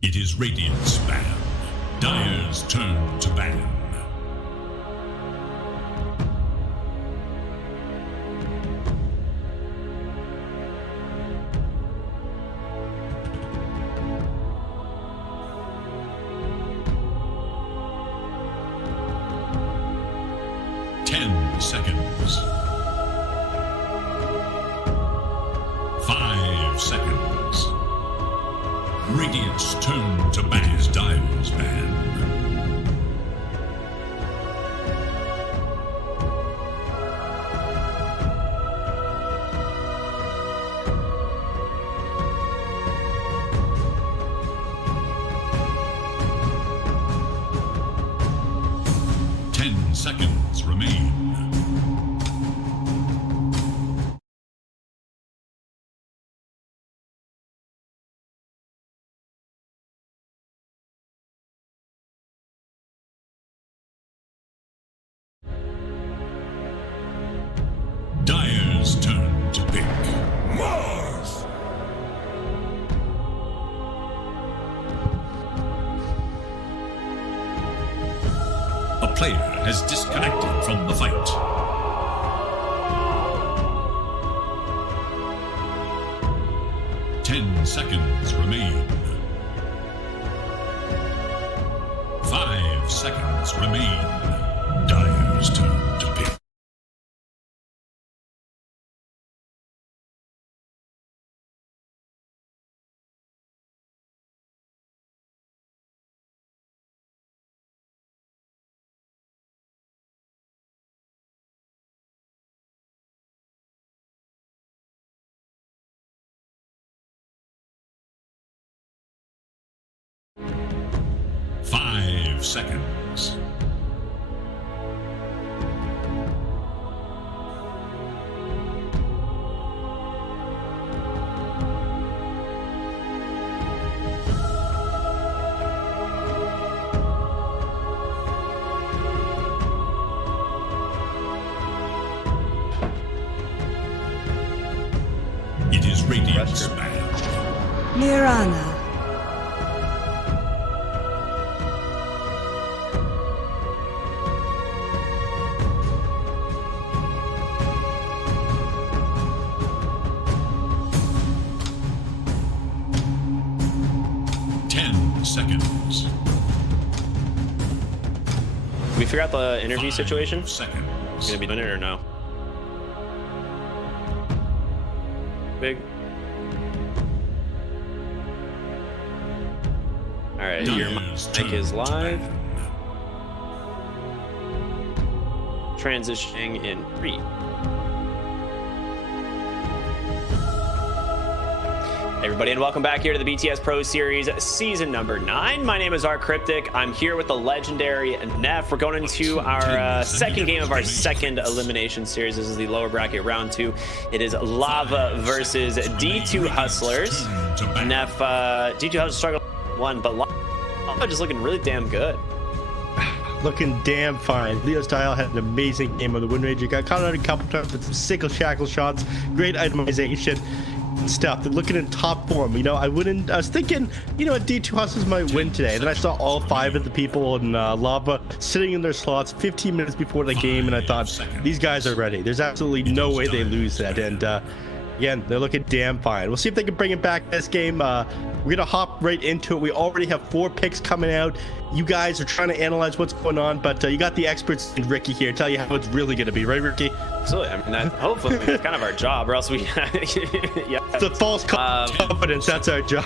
It is Radiant's ban. Dire's turn to ban. Seconds. 5 seconds. Radiant's turn to ban. It is Dire's ban. Seconds remain. Dire's turn to pick. Mars! A player has disconnected from the fight. Ten seconds remain. 5 seconds remain. Dire's turn to pick. Seconds. It is Radiant's ban. Mirana. Seconds. We figure out the interview situation? Seconds. Gonna be doing it or no? Big. Alright, your mic is live. Transitioning in 3. Everybody, and welcome back here to the BTS Pro Series Season number 9. My name is Cryptic. I'm here with the legendary Neff. We're going into our second game of our second elimination series. This is the lower bracket round 2. It is Lava versus D2 Hustlers. Neff, D2 Hustlers struggled 1, but Lava just looking really damn good. Looking damn fine. Leo Style had an amazing game on the Wind Ranger. Got caught out a couple times with some sickle shackle shots. Great itemization. Stuff. They're looking in top form. You know, I was thinking, you know, D2 Hustlers might win today. Then I saw all 5 of the people in Lava sitting in their slots 15 minutes before the game, and I thought, these guys are ready. There's absolutely no way they lose that. And again, they're looking damn fine. We'll see if they can bring it back this game. We're gonna hop right into it. We already have 4 picks coming out. You guys are trying to analyze what's going on, but you got the experts and Ricky here. Tell you how it's really gonna be, right, Ricky? Absolutely. I mean, hopefully it's kind of our job, or else we. Yeah. The false confidence. That's our job.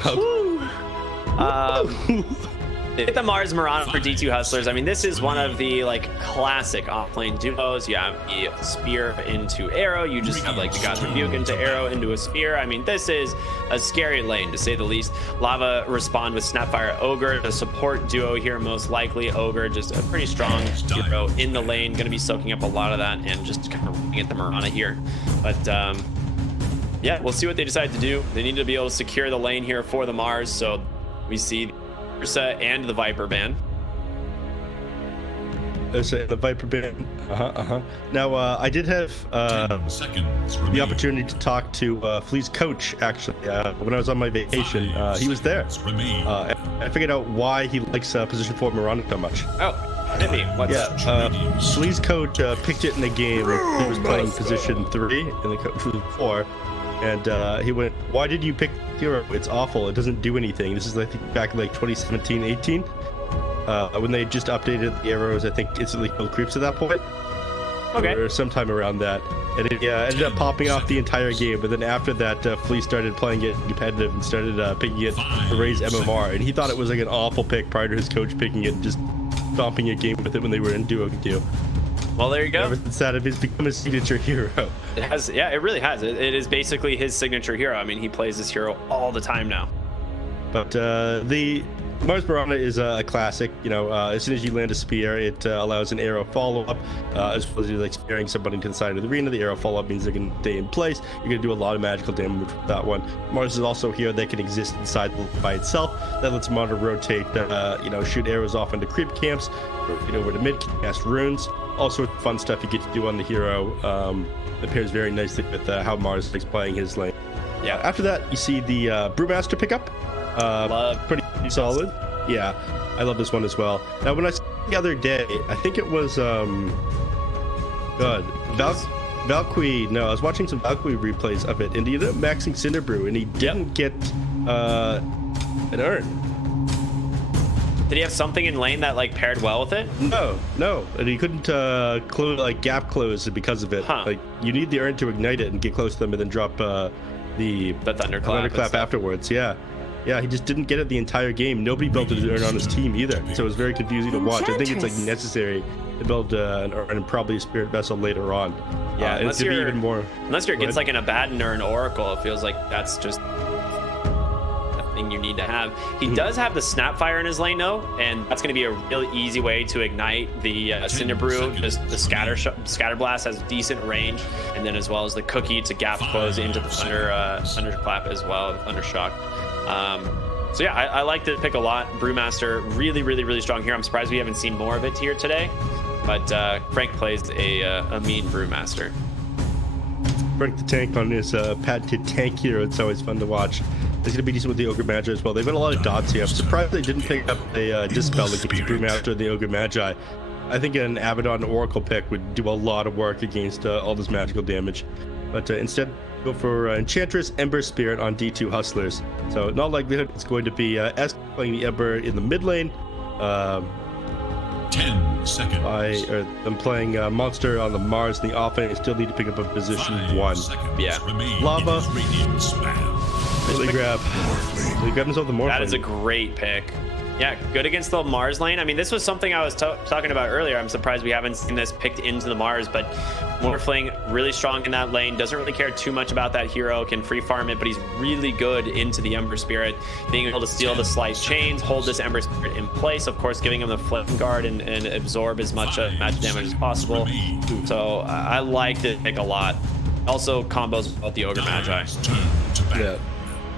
Hit the Mars Mirana for D2 Hustlers. I mean, this is one of the like classic off-lane duos. You have the spear into arrow. You just have like the God's Rebuke into arrow into a spear. I mean, this is a scary lane to say the least. Lava respond with Snapfire Ogre, the support duo here most likely. Ogre just a pretty strong hero in the lane, going to be soaking up a lot of that and just kind of running at the Mirana here. But yeah, we'll see what they decide to do. They need to be able to secure the lane here for the Mars. So we see and the Viper ban. The Viper ban. Now, I did have the opportunity to talk to Flea's coach, actually, when I was on my vacation. He was there. I figured out why he likes position 4 Miranda so much. Oh, hit me. What's up? Flea's coach picked it in the game when he was playing position 3, and the coach was 4. And he went, "Why did you pick hero? It's awful. It doesn't do anything." This is, I think, back in like 2017, 18, when they just updated the arrows. I think instantly killed creeps at that point. Okay. Or sometime around that, and it ended up popping off the entire game. But then after that, Flea started playing it competitive and started picking it to raise MMR, and he thought it was like an awful pick prior to his coach picking it and just stomping a game with it when they were in duo queue. Well, there you go. Ever since that, it's become a signature hero. It has, yeah, it really has. It is basically his signature hero. I mean, he plays this hero all the time now. But the Mars Piranha is a classic. You know, as soon as you land a spear, it allows an arrow follow-up, as well as like spearing somebody to the side of the arena. The arrow follow-up means they can stay in place. You're going to do a lot of magical damage with that one. Mars is also a hero that can exist inside by itself. That lets Monitor rotate, you know, shoot arrows off into creep camps, or get over to mid, cast runes. All sorts of fun stuff you get to do on the hero. It pairs very nicely with how Mars is playing his lane. Yeah. After that, you see the Brewmaster pickup. Pretty solid. Yeah, I love this one as well. Now, when I saw it the other day, I think it was Valkyrie. No, I was watching some Valkyrie replays of it, and he ended up maxing Cinderbrew, and he didn't get an urn. Did he have something in lane that like paired well with it? No, and he couldn't close, like gap close because of it. Huh. Like you need the urn to ignite it and get close to them, and then drop the thunderclap afterwards. Yeah, he just didn't get it the entire game. Nobody built an urn on his team either, so it was very confusing to watch. I think it's like necessary to build an urn and probably a spirit vessel later on. Yeah, and to be even more. Unless you're against like an Abaddon or an Oracle, it feels like that's just you need to have. He does have the Snapfire in his lane though, and that's going to be a really easy way to ignite the Cinderbrew. Just the Scatter Blast has decent range, and then as well as the Cookie to gap close into the Thunderclap as well, Thundershock. So yeah, I like the pick a lot. Brewmaster, really strong here. I'm surprised we haven't seen more of it here today, but Frank plays a mean Brewmaster. Frank the Tank on his patented tank hero. It's always fun to watch. He's going to be decent with the Ogre Magi as well. They've got a lot of dots here. I'm surprised they didn't pick up a Dispel against the Brewmaster and the Ogre Magi. I think an Abaddon Oracle pick would do a lot of work against all this magical damage. But instead, go for Enchantress, Ember Spirit on D2 Hustlers. So not likelihood it's going to be S playing the Ember in the mid lane. 10 seconds. I'm playing Monster on the Mars in the offense. Still need to pick up a position 1. Yeah. Lava. Really grab himself the Morphling. That is a great pick. Yeah, good against the Mars lane. I mean, this was something I was talking about earlier. I'm surprised we haven't seen this picked into the Mars, but Morphling really strong in that lane. Doesn't really care too much about that hero. Can free farm it, but he's really good into the Ember Spirit. Being able to steal the Slice Chains, hold this Ember Spirit in place, of course, giving him the Flame Guard and absorb as much magic damage as possible. So I like the pick a lot. Also combos with the Ogre Magi.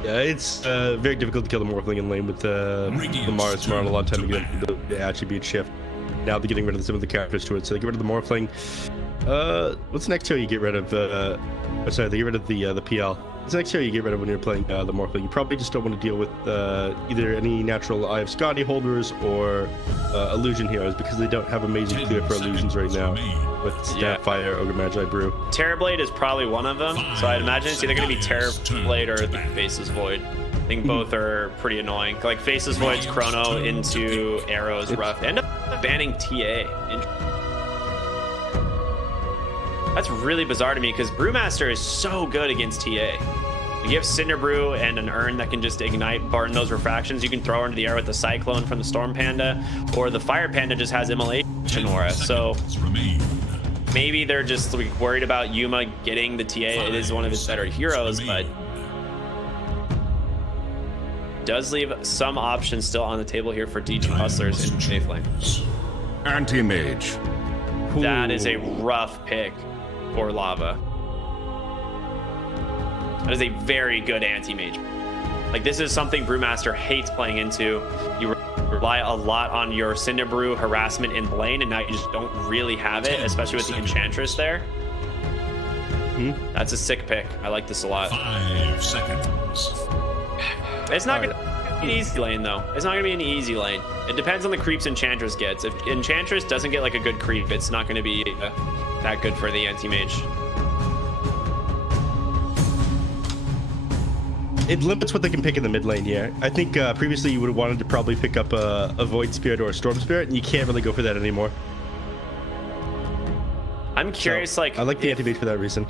Yeah, it's very difficult to kill the Morphling in lane with the Mars. Mars a lot of time to get the attribute shift. Now they're getting rid of some of the characters to it, so they get rid of the Morphling. What's the next hero you get rid of? Sorry, they get rid of the PL. What's the next hero you get rid of when you're playing the Morphling? You probably just don't want to deal with either any natural Eye of Scotty holders or illusion heroes, because they don't have amazing clear for illusions right now with Snapfire, Ogre Magi, Brew. Terrorblade is probably one of them, so I'd imagine it's either going to be Terrorblade or the Faceless Void. I think both are pretty annoying. Like Faceless Void's Chrono into Arrows rough. They end up banning TA. That's really bizarre to me because Brewmaster is so good against TA. You have Cinderbrew and an urn that can just ignite, burn those refractions. You can throw her into the air with the Cyclone from the Storm Panda, or the Fire Panda just has Immolation Aura. So maybe they're just worried about Yuma getting the TA. It is one of his better heroes, but does leave some options still on the table here for D2 Hustlers in safe lane. Anti-Mage. That is a rough pick for Lava. That is a very good anti-mage. Like, this is something Brewmaster hates playing into. You rely a lot on your Cinderbrew harassment in the lane, and now you just don't really have it, especially with the Enchantress there. That's a sick pick. I like this a lot. 5 seconds. It's not gonna be an easy lane though. It's not gonna be an easy lane. It depends on the creeps Enchantress gets. If Enchantress doesn't get like a good creep, it's not gonna be that good for the anti-mage. It limits what they can pick in the mid lane here. I think previously you would have wanted to probably pick up a Void Spirit or a Storm Spirit, and you can't really go for that anymore. I'm curious, So, like I like the anti-mage for that reason.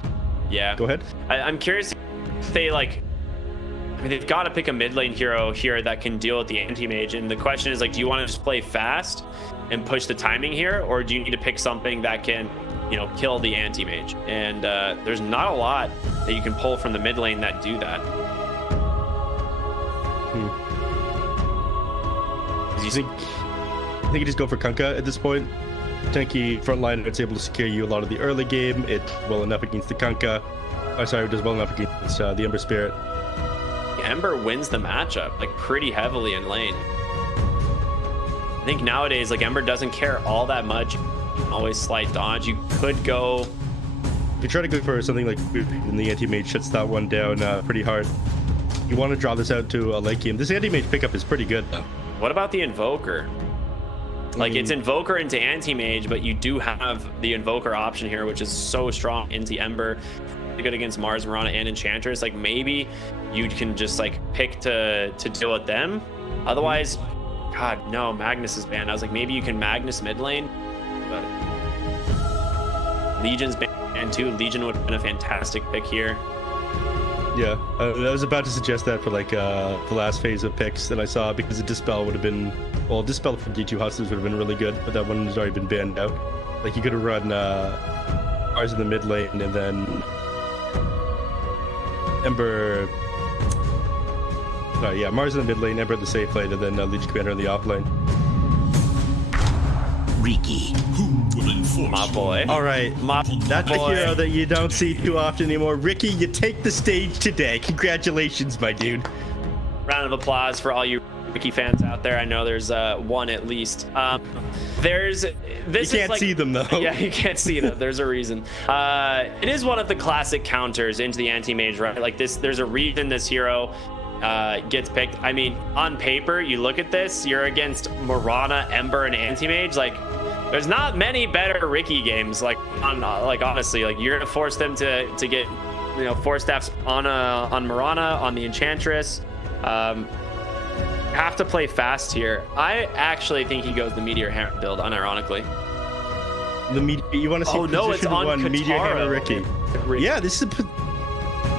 Yeah. Go ahead. I'm curious if they like. I mean, they've got to pick a mid lane hero here that can deal with the anti-mage, and the question is like, do you want to just play fast and push the timing here, or do you need to pick something that can, you know, kill the anti-mage? And there's not a lot that you can pull from the mid lane that do that. You think you just go for Kunkka at this point? Tanky frontline, it's able to secure you a lot of the early game. It's well enough against the Kunkka. Oh, sorry, it does well enough against the Ember Spirit. Ember wins the matchup like pretty heavily in lane. I think nowadays like Ember doesn't care all that much. Always slight dodge. You could go. You try to go for something like and the anti-mage shuts that one down pretty hard. You want to draw this out to a late game. This anti-mage pickup is pretty good though. What about the Invoker? Like it's Invoker into Anti-Mage, but you do have the Invoker option here, which is so strong into Ember. Really good against Mars, Mirana, and Enchantress. Like maybe you can just like pick to deal with them. Otherwise, God, no, Magnus is banned. I was like, maybe you can Magnus mid lane, but Legion's banned too. Legion would have been a fantastic pick here. Yeah, I was about to suggest that for like the last phase of picks that I saw, because the Dispel would have been, well, Dispel for D2 Hustlers would have been really good, but that one has already been banned out. Like you could have run Mars in the mid lane and then Ember. Yeah, Mars in the mid lane, Ember in the safe lane, and then Legion Commander in the off lane. Riki, who will enforce? My boy. All right, that's a hero that you don't see too often anymore. Ricky, you take the stage today. Congratulations, my dude. Round of applause for all you Ricky fans out there. I know there's one at least. There's this. You can't like, see them though. Yeah, you can't see them. There's a reason. It is one of the classic counters into the anti-mage, right? Like this, there's a reason this hero gets picked. I mean, on paper, you look at this, you're against Mirana, Ember, and Anti-Mage. Like, there's not many better Ricky games. Like, honestly, like you're gonna force them to get, you know, 4 staffs on Mirana, on the Enchantress. Have to play fast here. I actually think he goes the Meteor Hammer build, unironically. You want to see no, it's on one Katara. Meteor Hammer Ricky. Yeah, this is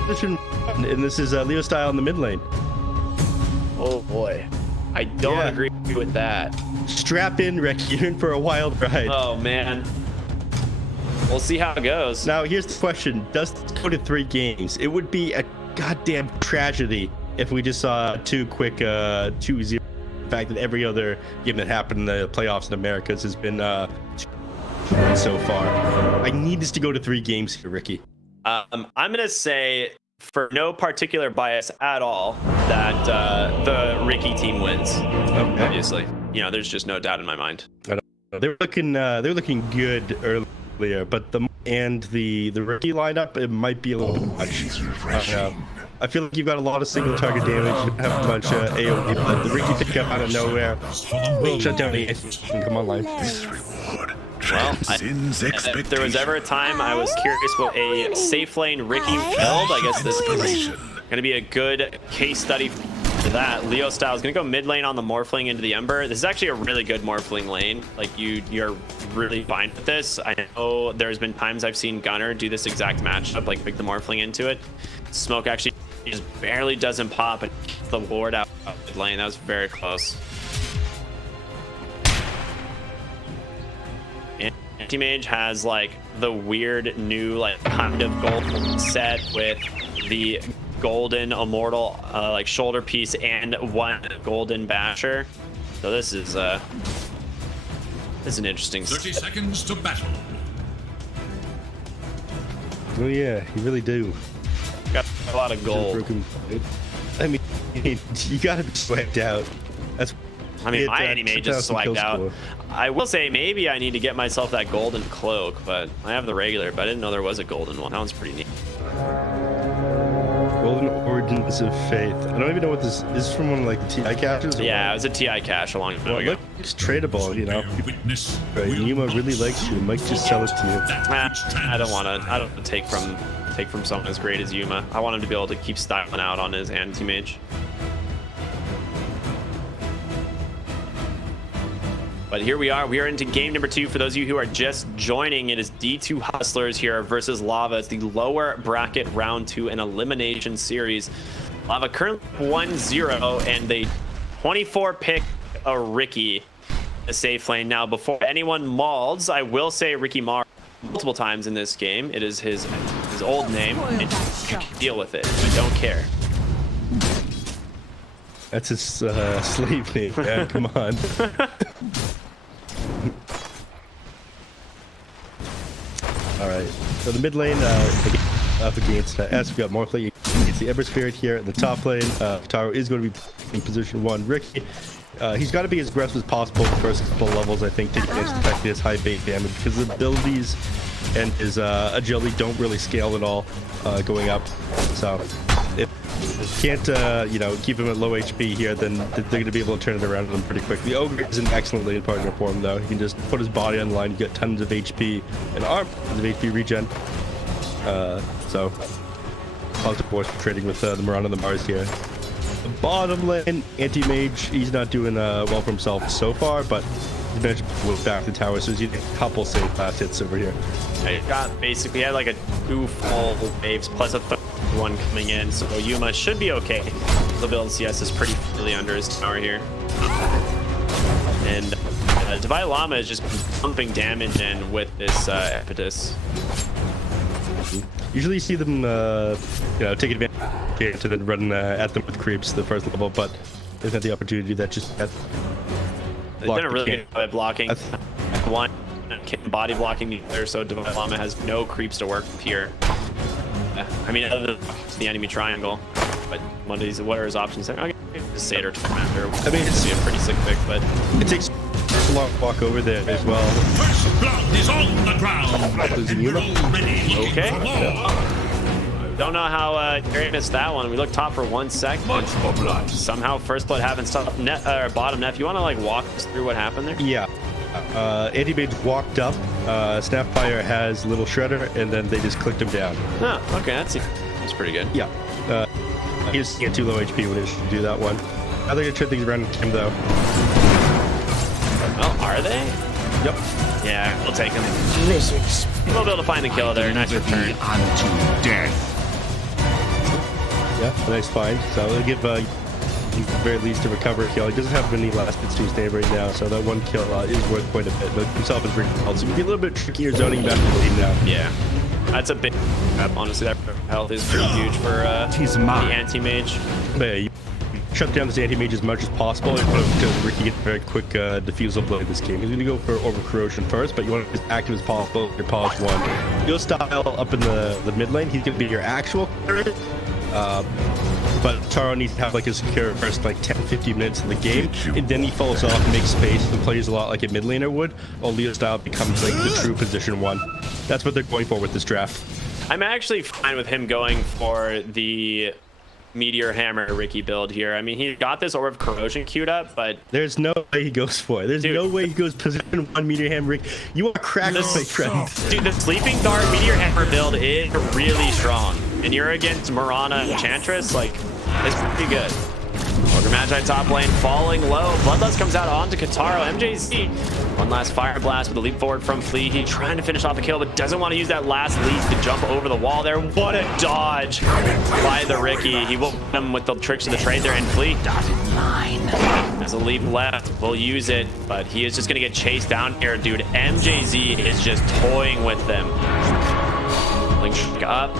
position, and this is Leo style in the mid lane. Oh boy, I don't agree with that. Strap in, Ricky. You're in for a wild ride. Oh man, we'll see how it goes. Now here's the question: does this go to 3 games? It would be a goddamn tragedy if we just saw 2 quick 2-0. The fact that every other game that happened in the playoffs in Americas has been so far. I need this to go to 3 games here, Ricky. I'm gonna say, for no particular bias at all, that the Ricky team wins. Okay. Obviously, you know, there's just no doubt in my mind. I don't know. They were looking good earlier, but the Ricky lineup, it might be a little bit much. I feel like you've got a lot of single target damage, you have a bunch of AoE, but the Ricky pick up out of nowhere will shut down the and come online. Well, if there was ever a time I was curious what a safe lane Ricky build, I guess this is going to be a good case study for that. Leo style is going to go mid lane on the Morphling into the Ember. This is actually a really good Morphling lane. Like you're really fine with this. I know there's been times I've seen Gunner do this exact matchup, like pick the Morphling into it. Smoke actually just barely doesn't pop and keeps the ward out mid lane. That was very close. Anti-Mage has like the weird new like kind of gold set with the golden immortal like shoulder piece and 1 golden basher. So this is an interesting. 30 seconds to battle. Oh yeah, you really do. Got a lot of gold. I mean, you gotta be swagged out. I mean, my anti-mage is swagged out. I will say maybe I need to get myself that golden cloak, but I have the regular, but I didn't know there was a golden one. That one's pretty neat. Golden Origins of Faith. I don't even know what this is from. One of like the TI caches. Yeah, it was a TI cache a long time Well, ago. it looks tradable, you know. Witness Right, Yuma really likes you. Might just sell it to you. I don't want to take from someone as great as Yuma. I want him to be able to keep styling out on his anti-mage. But here we are. We are into game number 2. For those of you who are just joining, it is D2 Hustlers here versus Lava. It's the lower bracket round 2 and elimination series. Lava currently 1-0, and they 24 pick a Ricky, a safe lane. Now, before anyone mauls, I will say Ricky Mar multiple times in this game. It is his old name, and you can deal with it. I don't care. That's his slave name, man. Come on. All right. So the mid lane up against S. We got Morphle. It's the Ever Spirit here in the top lane. Taro is going to be in position 1. Ricky, he's got to be as aggressive as possible the first couple levels, I think, to expect his high bait damage, because his abilities and his agility don't really scale at all going up. So if you can't, you know, keep him at low HP here, then they're going to be able to turn it around on him pretty quickly. The Ogre is an excellent lane partner for him, though. He can just put his body on the line, you get tons of HP and tons of HP regen. So positive force for trading with the Mirana and the Mars here. The bottom lane, anti-mage, he's not doing well for himself so far, but he managed to whip back the tower, so he's getting a couple safe last hits over here. I got basically had like a 2 full waves plus a third one coming in, so Yuma should be okay. The build CS is pretty freely under his tower here. And Divide Llama is just pumping damage in with this impetus. Usually you see them, you know, take advantage to then run at them with creeps the first level, but they've had the opportunity to do that just yet. They've done a really good job at blocking. One body blocking the other, so Divide Llama has no creeps to work with here. I mean, other than the enemy triangle, but what are his options there? Okay, just Satyr after. I mean, it's a pretty sick pick, but it takes a long walk over there as well. First blood is on the ground. Losing Yuma. okay. Don't know how Gary missed that one. We looked top for 1 second. Somehow first blood happens top net or bottom net. If you want to like walk us through what happened there? Yeah. Anti-Mage walked up, Snapfire has Little Shredder, and then they just clicked him down. Oh, okay, that's pretty good. Yeah. He just get too low HP when he should do that one. Now they're gonna turn things around with him though. Well, are they? Yep. Yeah, we'll take him. We'll be able to find the kill there. Nice return. Unto death. Yeah, nice find. So they'll give at the very least a recovery kill. He doesn't have any last hits to his name right now, so that one kill is worth quite a bit. But himself is pretty well, so it can be a little bit trickier zoning back to the lead now. Yeah, that's a big honestly. That health is pretty huge for the anti-mage. But yeah, you shut down this anti-mage as much as possible and put him to Ricky get a very quick defusal blade this game. He's going to go for over corrosion first, but you want to be as active as possible. Your pause 1. You'll style up in the mid lane. He's going to be your actual carry. But Taro needs to have like a secure first like 10-15 minutes of the game, and then he falls off and makes space and plays a lot like a mid laner would, while Leo style becomes like the true position 1. That's what they're going for with this draft. I'm actually fine with him going for the Meteor Hammer Ricky build here. I mean, he got this Orb of Corrosion queued up, but there's no way he goes for it. There's no way he goes position 1 Meteor Hammer Ricky. You are cracked, my friend. Dude, the Sleeping Dart Meteor Hammer build is really strong. And you're against Mirana Enchantress, like, it's pretty good. Ogre Magi top lane falling low. Bloodlust comes out onto Kataro. MJZ, one last Fire Blast with a leap forward from Flea. He's trying to finish off the kill, but doesn't want to use that last leap to jump over the wall there. What a dodge by the Ricky. He will hit him with the tricks of the trade there, and Flea has a leap left. We'll use it, but he is just going to get chased down here, dude. MJZ is just toying with them. Link up.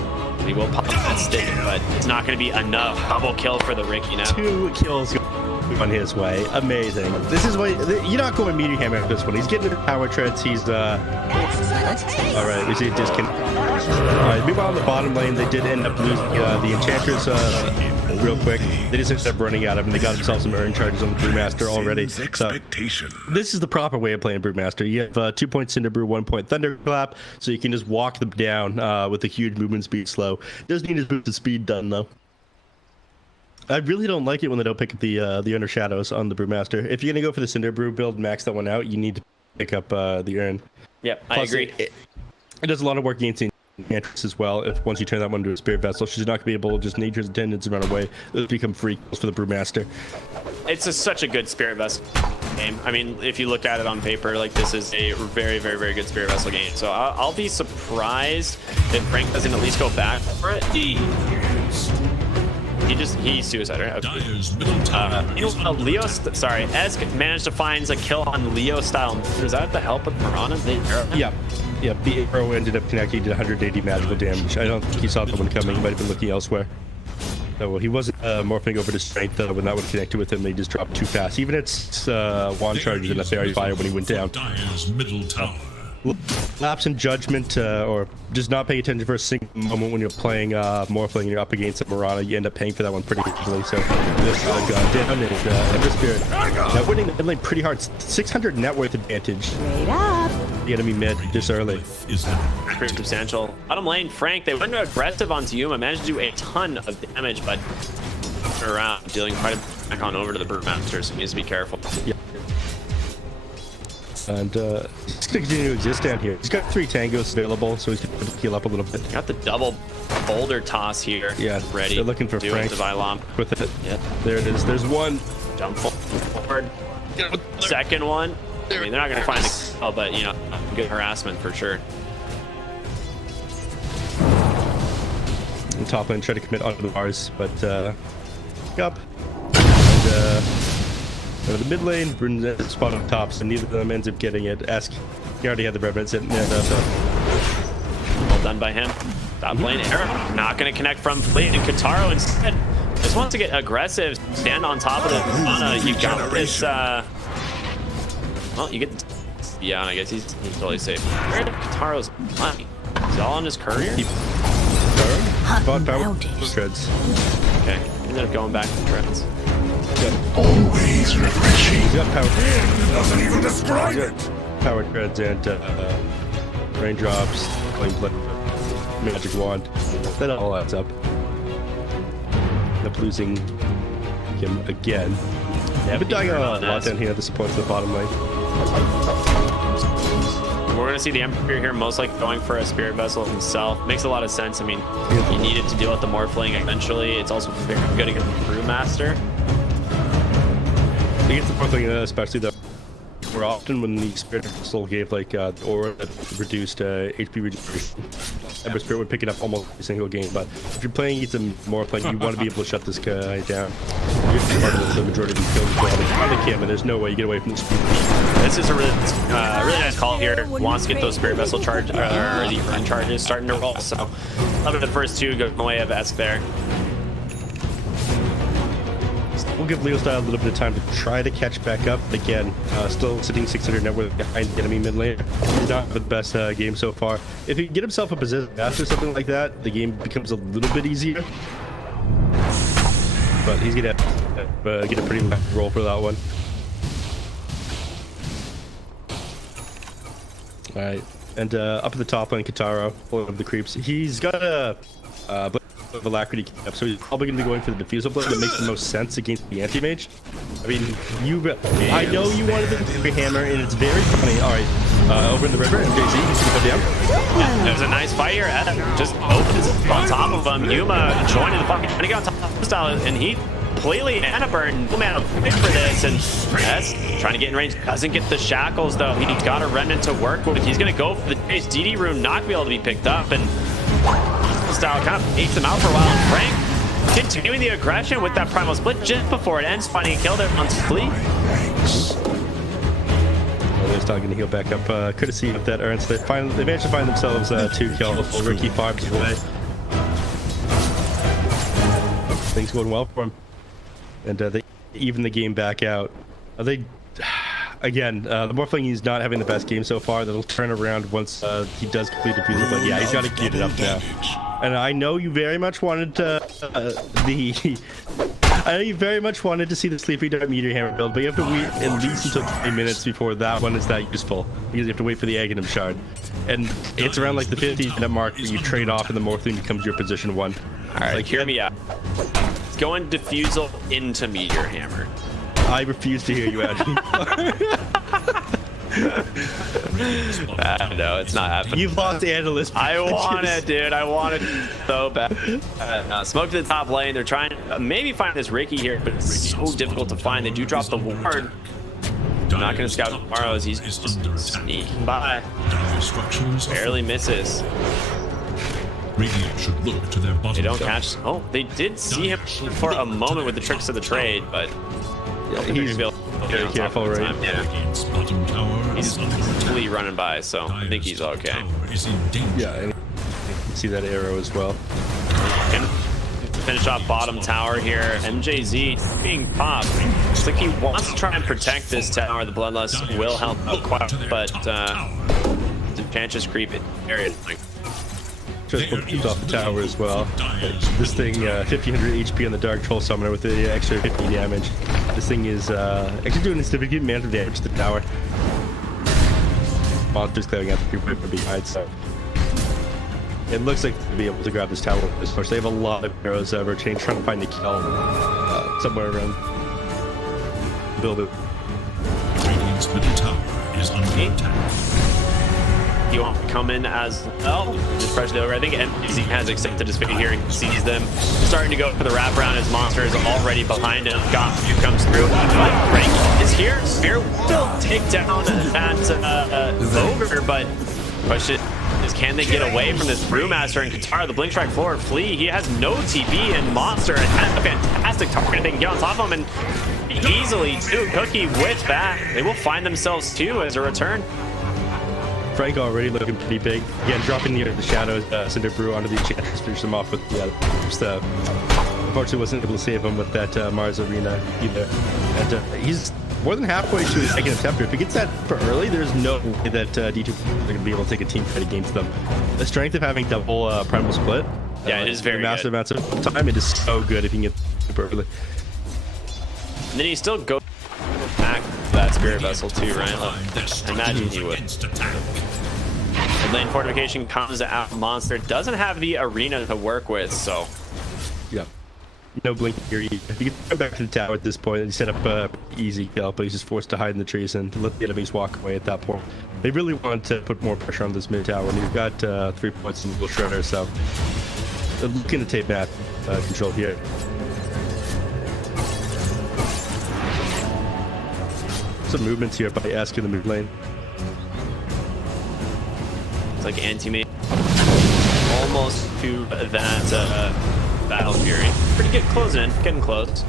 He will pop that stick, but it's not going to be enough. Double kill for the Ricky now. 2 kills on his way. Amazing. This is why you're not going Meteor Hammer at this one. He's getting the power treads. He's all right. We see a disconnect. All right. Meanwhile, in the bottom lane, they did end up losing the Enchantress real quick. They just ended up running out of him. They got themselves some urn charges on the Brewmaster already. So this is the proper way of playing Brewmaster. You have 2 point Cinder Brew, 1 point Thunderclap, so you can just walk them down with a huge movement speed slow. Doesn't need his boosted speed done though. I really don't like it when they don't pick up the Under Shadows on the Brewmaster. If you're gonna go for the Cinder Brew build, max that one out, you need to pick up the Urn. Yep, Plus, I agree. It does a lot of work against the Enchantress as well. If once you turn that one into a Spirit Vessel, she's not gonna be able to just nature's attendants and run away. It'll become free kills for the Brewmaster. It's such a good Spirit Vessel game. I mean, if you look at it on paper, like this is a very, very, very good Spirit Vessel game. So I'll be surprised if Frank doesn't at least go back for it. He's suicide, right? Okay. Dyer's middle tower is under Leo, attack. sorry, Esk managed to find a kill on Leo style. Was that the help of Mirana? Yeah, the arrow ended up connecting to 180 magical damage. I don't think he saw that one coming. He might have been looking elsewhere. So he wasn't morphing over to strength when that one connected with him. They just dropped too fast. Even its wand charges in a fairy fire when he went down. Dyer's middle tower. Lapse in judgment or just not paying attention for a single moment when you're playing Morphling and you're up against a Mirana, you end up paying for that one pretty easily. So this got down and Ember Spirit. Now winning the lane pretty hard. 600 net worth advantage. Straight up. The enemy mid this early. Is Pretty substantial. Bottom lane, Frank, they went aggressive onto Yuma, managed to do a ton of damage, but around dealing quite a bit back on over to the Brewmaster, so he needs to be careful. Yeah. And he's gonna continue to exist down here. He's got 3 tangos available, so he's gonna heal up a little bit. Got the double boulder toss here. Yeah, ready. they're looking for do Frank it, Divine with it. Yeah. There it is. There's one. Jump forward. Second one. I mean, they're not gonna find a kill, but you know, good harassment for sure. And top lane try to commit onto the bars, but up. And the mid lane, Brun's spot on top, so neither of them ends up getting it. Ask, he already had the Revenant sitting there, so. Well done by him. Top lane, Arrow not gonna connect from Fleet, and Kataro instead just wants to get aggressive, stand on top of the Ana. You got this. Well, you get. Yeah, I guess he's totally safe. Where did Kataro's money? Is it all on his courier? Spot power treads. Okay, he ended up going back to treads. Always refreshing. He's got power. Doesn't even describe it. Power treads and raindrops, flame blade, magic wand. That all adds up. End up losing him again. Yeah, But dying a lot down here. The supports the bottom lane. We're gonna see the Emperor here most likely going for a Spirit Vessel himself. Makes a lot of sense. I mean, he needed to deal with the Morphling eventually. It's also very good against the Brewmaster. Against the fourth thing, especially though, more often when the Spirit Vessel gave like aura that reduced HP regeneration, Ember Spirit would pick it up almost every single game. But if you're playing against him more playing, you want to be able to shut this guy down. You're part of the majority of these kills as well. They find the Kim, and there's no way you get away from the Spirit. This is a really nice call here. Wants to get those Spirit Vessel charge or the Urn charges starting to roll. So, love it. The first two go away of Esk there. We'll give Leo Style a little bit of time to try to catch back up. Again, still sitting 600 net worth behind the enemy mid lane. He's not the best game so far. If he can get himself a position after something like that, the game becomes a little bit easier. But he's gonna get a pretty bad roll for that one. All right, and up at the top lane, Kataro, pulling up the creeps. He's got a of Alacrity cap, so he's probably going to be going for the Diffusal Blade that makes the most sense against the Anti-Mage. I mean, I know you wanted the Hammer, and it's very funny. All right, over in the river, MJZ, he's going to go down. Yeah, there's a nice fight here. Ed just opens on top of him. Yuma joining the fucking trying to get on top of the style, and he completely Anna burn. No man pick for this, and yes, trying to get in range. Doesn't get the shackles though. He's got a remnant to work with. He's going to go for the chase. DD rune not gonna be able to be picked up, and style kind of takes him out for a while. And Frank continuing the aggression with that primal split just before it ends, finding a kill there on Fleet. They're still going to heal back up, courtesy of that Urn. So they managed to find themselves 2 kills. Ricky Farms away. Things going well for him, and they even the game back out. Again, the Morphling, he's not having the best game so far. That'll turn around once he does complete the Diffusal, but yeah, he's got to get it up now. And I know you very much wanted I know you very much wanted to see the Sleepy Dart Meteor Hammer build, but you have to wait at least until 20 minutes before that one is that useful, because you have to wait for the Aghanim Shard. And it's around like the 15-minute mark where you trade off and the Morphling becomes your position 1. All right, like, hear me out. It's going diffusal into meteor hammer. I refuse to hear you out. No, it's not happening. You've lost analyst. I want it, dude. I want it so bad. Smoke to the top lane. They're trying to maybe find this Ricky here, but it's so difficult to find. They do drop the ward. I'm not going to scout tomorrow as he's just sneaking by. Barely misses. Radiant should look to their bottom. They don't catch. Oh, they did see him for a moment with the tricks of the trade, but He's very careful, right? Yeah. Radiant's bottom tower He's is under attack. fully running by, so I think he's Dire's okay. tower is in danger. Yeah, and see that arrow as well. Gonna finish off bottom tower here. MJZ being popped. Looks like he wants to try and protect this tower. The Bloodlust will help out quite, but the Enchantress creep it area. Just put off the tower as well. This thing, 1500 HP on the Dark Troll Summoner with the extra 50 damage. This thing is actually doing a significant amount of damage to the tower. Monsters clearing out the people from behind, so it looks like they'll be able to grab this tower. Of course, they have a lot of arrows rotating, trying to find the kill somewhere around the building. Radiant's middle tower is under attack. You want to come in as well? Just press it over. I think NVMe has accepted his fate here. He sees them starting to go for the wraparound. His monster is already behind him. Goth comes through. But Frank is here. Spear will take down that ogre, but push it. Can they get away from this Brewmaster and Katara? The Blink Strike forward flee. He has no TP, and Monster has a fantastic target. They can get on top of him and easily do Cookie with that. They will find themselves too as a return. Frank already looking pretty big. Again, dropping the shadows, Cinder Brew onto the Enchantress, finish them off with unfortunately wasn't able to save him with that Mars Arena either. And he's more than halfway to his second attempt. If he gets that for early, there's no way that D2 are going to be able to take a team fight against them. The strength of having double primal split. Yeah, it is very massive good. amounts of time. It is so good if you can get super early. And then he still goes back to that Spirit Vessel too, right? Like, I imagine he would. The lane fortification comes out. Monster doesn't have the arena to work with, so Yeah. No blink here. You can go back to the tower at this point and set up easy kill, but he's just forced to hide in the trees and let the enemies walk away at that point. They really want to put more pressure on this mid tower, and you've got 3 points in the Shredder, so they're looking to take map control here. Some movements here by Ask in the mid lane. it's like anti-mate almost to that Battle Fury. Pretty good, closing in, getting close.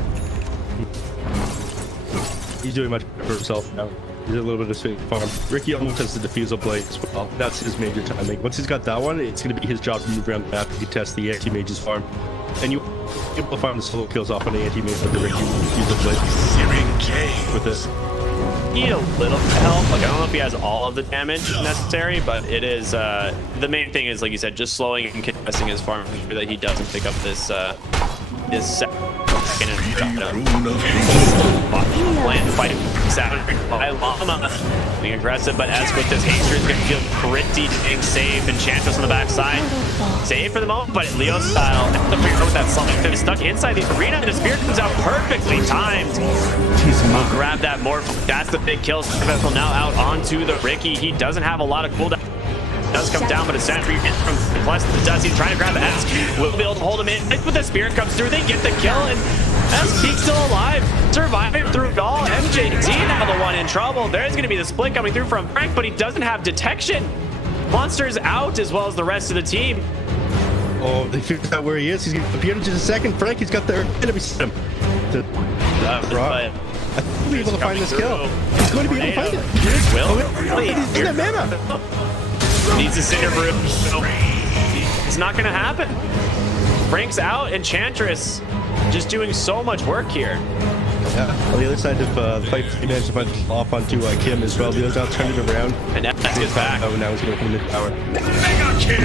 He's doing much better for himself now. He's a little bit of swing farm. Ricky almost has the defusal blade as well. That's his major timing. Once he's got that one, it's going to be his job to move around the map to test the anti-mage's farm. And you able to farm the solo kills off on the anti-mage with the Ricky defusal blade. With this. Need a little bit of help. Like, I don't know if he has all of the damage necessary, but it is the main thing is, like you said, just slowing and contesting his farm, making sure that he doesn't pick up this second and plan fight by Llama being aggressive, but as with this Haster is going to feel pretty dang safe. Enchantress on the backside, safe for the moment, but Leo style with that slide is stuck inside the arena, and the spear comes out perfectly timed. We'll grab that more. That's the big kill. Vessel now out onto the Ricky. He doesn't have a lot of cooldown. Does come down, but a sentry from plus the dust. He's trying to grab the Esk. Will be able to hold him in. But the spear comes through. They get the kill, and Esk, he's still alive, surviving through it all. MJD now the one in trouble. There's going to be the split coming through from Frank, but he doesn't have detection. Monster's out as well as the rest of the team. Oh, they figured out where he is. He's going to appear in just a second. Frank, he's got the enemy system. But He'll be able to find this kill. He's going to be able to find it. Will. He's in that mana. Needs a Cinder Brew. It's not going to happen. Frank's out. Enchantress just doing so much work here. Yeah. On the other side of the fight, he managed to find off onto Kim as well. Leo's out turning it around. And Esk is back. Oh, now he's going to come in the tower. Mega kill!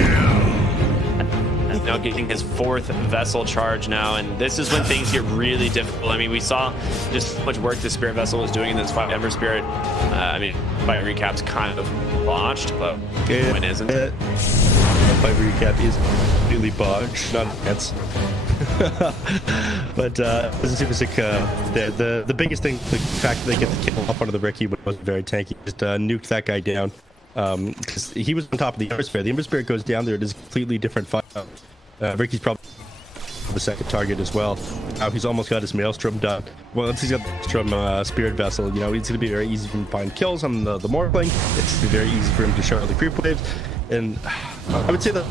Now getting his 4th vessel charge now, and this is when things get really difficult. I mean, we saw just how much work the Spirit Vessel was doing in this fight. Ember Spirit, I mean, fight recap's kind of botched, but when isn't? Fight recap is really botched, not advanced. But it was a super sick. The biggest thing, the fact that they get the kill off onto the Ricky was very tanky. Just nuked that guy down because he was on top of the Ember Spirit. The Ember Spirit goes down there. It is a completely different fight. Ricky's probably the second target as well. Now he's almost got his Maelstrom done. Well, once he's got the Maelstrom Spirit Vessel, you know, it's going to be very easy for him to find kills on the Morphling. It's very easy for him to show the creep waves. And I would say that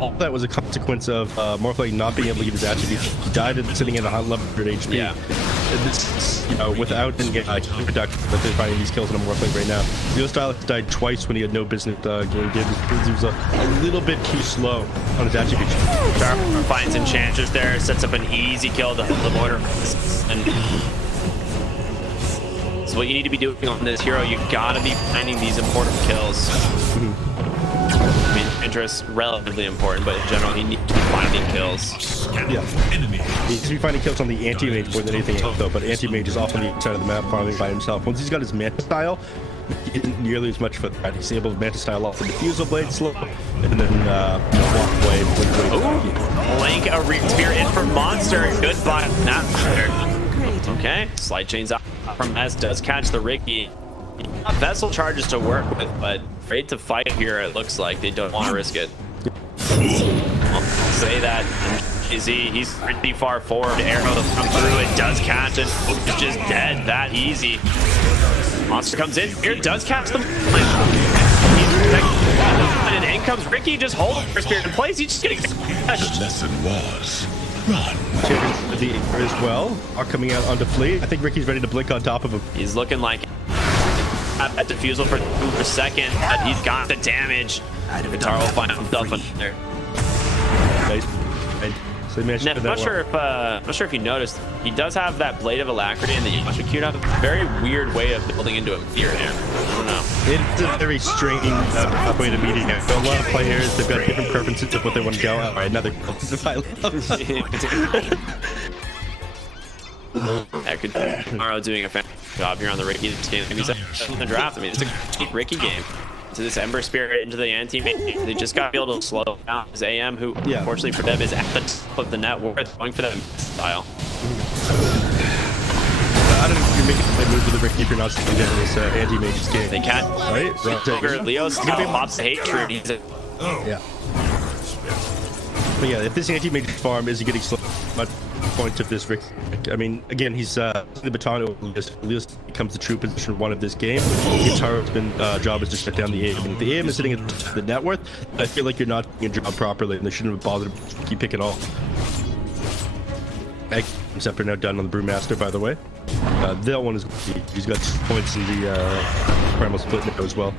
all that was a consequence of Morphling not being able to get his attributes. He died sitting at 100 HP. Yeah. And this, you know, without getting reduction, but they're finding these kills in a Morphling right now. Leo Style died twice when he had no business getting his. He was a little bit too slow on his attributes. Finds Enchanters there, sets up an easy kill to the mortar. And so what you need to be doing on this hero, you gotta be finding these important kills. I mean, interest relatively important, but in general, he needs to be finding kills. Yeah. He needs to be finding kills on the anti-mage more than anything else, though. But anti-mage is off on the inside of the map, farming by himself. Once he's got his Manta Style, he isn't nearly as much for that. He's able to Manta Style off the Diffusal Blade slow, and then walk away. Link a Spear in for Monster. Goodbye. Not okay. Slide chains out from S. Does catch the Ricky. Vessel charges to work with, but afraid to fight here. It looks like they don't want to risk it. I'll say that. NVMe, he's pretty far forward. Arrow to come through. It does catch it. It's just dead that easy. Monster comes in here, does catch them. And in comes Ricky, just holding her Spirit in place. He's just getting crushed. The lesson was run. The as well are coming out onto Fleet. I think Ricky's ready to blink on top of him. He's looking like a defusal for a second, but he's got the damage. Guitar will find himself in there. Nice. So Now, I'm not sure if you noticed, he does have that Blade of Alacrity and the Yamashita have a very weird way of building into a fear here. I don't know. It's a very strange way to meeting it. A lot of players, they've got different preferences of what they want to go. All right, another That could Maro doing a fantastic job here on the Ricky game. He's in the draft. I mean, it's a great Ricky game. To this Ember Spirit into the anti-mage. They just got to be able to slow down his AM, who unfortunately for them is at the top of the net worth, going for them style. I don't know if you're making a move with the Ricky if you're not sticking down this anti-mage's game. They can't. Right? Leo's gonna be pops the hatred. Yeah. But yeah, if this anti-mage farm is getting slow, much point of this Rick. I mean, again, he's the baton over Leos becomes the true position one of this game. Guitar's job is to shut down the aim. I mean, the aim is sitting at the net worth. I feel like you're not doing your job properly, and they shouldn't have bothered to keep picking all. Scepter now done on the Brewmaster, by the way. That one is he's got points in the Primal Split now as well.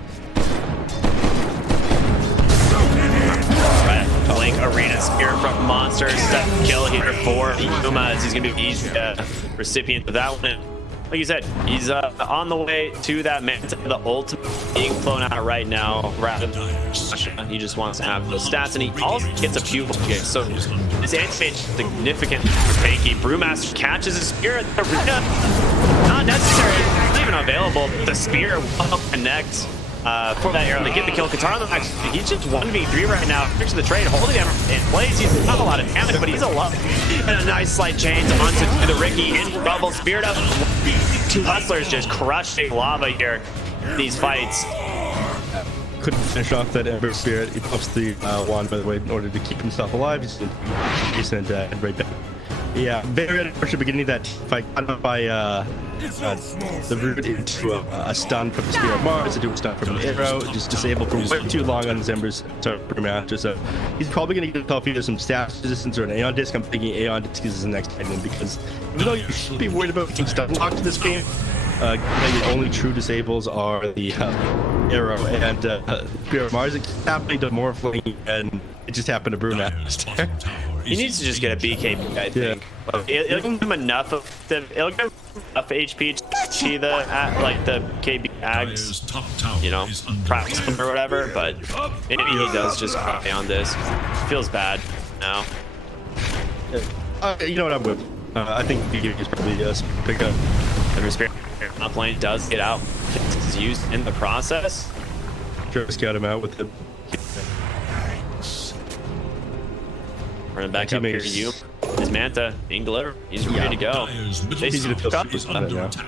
Link Arena Spear from Monster. Step kill here for Yuma, as he's going to be easy recipient of that one. Like you said, he's on the way to that Manta, the ultimate being flown out right now. He just wants to have those stats, and he also gets a pupil kick. So this anti-mage is significantly tanky. Brewmaster catches a spear at the arena. Not necessary, not even available. The spear will connect. For that arrow to get the kill. Qatar on the back. He's just 1v3 right now. Fixing the trade, holding him in place. He's not a lot of damage, but he's a lot. And a nice slight chains onto the Ricky in rubble. Speared up. Two hustlers just crushing lava here. These fights. Couldn't finish off that Ember Spirit. He pops the wand, by the way, in order to keep himself alive. He's sent right back. Yeah, very unfortunate beginning of that fight. Got by the root into a stun from the Spear of Mars, into a stun from an arrow, just disabled for way too long on his Ember's Master. So he's probably going to get himself either some staff resistance or an Aeon Disc. I'm thinking Aeon Disc is his next item because even though you should be worried about being stun locked to this game, the only true disables are the arrow and Spear of Mars. It's happening to Morphling, and it just happened to Brewmaster. He needs to just get a BKB, I think. Yeah. It'll give him enough of it'll give him enough HP to see the KB ags, you know, practice or whatever. But maybe he does just cry on this. Feels bad now. You know what I'm with. I think BKB is probably a pick up. Every Spirit top lane does get out. It's used in the process. Try to scout him out with him. Running back up here to you. His his Manta being delivered. He's ready to go. Dyer's middle Easy to feel tower safe is about it under now. attack.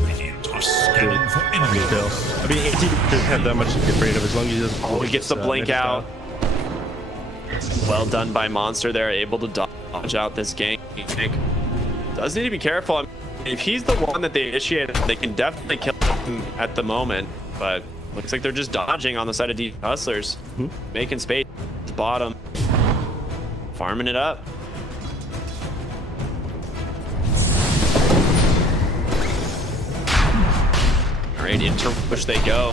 Radiant are scanning for enemy. I mean, AT doesn't have that much to be afraid of as long as he doesn't. Oh, he gets the blink out. Well done by Monster there, able to dodge out this gank. Does need to be careful. I mean, if he's the one that they initiated, they can definitely kill him at the moment. But looks like they're just dodging on the side of D2 Hustlers, making space. Bottom, farming it up. All right, into push they go.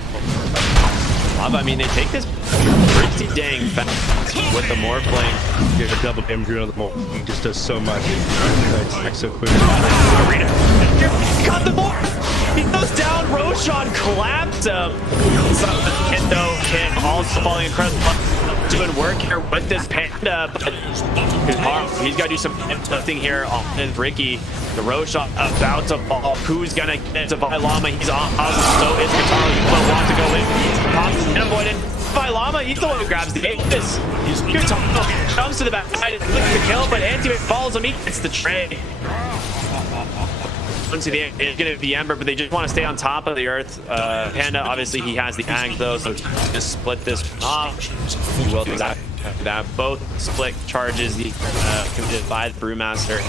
I mean, they take this pretty dang fast with the Morphling. Get a double damage on the Morphling. He just does so much. It's so quick. Arena. Got the Morph! He goes down, Roshan claps him. Hit though, Kit also falling across. Doing work here with this Panda, but he's got to do some lifting here on Ricky. The Roshan about to fall. Who's gonna get to Vilama? He's on. So is Katara. But wants to go in. Pops and avoided. Vilama, he's the one who grabs the Aegis. Here comes to the back side and clicks the kill, but Anti-Mate follows him. He gets the trade. It's gonna be Ember, but they just want to stay on top of the Earth. Panda, obviously, he has the Ag though, so just split this off. He will do that. Both split charges committed by the Brewmaster.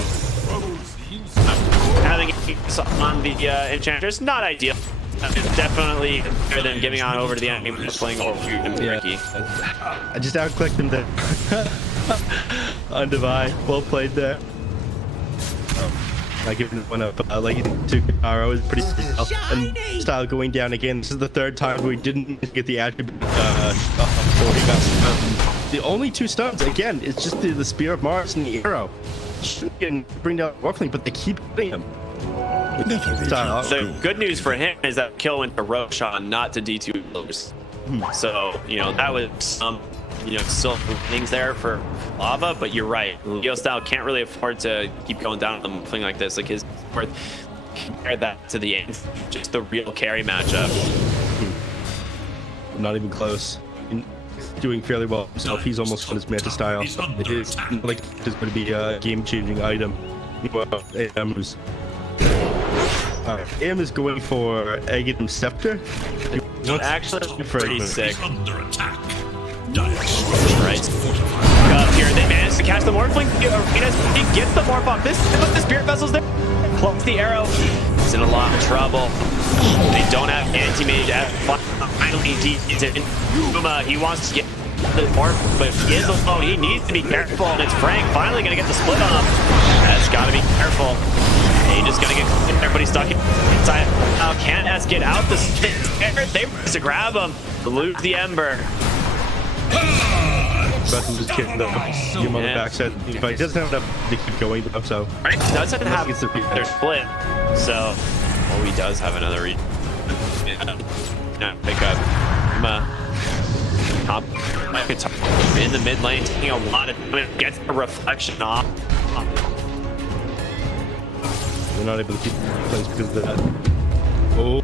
Having it on the Enchantress, not ideal. Definitely better than giving on over to the enemy playing or Ricky. I just outclicked him there. On Divide, well played there. I give him one up, like to Katara was pretty well. And style going down again. This is the third time we didn't get the attribute. The only two stuns again. It's just the Spear of Mars and the arrow. Shouldn't bring down Morphling, but they keep hitting him. The good news for him is that kill went to Roshan, not to D2 Lobes. So you know that was some still things there for Lava, but you're right. Leo style can't really afford to keep going down on something like this. Like his worth, compare that to the just the real carry matchup. Not even close. Doing fairly well himself. He's almost on his Manta style. It is like it's going to be a game-changing item. Well, AM is going for Aghanim Scepter. Actually, pretty sick. Under attack. Right. Up here, they managed to catch the Morphling. He gets the Morph off. This put the Spirit Vessels there. Close the arrow. He's in a lot of trouble. They don't have Anti-Mage at finally he's in Uma. He wants to get the Morph, but he is alone. He needs to be careful, and it's Frank finally gonna get the split on him. That's gotta be careful. He just gonna get everybody stuck inside. Now can't S get out the they have to grab him. Lose the Ember. But I'm just kidding though. Give him on the backside. But he doesn't have enough to keep going though, so. Right. Doesn't have their split. So he does have another read. Pick up top in the mid lane, taking a lot of gets a reflection off. They're not able to keep things because of that. Oh.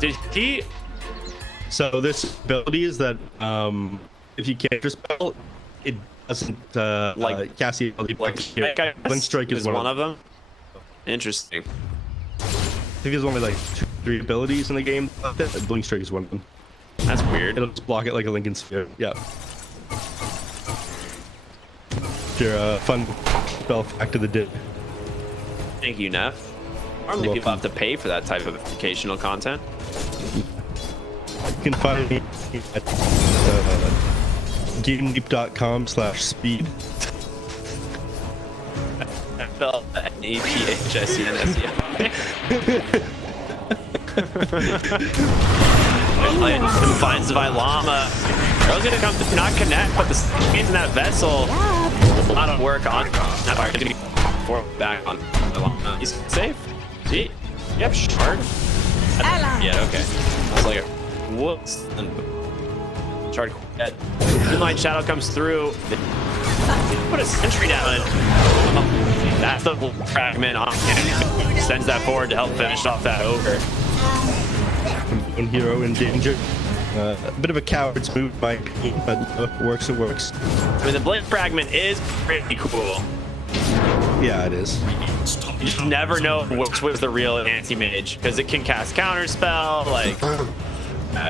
Did he? So this ability is that if you can't spell, it doesn't cast the ability. Like Blink Strike is one of them. Interesting. I think there's only like 2-3 abilities in the game. Blink Strike is one of them. That's weird. It'll just block it like a Lincoln Sphere. Yeah. Your fun spell fact of the day. Thank you, Neff. Normally people have to pay for that type of educational content. You can find me at GameLeap.com/speed. Finds the Vilama. Girl's gonna come to not connect, but the screens in that vessel. A lot of work on that part. Gonna be back on Vilama. He's safe. See? Yep, shard. Yeah, okay. I was like, whoops. Shard dead. Moonlight Shadow comes through. Put a sentry down. That's the fragment on. Sends that forward to help finish off that ogre. One hero in danger. A bit of a coward's move, my opinion, but works. It works. I mean, the blink fragment is pretty cool. Yeah, it is. You just never know which was the real anti-mage because it can cast counterspell. Like,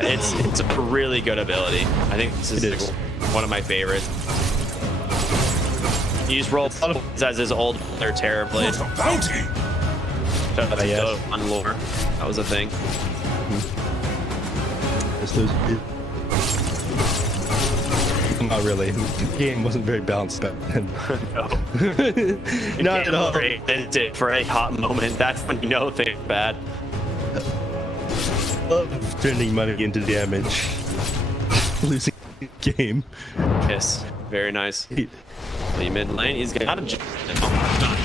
it's a really good ability. I think this is like one of my favorites. You just roll as his old player Terror Blade. Bounty. On lore. That was a thing. Not really. The game wasn't very balanced back then. No. Not at all. For a hot moment, that's when you know things are bad. Love turning money into damage. Losing the game. Yes, very nice. The mid lane, he's got a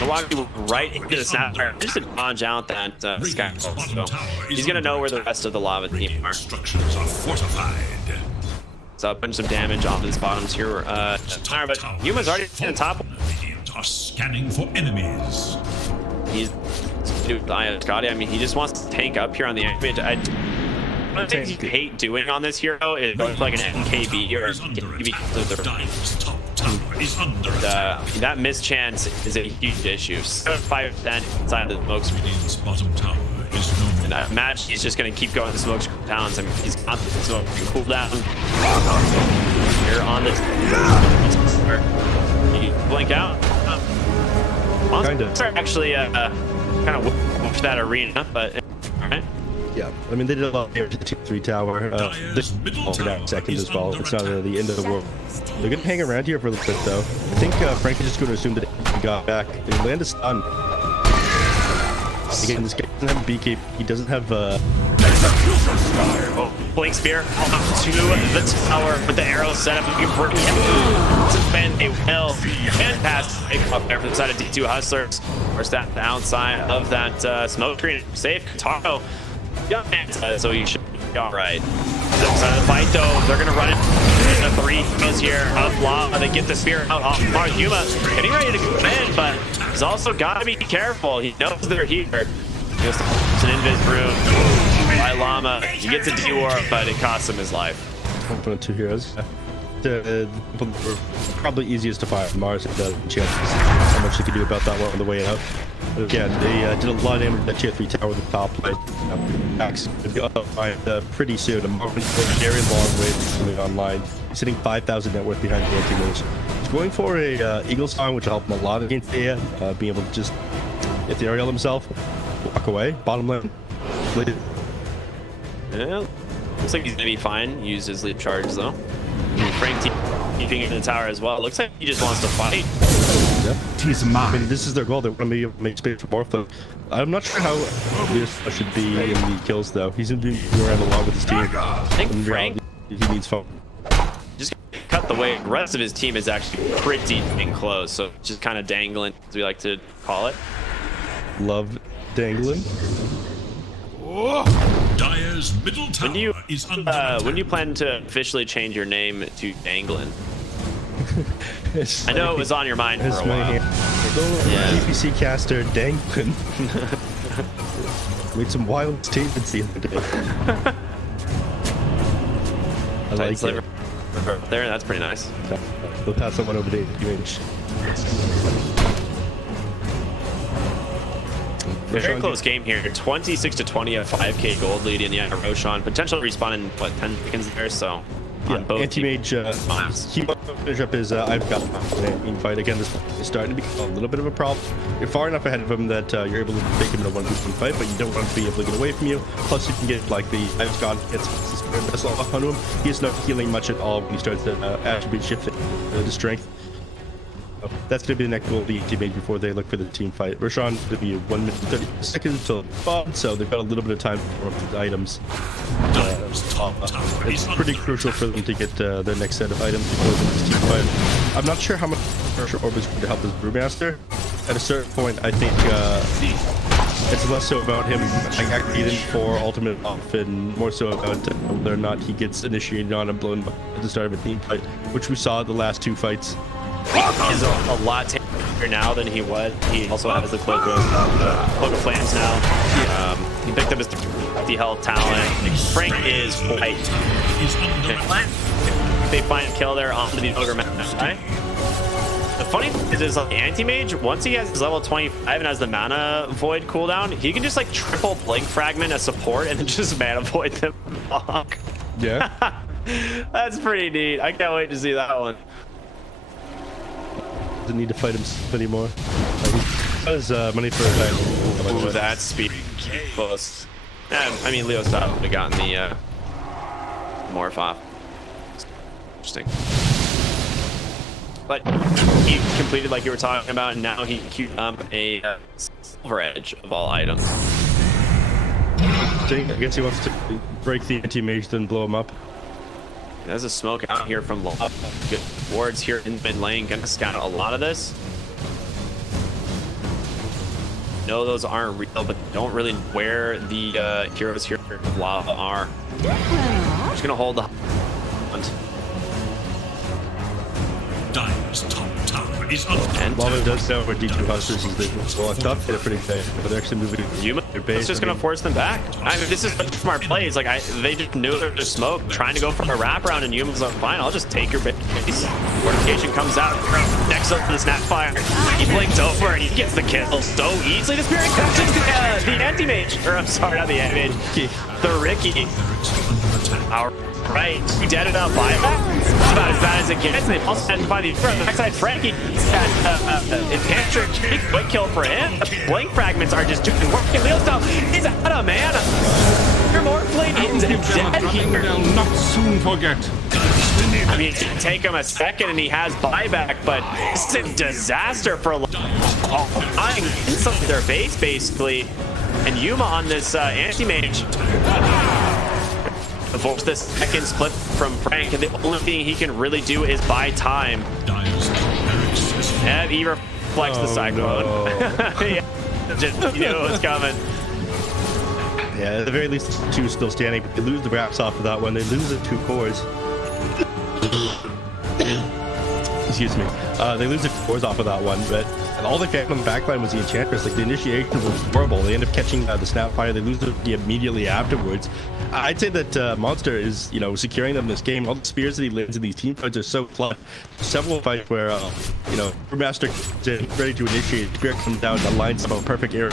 walk right into the snapper. Just to dodge out that Skywalker. So he's gonna know where the rest of the lava team are. Structures are fortified. So putting some damage on this bottom tier. But Yuma's already in the top. Radiant are scanning for enemies. He's doing Scotty. I mean, he just wants to tank up here on the image. One of the things you hate doing on this hero is going for like an NKB or that mischance is a huge issue. 5% inside the smoke screen. Bottom tower is no And that match, he's just going to keep going to smoke towns. I mean, he's constantly smoking cooldown. Here on the you blink out. Monsters are actually kind of whooped that arena, but alright. Yeah, I mean, they did a lot of damage to the 2-3 tower. That second as well. It's not the end of the world. They're going to hang around here for a little bit, though. I think Frank is just going to assume that he got back. They land a stun. Again, this guy doesn't have a BK. He doesn't have Blink Spear to the tower with the arrow set up. You can bring him. Suspend a will. Fantastic up there for the side of D2 Hustlers. First at the outside of that smoke screen. Safe. Taco. So you should be alright. Side of the fight though, they're gonna run it. The 3 kills here of lava. They get the spear out off Mars. Yuma getting ready to come in, but he's also gotta be careful. He knows they're here. Just an invis room by Llama. He gets a D-War, but it costs him his life. One of 2 heroes. Probably easiest to fire Mars if the chances. How much they can do about that one on the way out. But again, they did a lot of damage to that tier 3 tower with the top plate. Max could be up pretty soon. A very long way from coming online. He's hitting 5,000 net worth behind the anti-mage. He's going for a Eagle Song, which will help him a lot against AI. Being able to just hit the aerial himself, walk away, bottom lane. Yeah, looks like he's gonna be fine. Use his leap charge though. Frank keeping it in the tower as well. Looks like he just wants to fight. Yeah. I mean, this is their goal. They want to make space for more of them. I'm not sure how this should be in the kills though. He's gonna be around along with his team. I think Frank, he needs fun. Just cut the way. The rest of his team is actually pretty close, so just kind of dangling, as we like to call it. Love dangling. Dire's middle tower is under attack. When do you plan to officially change your name to Danglin? I know it was on your mind for a while. Yeah. PPC caster Danglin made some wild statements the other day. I like it. There, that's pretty nice. We'll pass that one over to UH. Very close game here. 26-20, a 5k gold lead in the Roshan. Potential respawn in what 10 seconds there. So yeah, anti-mage. He wants to finish up his I've got in fight again. This is starting to become a little bit of a problem. You're far enough ahead of him that you're able to take him in a 1v1 fight, but you don't want to be able to get away from you. Plus, you can get like the I've got gets missile onto him. He's not healing much at all when he starts to attribute shift to strength. That's going to be the next goal of the teammate before they look for the team fight. Roshan going to be 1 minute and 30 seconds until spawn, so they've got a little bit of time to form up the items. It's pretty crucial for them to get their next set of items before the next team fight. I'm not sure how much pressure Orb is going to help as Brewmaster. At a certain point, I think it's less so about him activating for ultimate off and more so about whether or not he gets initiated on and blown at the start of a team fight, which we saw the last 2 fights. Is a lot here now than he was. He also has the Cloak of Flames now. He picked up his 50 health talent. Frank is white. They find a kill there onto the Ogre Magi. The funny thing is like anti-mage, once he has his level 25 and has the mana void cooldown, he can just like triple blink fragment as support and then just mana void them. Yeah. That's pretty neat. I can't wait to see that one. Doesn't need to fight him anymore. That is money for a time. Ooh, that speed. Close. I mean, Leo Style would have gotten the morph off. Interesting. But he completed like you were talking about, and now he queued up a silver edge of all items. I guess he wants to break the anti-mage, then blow him up. There's a smoke out here from Lava. Good wards here in mid lane. Gonna scout a lot of this. No, those aren't real, but don't really know where the heroes here of Lava are. I'm just gonna hold the hunt. Dire's top tower is under. And Lava does sound where D2 Hustlers is big. Well, I thought they're pretty big, but they're actually moving Yuma, their base. it's just gonna force them back. I mean, this is such smart plays. Like, they just knew there was smoke, trying to go for a wraparound, and Yuma's like, fine, I'll just take your base. Fortification comes out next up to the Snapfire. He blinks over and he gets the kill so easily. The Spirit catches the anti-mage. Or, I'm sorry, not the anti-mage. The Ricky. Our right, we deaded out buyback. It's about as bad as it gets. They also had to find the backside. Frankie in pantry. Big quick kill for him. The blink fragments are just doing work. And Leo Style is out of mana. Your Morphling is dead here. Not soon forget. I mean, it's gonna take him a second and he has buyback, but it's a disaster for buying inside their base, basically. And Yuma on this anti-mage. Force the second split from Frank, and the only thing he can really do is buy time. And he reflects the Cyclone. No. Yeah, just knew it was coming. Yeah, at the very least, the two still standing, but they lose the wraps off of that one. They lose the 2 cores. Excuse me. They lose the cores off of that one, but all they kept on the backline was the Enchantress. Like, the initiation was horrible. They end up catching the Snapfire. They lose the immediately afterwards. I'd say that Monster is, you know, securing them this game. All the spears that he lands in these team fights are so clutch. Several fights where, you know, Master is ready to initiate. Spear comes down and lines up a perfect area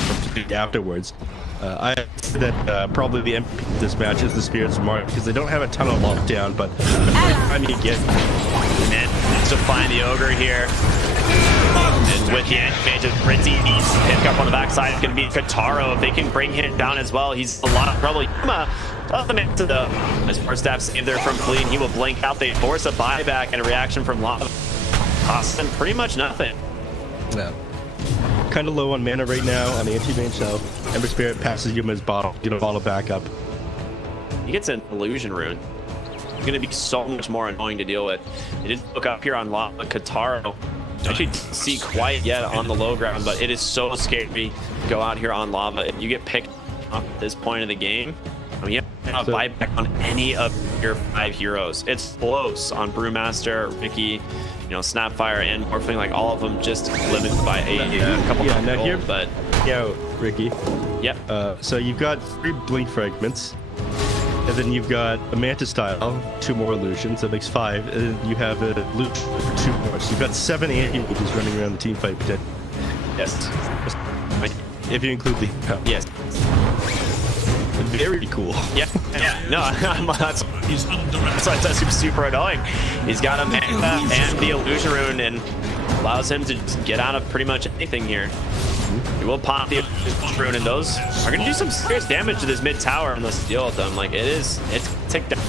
afterwards. I say that probably the MVP of this match is the Spears Mark, because they don't have a ton of lockdown, but the first time you get to find the Ogre here. And with the anti-mage, Ritzy needs to pick up on the backside. It's going to be Kataro. If they can bring him down as well, he's a lot of trouble. Yuma, to the his first staff save there from fleeing. He will blink out. They force a buyback and a reaction from Lava. Costs them pretty much nothing. Yeah. Kind of low on mana right now on the anti-mage, so Ember Spirit passes Yuma's bottle, bottle back up. He gets an illusion rune. It's going to be so much more annoying to deal with. It didn't look up here on Lava. Kataro. I actually didn't see quite yet on the low ground, but it is so scary to go out here on Lava. If you get picked up at this point in the game, I mean, you have to buyback on any of your 5 heroes. It's close on Brewmaster, Ricky, you know, Snapfire, and Morphling. Like, all of them just limited by a couple of gold, but yeah, Ricky. Yep. So you've got 3 blink fragments, and then you've got a Mantis Style, 2 more illusions, that makes 5, and then you have a loot for 2 more. So you've got 7 anti-mages running around the team fight. Yes. If you include the... Yes. Very cool. Yeah. No, that's why it's super annoying. He's got a mana and the illusion rune, and allows him to just get out of pretty much anything here. He will pop the illusion rune, and those are going to do some serious damage to this mid tower unless you deal with them. Like, it's ticked down.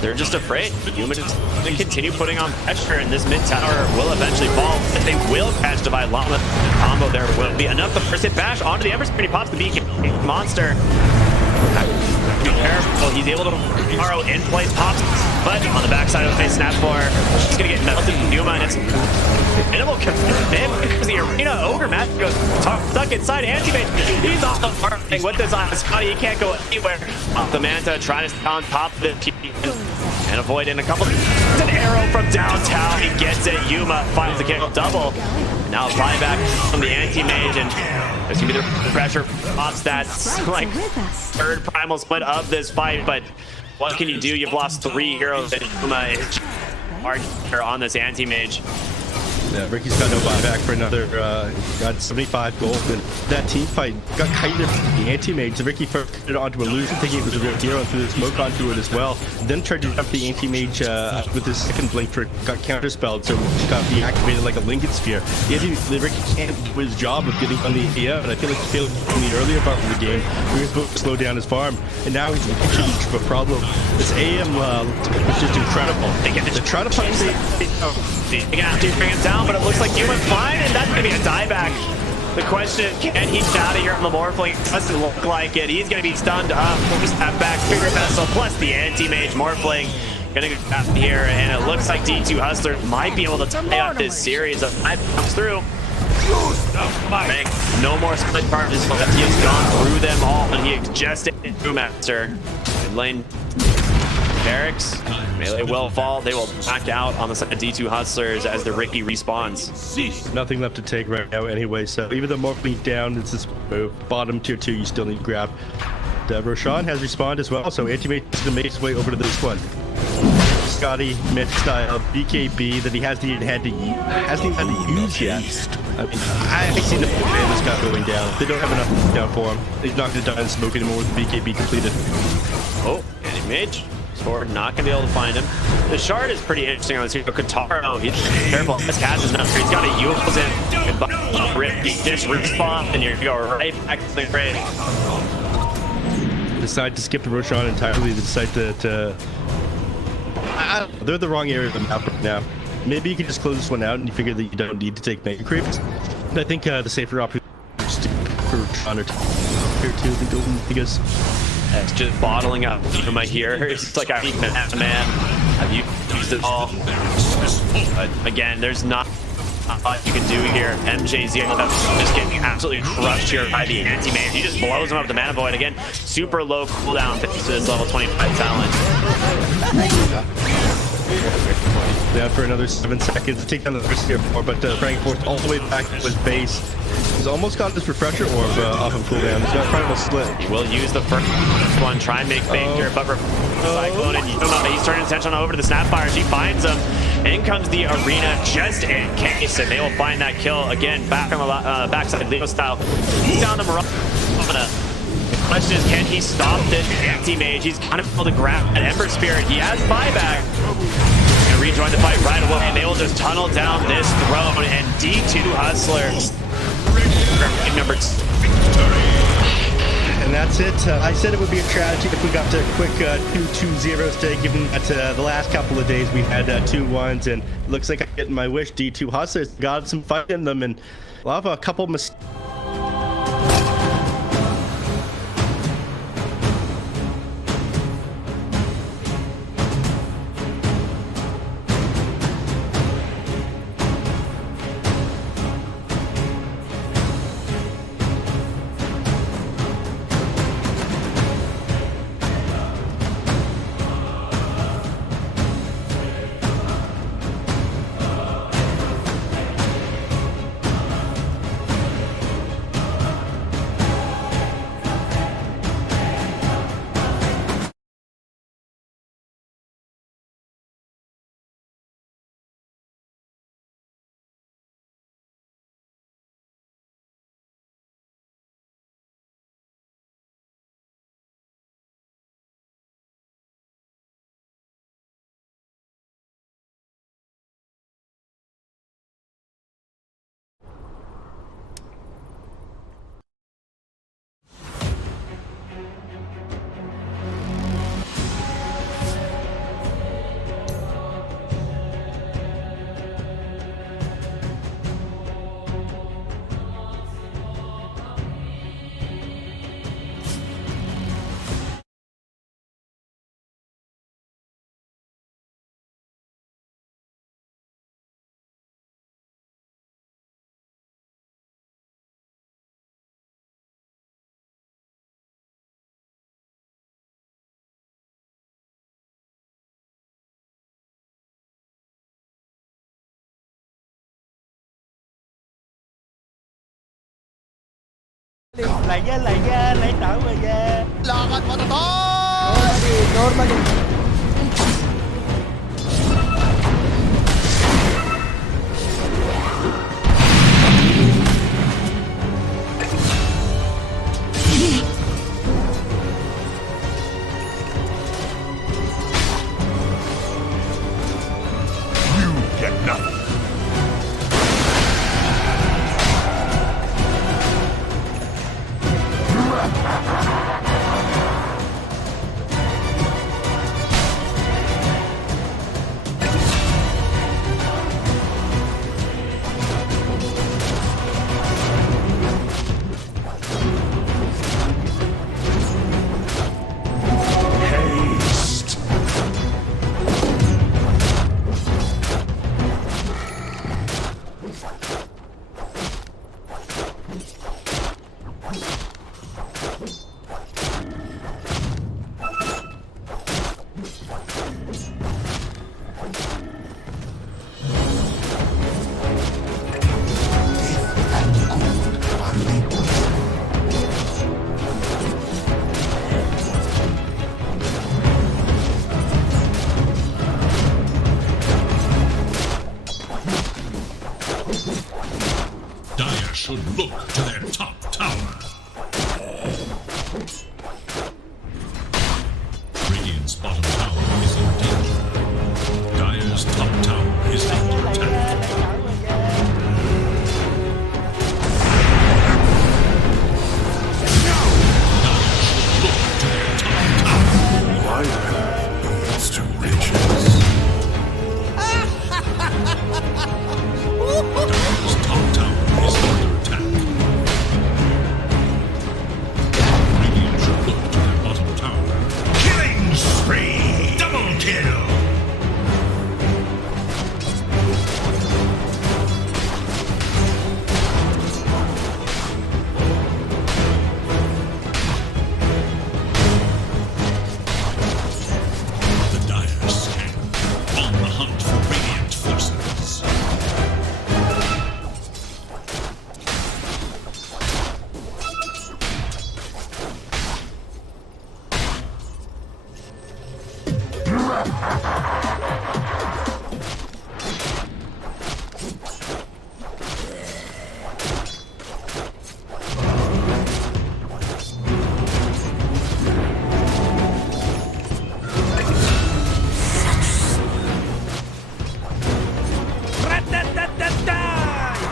They're just afraid. Human is going to continue putting on pressure, and this mid tower will eventually fall. If they will catch Divide Llama, the combo there will be enough. The first hit bash onto the Ember Spirit. He pops the beacon. Monster. Be careful. He's able to borrow in place, pops But on the backside of the face snap for, he's gonna get melted from Yuma, and it's minimal commitment because the arena ogre match goes stuck inside Anti-Mage. He's off the parking with this on his body. He can't go anywhere. Off the Manta trying to stay on top of it and avoid in a couple. It's an arrow from downtown. He gets it. Yuma finds the kill double. Now a buyback from the Anti-Mage, and there's gonna be the pressure off that like third primal split of this fight. But what can you do? You've lost 3 heroes, and Yuma is on this Anti-Mage. Yeah, Ricky's got no buyback for another, got 75 gold, and that team fight got kind of the Anti-Mage. So Ricky first put it onto Illusion, thinking it was a real hero, and threw the smoke onto it as well. Then tried to jump the Anti-Mage with his second blink trick, got counterspelled, so got deactivated like a Lincoln Sphere. Ricky can't do his job of getting on the AM, and I feel like he failed in the earlier part of the game. He was supposed to slow down his farm, and now he's a huge of a problem. This AM was just incredible. They're trying to punch They're gonna have to bring him down, but it looks like you went fine, and that's gonna be a dieback. The question, can he get out of here on the Morphling? Doesn't look like it. He's gonna be stunned up. Snap back, Spirit Vessel, plus the Anti-Mage Morphling. Gonna go out here, and it looks like D2 Hustler might be able to tie up this series of 5 comes through. No more split charges left. He has gone through them all, and he has just hit Brewmaster. Mid lane Barracks, melee will fall. They will back out on the side of D2 Hustlers as the Ricky respawns. Nothing left to take right now anyway, so even though Morphling down, it's this move. Bottom tier 2, you still need to grab. Roshan has respawned as well, so Anti-Mage is going to make his way over to this one. Scotty, mid-style, BKB that he hasn't even had to use yet. I mean, I see the this guy going down. They don't have enough down for him. He's not going to die in smoke anymore with the BKB completed. Oh, Anti-Mage. Sword not gonna be able to find him. The shard is pretty interesting on this hero. Kataro, he's careful. This Kaz is not. He's got a Yules in. Rip, he just respawn, and you go right back to the grave. Decide to skip the Roshan entirely. They decide to they're the wrong area of the map right now. Maybe you can just close this one out, and you figure that you don't need to take mega creeps. But I think the safer option is to for Roshan or tier 2 the golden, because. It's just bottling up Yuma here. It's like a man. Have you used it all? But again, there's not a lot you can do here. MJ's just getting absolutely crushed here by the Anti-Mage. He just blows him up with the Mana Void again. Super low cooldown thanks to his level 25 talent. Down for another 7 seconds to take down the first tier 4, but Frank forced all the way back to his base. He's almost got this refresher orb off of cooldown. He's got primal split. He will use the first one, try and make bait here, but Cyclone and Yuma, he's turning attention over to the Snapfire. She finds him. In comes the arena just in case, and they will find that kill again back on the backside Leo style. He's down to Mirage. The question is, can he stop this Anti-Mage? He's kind of able to grab an Ember Spirit. He has buyback. Gonna rejoin the fight right away, and they will just tunnel down this throne, and D2 Hustlers number 2. And that's it. I said it would be a tragedy if we got to a quick 2-2-0 stay, given that the last couple of days we had 2-1s, and it looks like I'm getting my wish. D2 Hustlers got some fight in them, and we'll have a couple mistakes. Lại nha, lấy trở về nha. Lakat mo to, Normally. You get nothing. Haste. Dire should look to their top tower. Radiant's bottom tower is in danger. Dire's top tower is under attack. My path leads to riches. Dire's top tower is under attack. Radiant should look to their bottom tower. Killing spree. Double kill. The Dire scan on the hunt for Radiant forces.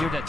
You're dead.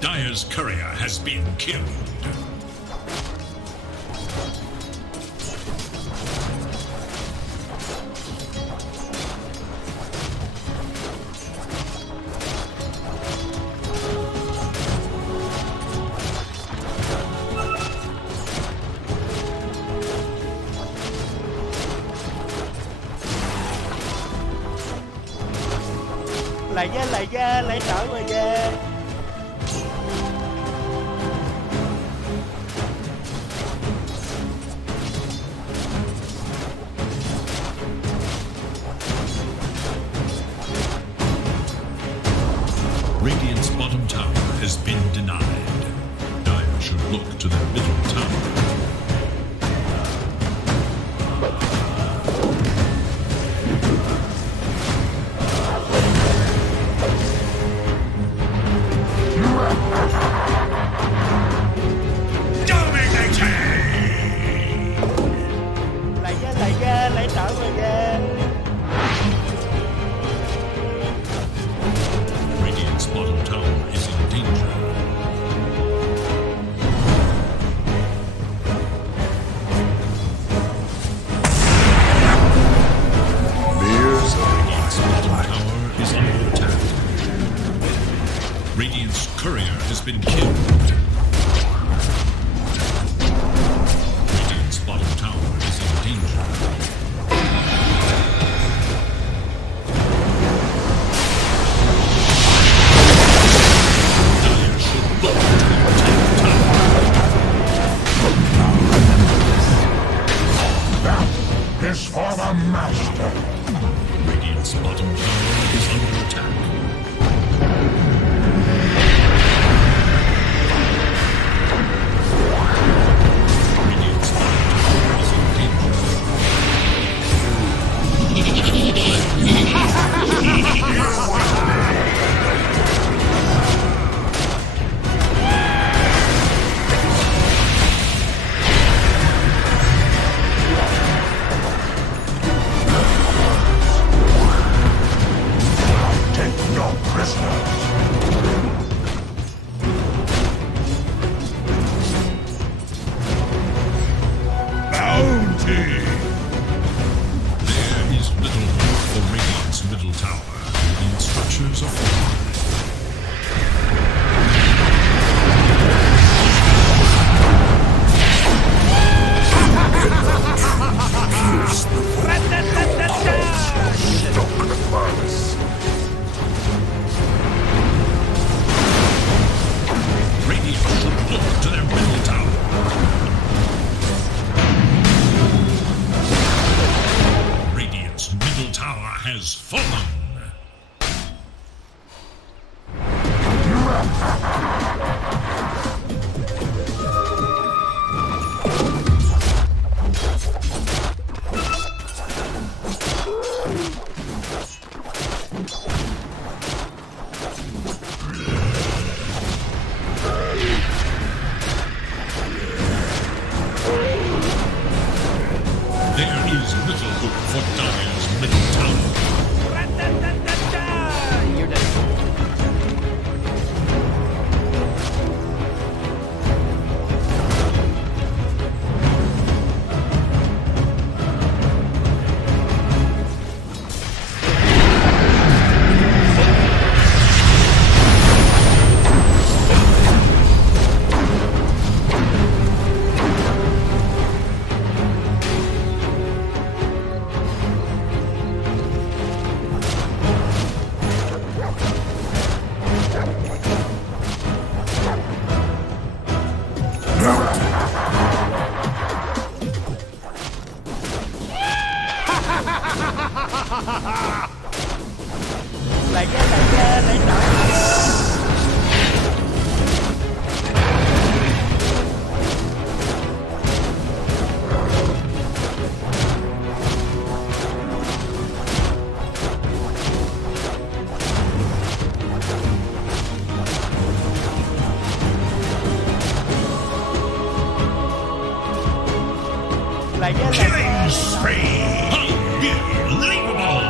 Dire's courier has been killed. Lại nha, lấy trở về nha. Radiant's bottom tower has been denied. Dire should look to their middle tower. Lại nha, lấy trở về nha. Radiant's bottom tower is in danger. Radiant's courier has been killed. Radiant's bottom tower is in danger. Dire should look to attack tower. That is for the master. Radiant's bottom tower is under attack. Radiant's bottom tower is in danger. Take no prisoners. Bounty! There is little hope for Radiant's middle tower. Radiant structures are fortified. Radiant should look to their middle tower. Radiant's middle tower has fallen. There is little hope for Dire's middle tower. You're dead. Killing spree! Unbelievable!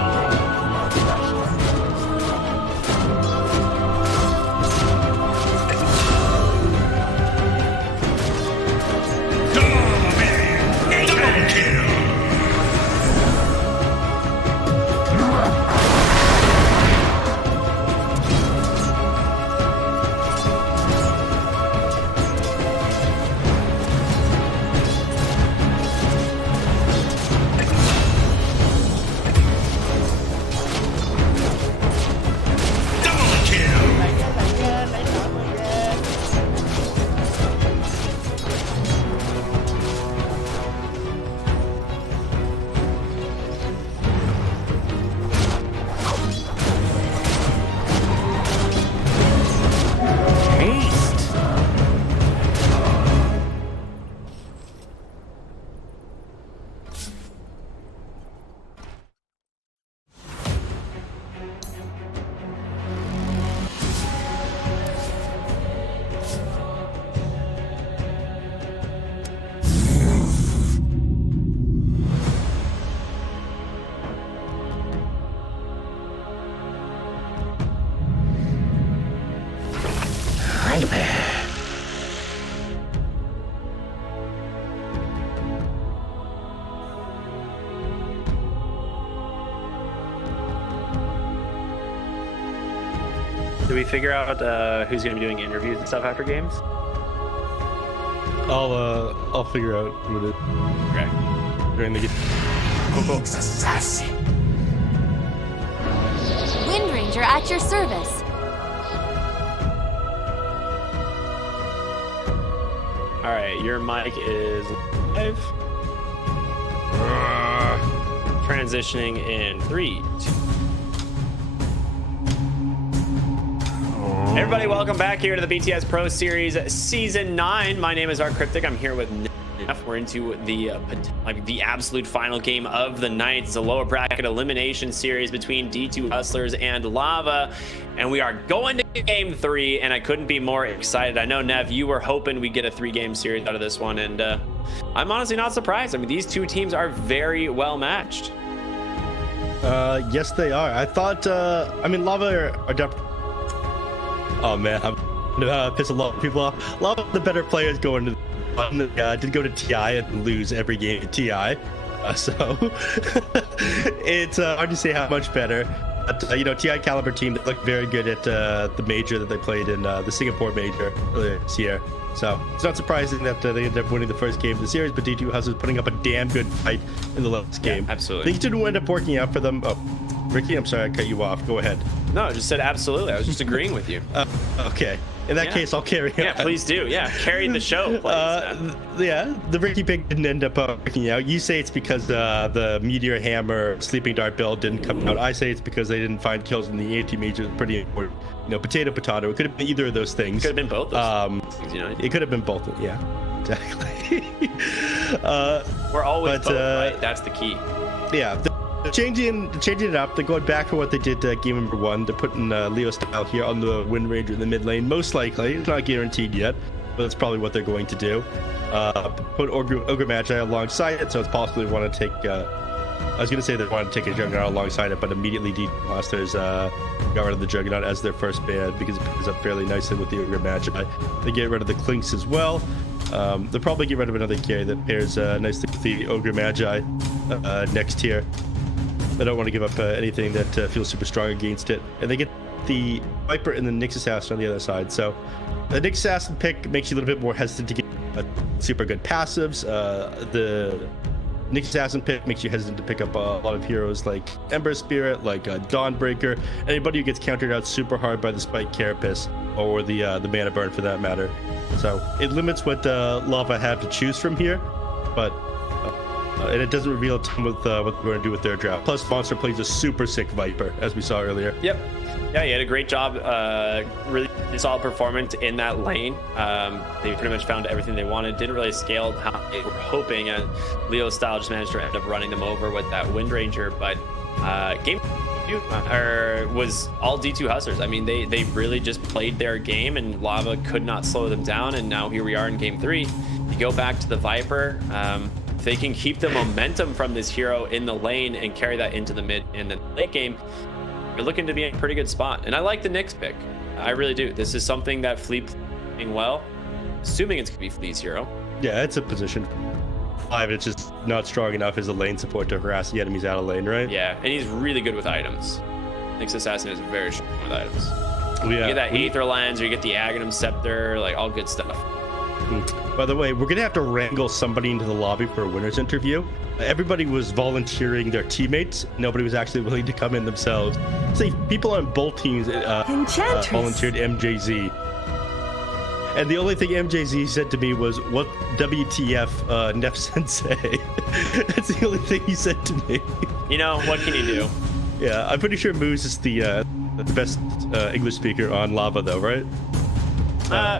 Did we figure out who's going to be doing interviews and stuff after games? I'll figure out who it is Okay. during the game. League's assassin. Wind Ranger at your service. All right, your mic is live. Transitioning in 3, 2. Everybody, welcome back here to the BTS Pro Series Season 9. My name is Art Cryptic. I'm here with Neff. We're into the absolute final game of the night. It's a lower bracket elimination series between D2 Hustlers and Lava. And we are going to Game 3, and I couldn't be more excited. I know, Nev, you were hoping we'd get a 3-game series out of this one, and I'm honestly not surprised. I mean, these two teams are very well matched. Yes, they are. I thought, I mean, Lava are definitely... Oh, man, I'm gonna piss a lot of people off. Lava, the better players going to did go to TI and lose every game at TI. So it's hard to say how much better. But, you know, TI caliber team that looked very good at the major that they played in the Singapore major earlier this year. So it's not surprising that they ended up winning the first game of the series, but D2 Hustlers putting up a damn good fight in the last game. Absolutely. Things didn't end up working out for them. Oh, Ricky, I'm sorry I cut you off. Go ahead. No, I just said absolutely. I was just agreeing with you. Okay. In that case, I'll carry on. Yeah, please do. Yeah, carry the show, please. Yeah, the Ricky pick didn't end up working out. You say it's because the Meteor Hammer Sleeping Dart build didn't come out. I say it's because they didn't find kills in the anti-major. Pretty important. You know, potato. It could have been either of those things. Could have been both those things, you know? It could have been both. Yeah, exactly. We're always both, right? That's the key. Yeah. Changing it up, they're going back to what they did game number 1. They're putting Leo Style here on the Wind Ranger in the mid lane. Most likely, it's not guaranteed yet, but that's probably what they're going to do. Put Ogre Magi alongside it, so it's possible they want to take. I was going to say they want to take a Juggernaut alongside it, but immediately D-Masters got rid of the Juggernaut as their first ban because it picks up fairly nicely with the Ogre Magi. They get rid of the Clinks as well. They'll probably get rid of another carry that pairs nicely with the Ogre Magi next tier. I don't want to give up anything that feels super strong against it. And they get the Viper and the Nyx Assassin on the other side. So the Nyx Assassin pick makes you a little bit more hesitant to get super good passives. The Nyx Assassin pick makes you hesitant to pick up a lot of heroes like Ember Spirit, like Dawnbreaker, anybody who gets countered out super hard by the Spike Carapace or the Mana Burn for that matter. So it limits what Lava have to choose from here, but and it doesn't reveal a ton with what they're going to do with their draft. Plus, Monster plays a super sick Viper, as we saw earlier. Yep. Yeah, he had a great job. Really solid performance in that lane. They pretty much found everything they wanted. Didn't really scale how they were hoping, and Leo Style just managed to end up running them over with that Wind Ranger. But game 2 was all D2 Hustlers. I mean, they really just played their game, and Lava could not slow them down. And now here we are in game 3. You go back to the Viper. If they can keep the momentum from this hero in the lane and carry that into the mid and the late game, you're looking to be in a pretty good spot. And I like the Nyx pick. I really do. This is something that Flea playing well, assuming it's gonna be Flea's hero. Yeah, it's a position 5. It's just not strong enough as a lane support to harass the enemies out of lane, right? Yeah, and he's really good with items. Nyx Assassin is very strong with items. Yeah. You get that Aether Lens, or you get the Aghanim Scepter, like all good stuff. By the way, we're gonna have to wrangle somebody into the lobby for a winner's interview. Everybody was volunteering their teammates. Nobody was actually willing to come in themselves. See, people on both teams volunteered MJZ. And the only thing MJZ said to me was, "What WTF, Neff Sensei?" That's the only thing he said to me. You know, what can you do? Yeah, I'm pretty sure Moose is the best English speaker on Lava, though, right?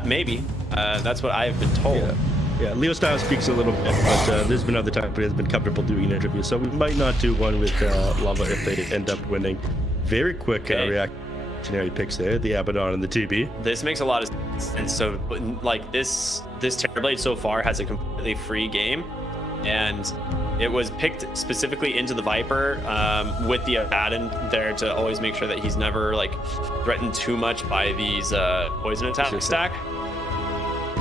Maybe. That's what I've been told. Yeah, Leo Style speaks a little bit, but there's been other times where he has been comfortable doing an interview, so we might not do one with Lava if they end up winning. Very quick reactionary picks there, the Abaddon and the TB. This makes a lot of sense. And so, like, this Terrorblade so far has a completely free game, and it was picked specifically into the Viper with the Abaddon there to always make sure that he's never, like, threatened too much by these poison attack stack.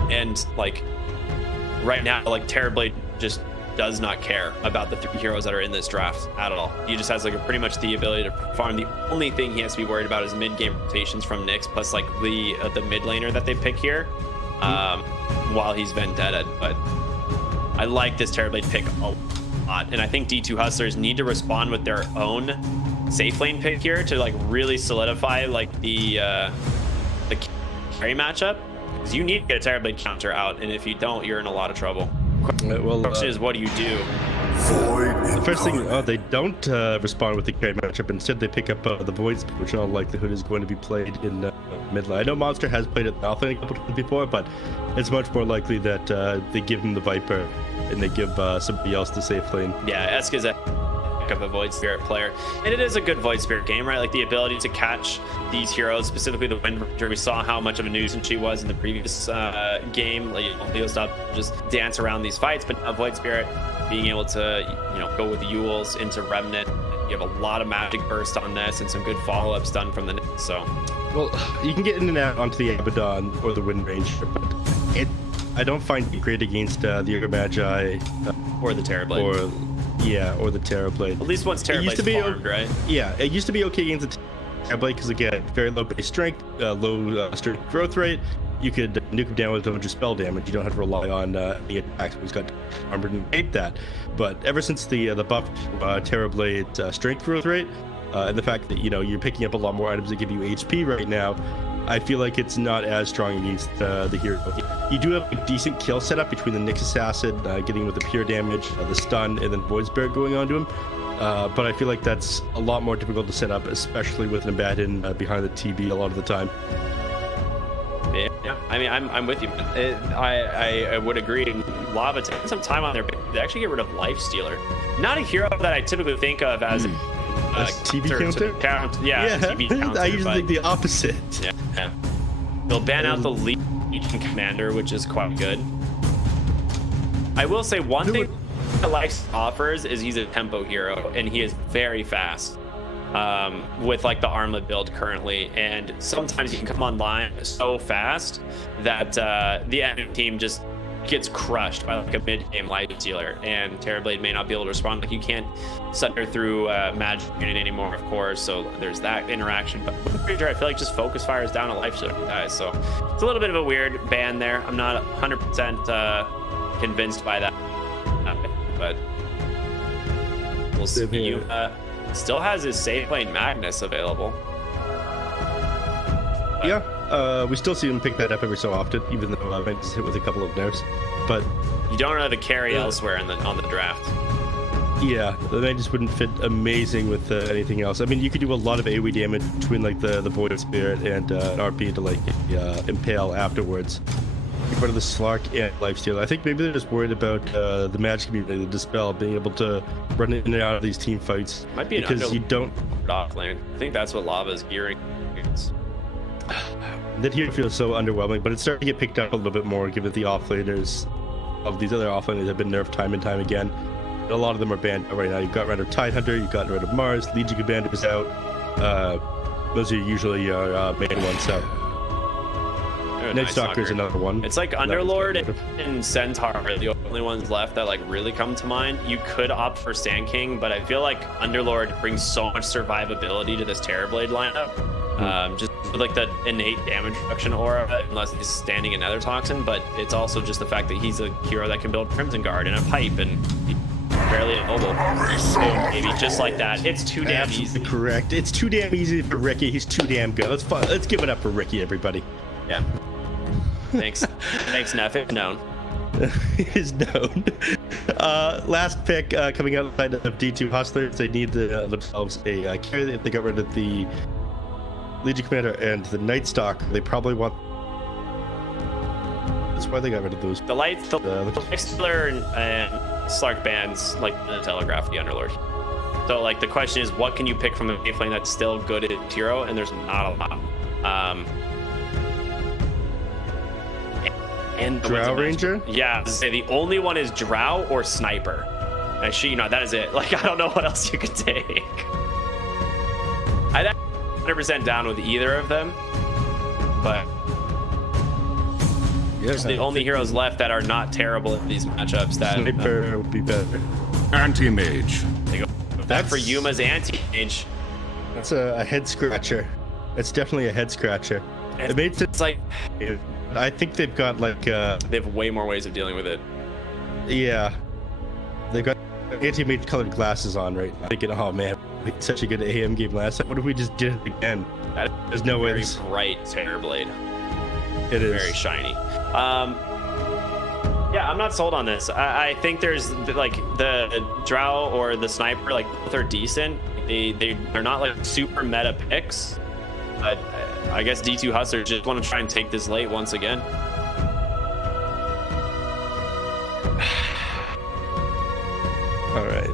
And, like, right now, like, Terrorblade just does not care about the 3 heroes that are in this draft at all. He just has like pretty much the ability to farm. The only thing he has to be worried about is mid-game rotations from Nyx, plus like the mid laner that they pick here, while he's Vendetta. But I like this Terrorblade pick a lot, and I think D2 Hustlers need to respond with their own safe lane pick here to like really solidify like the carry matchup, because you need to get a Terrorblade counter out, and if you don't, you're in a lot of trouble. Well, The question is, what do you do? the first thing, they don't respond with the carry matchup. Instead, they pick up the Void, which in all likelihood is going to be played in mid lane. I know Monster has played it off lane a couple times before, but it's much more likely that they give him the Viper and they give somebody else the safe lane. Yeah, Esk is a heck of a Void Spirit player, and it is a good Void Spirit game, right? Like the ability to catch these heroes, specifically the Wind Ranger. We saw how much of a nuisance she was in the previous game. Like, Leo stopped just dance around these fights, but now Void Spirit being able to, go with the Yules into Remnant. You have a lot of magic burst on this and some good follow-ups done from the Nyx, so. Well, you can get in and out onto the Abaddon or the Wind Ranger, but I don't find it great against the Magi Or the Terrorblade. or the Terrorblade. At least once Terrorblade's farmed, right? Yeah, it used to be okay against the Terrorblade because again, very low base strength, low strength growth rate. You could nuke him down with a bunch of spell damage. You don't have to rely on the attacks. He's got armored and hate that. But ever since the buff Terrorblade's strength growth rate, and the fact that you're picking up a lot more items that give you HP right now, I feel like it's not as strong against the hero. You do have a decent kill setup between the Nyx Assassin getting with the pure damage, the stun, and then Void Spirit going onto him. But I feel like that's a lot more difficult to set up, especially with an Abaddon behind the TB a lot of the time. Yeah, I mean, I'm with you. I would agree. Lava taking some time on there, but they actually get rid of Lifestealer. Not a hero that I typically think of as a TB counter? Yeah, TB counter. I usually think the opposite. Yeah. They'll ban out the Legion Commander, which is quite good. I will say one thing that Life offers is he's a tempo hero, and he is very fast. With like the Armlet build currently, and sometimes you can come online so fast that the enemy team just gets crushed by like a mid-game Lifestealer, and Terrorblade may not be able to respond. Like you can't sunder through magic unit anymore, of course, so there's that interaction. But I feel like just focus fires down a Lifestealer guys, so it's a little bit of a weird ban there. I'm not 100% convinced by that, but we'll see. Still has his safe lane Magnus available. Yeah, we still see him pick that up every so often, even though Magnus is hit with a couple of nerfs. But you don't know the carry elsewhere on the draft. Yeah, the Magnus wouldn't fit amazing with anything else. I mean, you could do a lot of AoE damage between like the Void Spirit and an RP to like impale afterwards. Part of the Slark and Lifesteal. I think maybe they're just worried about the magic community, the Dispel, being able to run in and out of these team fights. Might be because you don't off lane. I think that's what Lava is gearing against. That here feels so underwhelming, but it's starting to get picked up a little bit more given the offlaners of these other offlaners have been nerfed time and time again. A lot of them are banned right now. You've got rid of Tidehunter, you've gotten rid of Mars, Legion Commander's out. Those are usually your main ones. So Night Stalker is another one. It's like Underlord and Centaur are the only ones left that like really come to mind. You could opt for Sand King, but I feel like Underlord brings so much survivability to this Terrorblade lineup. Just with like the innate damage reduction aura, unless he's standing in Nether Toxin, but it's also just the fact that he's a hero that can build Crimson Guard and a pipe and fairly immobile. So maybe just like that. It's too damn easy. Correct. It's too damn easy for Ricky. He's too damn good. Let's give it up for Ricky, everybody. Yeah. Thanks. Thanks, Neff. It's known. It is known. Last pick coming outside of D2 Hustlers. They need themselves a carry. If they got rid of the Legion Commander and the Night Stalk, they probably want. That's why they got rid of those. The Lifestealer and Slark bands like the Telegraph, the Underlord. So like the question is, what can you pick from a game lane that's still good at hero? And there's not a lot. And Drow Ranger? Yeah, the only one is Drow or Sniper. Actually, that is it. Like, I don't know what else you could take. I'm 100% down with either of them, but There's the only heroes left that are not terrible at these matchups. That Sniper would be better. Anti-mage. they go back for Yuma's anti-mage. That's a head scratcher. It's definitely a head scratcher. It made sense. It's like I think they've got like they have way more ways of dealing with it. yeah, they've got anti-mage colored glasses on right now. Thinking, oh man, we had such a good AM game last time. What if we just did it again? There's no way. Very bright Terrorblade. It is Very shiny. Yeah, I'm not sold on this. I think there's like the Drow or the Sniper, like both are decent. They're not like super meta picks, but I guess D2 Hustlers just want to try and take this late once again. all right.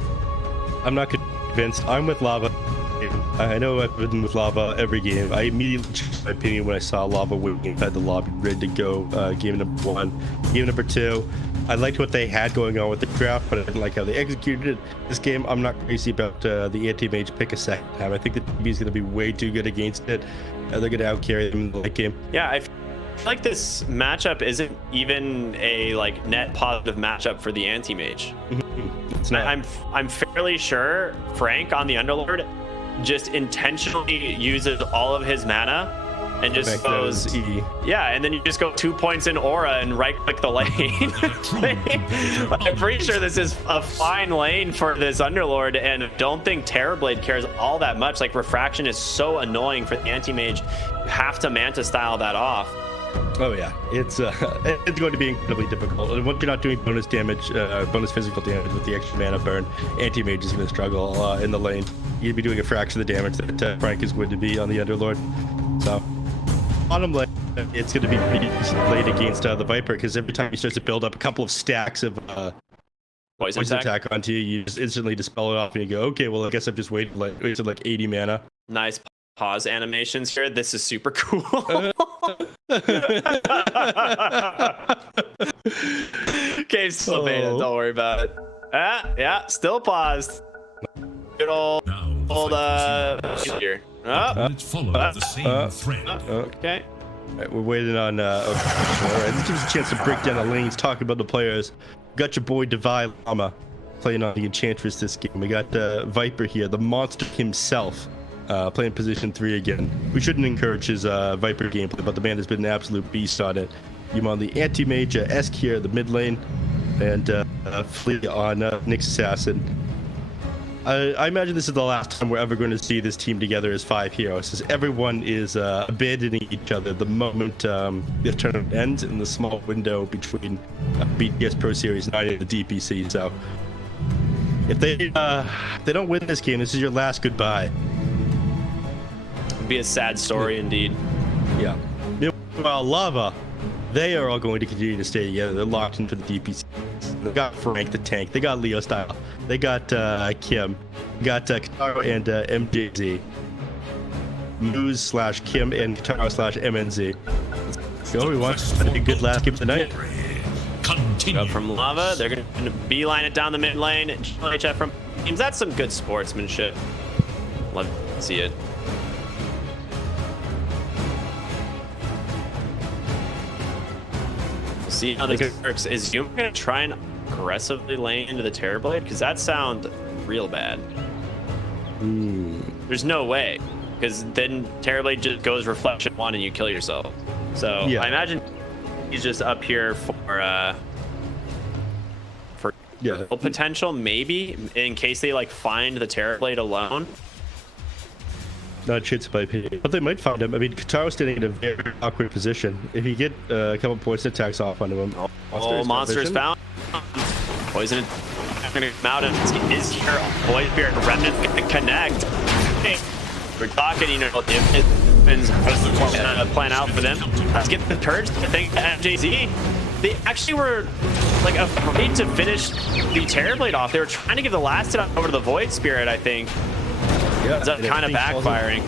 I'm not convinced. I'm with Lava. I know I've been with Lava every game. I immediately changed my opinion when I saw Lava winning inside the lobby, ready to go. Game number 1. Game number 2, I liked what they had going on with the draft, but I didn't like how they executed it. This game, I'm not crazy about the anti-mage pick a second time. I think the TV is going to be way too good against it. They're going to outcarry them in the late game. Yeah, I feel like this matchup isn't even a like net positive matchup for the anti-mage. It's not. I'm fairly sure Frank on the Underlord just intentionally uses all of his mana and just goes E. yeah, and then you just go 2 points in aura and right click the lane. I'm pretty sure this is a fine lane for this Underlord, and I don't think Terrorblade cares all that much. Like refraction is so annoying for the anti-mage, you have to manta style that off. Oh yeah, it's going to be incredibly difficult. And once you're not doing bonus damage, bonus physical damage with the extra mana burn, anti-mage is going to struggle in the lane. You'd be doing a fraction of the damage that Frank is going to be on the Underlord. So, bottom lane, it's going to be pretty late against the Viper, because every time he starts to build up a couple of stacks of Poison attack onto you, you just instantly dispel it off and you go, okay, well I guess I've just wasted like 80 mana. Nice pause animations here. This is super cool. Okay, still beta, don't worry about it. Yeah, still paused. Good old here. Let's follow the same thread. Okay. All right, we're waiting on all right, this gives us a chance to break down the lanes, talk about the players. Got your boy Divide Llama playing on the Enchantress this game. We got Viper here, the monster himself, playing position 3 again. We shouldn't encourage his Viper gameplay, but the man has been an absolute beast on it. You on the anti-mage, Esk here, the mid lane, and Flea on Nyx Assassin. I imagine this is the last time we're ever going to see this team together as 5 heroes, as everyone is abandoning each other the moment the tournament ends in the small window between BTS Pro Series 9 and the DPC. So if they don't win this game, this is your last goodbye. It'd be a sad story indeed. Yeah. Meanwhile, Lava, they are all going to continue to stay together. They're locked into the DPC. They got Frank the Tank. They got Leo Style. They got Kim. Got Kataro and MJZ. Moose / Kim and Kataro / MNZ. Let's go. We want a good last game of the night. Continue. Up from Lava, they're going to beeline it down the mid lane. HF from teams. That's some good sportsmanship. Love to see it. See how this works. Is Yuma gonna try and aggressively lane into the Terrorblade? Because that sounds real bad. There's no way, because then Terrorblade just goes reflection 1 and you kill yourself. So yeah. I imagine he's just up here for potential, maybe in case they like find the Terrorblade alone. Not chance by opinion, but they might find him. I mean, Kataro's standing in a very awkward position. If you get a couple points attacks off onto him, monster's found. Poison gonna come out and is here. Void Spirit Remnant gonna connect. Hey, we're talking, you know, if it happens, plan out for them. Let's get the Purge. I think MJZ, they actually were like afraid to finish the Terrorblade off. They were trying to give the last hit over to the Void Spirit, I think. Yeah, it's kind of backfiring.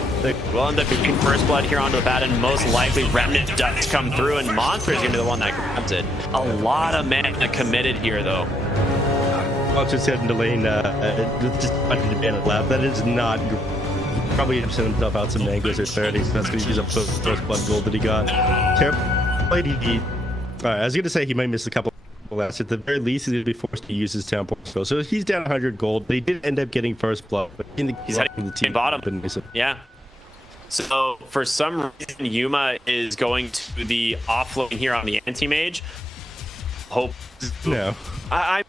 We'll end up getting first blood here onto the bat, and most likely Remnant does come through, and Monster is going to be the one that grabs it. A lot of mana committed here, though. Monster's heading to lane, just under the mana lab. That is not good. Probably sent himself out some mangoes or 30s. That's going to use up the first blood gold that he got. Terrorblade, All right, I was gonna say he might miss a couple last. At the very least, he's gonna be forced to use his teleport skill. So he's down 100 gold, but he did end up getting first blood. But He's heading the team bottom. Yeah. So for some reason, Yuma is going to the off lane here on the anti-mage. Hope. No. I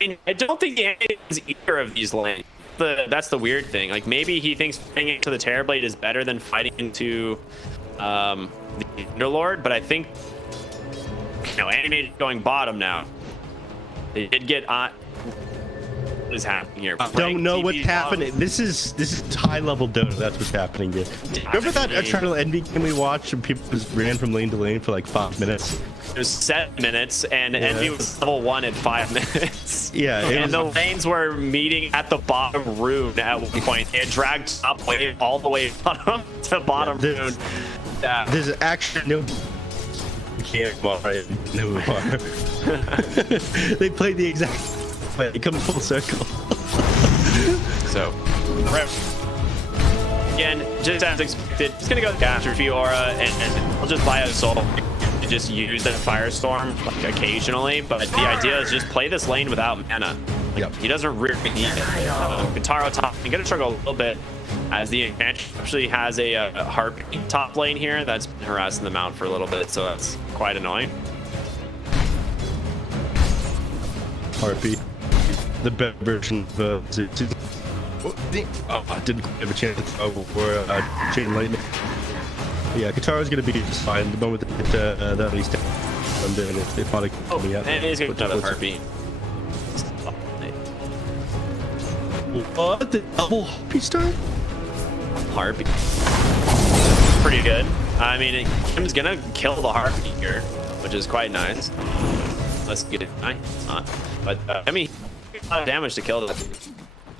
mean, I don't think the anti is either of these lanes. That's the weird thing. Like maybe he thinks fighting into the Terrorblade is better than fighting into the Underlord, but I think anti-mage is going bottom now. They did get on. What is happening here? I don't know what's happening. This is high level Dota. That's what's happening here. Remember that Eternal Envy game we watched and people just ran from lane to lane for like 5 minutes? It was 7 minutes, and Envy was level 1 at 5 minutes. Yeah, and the lanes were meeting at the bottom rune at one point. They had dragged top wave all the way bottom to bottom rune. There's actually no. Can't no bar. They played the exact. Wait, it comes full circle. So, again, just as expected, it's gonna go Catastrophe Aura, and I'll just buy a soul to just use that Firestorm like occasionally. But the idea is just play this lane without mana. Yep. He doesn't really need it. Guitaro top, you're gonna struggle a little bit as the expansion actually has a Harpy top lane here that's been harassing them out for a little bit, so that's quite annoying. Harpy. The better version of I didn't quite have a chance to throw for Chain Lightning. Yeah, Guitaro's gonna be just fine the moment they get that least down. I'm doing it. They probably coming out. And he's gonna put another Harpy. What? The double Harpy star? Harpy. Pretty good. I mean, Kim's gonna kill the Harpy here, which is quite nice. Let's get it. It's not. But I mean, a lot of damage to kill that.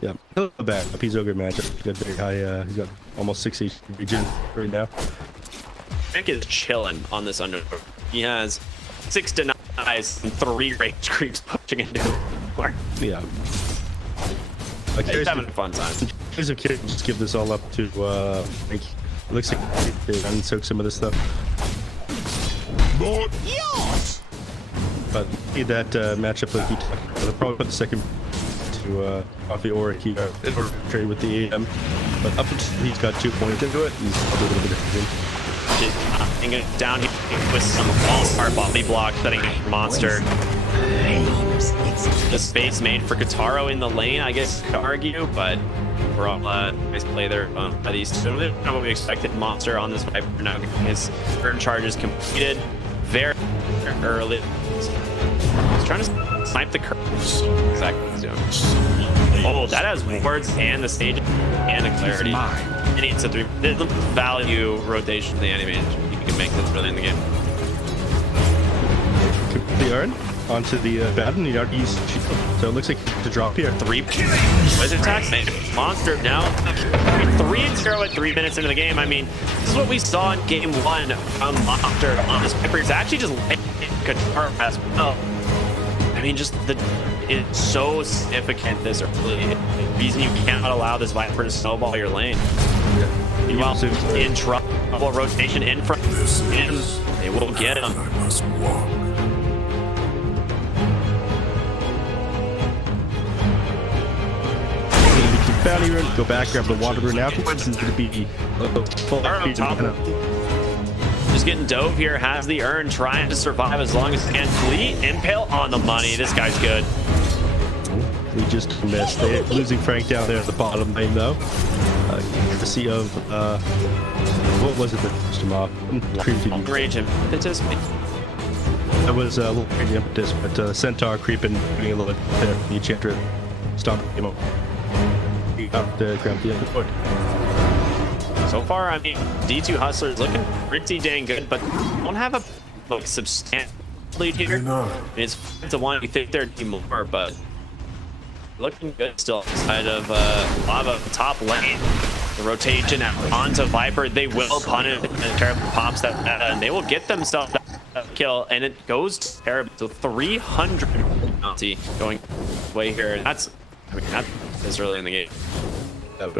Yeah, he'll go back. He's ogre matchup. He's got very high. He's got almost 60 regen right now. Mick is chilling on this under. He has 6 denies and 3 rage creeps pushing into him. Yeah. He's having a fun time. Here's a kid. Just give this all up to Frank. It looks like they unsoak some of this stuff. Not yours. But need that matchup like he talked about. They'll probably put the second to off the Aura key in order to trade with the AM. But up until he's got 2 points into it, he's probably a little bit different. Down here with some all-star body block setting up Monster. The space made for Guitaro in the lane, I guess you could argue, but we're all nice play there by these two. They're not what we expected. Monster on this Viper now. His turn charge is completed very early. He's trying to snipe the curve. Exactly what he's doing. Oh, that has wards and the stage and a clarity. It needs a 3 value rotation to the animation. You can make this really in the game. The Urn onto the Batten. You already used shield. So it looks like to drop here. 3 wizard attacks. Monster now 3-0 at 3 minutes into the game. I mean, this is what we saw in game 1 from Monster on this Viper. It's actually just like Guitar as well. I mean, just it's so significant this early. The reason you cannot allow this Viper to snowball your lane. Yeah. Meanwhile, in trouble, rotation in front of him, they will get him. Bounty rune, go back, grab the water rune afterwards. It's going to be full just getting dove here, has the urn, trying to survive as long as he can. Fleet, Impale on the money. This guy's good. We just missed. They're losing Frank down there at the bottom lane, though. Courtesy of, what was it that pushed him off? Rage impetus. That was a little crazy impetus, but Centaur creeping, doing a little bit there. The Enchanter stopped him up. He got the grab the other foot. So far, I mean, D2 Hustlers looking pretty dang good, but don't have a substantial lead here. I mean, it's 5-1. You think there'd be more, but looking good still outside of Lava top lane. The rotation onto Viper, they will punish the terrible pops that and they will get themselves that kill, and it goes to terrible. So 300 bounty going away here. That's, I mean, that is early in the game.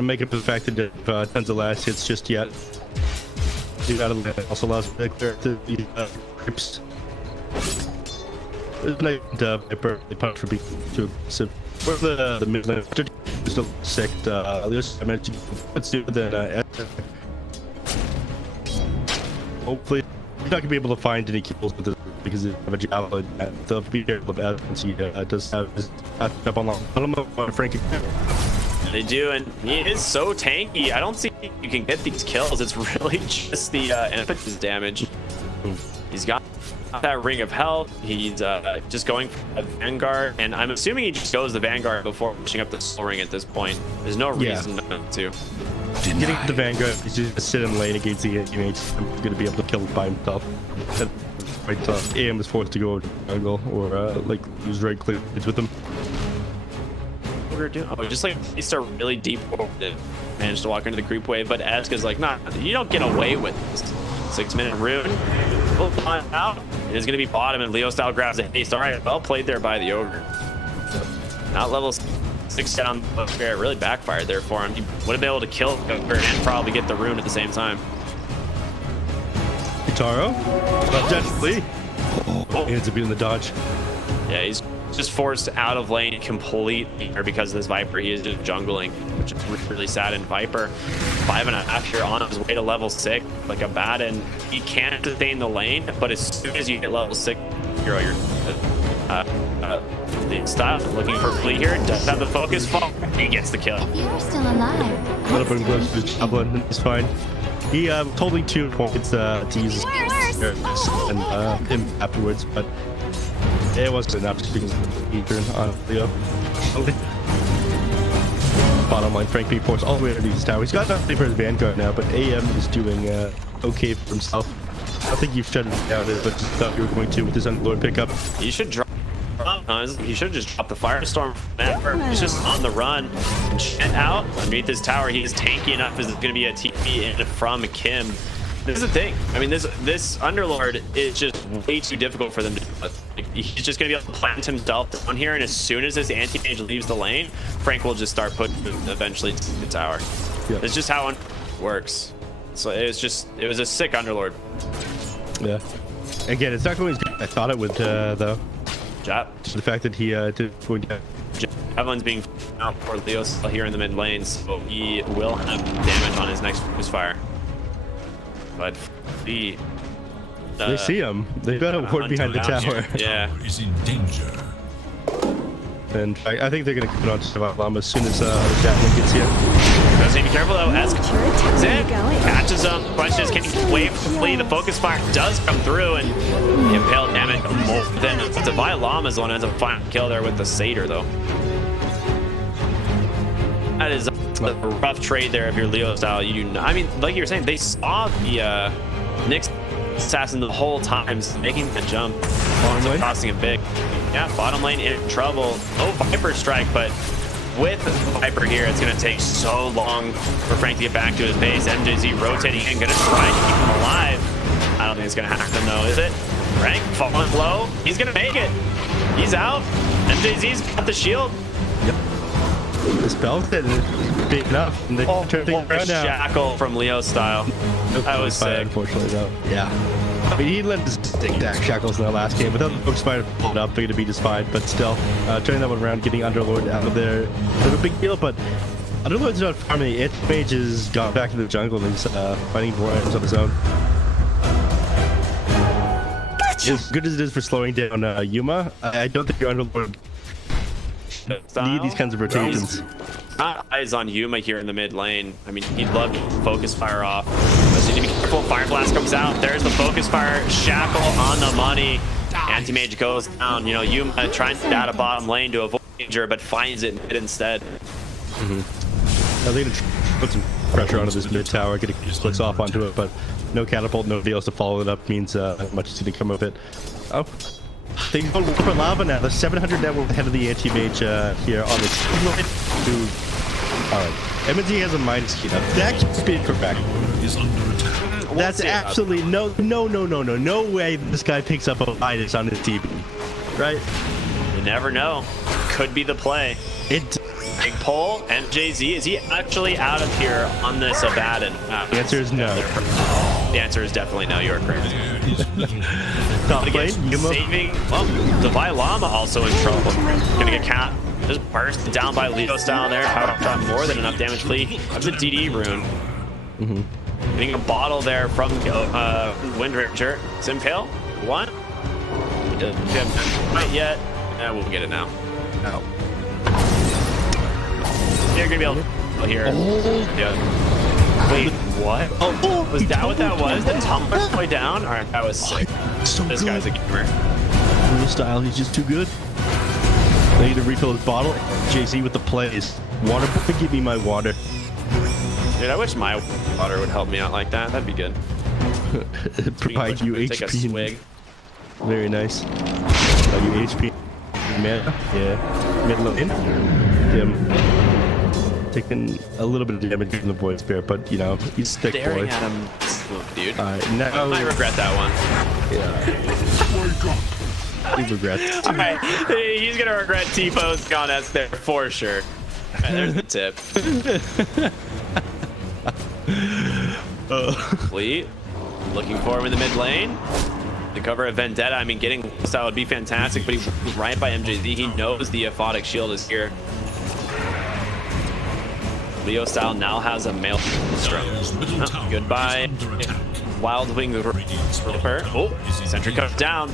Make up for the fact that tons of last hits just yet. You gotta also allows to clear the creeps. There's no Viper. They punch for being too aggressive. For the mid lane, is still sick. Leos, I managed to let's do the hopefully, you're not gonna be able to find any kills with this because of a javelin. The be careful of as he does have his up on long. I don't know what Frankie. They do, and he is so tanky. I don't see you can get these kills. It's really just the impetus damage. He's got that ring of health. He's just going for a Vanguard, and I'm assuming he just goes the Vanguard before pushing up the soul ring at this point. There's no reason not to. Getting the Vanguard, he's just sit in lane against the image. I'm gonna be able to kill him by himself. And right, AM is forced to go jungle or like use right click with him. What we're doing? Oh, just like they start really deep over it. Managed to walk into the creep wave, but Aska's like, nah, you don't get away with this. 6-minute rune. Pull on out. It is going to be bottom, and Leo style grabs a haste. All right, well played there by the ogre. Not level 6 yet on the fair. It really backfired there for him. He would have been able to kill the ogre and probably get the rune at the same time. Guitaro, definitely. He ends up being the dodge. Yeah, he's just forced out of lane completely because of this Viper. He is just jungling, which is really sad. And Viper, 5.5 here on his way to level 6, like a Abaddon. He can't sustain the lane, but as soon as you get level 6, you're the style looking for fleet here. Does have the focus fall. He gets the kill. If you were still alive, Let him close to the javelin. It's fine. He totally 2 points to use his and him afterwards, but it wasn't enough just because of the turn on Leo. Bottom line, Frank being forced all the way to his tower. He's got nothing for his Vanguard now, but AM is doing okay for himself. I think you've shut him down, but just thought you were going to with his Underlord pickup. You should drop. He should just drop the Firestorm from that. He's just on the run and out underneath this tower. He is tanky enough as it's going to be a TP in from Kim. This is the thing. I mean, this Underlord is just way too difficult for them to do. He's just going to be able to plant himself down here, and as soon as this anti-mage leaves the lane, Frank will just start putting him eventually to the tower. Yep. It's just how it works. So it was a sick Underlord. Yeah. Again, it's not going as good as I thought it would, though. Jap. The fact that he did go down. Javelin's being out for Leo's here in the mid lane, so he will have damage on his next focus fire. But they see him. They've got a ward behind the tower. Yeah. Is in danger. And I think they're going to come on to survive Llama as soon as the Javelin gets here. Just need to be careful though. As Zed catches him, question is, can he wait to flee? The focus fire does come through, and the impale damage more than Divine Llama's one ends up finding kill there with the Satyr though. That is a rough trade there if you're Leo style. I mean, like you were saying, they saw the Nyx assassin the whole time, making the jump, costing him big. Yeah, bottom lane in trouble. No Viper strike, but with Viper here, it's going to take so long for Frank to get back to his base. MJZ rotating in, going to try to keep him alive. I don't think it's going to happen though, is it? Frank falling low. He's going to make it. He's out. MJZ's got the shield. Yep. The spell's big enough. And they turn things around now. Shackle from Leo style. That was sick. Unfortunately, though. Yeah. I mean, he let his stick shackles in the last game. Without the Focus Fire pulled up, they're going to be just fine. But still, turning that one around, getting Underlord out of there, it's a big deal. But Underlord's not farming. Mage has gone back to the jungle and he's fighting for items of his own. Gotcha. As good as it is for slowing down Yuma, I don't think your Underlord need these kinds of rotations. Not eyes on Yuma here in the mid lane. I mean, he'd love to focus fire off. But you need to be careful. Fire Blast comes out. There's the focus fire. Shackle on the money. Anti-mage goes down. You know, Yuma trying to get out of bottom lane to avoid danger, but finds it mid instead. I think to put some pressure onto this mid tower, get clicks off onto it, but no catapult, no deals to follow it up means much is going to come of it. Oh. They go for lava now. The 700 net ahead of the anti-mage here on the team. Alright. MNZ has a minus key now. That keeps being correct. Is under attack. That's absolutely no way this guy picks up a minus on his TV. Right? You never know. Could be the play. Big pull. MJZ, is he actually out of here on this Abaddon? The answer is no. The answer is definitely no. You're correct. Top Gonna get lane, Yuma. saving. Well, Divine Llama also in trouble. Gonna get cat. Just bursted down by Leo style there. Power shot more than enough damage. Flee. That's a DD rune. Getting a bottle there from Wind Ranger. Simpale. One. Doesn't have quite yet. We'll get it now. Ow. You're gonna be able to hear. Yeah. Wait, what? Oh, was that what that was? The tumbler way down? Alright, that was sick. So This good. guy's a gamer. Real style, he's just too good. I need to refill his bottle. JC with the plays. Water, give me my water. Dude, I wish my water would help me out like that. That'd be good. Provide you Take a HP. swig. Very nice. Provide you HP. Man, yeah. Mid lane. Him. Taking a little bit of damage from the void spirit, but you know, he's thick Staring boy. at him, dude. Alright, now I might regret that one. we regret. Alright, he's gonna regret T-Po's gone S there for sure. Alright, there's the tip. Fleet. Looking for him in the mid lane. To cover a Vendetta, I mean, getting style would be fantastic, but he's right by MJZ. He knows the aphotic shield is here. Leo style now has a male strum. Oh, goodbye. Wild Wing Ripper. Oh, Sentry comes down.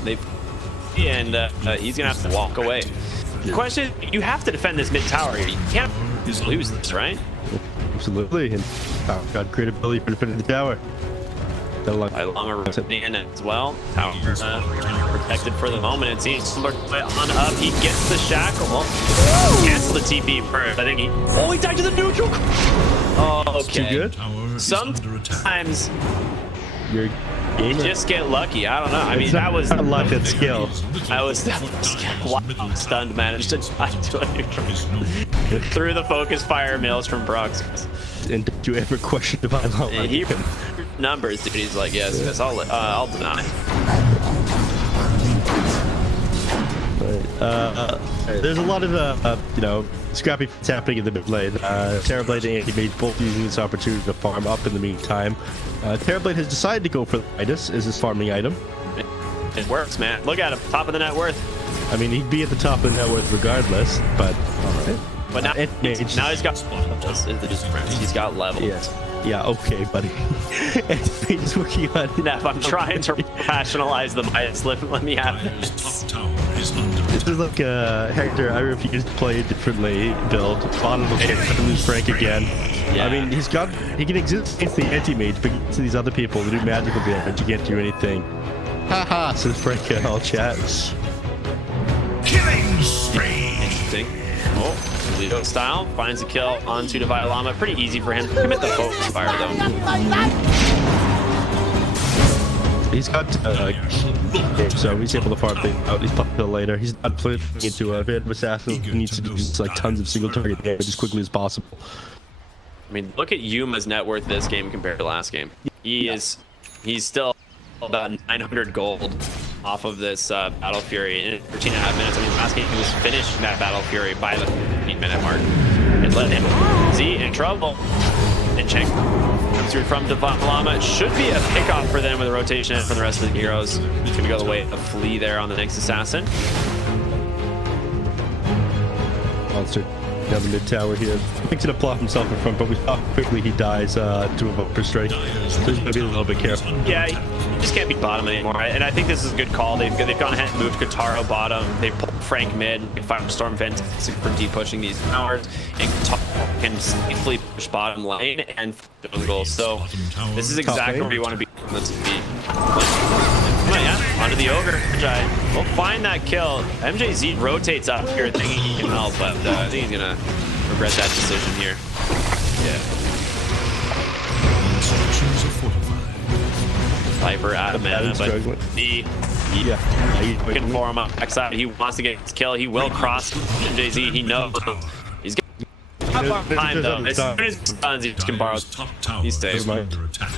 And he's gonna have to walk away. Question: you have to defend this mid tower here. You can't just lose this, right? Absolutely. And got great ability for defending the tower. By Llama in as well. Tower protected for the moment. It seems on up. He gets the shackle. Cancel the TP first. I think he. Oh, he died to the neutral. Oh, okay. Too good. Sometimes You're a you gamer. just get lucky. I don't know. I mean, It's that was not luck, it's skill. I was wow, stunned, managed to die to a neutral through the focus fire mills from Brox. And did you ever question Divine Llama? He numbers, dude. He's like, yes, I'll deny. There's a lot of you know, scrappy things happening in the mid lane. Terrorblade and Anti-Mage both using this opportunity to farm up in the meantime. Terrorblade has decided to go for the Midas as his farming item. It works, man. Look at him, top of the net worth. I mean, he'd be at the top of the net worth regardless, but alright. But now, Anti-Mage. now he's got he's got levels. Yeah, okay, buddy. Anti-Mage is working on it. Neff, I'm trying to rationalize the bias. Let me have Dire's this. top tower is under This is like Hector, I refuse to play a differently build. Bottom of the lose Frank again. Yeah. I mean, he can exist against the anti-mage, but against these other people that do magical damage, you can't do anything. Haha, says Frank in all chat. Killing spree. Interesting. Oh, Leo style finds a kill onto Divine Llama. Pretty easy for him. Commit the focus fire though. He's got so he's able to farm things out. He's popped till later. He's not playing into a Phantom Assassin. He needs to do like tons of single target damage as quickly as possible. I mean, look at Yuma's net worth this game compared to last game. He's still about 900 gold off of this Battle Fury in 13.5 minutes. I mean, last game he was finishing that Battle Fury by the 15-minute mark. And let him Z in trouble. And Cheng comes through from Divine Llama. It should be a pickoff for them with a rotation for the rest of the heroes. It's gonna go the way of Flea there on the next assassin. Monster down the mid tower here. Picks it up, plop himself in front, but we saw how quickly he dies to a Viper strike. So he's gonna be a little bit careful. Yeah, you just can't beat bottom anymore. Right? And I think this is a good call. They've gone ahead and moved Kataro bottom. They pulled Frank mid. Firestorm fantastic for deep pushing these towers. And Kataro can safely push bottom lane and jungle. So this is exactly where you want to be. Let's be. Yeah, onto the ogre. We'll find that kill. MJZ rotates up here thinking he can help, but I think he's gonna regret that decision here. Yeah. Structures are fortified. Viper out of mana, but he looking for him up backside. He wants to get his kill. He will cross MJZ. He knows. He's got time though. As soon as he stuns, he can borrow. Top tower He stays. is under attack.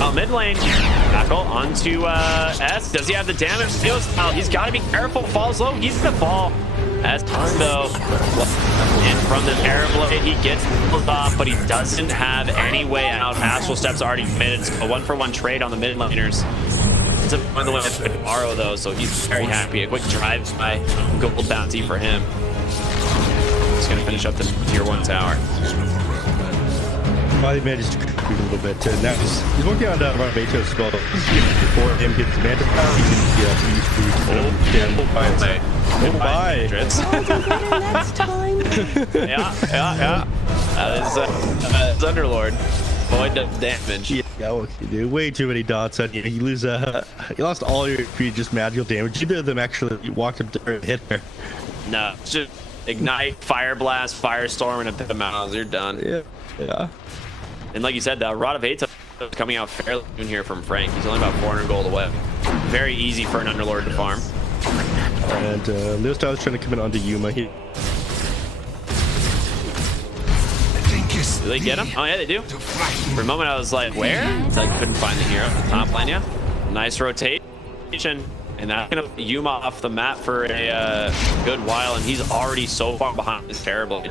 Oh, mid lane. Tackle onto S. Does he have the damage? He's got to be careful. Falls low. He's gonna fall. S though. And from the Airblade, he gets pulled off, but he doesn't have any way out. Astral Step's already committed. It's a 1-for-1 trade on the mid laners. ends up going the way of Kitaro though, so he's very happy. A quick drive by gold bounty for him. He's gonna finish up the tier 1 tower. Probably managed to creep a little bit. Now he's working on Armageddon as well. Before him gets the Manta, he can use the bye. Yeah. That is Underlord. Void of damage. Yeah, what can you do? Way too many dots on you. You lose you lost all your HP, just magical damage. Either of them actually walked up to her and hit her. No, it's just ignite, fire blast, firestorm, and a bit of mounds. You're done. Yeah. And like you said, the Rod of Hate's coming out fairly soon here from Frank. He's only about 400 gold away. Very easy for an Underlord to farm. And Leo Style's trying to come in onto Yuma. Do they get him? Oh yeah, they do. For a moment, I was like, where? Until I couldn't find the hero. Top lane, yeah. Nice rotation. And that's gonna put Yuma off the map for a good while, and he's already so far behind this terrible.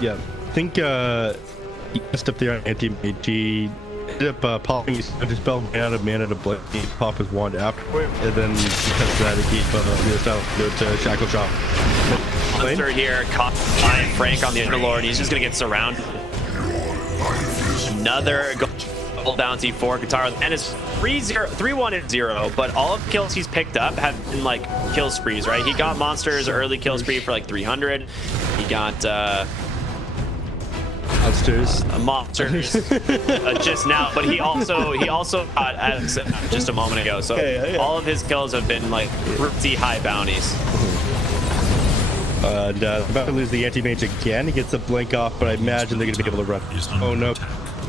Yeah, I think he messed up there on anti-mage. He ended up popping his spell, ran out of mana to blink, he pop his wand afterward, and then because of that, he gave Leo Style to go to Shackle Shop. Monster here, caught by Frank on the Underlord. He's just gonna get surrounded. Another gold bounty for Kitaro, and it's 3-1-0, but all of the kills he's picked up have been like kill sprees, right? He got monsters early kill spree for like 300. He got monsters just now, but he also got as just a moment ago. So all of his kills have been like pretty high bounties. And about to lose the anti-mage again. He gets a blink off, but I imagine they're going to be able to run. Oh no,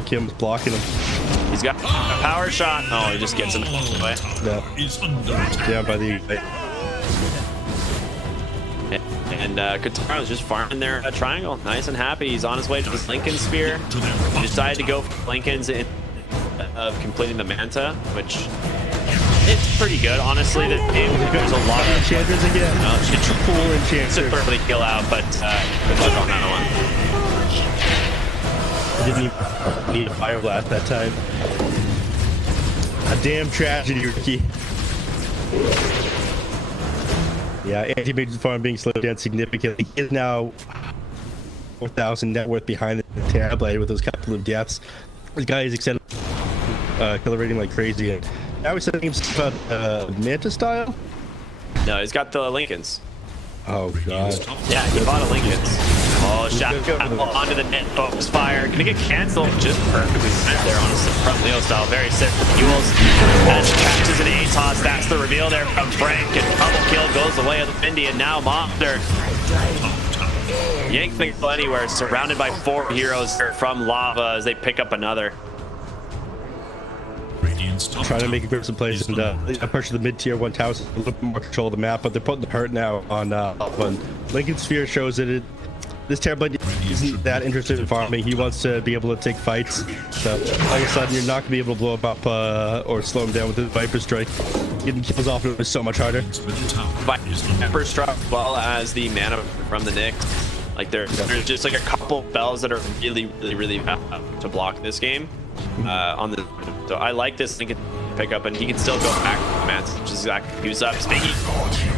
Kim's blocking him. He's got a power shot. Oh, he just gets him away. Yeah. Down by the... And Kataro's just farming their triangle. Nice and happy. He's on his way to his Lincoln Spear. He decided to go for Lincoln's in of completing the Manta, which... It's pretty good, honestly. This game, there's a lot of enchanters again. No, it's cool enchanters. Superbly kill out, but good luck on that one. I didn't even need a fire blast that time. A damn tragedy, Ricky. Yeah, anti-mage's farm being slowed down significantly. He is now 4,000 net worth behind the tablet with those couple of deaths. This guy is extended kill rating like crazy. And now he's setting himself up Manta style? No, he's got the Lincolns. Oh, God. Yeah, he bought a Lincolns. Oh, shot onto the net, focus fire. Gonna get canceled just perfectly sent there, honestly. From Leo Style, very sick fuels. As catches an ATOS, that's the reveal there from Frank. And double kill goes the way of the Windy, and now Monster. Yank can go anywhere, surrounded by 4 heroes from Lava as they pick up another. Trying to make aggressive plays and push the mid-tier 1 towers a little bit more control of the map, but they're putting the hurt now on Lincoln Sphere shows that this Terrorblade isn't that interested in farming. He wants to be able to take fights. So, like I said, you're not going to be able to blow him up or slow him down with the Viper Strike. Getting kills off is so much harder. Viper Strike, as well as the mana from the Nyx. Like there's just like a couple bells that are really bad to block this game. So I like this Lincoln pickup, and he can still go back to the mats, which is exactly he was up. Spinky,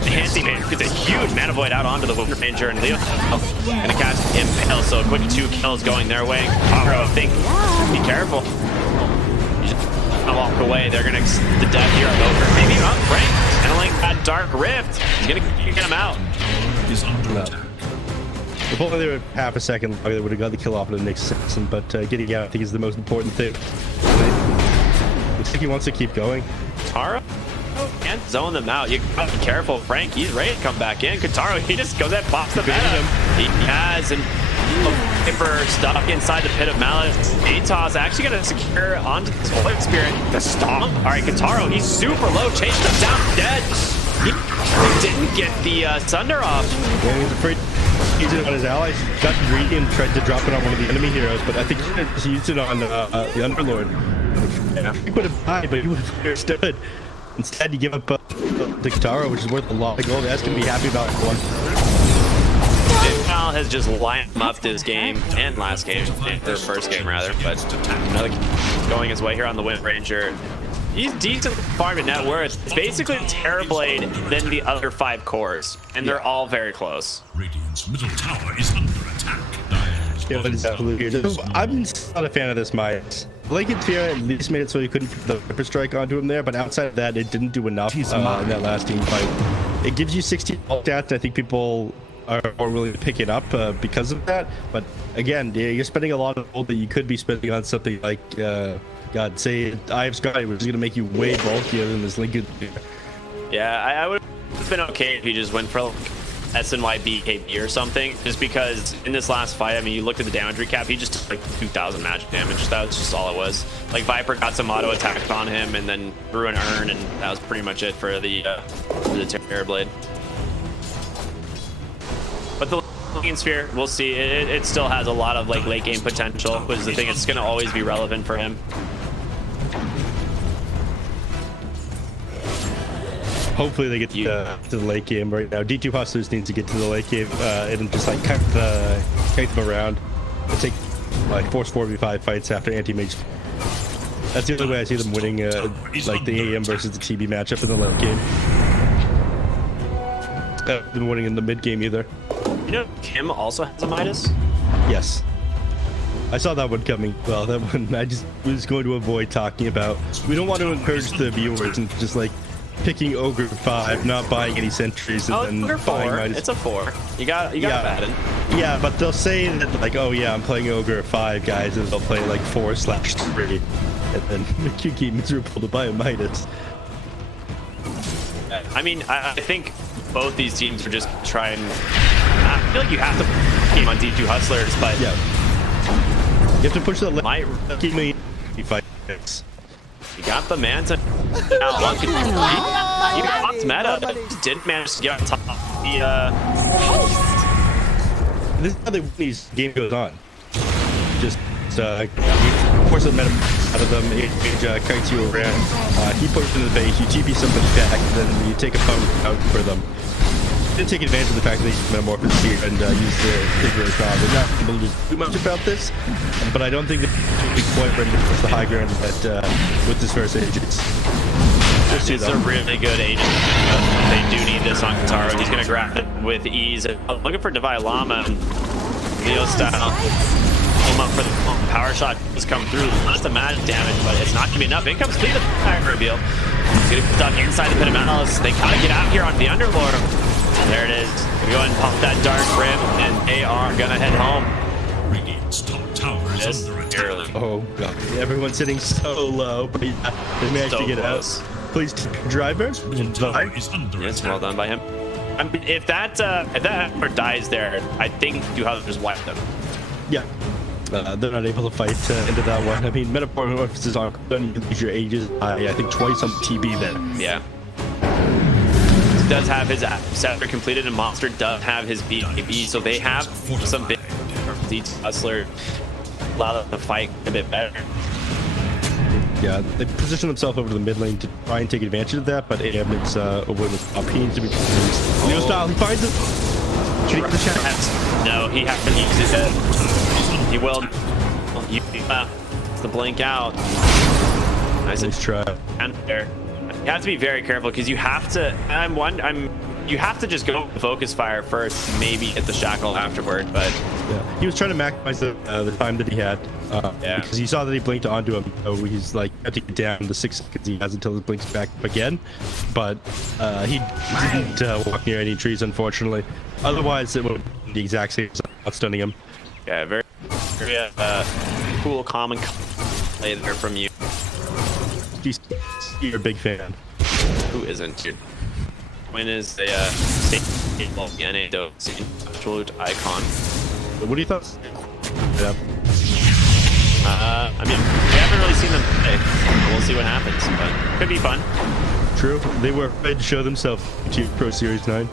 Hancy Man gets a huge mana void out onto the Wind Ranger, and Leo gonna catch Impale. So a quick 2 kills going their way. Karo, I think, be careful. You just gonna walk away. They're gonna the death here over. Maybe not Frank. Channeling that Dark Rift. He's gonna get him out. Is under attack. If only they were half a second longer, they would have got the kill off in the next season, but getting out, I think, is the most important thing. Looks like he wants to keep going. Taro can't zone them out. You gotta be careful. Frank, he's ready to come back in. Kataro, he just goes and pops the meta. He has an Viper stuck inside the Pit of Malice. Atos actually gonna secure onto this Void Spirit. The Stomp. All right, Kataro, he's super low. Chased him down, dead. He didn't get the Sunder off. Yeah, he's afraid to use it on his allies. He got greedy and tried to drop it on one of the enemy heroes, but I think he used it on the Underlord. Yeah. He would have died, but he would have understood. Instead, you give up the Kitaro, which is worth a lot of gold. That's going to be happy about one. Cal has just lined him up this game and last game, or first game rather, but another going his way here on the Wind Ranger. He's decent farm and net worth. It's basically Terrorblade than the other 5 cores, and they're all very close. Radiant's middle tower is under attack. Dire's Yeah, but bottom it's tower absolutely is weird. I'm not a fan of this Midas. Like it's here, at least made it so you couldn't put the Viper Strike onto him there, but outside of that, it didn't do enough in that last team fight. It gives you 16 stats. I think people are more willing to pick it up because of that. But again, you're spending a lot of gold that you could be spending on something like, God, say Eye of Sky, which is going to make you way bulkier than this Lincoln. Yeah, I would have been okay if he just went for like SNY BKB or something, just because in this last fight, I mean, you looked at the damage recap, he just took like 2,000 magic damage. That was just all it was. Like Viper got some auto attack on him and then threw an urn, and that was pretty much it for the Terrorblade. But the Lincoln Sphere, we'll see. It still has a lot of like late game potential, which is the thing. It's going to always be relevant for him. Hopefully they get to the late game right now. D2 Hustlers needs to get to the late game and just like kite them around and take like force 4v5 fights after anti-mage. That's the only way I see them winning like the AM versus the TB matchup in the late game. Been winning in the mid game either. You know, Kim also has a Midas? Yes. I saw that one coming. Well, that one I just was going to avoid talking about. We don't want to encourage the viewers and just like picking Ogre 5, not buying any sentries, and then buying Midas. It's a 4. You got Madden. Yeah, but they'll say that like, oh yeah, I'm playing Ogre 5, guys, and they'll play like 4/3, and then make you keep miserable to buy a Midas. I mean, I think both these teams are just trying. I feel like you have to game on D2 Hustlers, but yeah, you have to push the might keep me fights. You got the Manta. Now, you blocked meta. Just didn't manage to get on top of the. This is how these game goes on. Just force the meta out of them. Age kites you around. He pushes into the base. You TP somebody back, and then you take a phone out for them. You didn't take advantage of the fact that he metamorphed his spear and use the figure card. They're not able to do too much about this, but I don't think the big point for him to push the high ground with this first agents. It's a really good agent. They do need this on Kataro. He's going to grab it with ease. Looking for Divine Llama and Leo style. Pull up for the power shot. Just come through. Lots of magic damage, but it's not going to be enough. In comes the fire reveal. He's going to get stuck inside the pit of malice. They kind of get out here on the Underlord. There it is. Go ahead and pop that Dark Rim, and they are going to head home. Radiant's top tower is under attack. Oh god, everyone's sitting so low, but yeah, they managed to get out. Please driver. Tower is under Yes, attack. well done by him. I mean, if that effort dies there, I think you have to just wipe them. Yeah. They're not able to fight into that one. I mean, Metamorphosis are done. You use your ages. I think twice on TB there. Yeah. He does have his scepter completed, and Monster does have his BKB, so they have some big hustler. Allow them to fight a bit better. Yeah, they position themselves over the mid lane to try and take advantage of that, but AM is over with top. He needs to be Leo style. He finds it. Should he get the shot? No, he has to use it. He will. It's the blink out. Nice try. And there. You have to be very careful because you have to. You have to just go focus fire first, maybe hit the shackle afterward. But yeah, he was trying to maximize the time that he had. Yeah. Because he saw that he blinked onto him, so he's like cutting it down the 6 seconds he has until it blinks back up again. But he didn't walk near any trees, unfortunately. Otherwise, it would be the exact same, not stunning him. yeah, very cool, common play there from you. You're a big fan. Who isn't? Dude? When is the state of the NA Dota scene? Absolute icon. What do you think? Yeah. I mean, we haven't really seen them play. We'll see what happens, but could be fun. True. They were afraid to show themselves to Pro Series 9.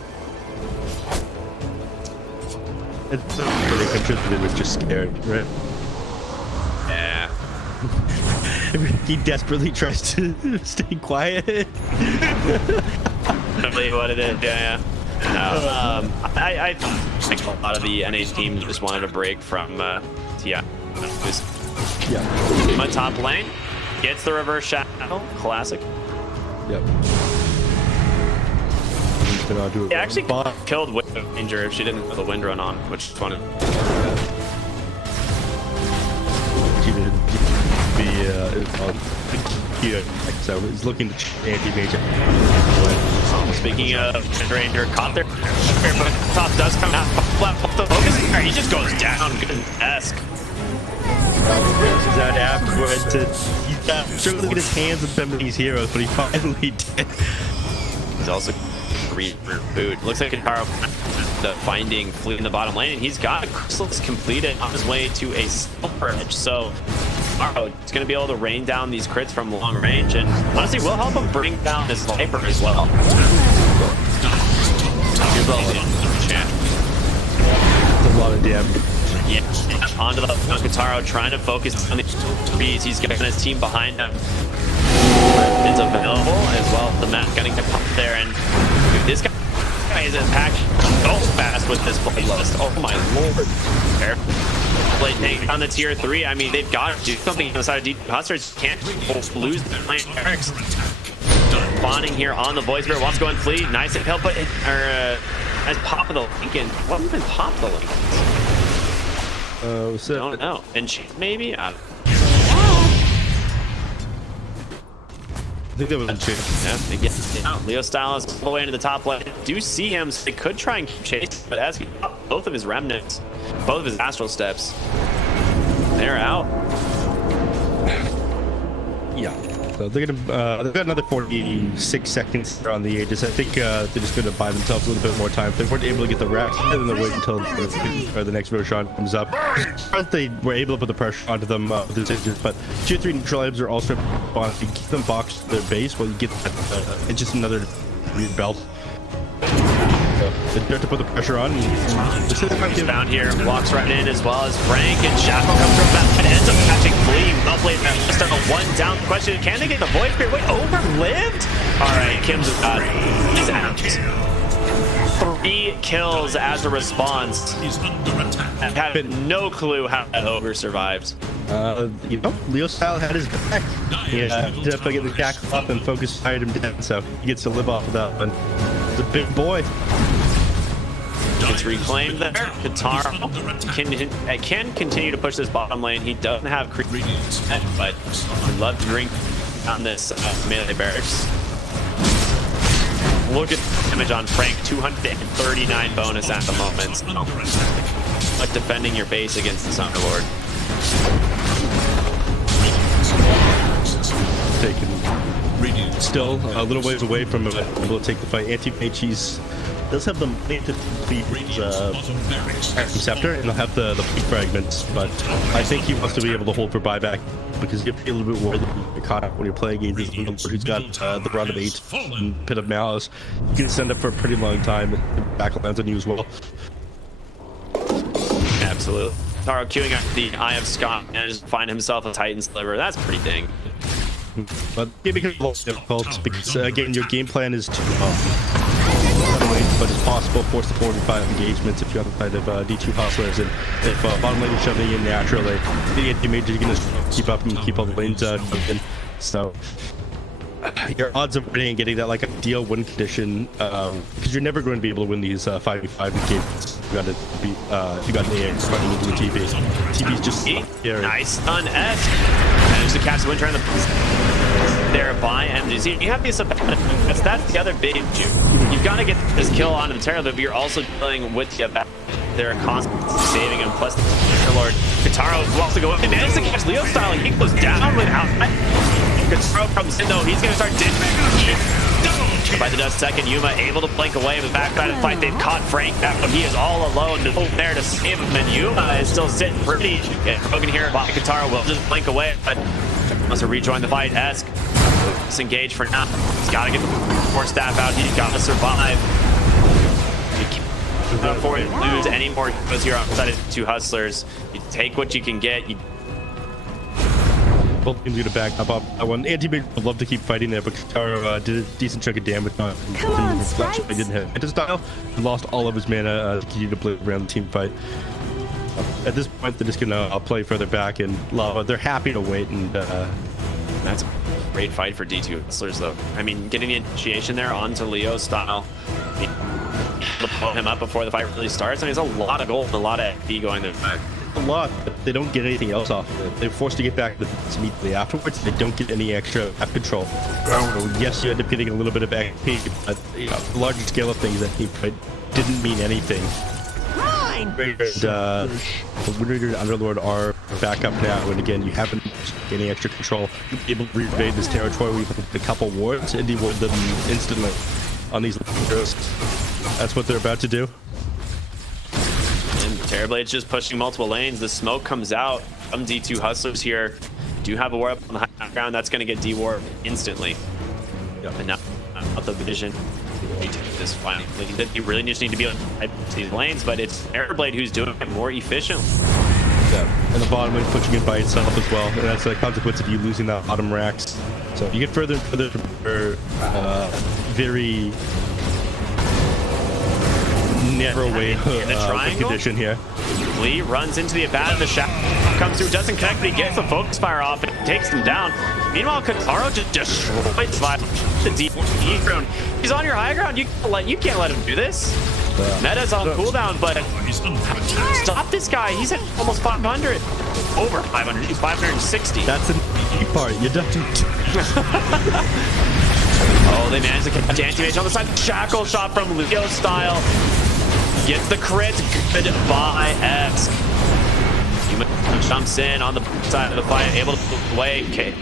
It's pretty contributed. It was just scared, right? Yeah. He desperately tries to stay quiet. Really what it is, yeah. No, I think a lot of the NA teams just wanted a break from TI. Yeah. My top lane, Gets the reverse shadow. Classic. Yep. He actually killed Windranger if she didn't have the wind run on, which is funny. She did so he's looking to anti-major. Speaking of Windranger, caught there, but top does come out. Left the focus. He just goes down. Good-esque. That afterwards, he's got struggling to get his hands on some of these heroes, but he finally did. He's also boot. Looks like Kitaro the finding fleet in the bottom lane, and he's got a Chrysalis completed on his way to a silver edge. So tomorrow it's going to be able to rain down these crits from long range, and honestly will help him bring down his sniper as well. Here's a lot of damage. Yeah, onto the Kitaro, trying to focus on the beats. He's getting his team behind him. It's available as well. The map getting to pump there, and this guy is impacted so fast with this playlist. Oh my lord! Blade taking on the tier 3. I mean, they've got to do something on the side of D2 Hustlers. Can't lose the NVMe. Spawning here on the Void Spirit. Wants to go and flee. Nice help, but nice pop of the Lincoln. What even popped the Lincoln? Don't know. Enchant maybe? I think that was Enchant. Yeah, they get it out. Leo Styles all the way into the top lane. Do see him, so they could try and keep chasing, but as he popped both of his remnants, both of his astral steps, they're out. Yeah. So they're gonna they've got another 46 seconds on the Aegis. I think they're just gonna buy themselves a little bit more time. If they weren't able to get the Rex, then they'll wait until the next Roshan comes up. They were able to put the pressure onto them with this Aegis, but tier 3 neutral items are also on to keep them boxed to their base while you get that, it's just another weird belt. So they have to put the pressure on. He's found here, walks right in as well as Frank, and Shackle comes from back and ends up catching Gleam. Well played there. Just on a one down question. Can they get the Void Spirit? Wait, overlived? Alright, Kim's out. He's out. 3 kills as a response. He's under attack. I have no clue how that ogre survived. You know, Leo Style had his back. He ended up getting the Shackle up and focus fired him down, so he gets to live off of that one. He's a big boy. Gets reclaimed there. Kitaro can continue to push this bottom lane. He doesn't have creep, but would love to drink on this melee barracks. Look at the damage on Frank, 239 bonus at the moment. Like defending your base against the Summer Lord. Taken still a little ways away from it, able to take the fight. Anti-Mage does have the money to defeat Scepter, and they'll have the fragments, but I think he wants to be able to hold for buyback because you feel a little bit worried that you're caught up when you're playing against this Lord who's got the Rod of 8 and Pit of Malice. You can send up for a pretty long time and back lands on you as well. Absolutely. Taro queuing up the Eye of Scott and just find himself a Titan Sliver. That's pretty dang. But it becomes a little difficult because again your game plan is to but it's possible force to 45 engagements if you're on the side of D2 Hustlers, and if bottom lane is shoving in naturally, the anti-mage are going to keep up and keep all the lanes open. So your odds of winning and getting that like ideal win condition, because you're never going to be able to win these 5v5 engagements. You got to be if you got an AX running into the TV. TV's just scary. Nice un-esque. Managed to catch the wind turn there by MGZ. You have these that's the other big issue. You've got to get this kill onto the Terror Loop, but you're also dealing with the back. They're constantly saving him, plus the Lord. Kitaro wants to go up. He manages to catch Leo Style, and he goes down without Kitaro comes in though. He's gonna start ditching. By the dust second, Yuma able to blink away with the backside of the fight. They've caught Frank back, but he is all alone there to save him, and Yuma is still sitting pretty. Broken here by Kitaro will just blink away, but wants to rejoin the fight. Esk disengage for now. He's got to get the core staff out. He's got to survive. Before you lose any more goes here on the side of 2 Hustlers, you take what you can get. Both teams going to back up on that one. Anti-Mage would love to keep fighting there, but Kitaro did a decent chunk of damage. He didn't hit into style. He lost all of his mana to continue to play around the team fight. At this point, they're just going to play further back, and Lava, they're happy to wait and That's a great fight for D2 Hustlers, though. I mean, getting the initiation there onto Leo style, to pull him up before the fight really starts. I mean, there's a lot of gold and a lot of FP going there. A lot, but they don't get anything else off of it. They're forced to get back to the base immediately afterwards. They don't get any extra map control. So yes, you end up getting a little bit of XP, but the larger scale of things that he put didn't mean anything. And the Windranger and Underlord are back up now, and again, you haven't getting extra control. You'll be able to reinvade this territory with a couple wards and deward them instantly on these heroes. That's what they're about to do. And Terrorblade's just pushing multiple lanes. The smoke comes out. Some D2 Hustlers here do have a war up on the high ground. That's going to get dewarped instantly. Yep. And now out the vision. This final that you really just need to be on these lanes, but it's Terrorblade who's doing it more efficiently. Yeah. And the bottom lane pushing it by itself as well, and that's a consequence of you losing that bottom racks. So you get further and further from very narrow way condition here. Lee runs into the Abat, the shot comes through, doesn't connect, but he gets the focus fire off and takes him down. Meanwhile, Kataro just destroys the DP drone. He's on your high ground. You can't let him do this. Meta's on cooldown, but stop this guy. He's at almost 500. Over 500. He's 560. That's the part. You're done. Oh, they managed to catch anti-mage on the side. Shackle shot from Leo style. Gets the crit. Goodbye, X. Jumps in on the side of the fight, able to move away. Okay.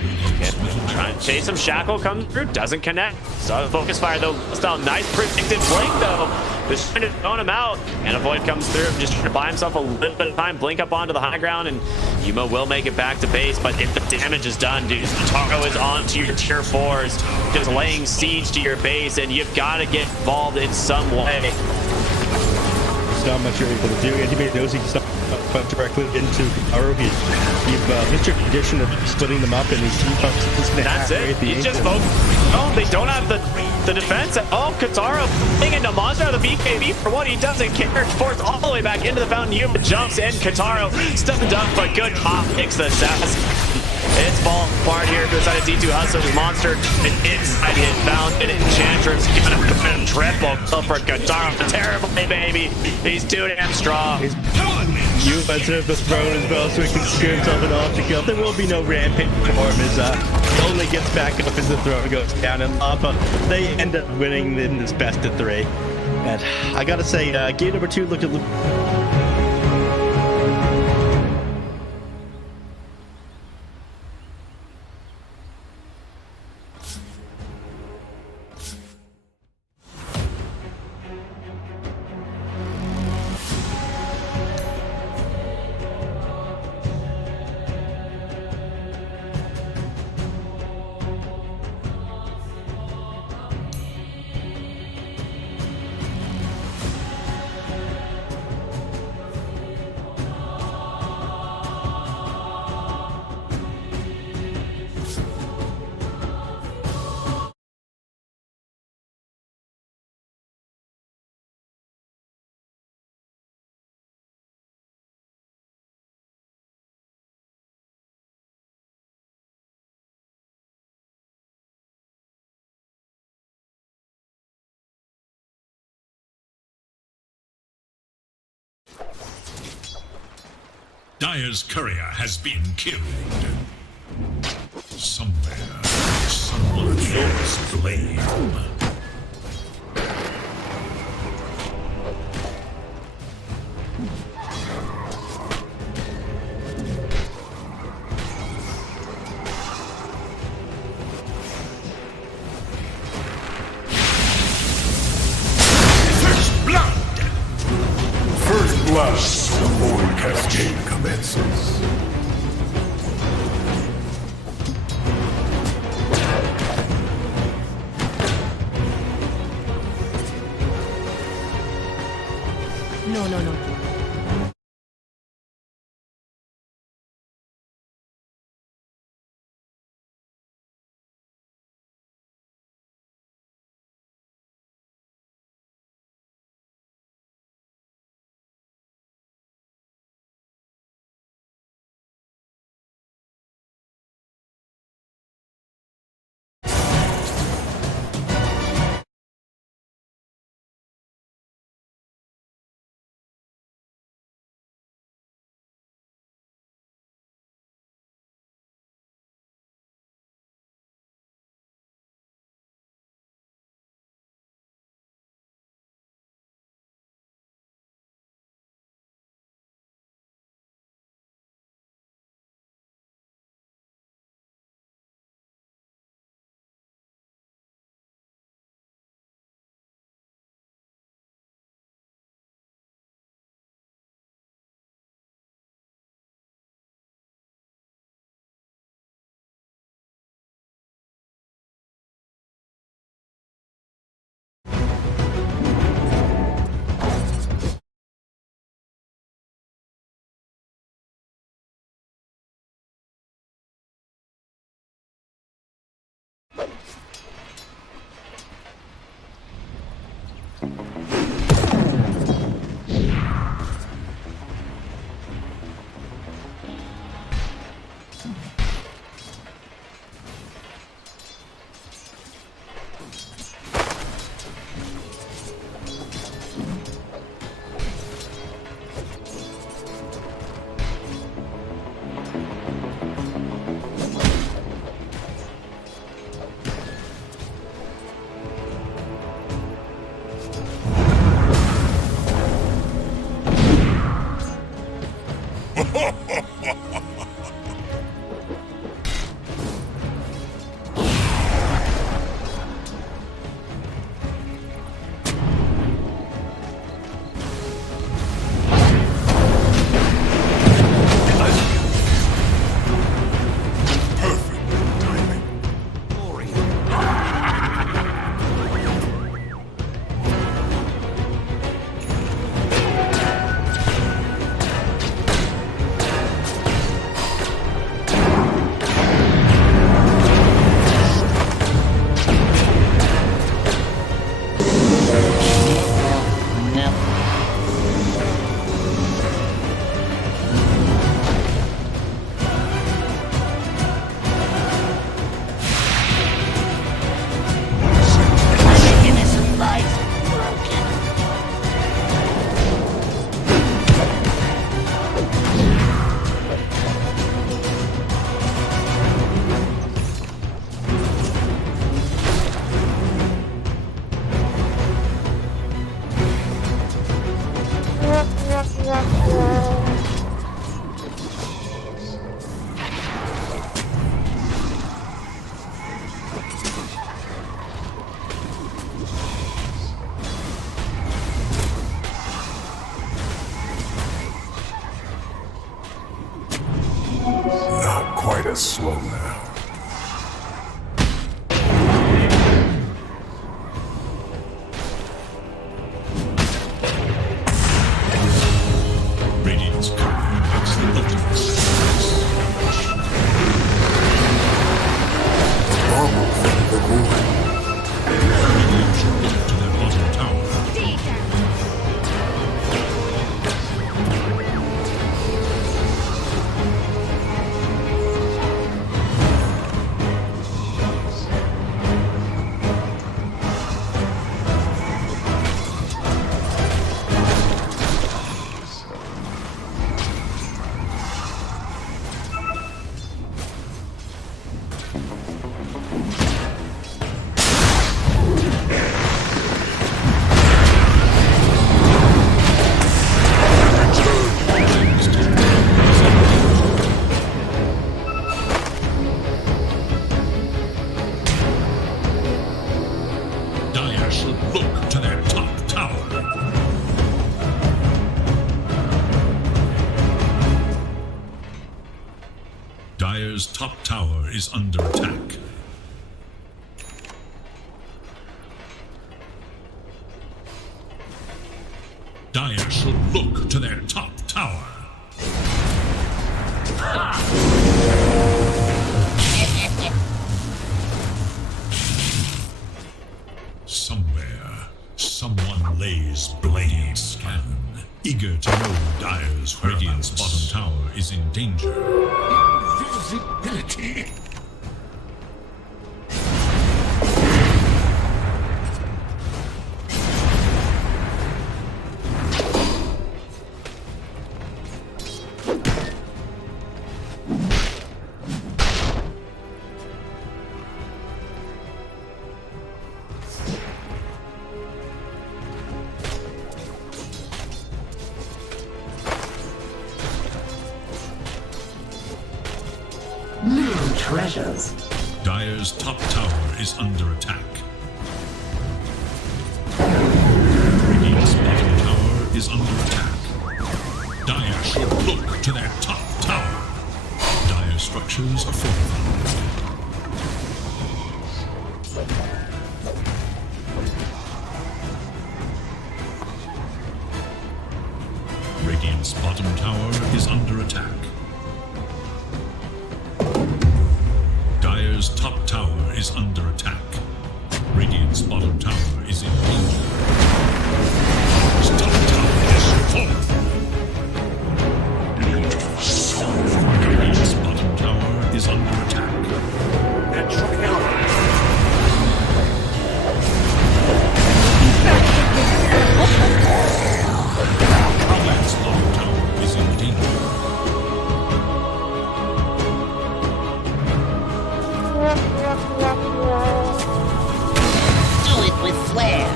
Trying to chase him. Shackle comes through, doesn't connect. Saw the focus fire though. Style, nice predicted blink though. Just trying to zone him out. And a void comes through, just trying to buy himself a little bit of time. Blink up onto the high ground, and Yuma will make it back to base. But if the damage is done, dude, Taro is on to your tier 4s, just laying siege to your base, and you've got to get involved in some way. There's not much you're able to do. Anti-mage knows he can stop directly into Arrow. You've missed your condition of splitting them up, and his team is going to That's it. He's just focused. Oh, they don't have the defense. Oh, Kataro putting into Monster the BKB for what he doesn't care. Forced all the way back into the fountain. Yuma jumps in. Kataro stuff and dunk, but good optics. The assassin. It's falling apart here to the side of D2 Hustlers. Monster and inside his bound and Enchantress giving him a triple kill for Kataro. Terribly, baby. He's too damn strong. You observe the throne as well, so he can secure himself an off to kill. There will be no rampage for him as only gets back up as the throne goes down in lava. They end up winning in this best of 3. And I gotta say, game number 2 looked a Dire's courier has been killed. Somewhere, someone feels blame. First blood! First blood before the cascade commences. No. slow now. Radiant's power makes the ultimate sacrifice. Almost at the void. Radiant should look to their bottom tower. Dire should look to their top tower. Dire's top tower is under attack. Dire should look to their top tower. Somewhere, someone lays blade scan, eager to know Dire's Radiant's bottom tower is in danger. Visibility. New treasures. Dire's top tower is under attack. Radiant's bottom tower is under attack. Dire should look to their top tower. Dire structures are fortified. Radiant's bottom tower is under attack. Dire's top tower is under attack. Radiant's bottom tower is in danger. Dire's top tower is fallen. Radiant's bottom tower is under attack. Radiant's bottom tower is in danger. Do it with flair.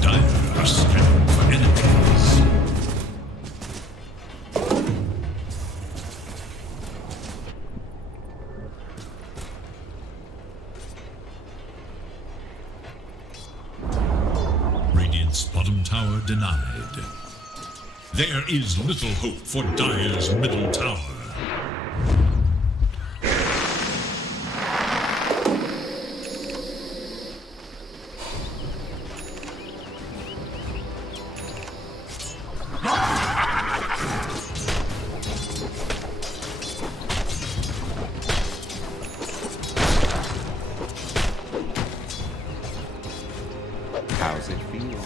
Dire are scanning for enemies. Radiant's bottom tower denied. There is little hope for Dire's middle tower. How's it feel?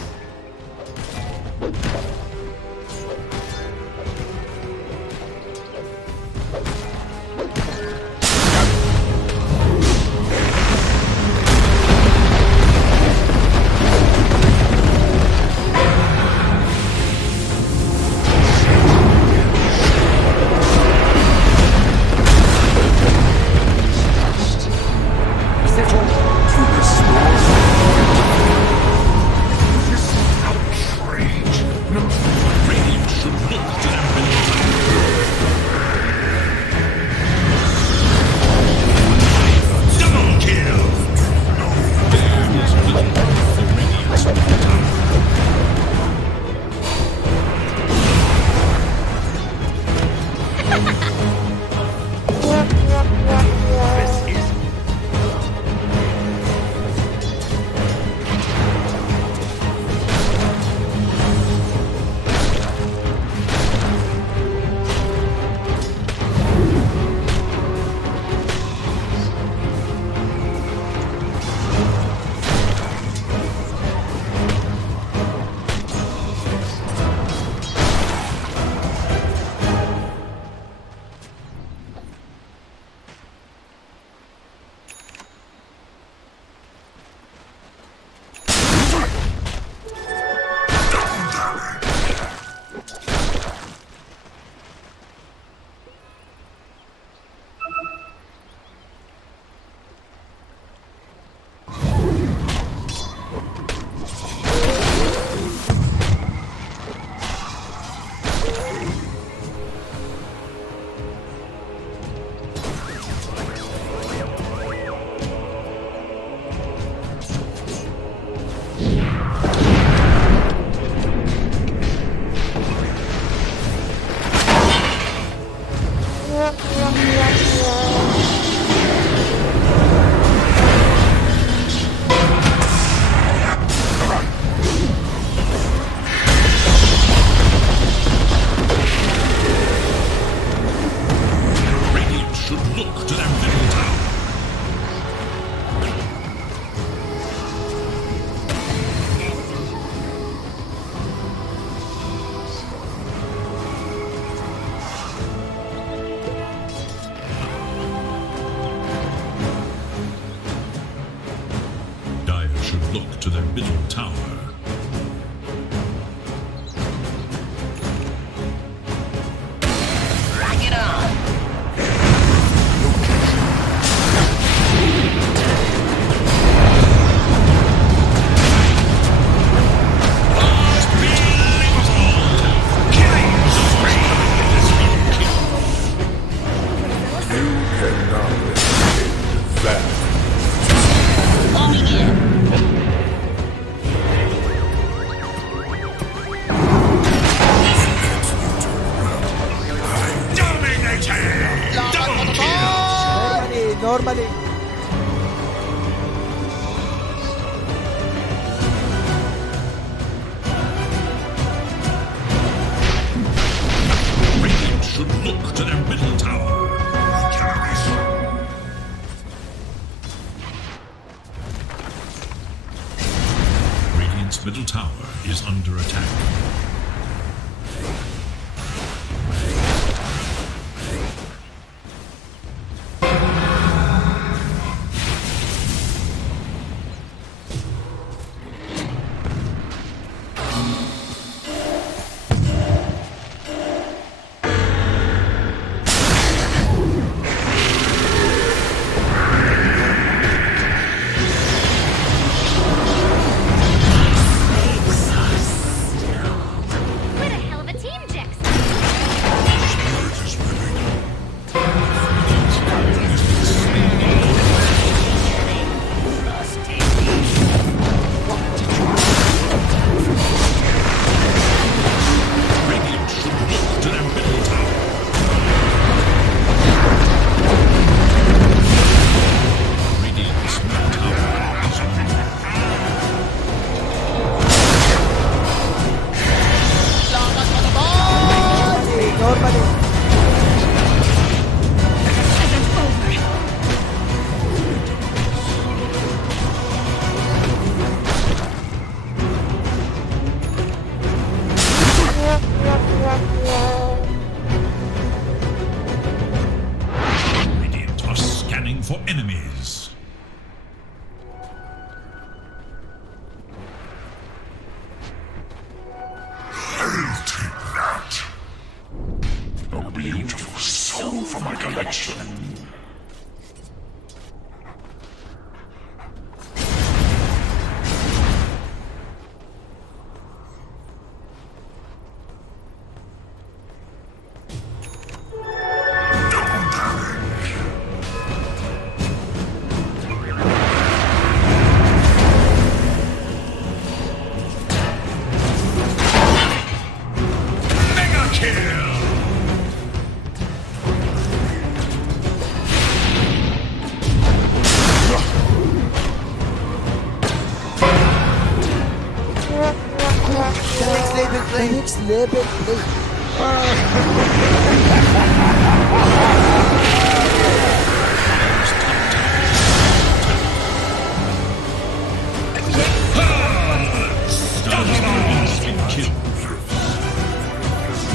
Settle to restore. look to their middle tower. Bring it on! Coming in! Normally. Radiant should look to their middle tower. Radiant's middle tower is under attack. What a hell of a team, Jix! Radiant should look to their middle tower. Radiant's middle tower is under Normally. Radiant are scanning for enemies. I'll take that. A beautiful soul for my collection. Mega kill! Next level play.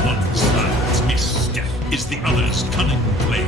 One side's misstep is the other's cunning play.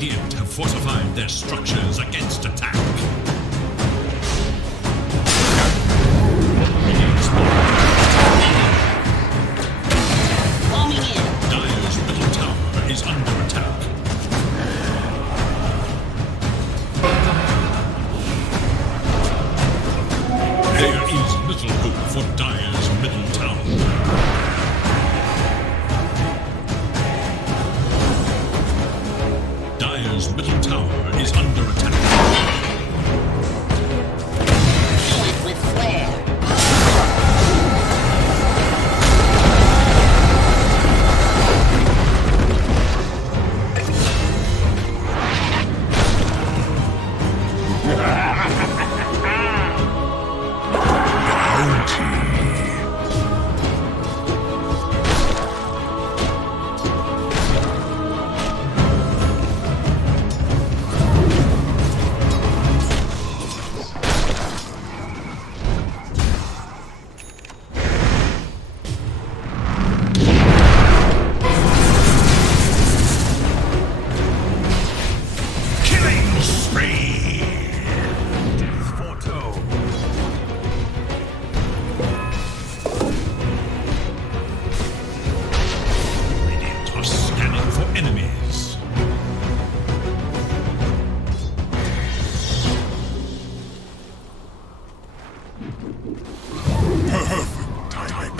Radiant have fortified their structures against attack. Homing in. Dire's middle tower is under attack. There is little hope for Dire's middle tower. Dire's middle tower is under attack. Kill it with flair. Killing spree! Radiant are scanning for enemies. Timing.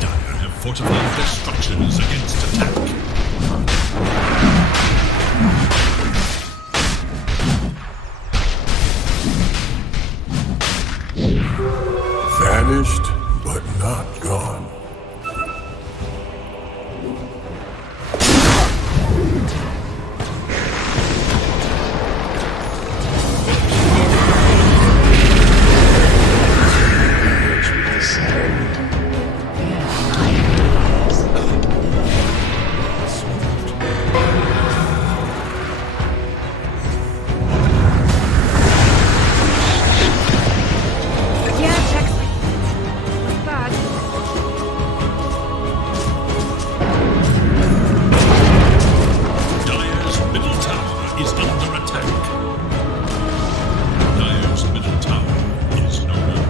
Dire have fortified their structures against attack. Vanished, but not gone. Yeah, checks like that. Bad. Dire's middle tower is under attack. Dire's middle tower is no more.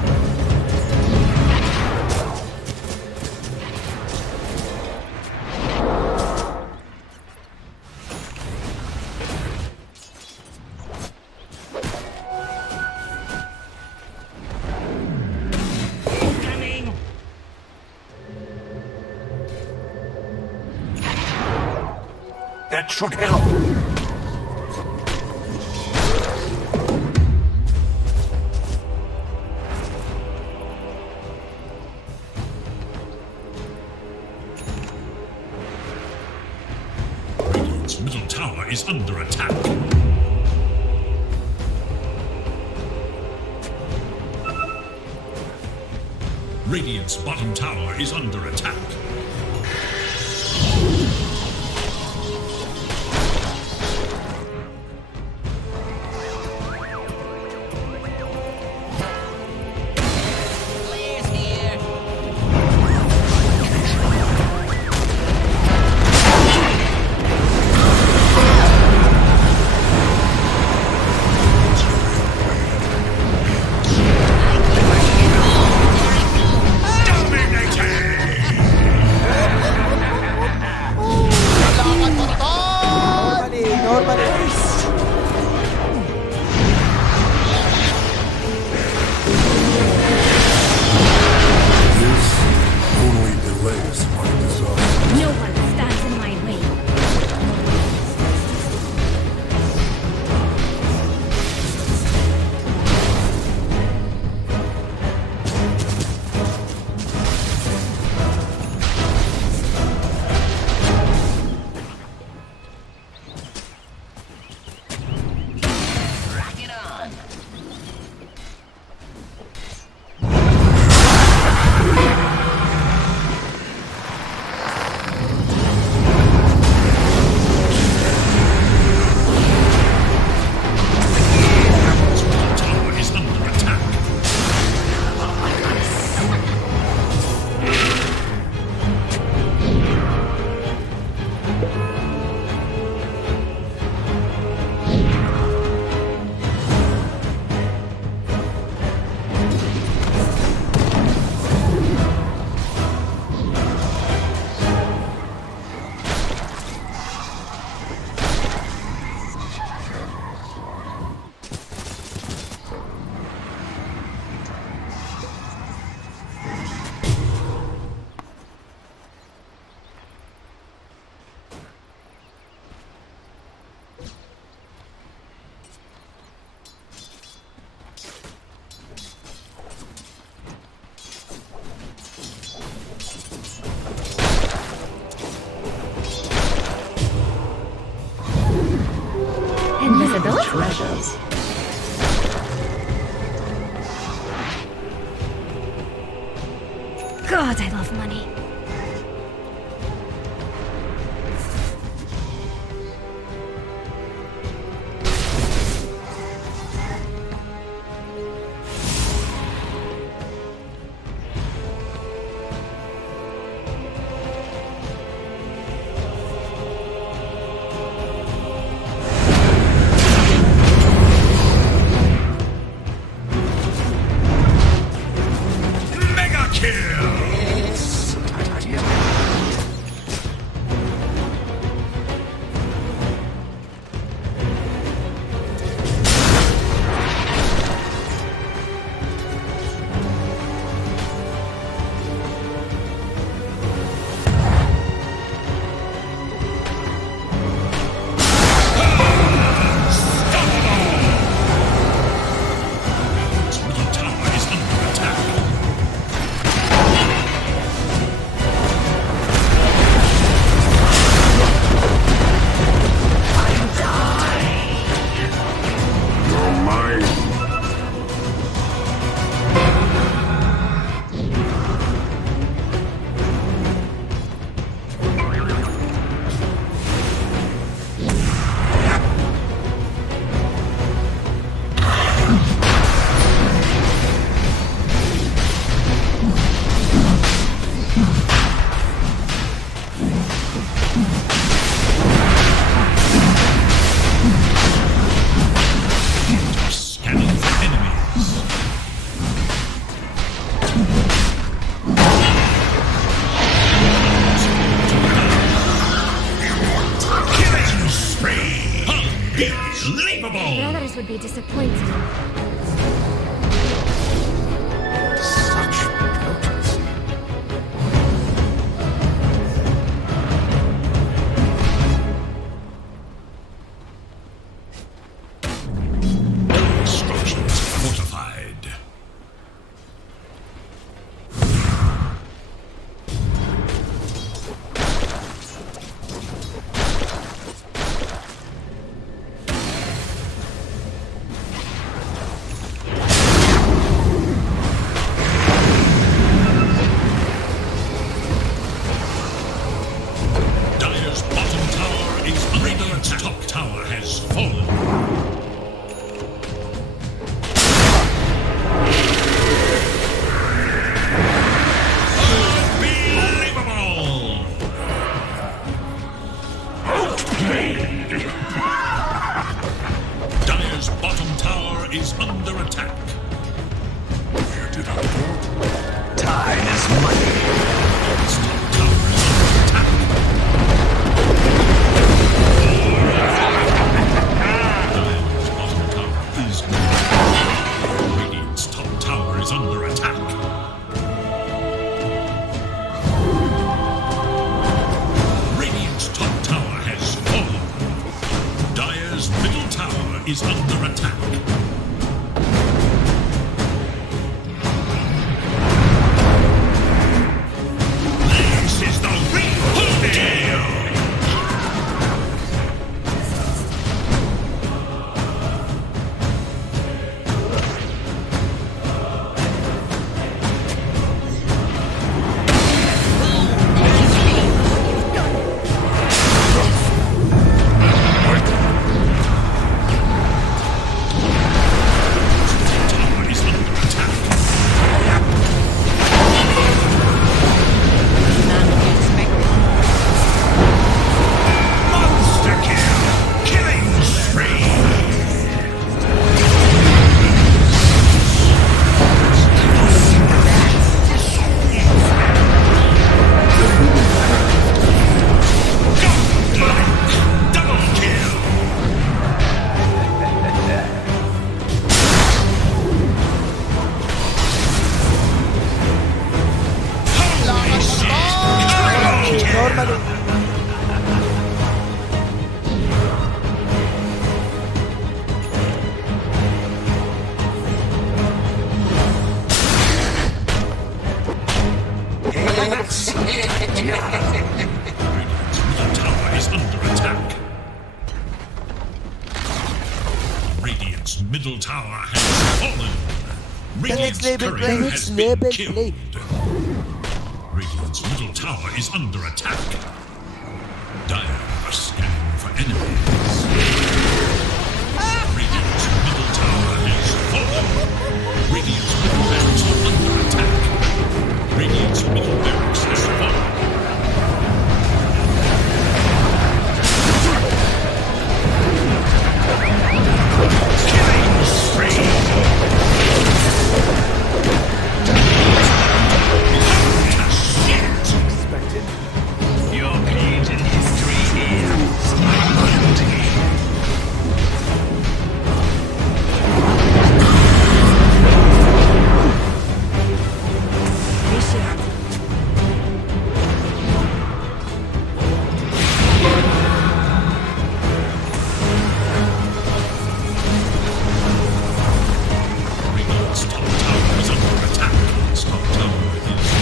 That should help. Radiant's middle tower is under attack. Radiant's bottom tower is under attack. Flares here. treasures. God, I love money. Mega kill! Middle tower is under attack. You're mine. Scanning for enemies. Killing spree! Unbelievable! Others would be disappointed. Such potency. Structures fortified. Dire's bottom tower is under attack. Top tower has fallen. Unbelievable! Dire's bottom tower is under attack. Where did I go? Time is money. Its top tower is under attack. Dire's bottom tower is under attack. Radiant's top tower is under attack. Radiant's top tower has fallen. Dire's middle tower is under attack. This is the real deal! Tower is under attack. Monster kill! Killing spree! Godlike! Double kill! Holy shit! Triple kill! Normally. Radiant's middle tower is under attack. Radiant's middle tower has fallen. Radiant's next level courier play. has Next been level killed. play. Radiant's middle tower is under attack. Dire are scanning for enemies. Radiant's middle tower has fallen. Radiant's middle barracks are under attack. Radiant's middle barracks has fallen. Killing spree! Your page in history is loyalty. Radiant's top tower is under attack. Its top tower is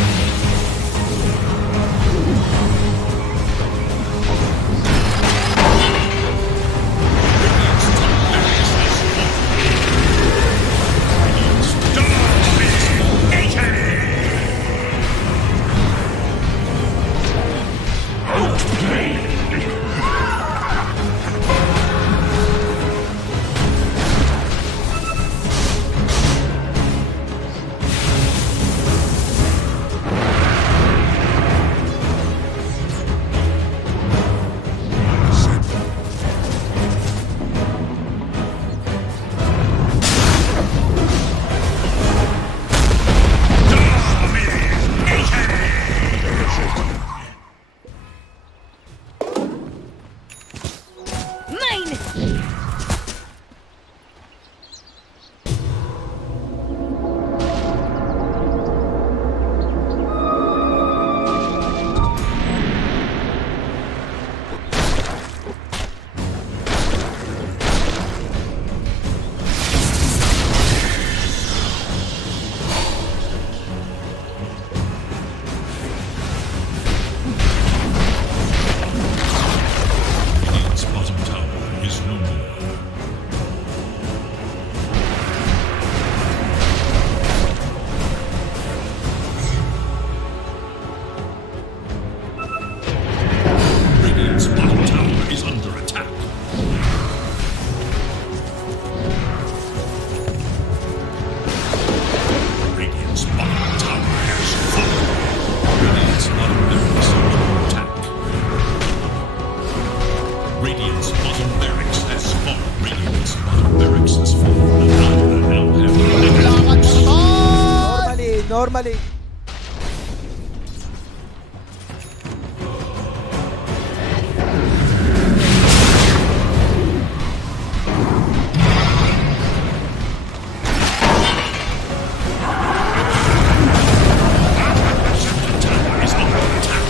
Radiant's bottom tower is no more. Radiant's bottom tower is under attack. Radiant's bottom tower has fallen. Radiant's bottom barracks are under attack. Radiant's bottom barracks has fallen. Radiant's bottom barracks has fallen. And now have negative. Normally. Tower is under attack.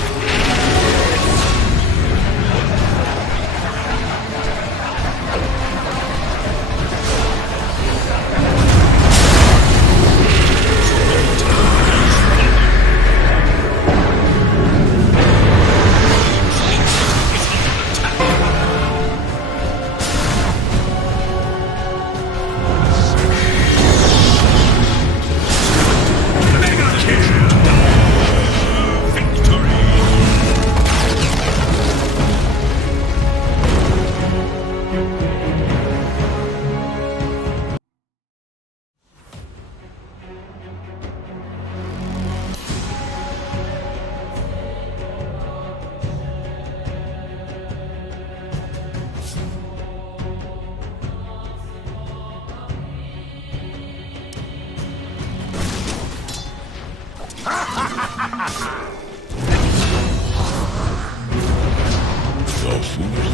The foolish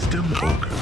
still poker.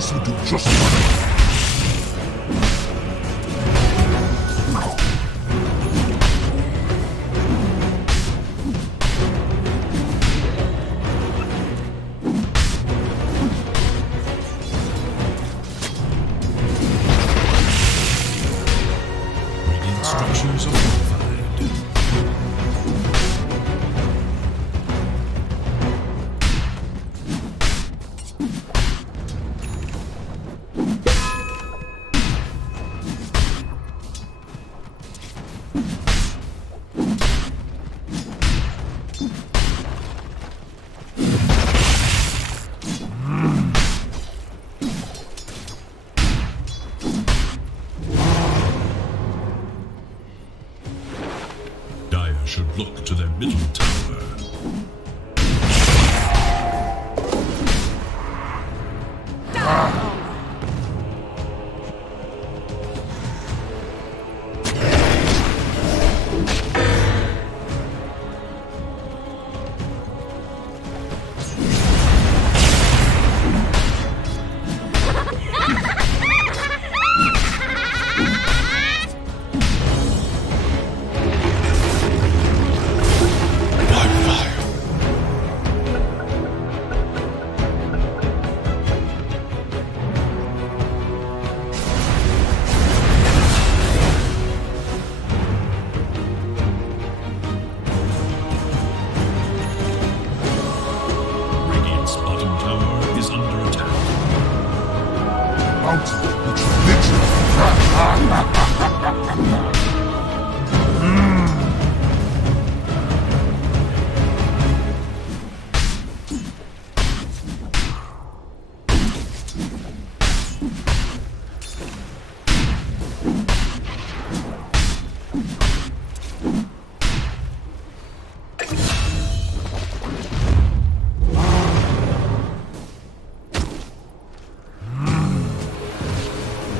This will do just fine. Radiant structures are fortified. Dire should look to their middle tower. Radiant's bottom tower is under attack. Bounty, which literally.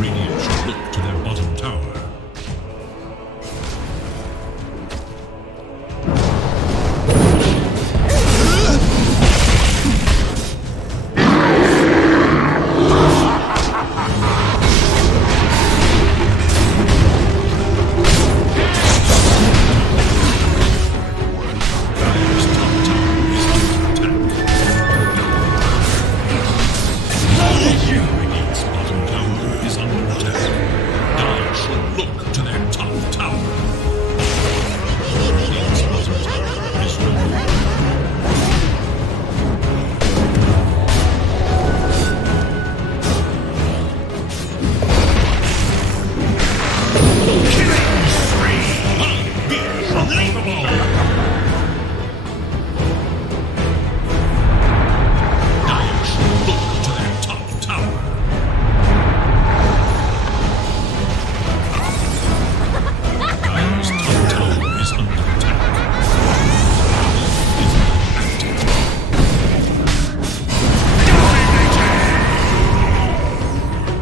Radiant should look to their bottom tower. Dire's top tower is under attack. Radiant's bottom tower is under attack. Dire should look to their top tower. Radiant's bottom tower is no more. Unbelievable! Dire should look to their top tower. Dire's top tower is under attack. Is active.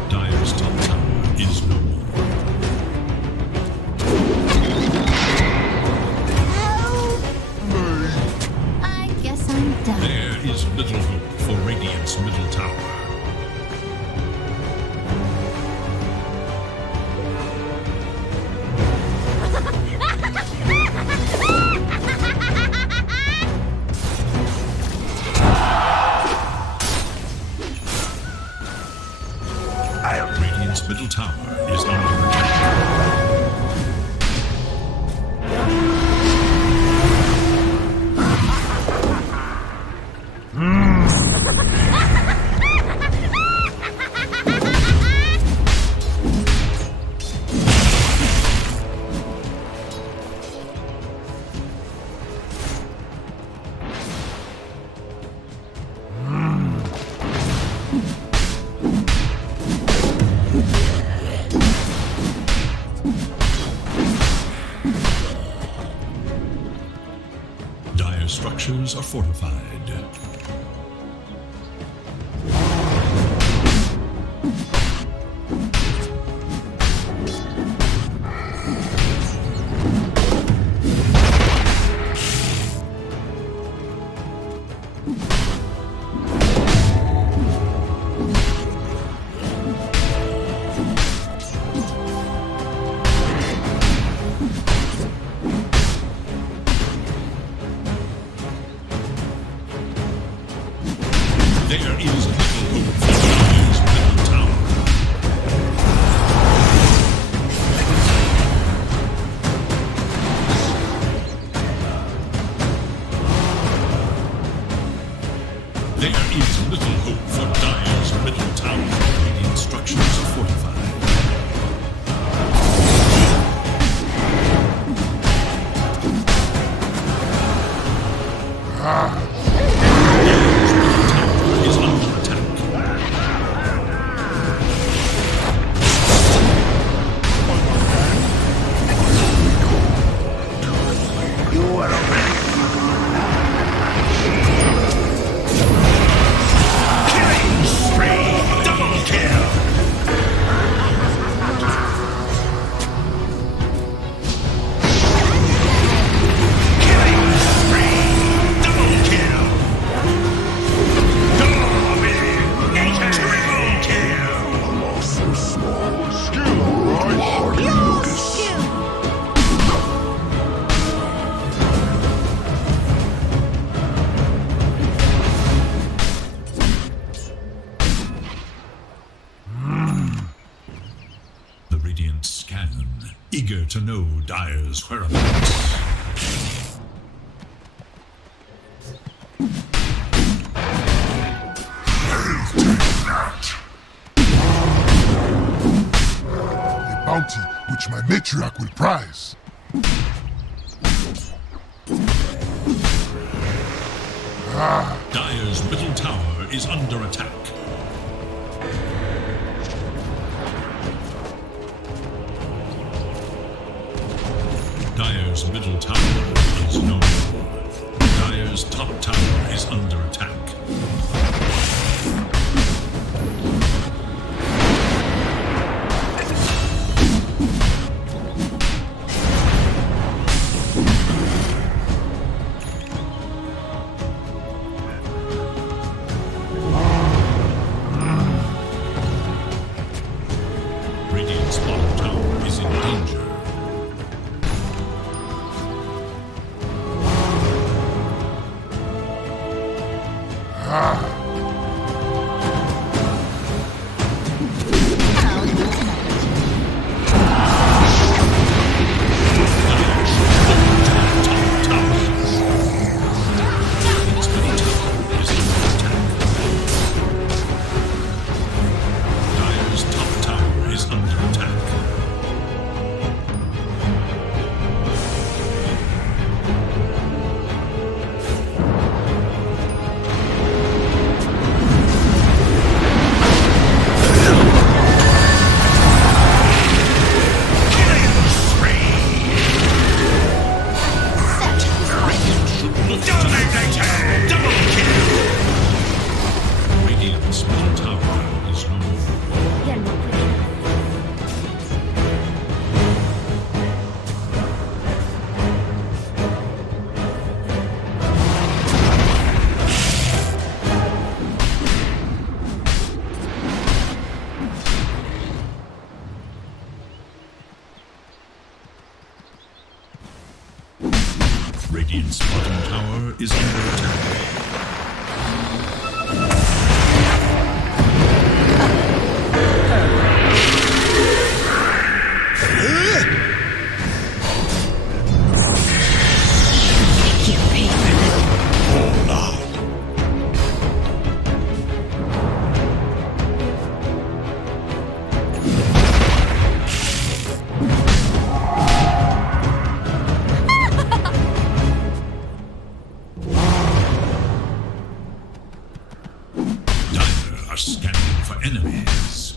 Dire's top tower is no more. I guess I'm done. There is little hope for Radiant's middle tower. Radiant's middle tower is under attack. Dire structures are fortified. eager to know Dire's whereabouts. A bounty which my matriarch will prize. Dire's middle tower is under attack. Dire's middle tower is no more. Dire's top tower is under attack. Radiant's bottom tower is in danger. Dire's top tower is under attack. Radiant's middle tower is no more. Again, more quickly. Radiant's bottom tower is under attack. You pay for this. Dire are scanning for enemies.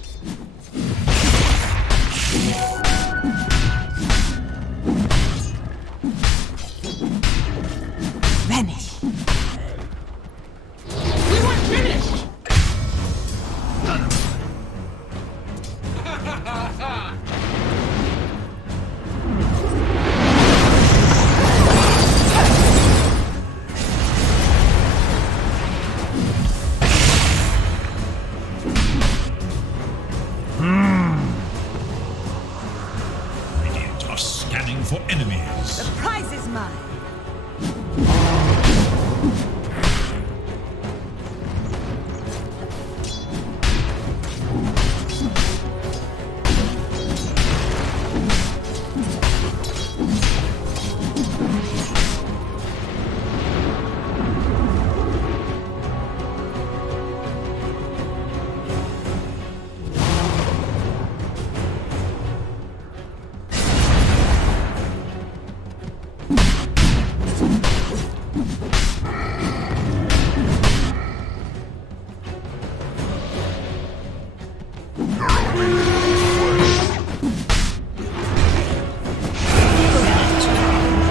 Vanish. Radiant are scanning for enemies. The prize is mine.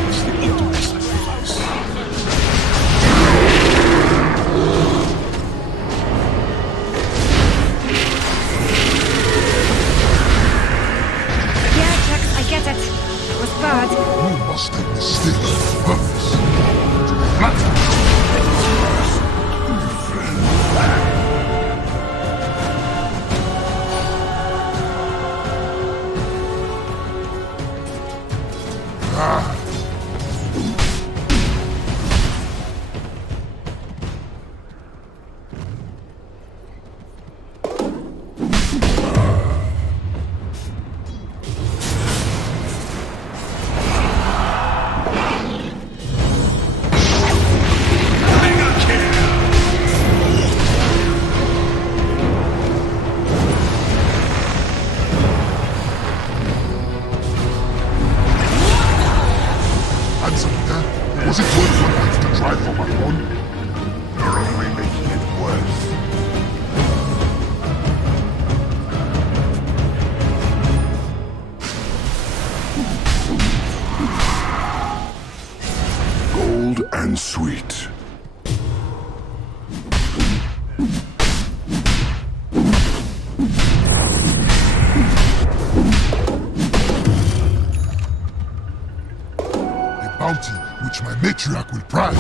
It's the ultimate sacrifice. Yeah, Jax, I get it. It was bad. You must have mistaken purpose. Flatter. Was it worth your life to try for my own? You're only making it worse. Gold and sweet. Bounty which my matriarch will prize.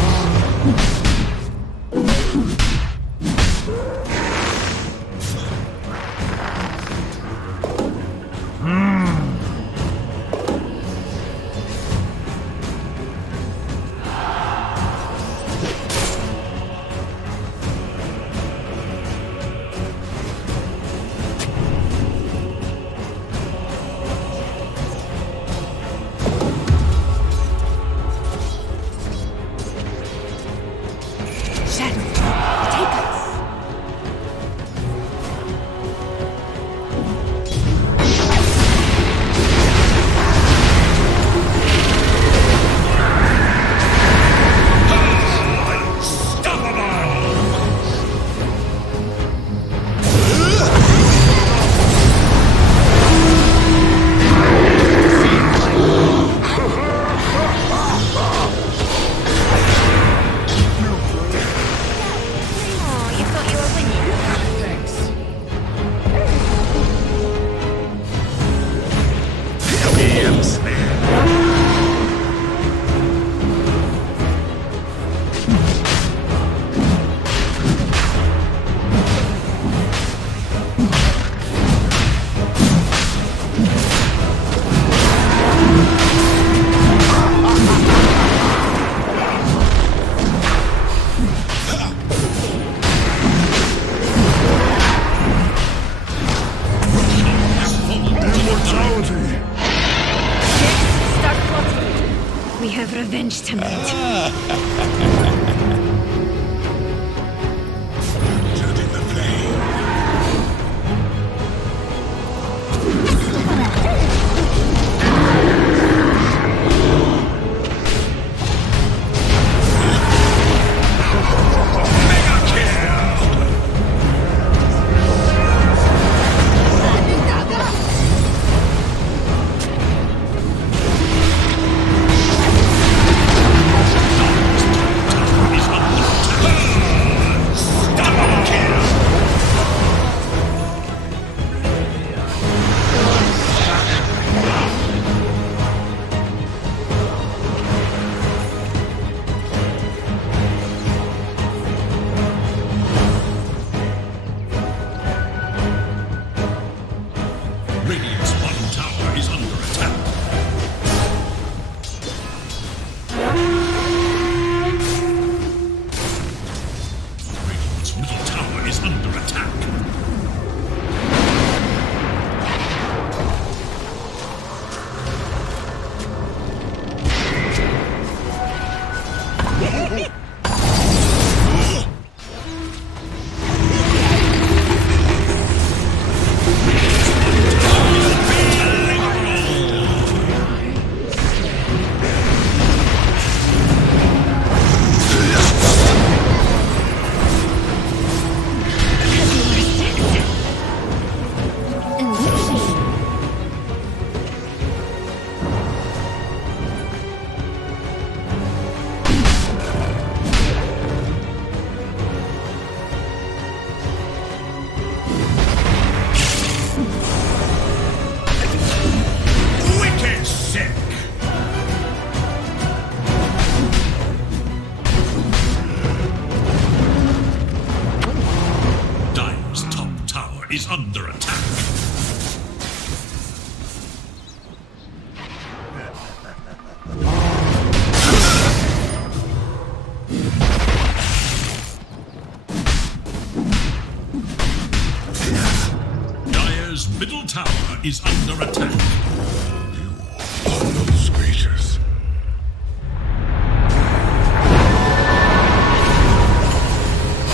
Revenge tonight. is under attack. Dire's middle tower is under attack. You are those creatures.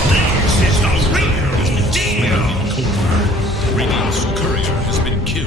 This is the real deal! Radiant's courier has been killed.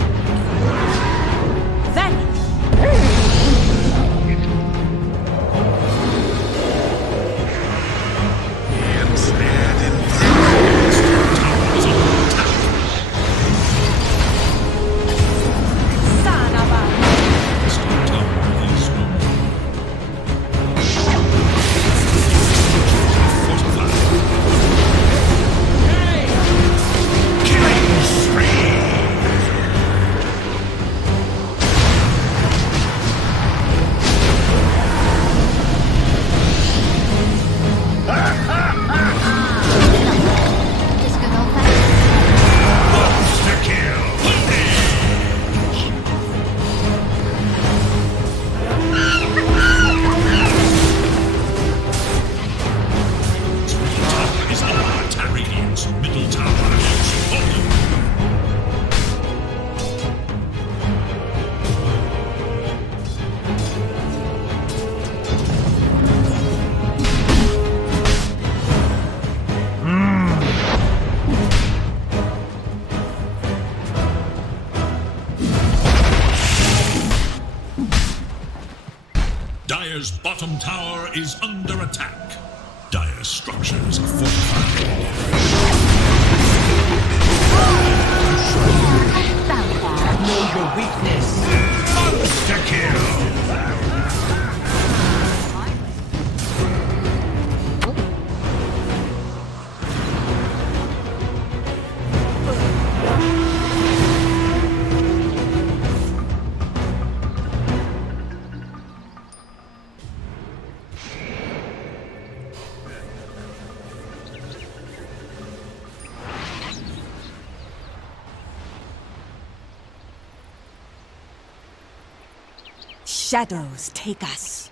Dire's bottom tower is under attack. Dire's structures are fortified. Know your weakness. Monster kill! Shadows take us.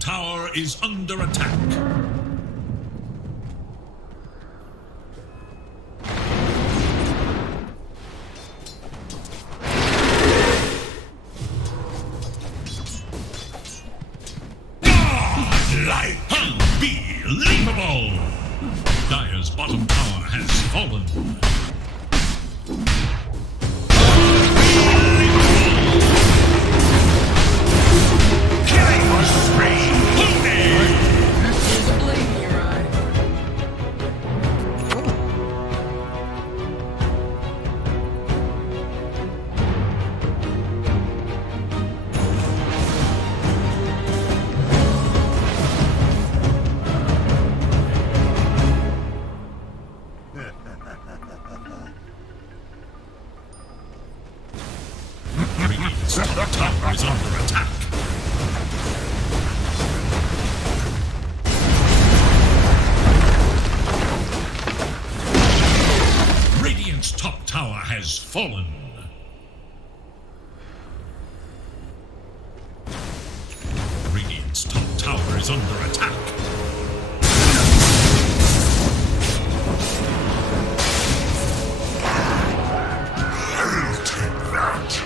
Tower is under attack. Godlike! Unbelievable! Dire's bottom tower has fallen. Tower is under attack. Radiant's top tower has fallen. Radiant's top tower is under attack. I'll take that.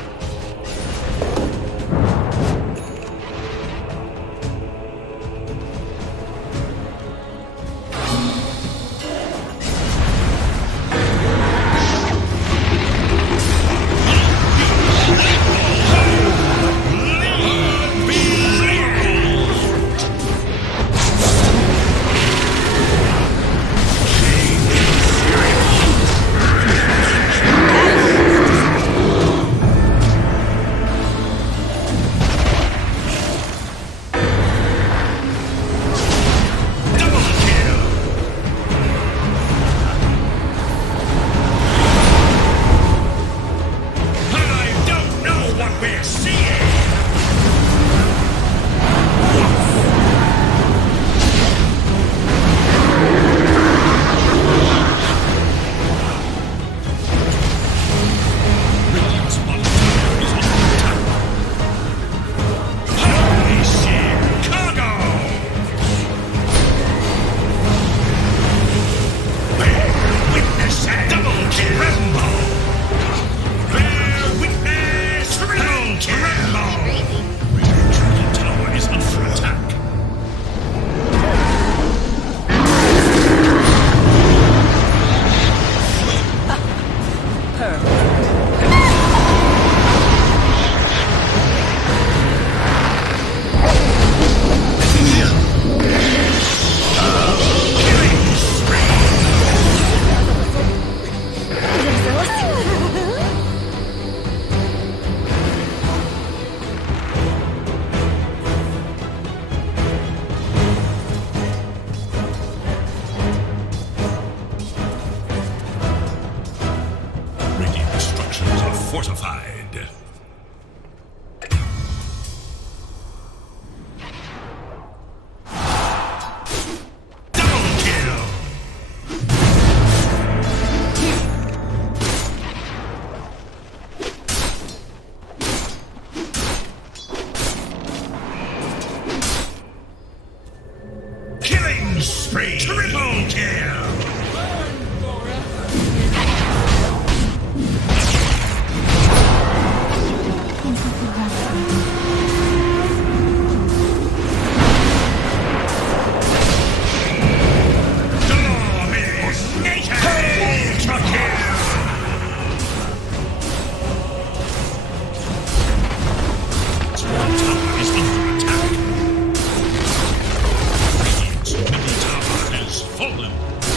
spree! Triple kill! Fallen.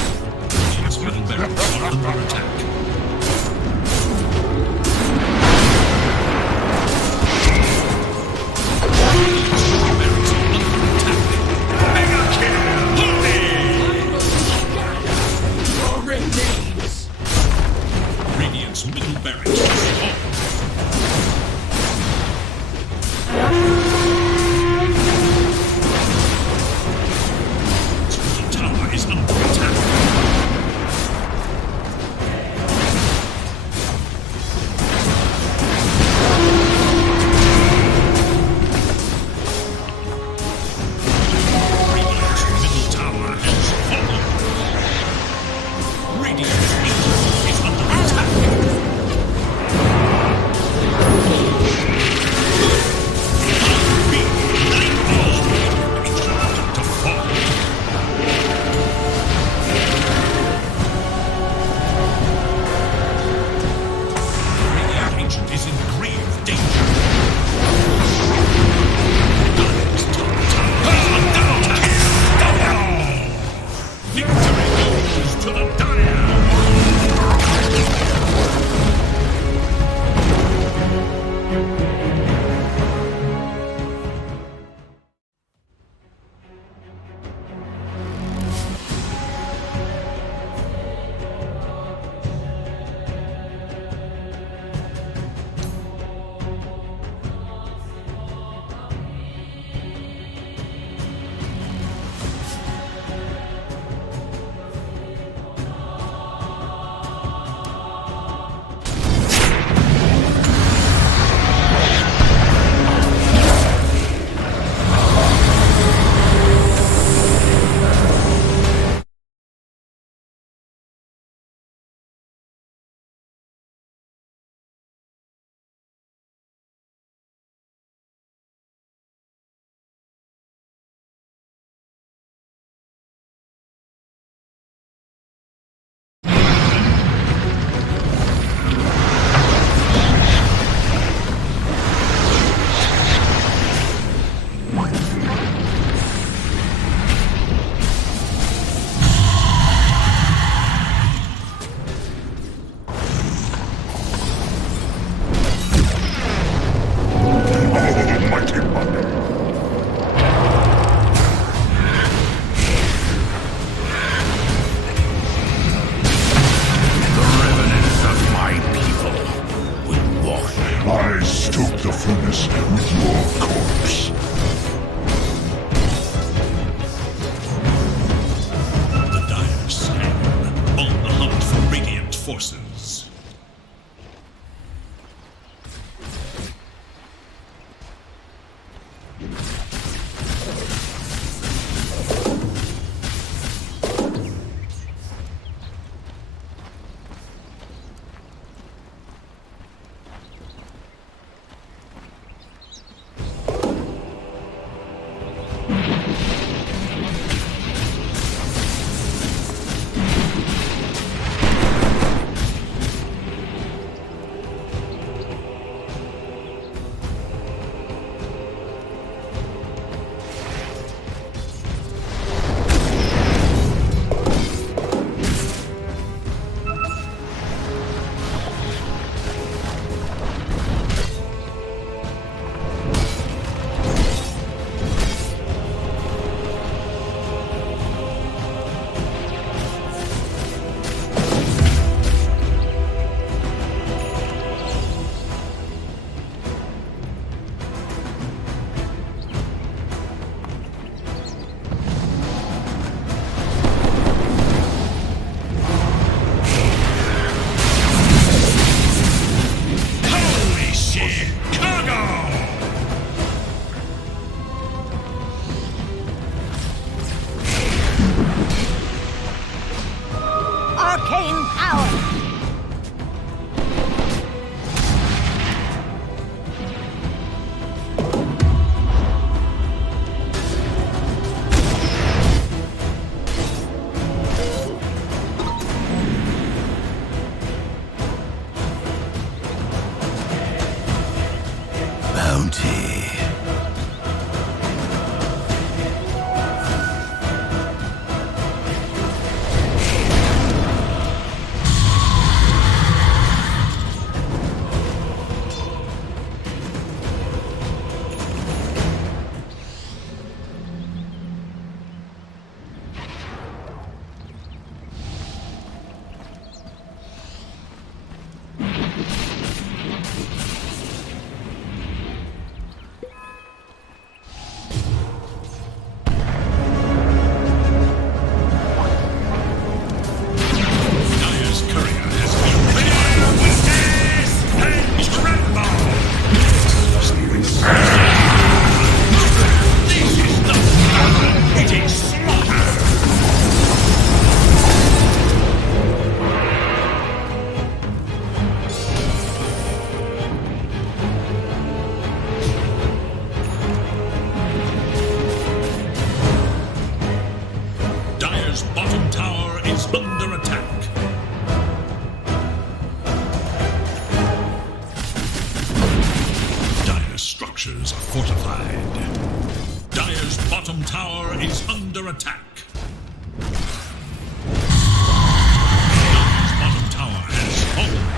arcane power. structures are fortified. Dire's bottom tower is under attack. Dire's bottom tower has fallen.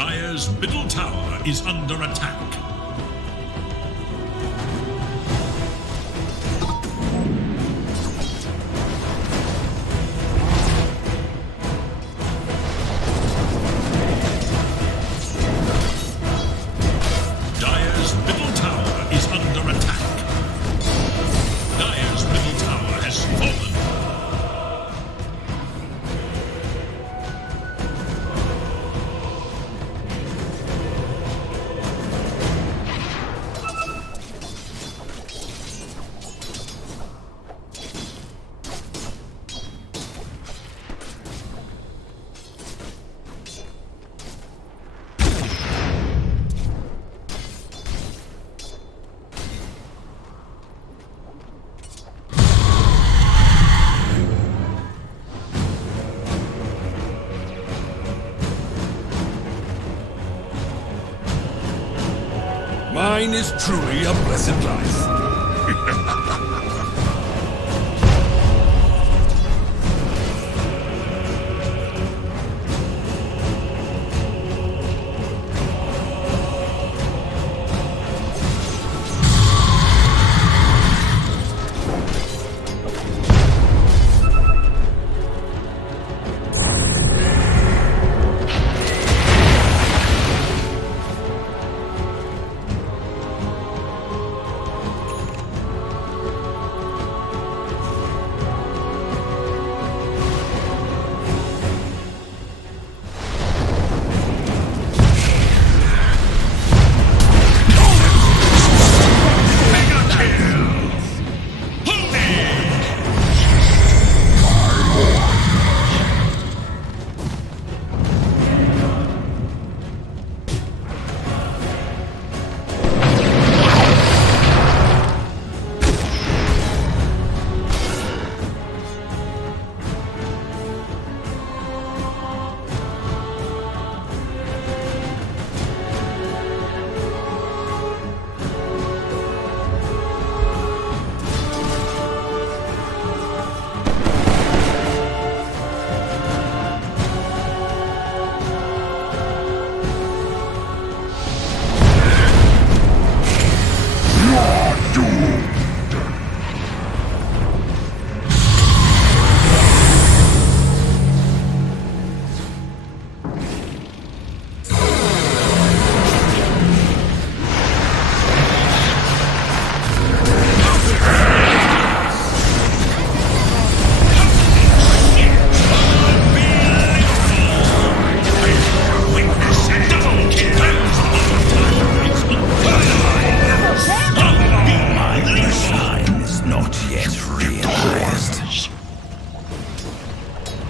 Dire's middle tower is under attack. Dire's middle tower is under attack. Dire's middle tower has fallen. Mine is truly a blessed life.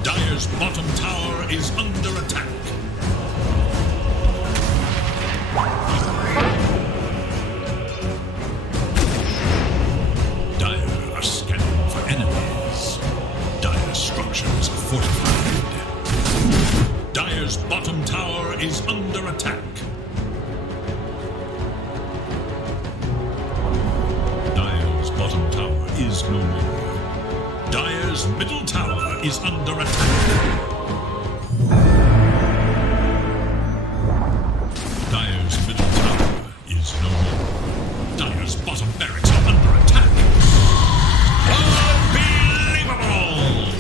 Dire's bottom tower is under attack. Dire are scanning for enemies. Dire's structures are fortified. Dire's bottom tower is under attack. Dire's bottom tower is no more. Dire's middle tower is under attack. Dire's middle tower is no more. Dire's bottom barracks are under attack. Unbelievable!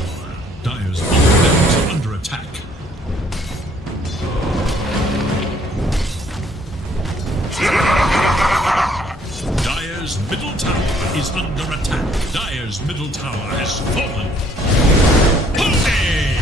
Dire's bottom barracks are under attack. Dire's middle tower is under attack. Dire's middle tower has fallen. Holy!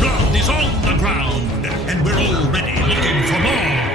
blood is on the ground, and we're already looking for more.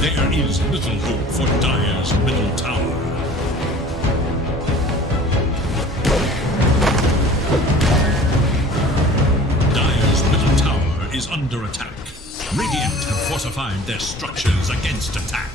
There is little hope for Dire's middle tower. Dire's middle tower is under attack. Radiant have fortified their structures against attack.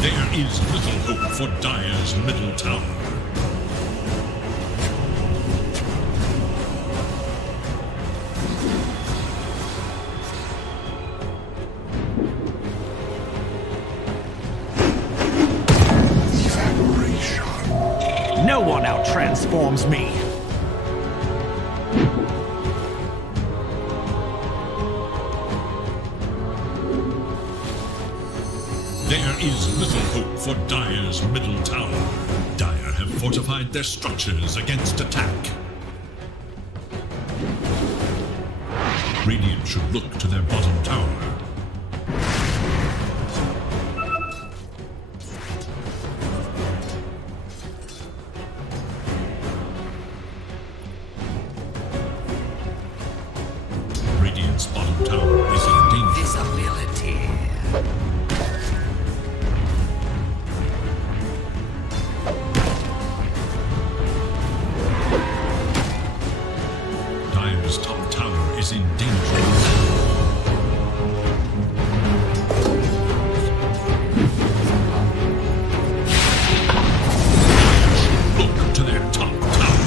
There is little hope for Dire's middle tower. transforms me. There is little hope for Dire's middle tower. Dire have fortified their structures against attack. Radiant should look to their bottom tower. Radiant's bottom tower is in danger. Disability. Dire's top tower is in danger. Look to their top tower.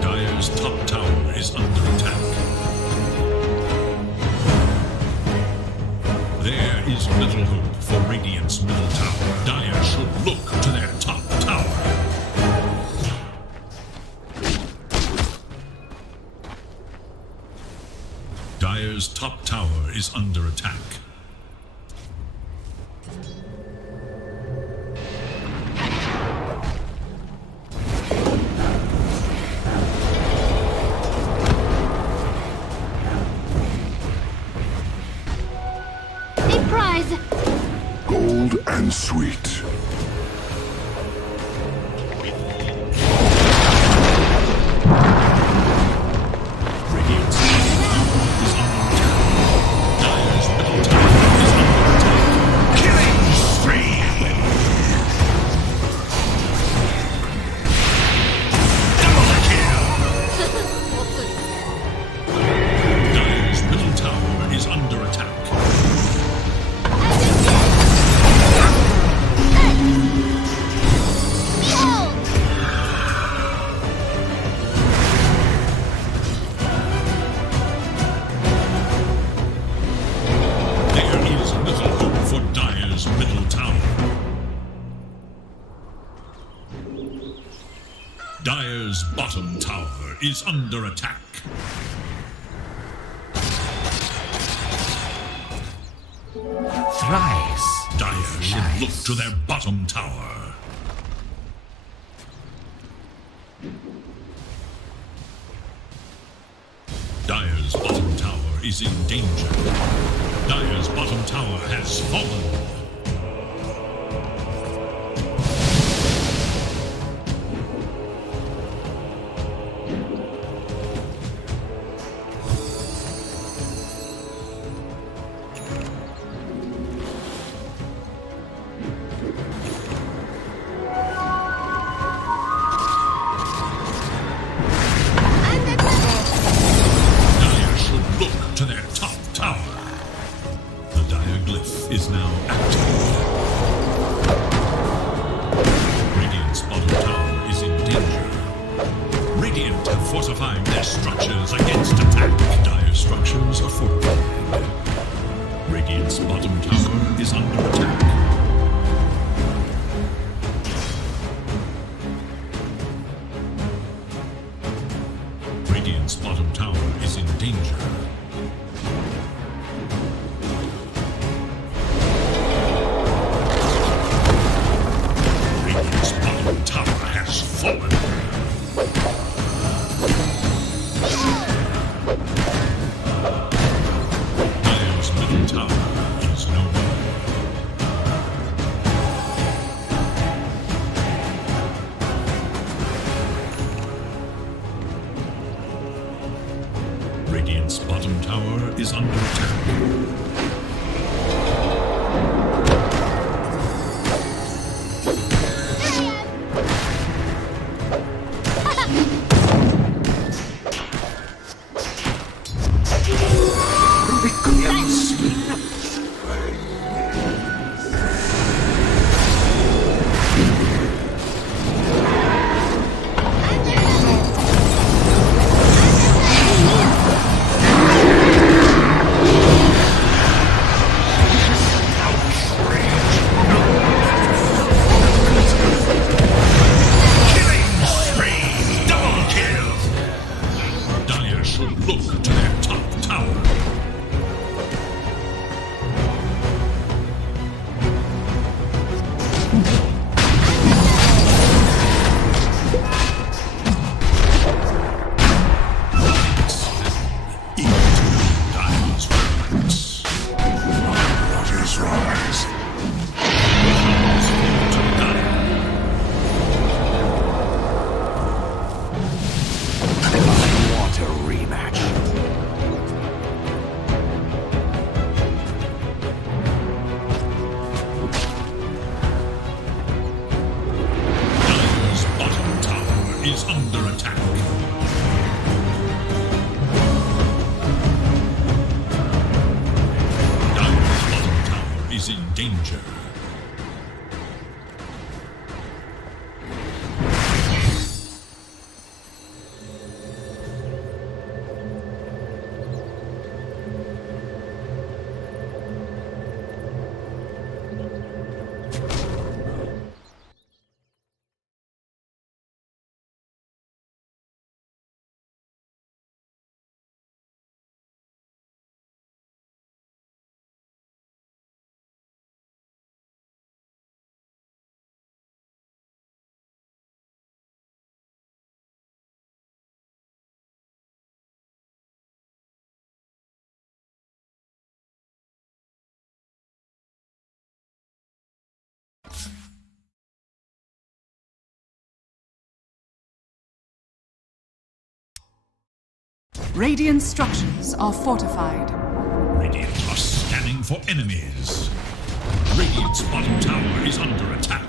Dire's top tower is under attack. There is little hope for Radiant's middle tower. Dire should look to their top tower. Dire's top tower is under attack. A prize. Gold and sweet. Radiant's middle tower is under attack. Dire's middle tower is under attack. Killing spree. Double kill. Dire's middle tower is under attack. Behold! There is little hope for Dire's middle tower. Dire's bottom tower is under attack. Thrice. Dire should look to their bottom tower. Dire's bottom tower is in danger. Dire's bottom tower has fallen. Dire should look to their top tower. The Dire glyph is now active. Radiant's bottom tower is in danger. Radiant have fortified their structures against attack. Dire structures are fortified. Radiant's bottom tower is under attack. Radiant's bottom tower is in danger. Radiant's bottom tower has fallen. Dire's middle tower is no more. Radiant's bottom tower is under attack. Radiant structures are fortified. Radiant are scanning for enemies. Radiant's bottom tower is under attack.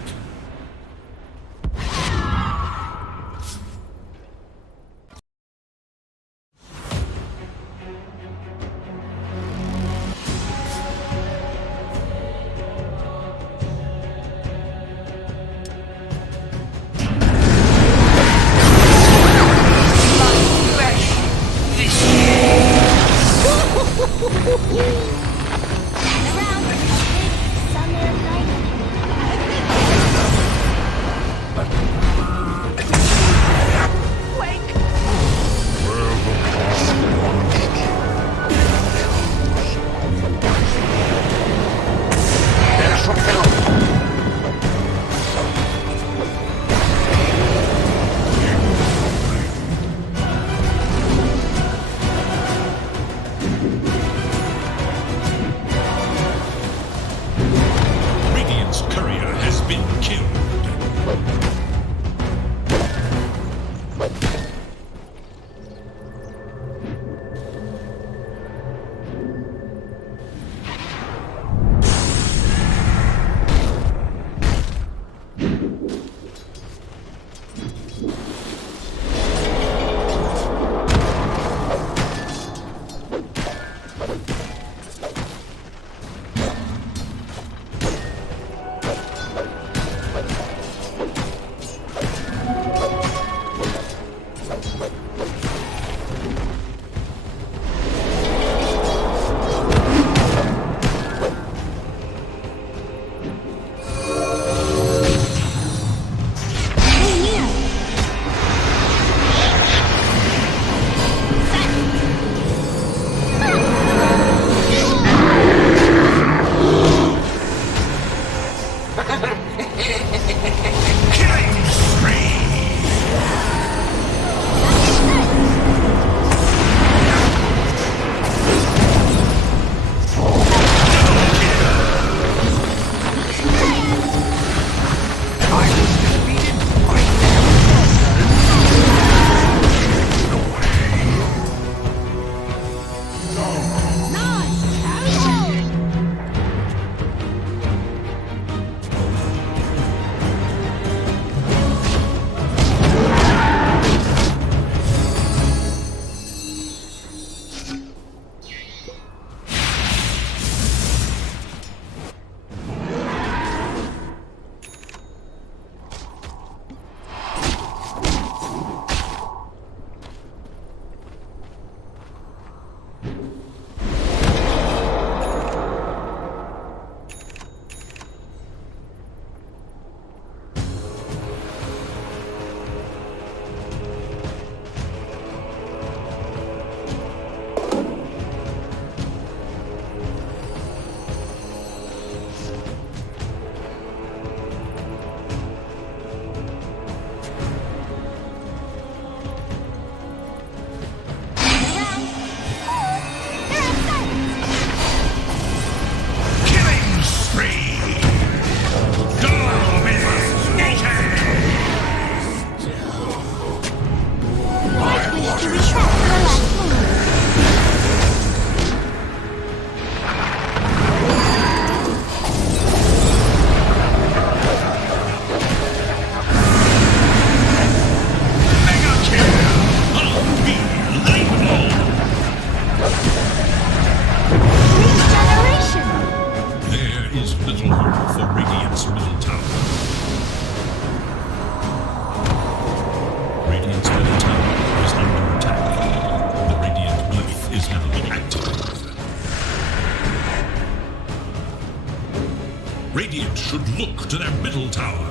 Radiant should look to their middle tower.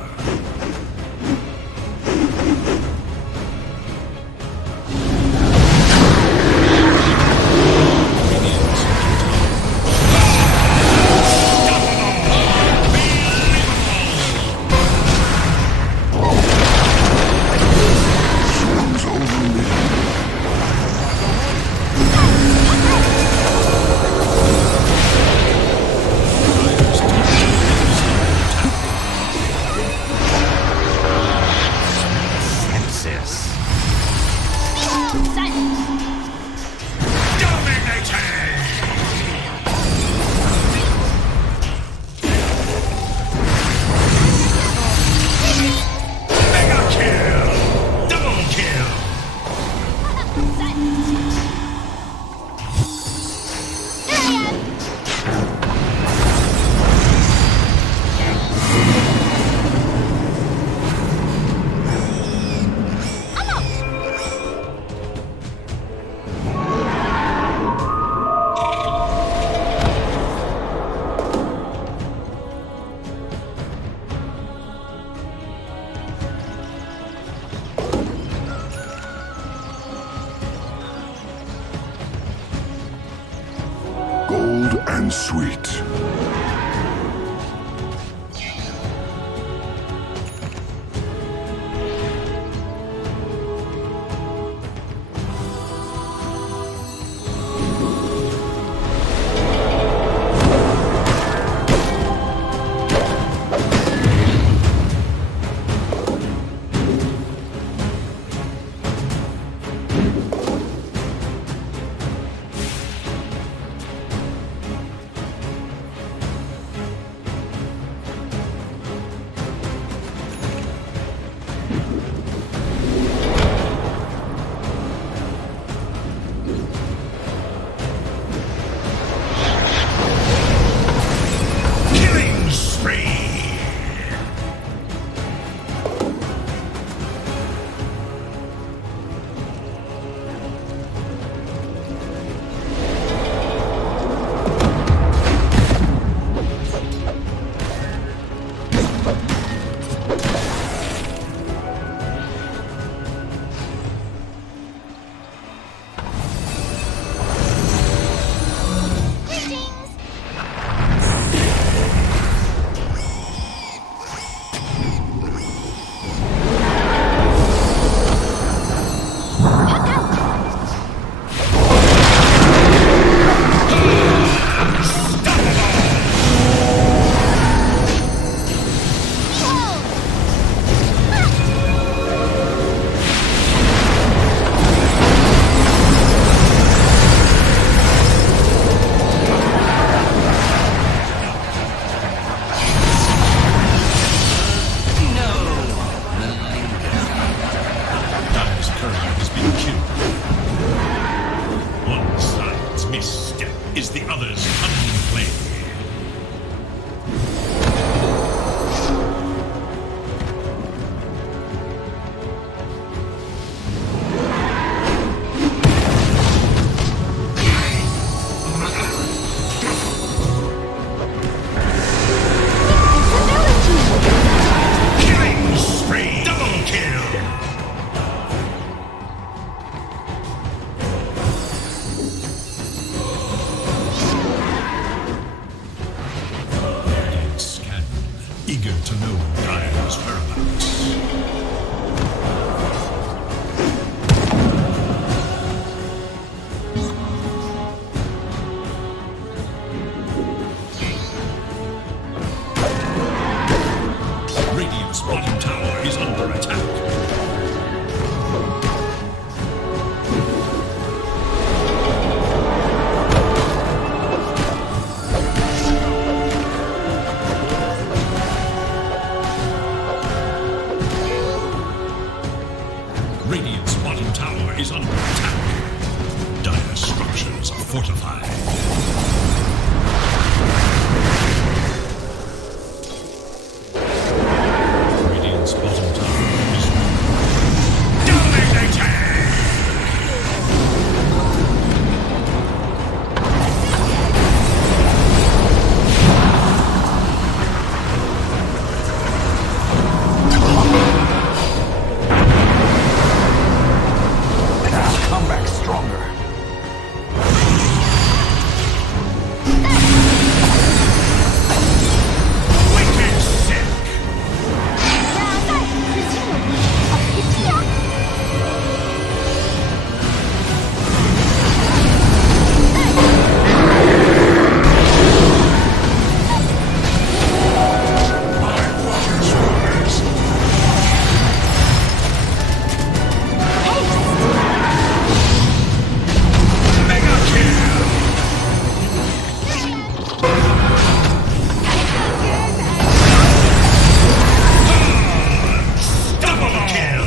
and sweet. is the other's cunning play. Killing spree! Double kill! Scan, eager to know Dire's whereabouts. Radiant's bottom tower is under attack. Radiant's bottom tower is under attack. Dire structures are fortified. Radiant's bottom tower is Dominating! Come back stronger. Wicked sick! Mega kill! Double kill!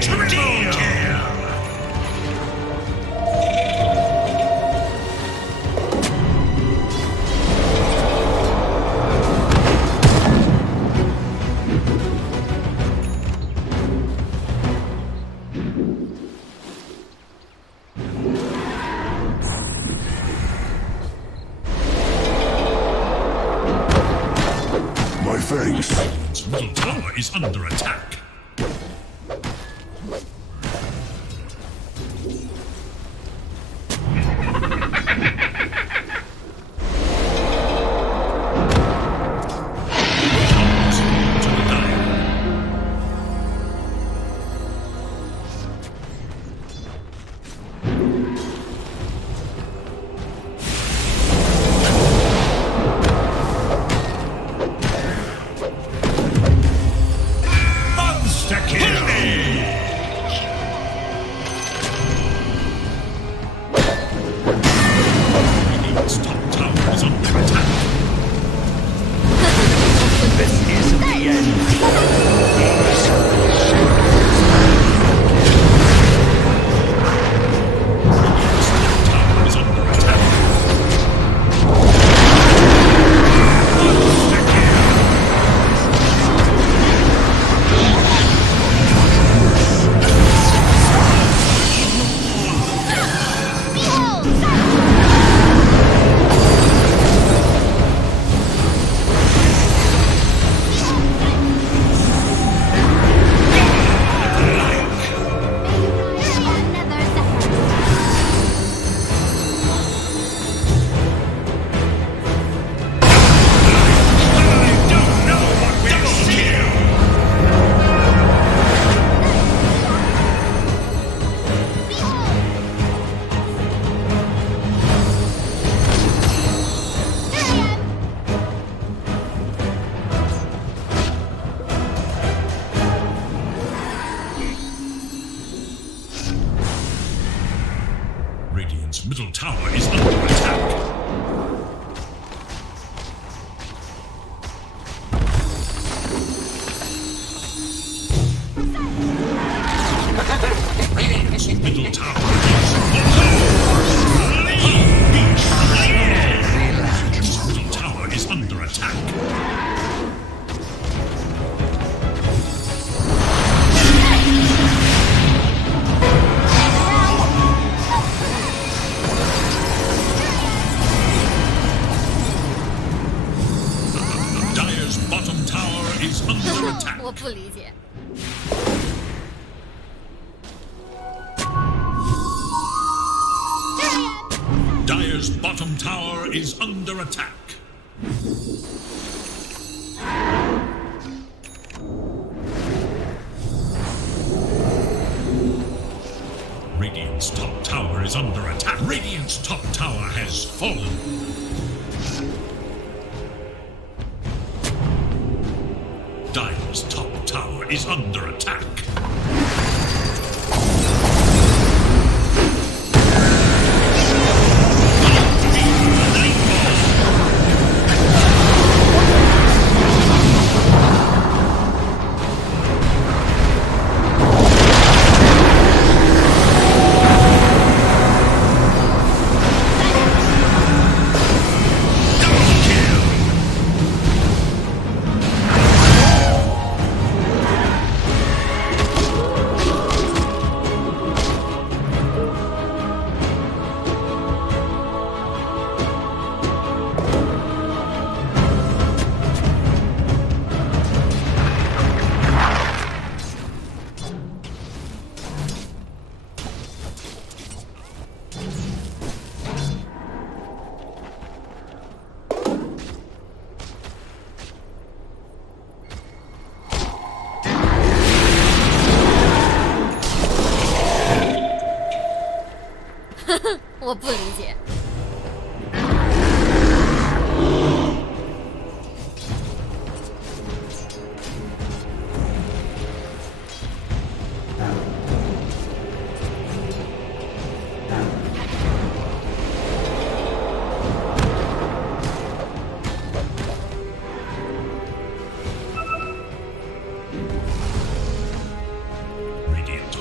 Triple kill! My thanks. Radiant's middle tower is under attack. Radiant's middle tower is under attack. Middle tower middle tower is under attack. Dire's bottom tower is under attack. 我不理解。 Dire's bottom tower is under attack. Radiant's top tower is under attack. Radiant's top tower has fallen. Dire's top tower is under attack.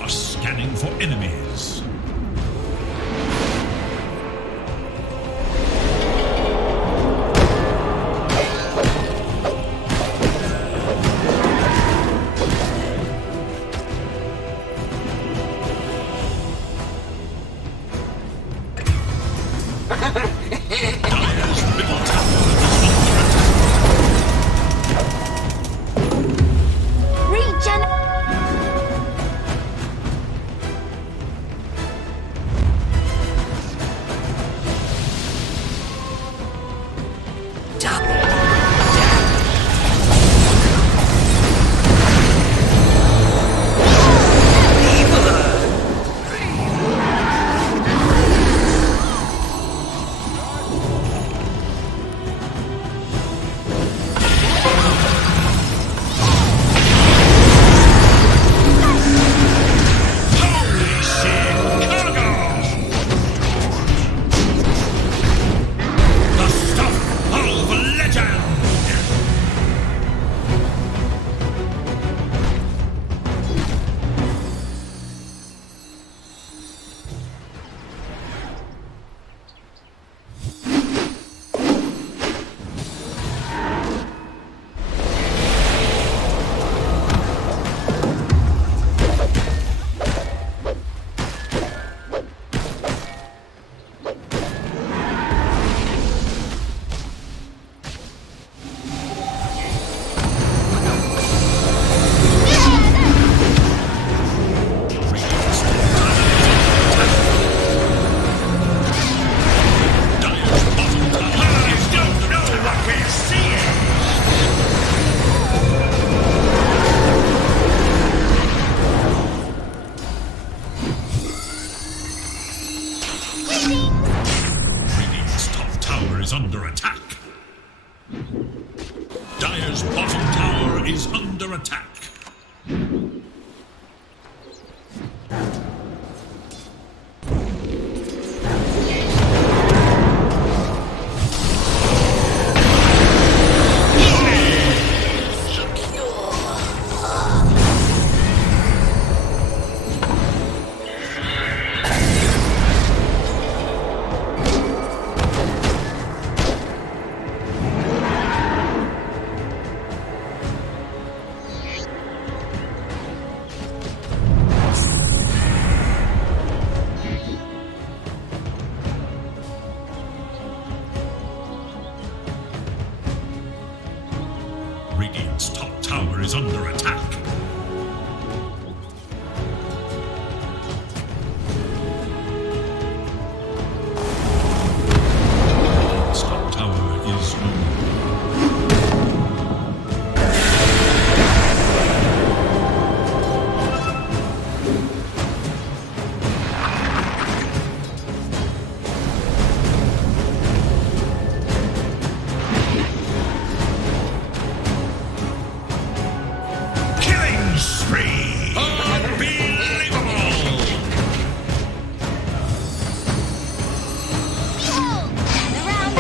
Scanning for enemies. is under attack. Top tower is under. Killing spree. Unbelievable. Behold! Around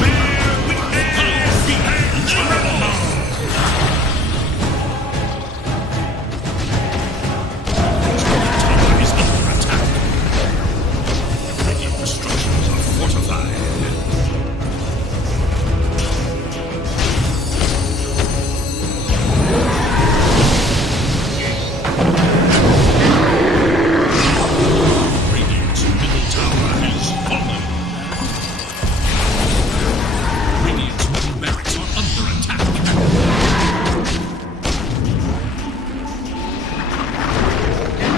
Bear witness. Unbelievable. Tower is under attack. Radiant structures are fortified. Radiant's middle tower has fallen. Radiant's middle barracks are under attack.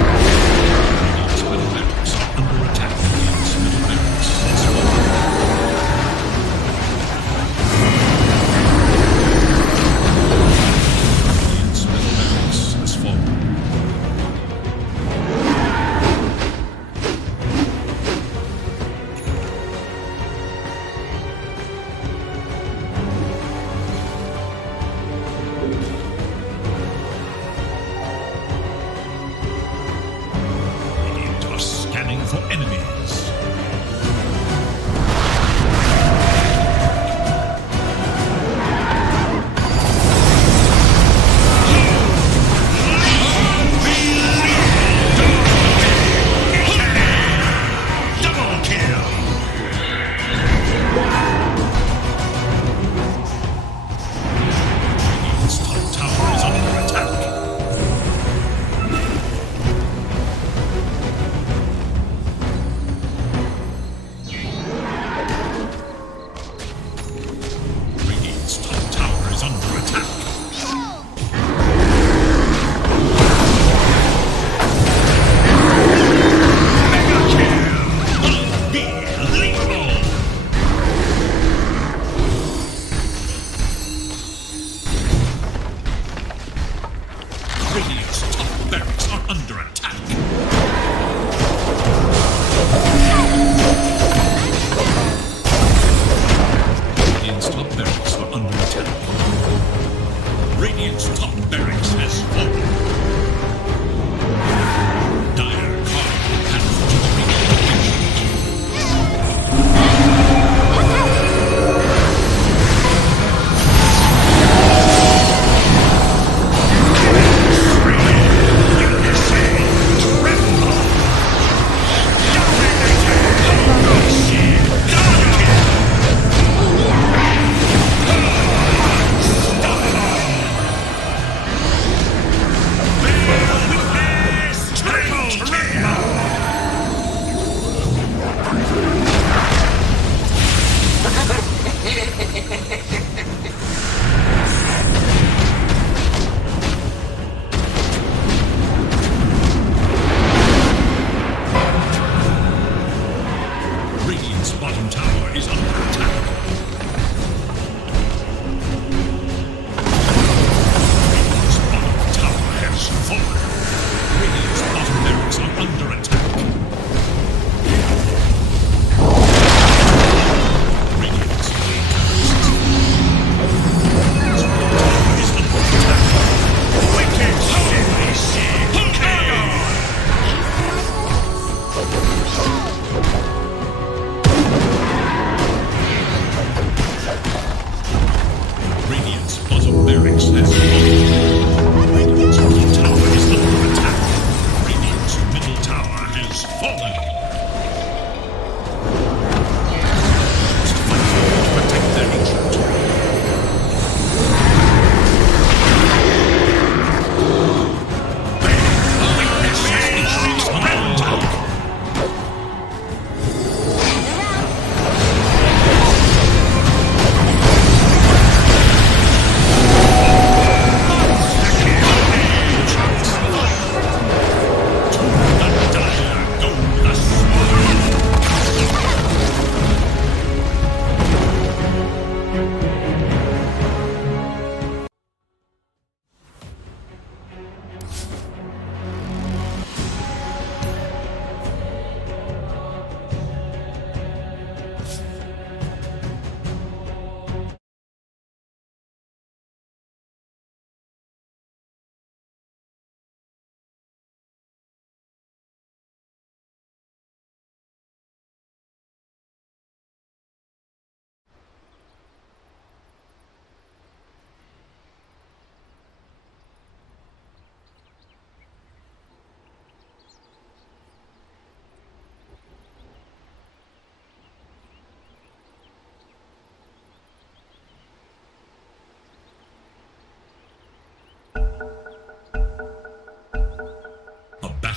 Radiant's middle barracks are under attack. Radiant's middle barracks has fallen. Radiant's middle barracks has fallen. Radiant are scanning for enemies. Double kill. Radiant's top tower is under attack.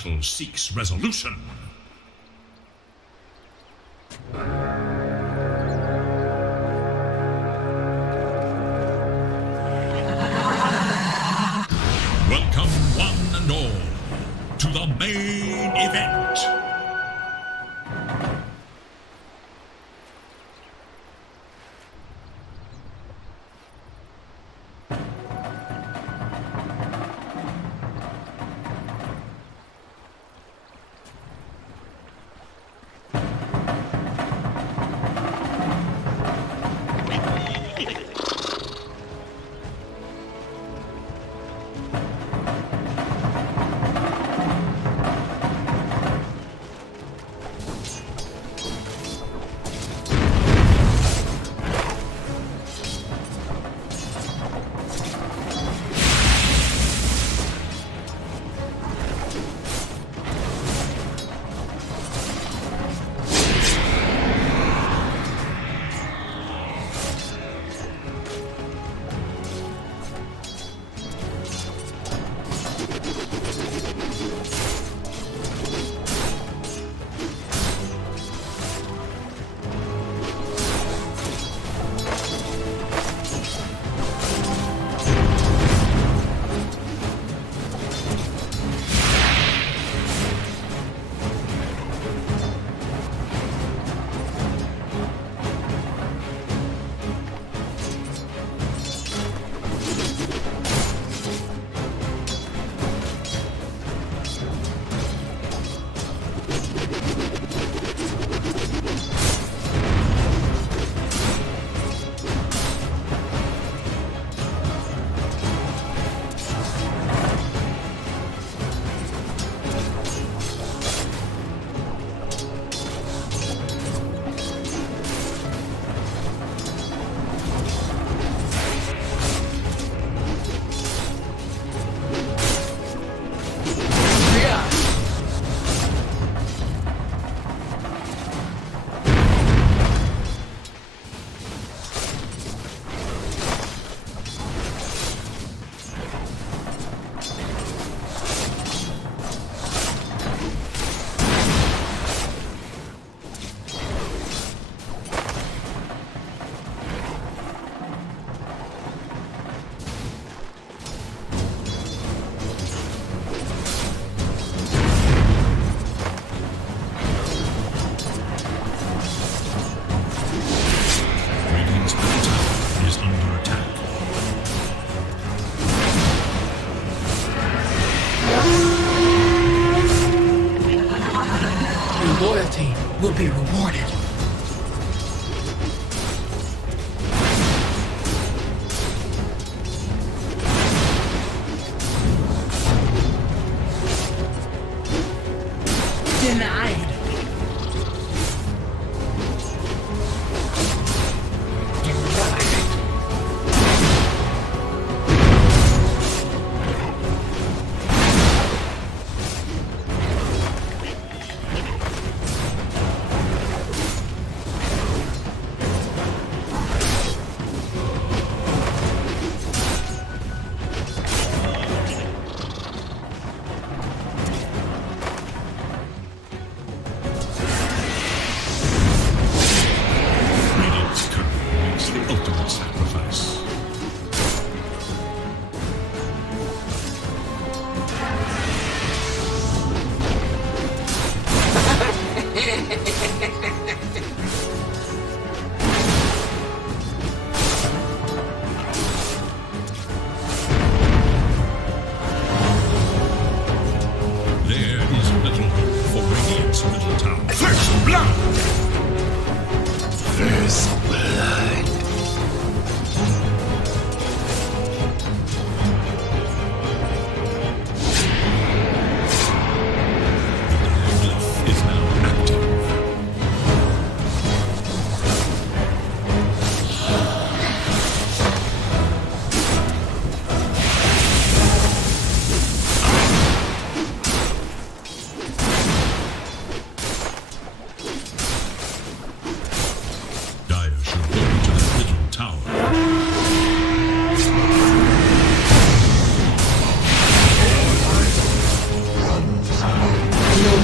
battle seeks resolution. Welcome one and all to the main event. will be rewarded. Denied.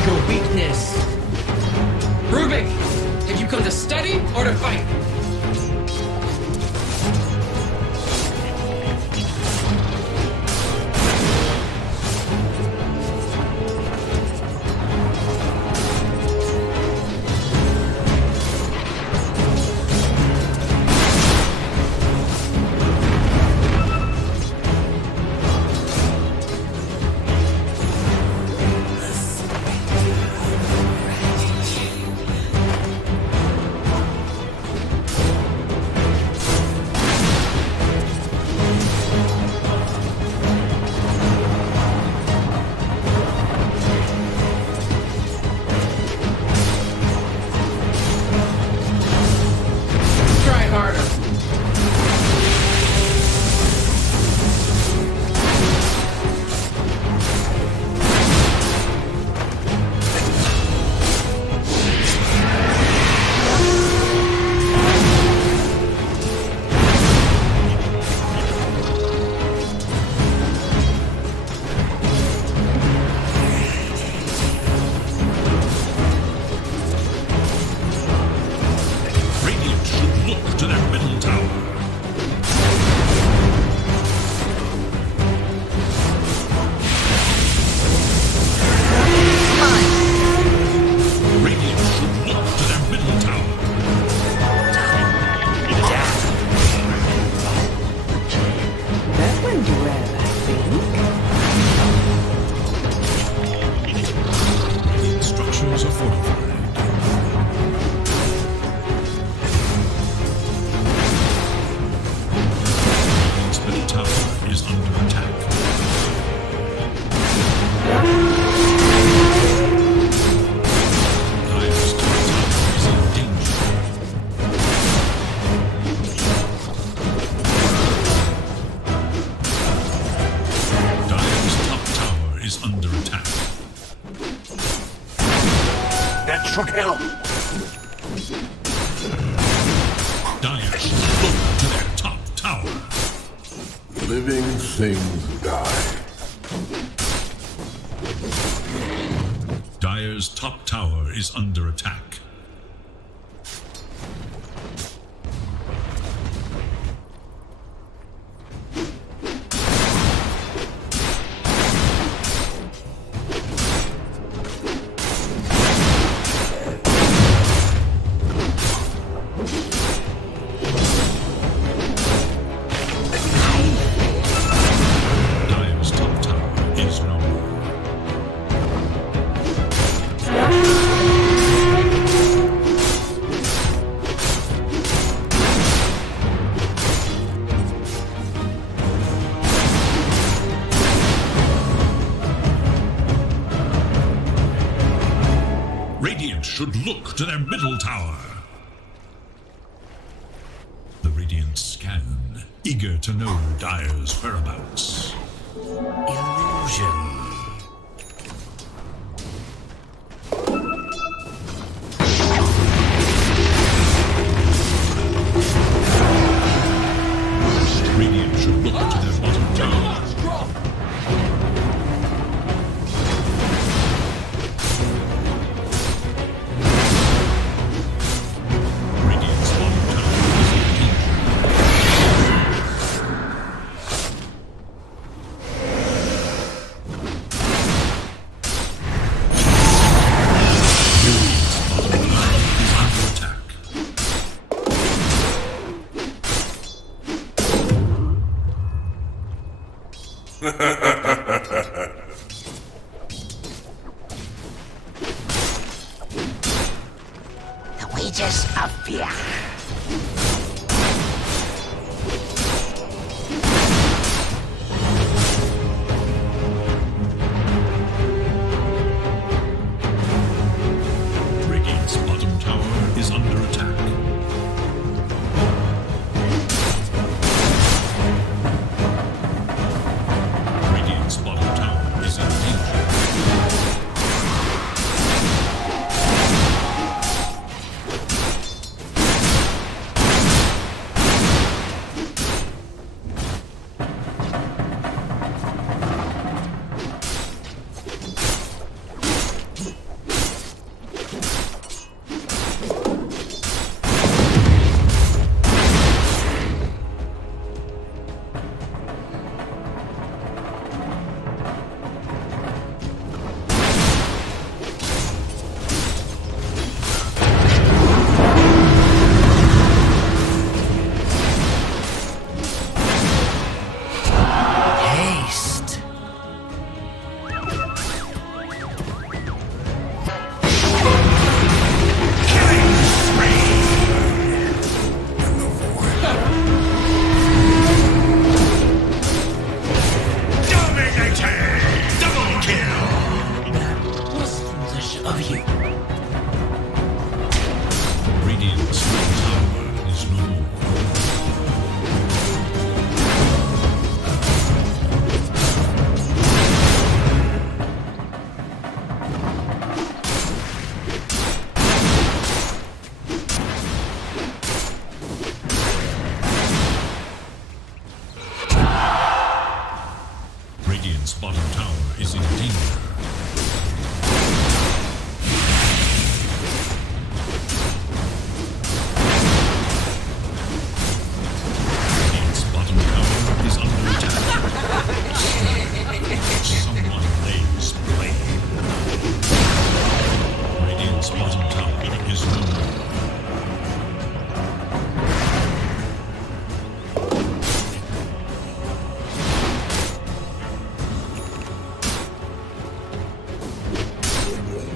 your weakness. Rubik, did you come to study or to fight? Shook help. Dyers look to their top tower. Living things die. Dyer's top tower is under attack. Should look to their middle tower. The Radiant scan, eager to know Dyer's whereabouts. Illusion. Radiant should look to their bottom tower. The wages of fear. Radiant's bottom tower is under attack. Radiant's bottom tower is in danger. of you. Radiant's middle tower is no more. Radiant's bottom tower is in danger. Radiant's bottom tower is under attack. Someone lays blame. Radiant's bottom tower is no more.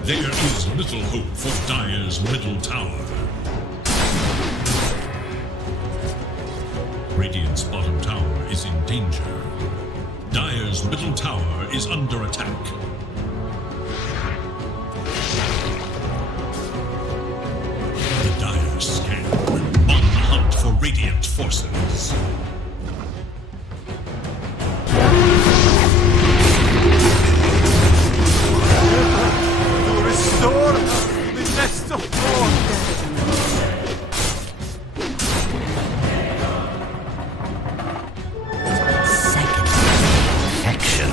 There is little hope for Dire's middle tower. Radiant's bottom tower is in danger. Dire's middle tower is under attack. The Dire scan on the hunt for Radiant forces. Restore the nest of thorns. Second infection.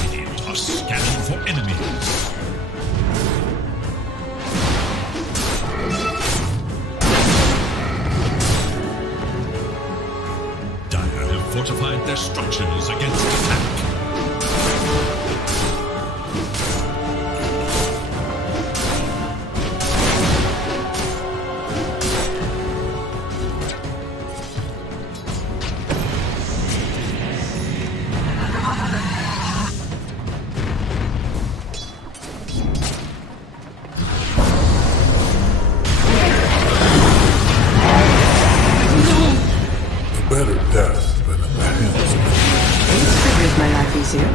Radiant are scanning for enemies. Dire have fortified their structures against attack. Better death than in the hands of This figures my life easier.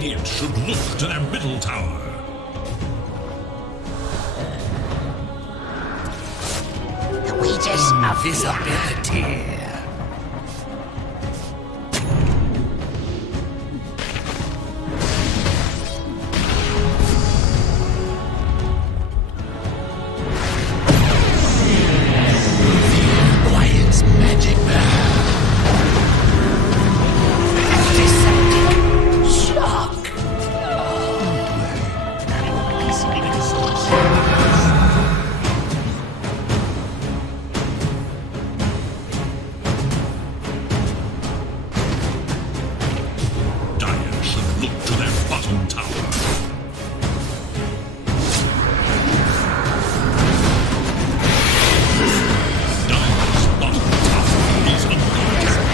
Radiant should look to their middle tower. The wages of Invisibility. Quiet's magic bell. Antiseptic shock. Dire should look to their bottom tower. Dire's bottom tower is under attack.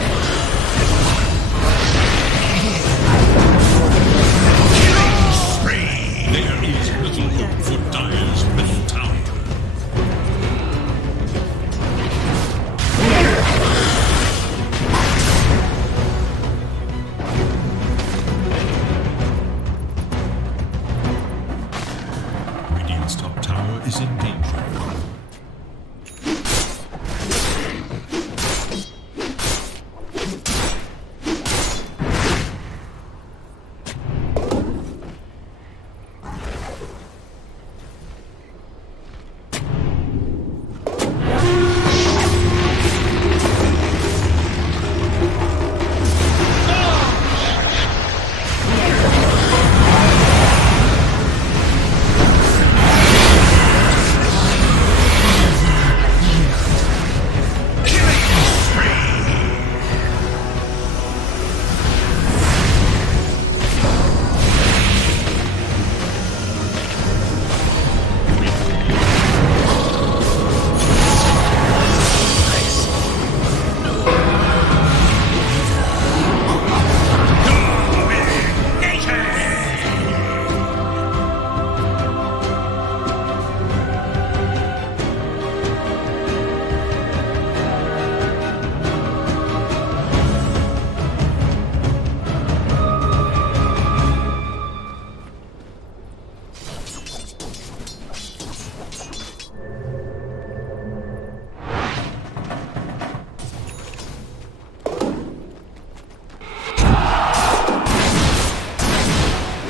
Killing spree! There is little hope for Dire's middle tower. Radiant's top tower is in danger.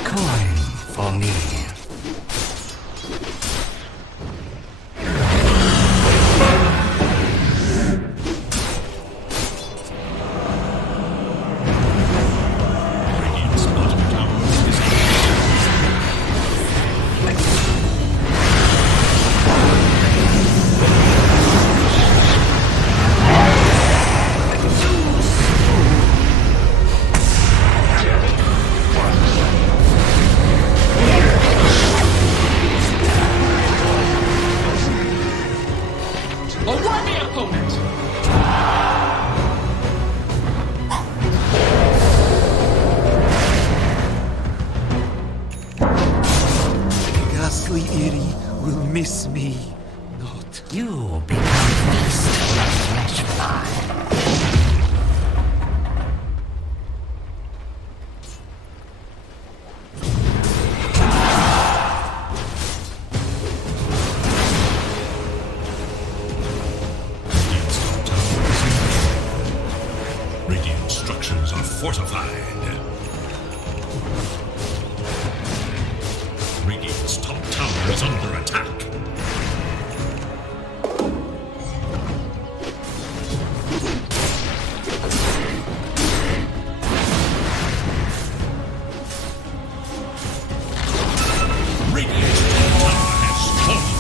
Coin for me. Radiant's bottom tower is Award me opponent! Ghastly Eerie will miss me. Not. You become feast for the flesh fly. Radiant's top tower is in danger. Radiant structures are fortified. Radiant's top tower is under attack. Radiant's top tower has fallen.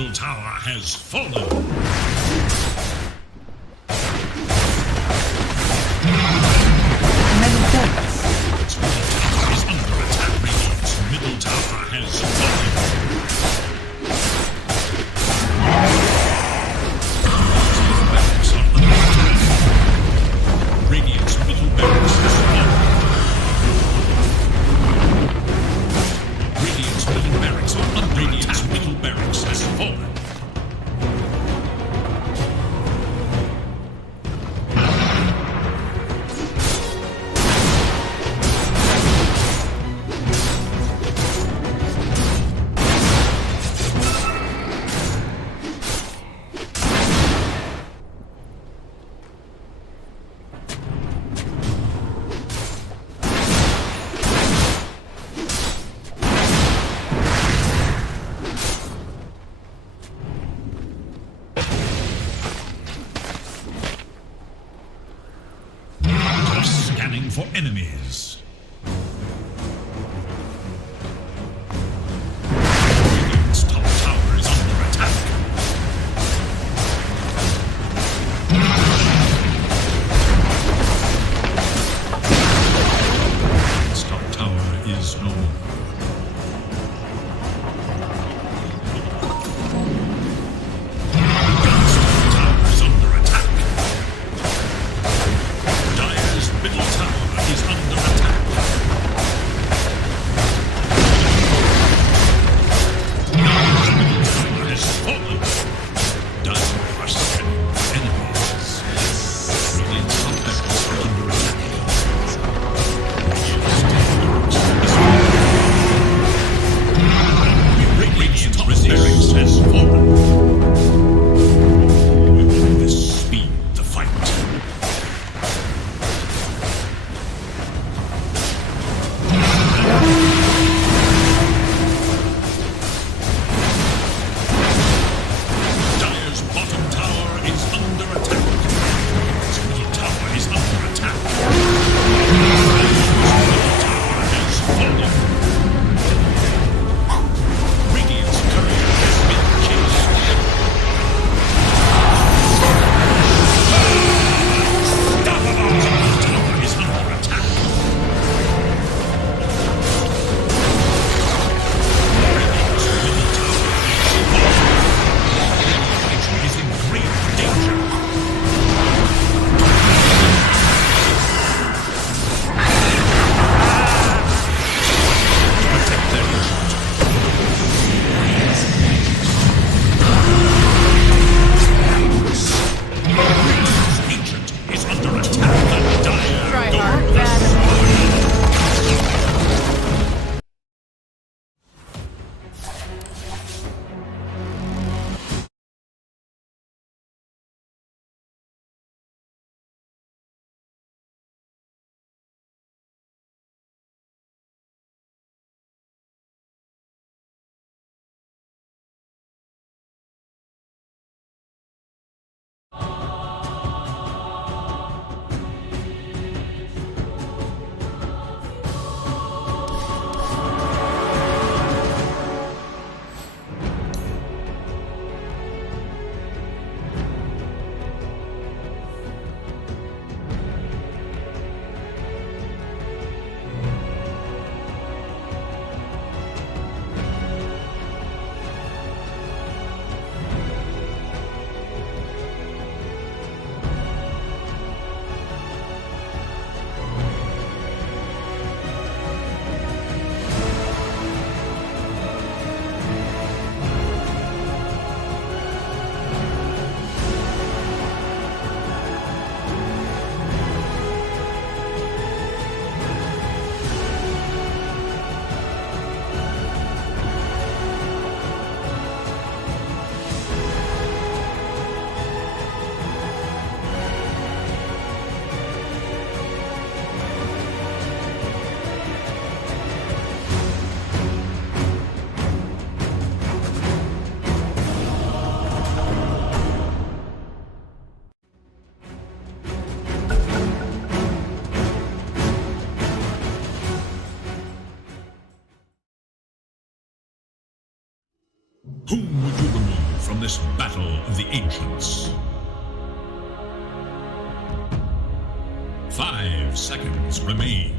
middle tower has fallen. Radiant's middle tower is under attack. Radiant's middle barracks has fallen. Radiant's middle barracks are under Radiant's middle barracks has fallen. Scanning for enemies. Radiant's top tower is under attack. Radiant's top tower is no more. Radiant's top tower is under attack. Dire's middle tower is under attack. Dire's middle tower has fallen. Dire are scanning enemies. Radiant's top barracks are under attack. Radiant's top barracks has fallen. Will this speed the fight? Dire's bottom tower is under attack. Its middle tower is under attack. Its middle tower has fallen. Radiant's courier has been killed. Unstoppable! Its middle tower is under attack. Radiant's middle tower is in grave danger. Protect their ancient. Radiant's ancient is under attack. Dire go the Whom would you remove? from this battle of the ancients. 5 seconds remain.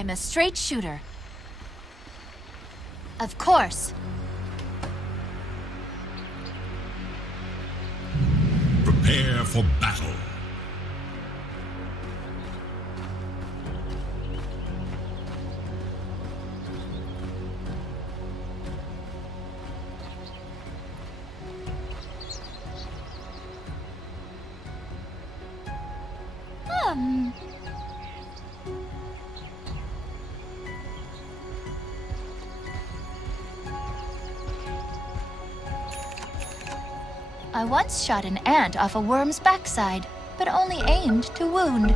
I'm a straight shooter. Of course. Prepare for battle. I once shot an ant off a worm's backside, but only aimed to wound.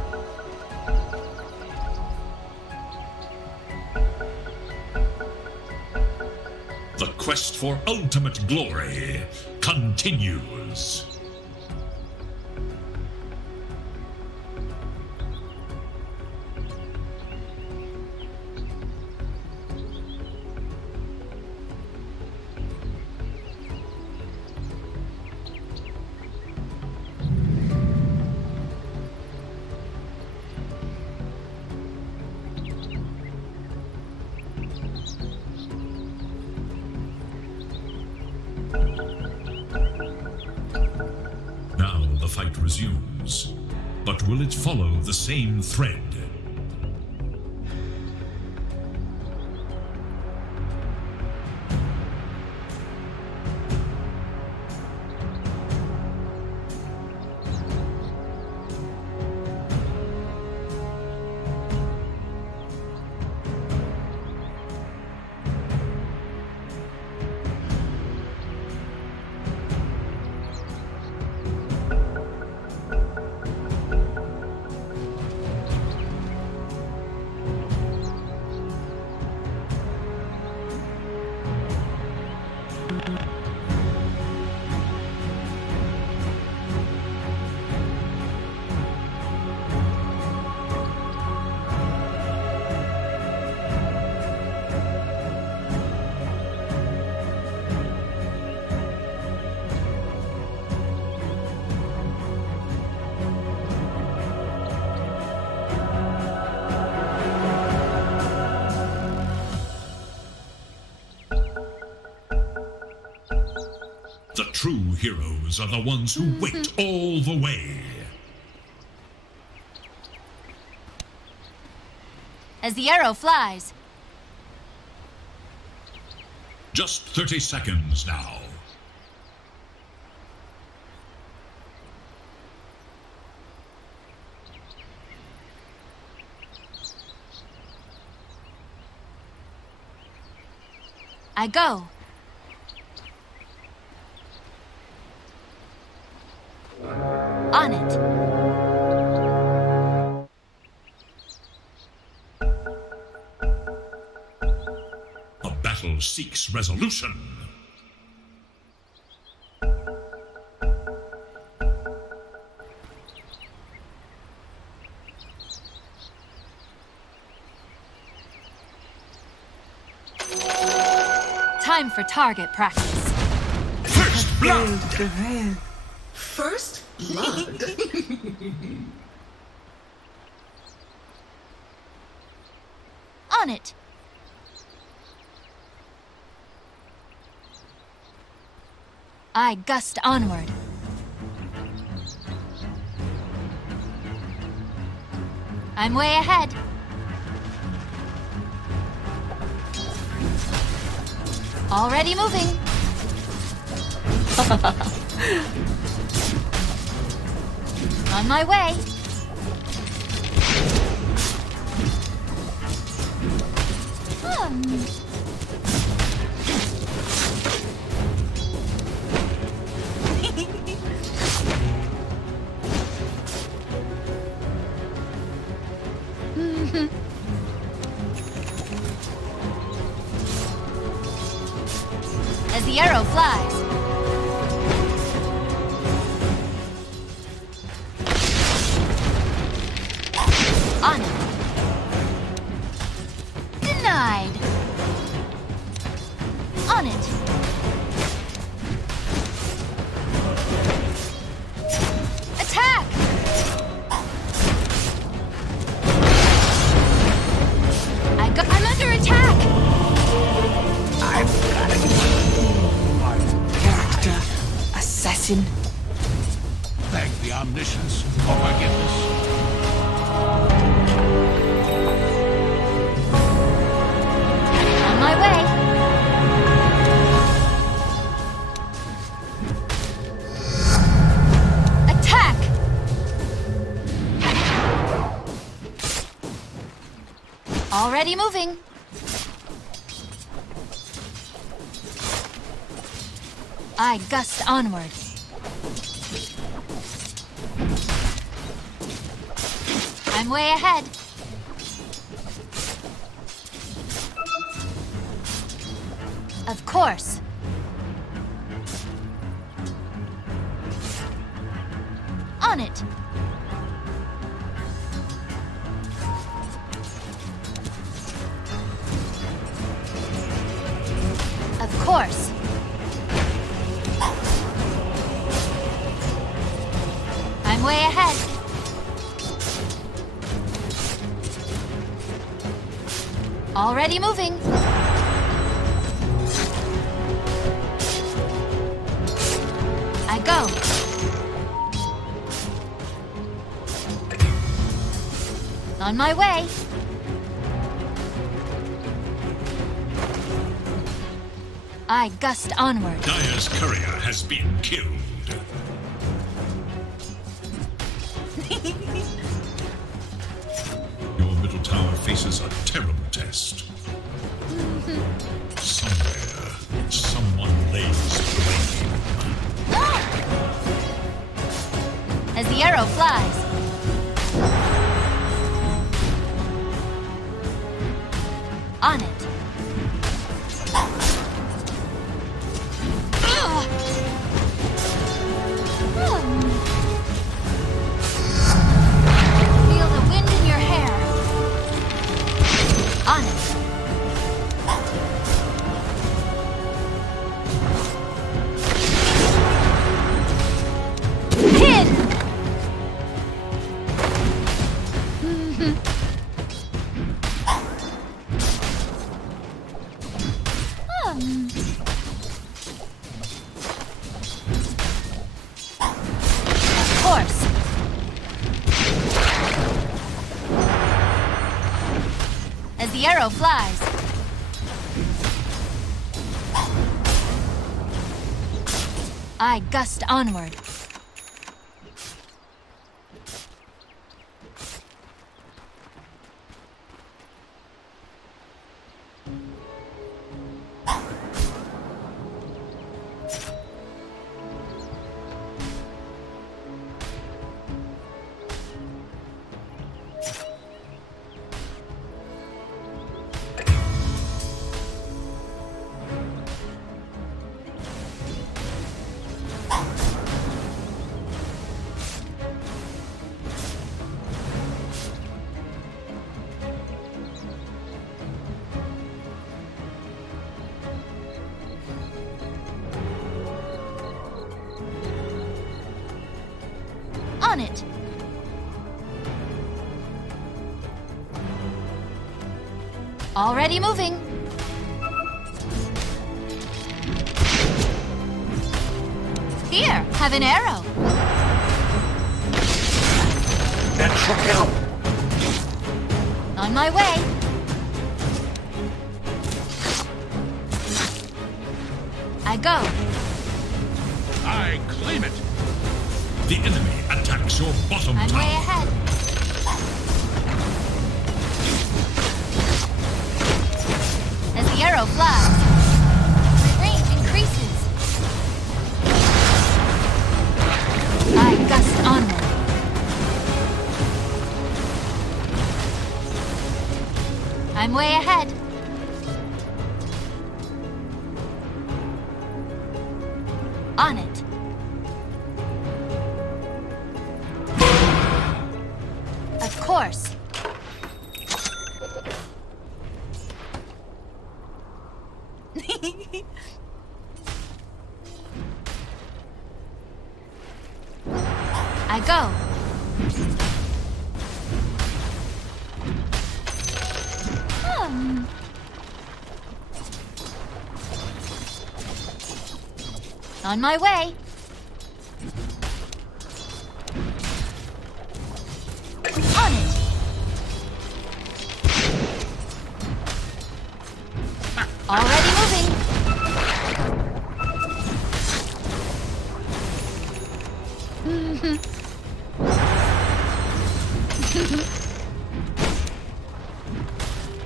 The quest for ultimate glory continues. Fight resumes, but will it follow the same thread? The true heroes are the ones who wait all the way. As the arrow flies. Just 30 seconds now. I go. On it. A battle seeks resolution. Time for target practice. First blood! First blood. On it. I gust onward. I'm way ahead. Already moving. On my way. As the arrow flies. On it. Denied. On it. Attack! I'm under attack! I've got it. Character assassin. Thank the omniscience of forgiveness. On my way. Attack! Already moving. I gust onward. I'm way ahead. Of course. On it. Of course. I'm way ahead. Already moving. I go. On my way. I gust onward. Dire's courier has been killed. Your middle tower faces a terrible test. Somewhere, someone lays blame. As the arrow flies. On it. Feel the wind in your hair. On it. Hit! arrow flies. I gust onward. On it. Already moving. Here, have an arrow. That should help. On my way. I go. I claim it. The enemy attacks your bottom I'm way tower. ahead. As the arrow flies, my range increases. I gust onward. I'm way ahead. On it. Of course. I go. On my way. On it. Already moving.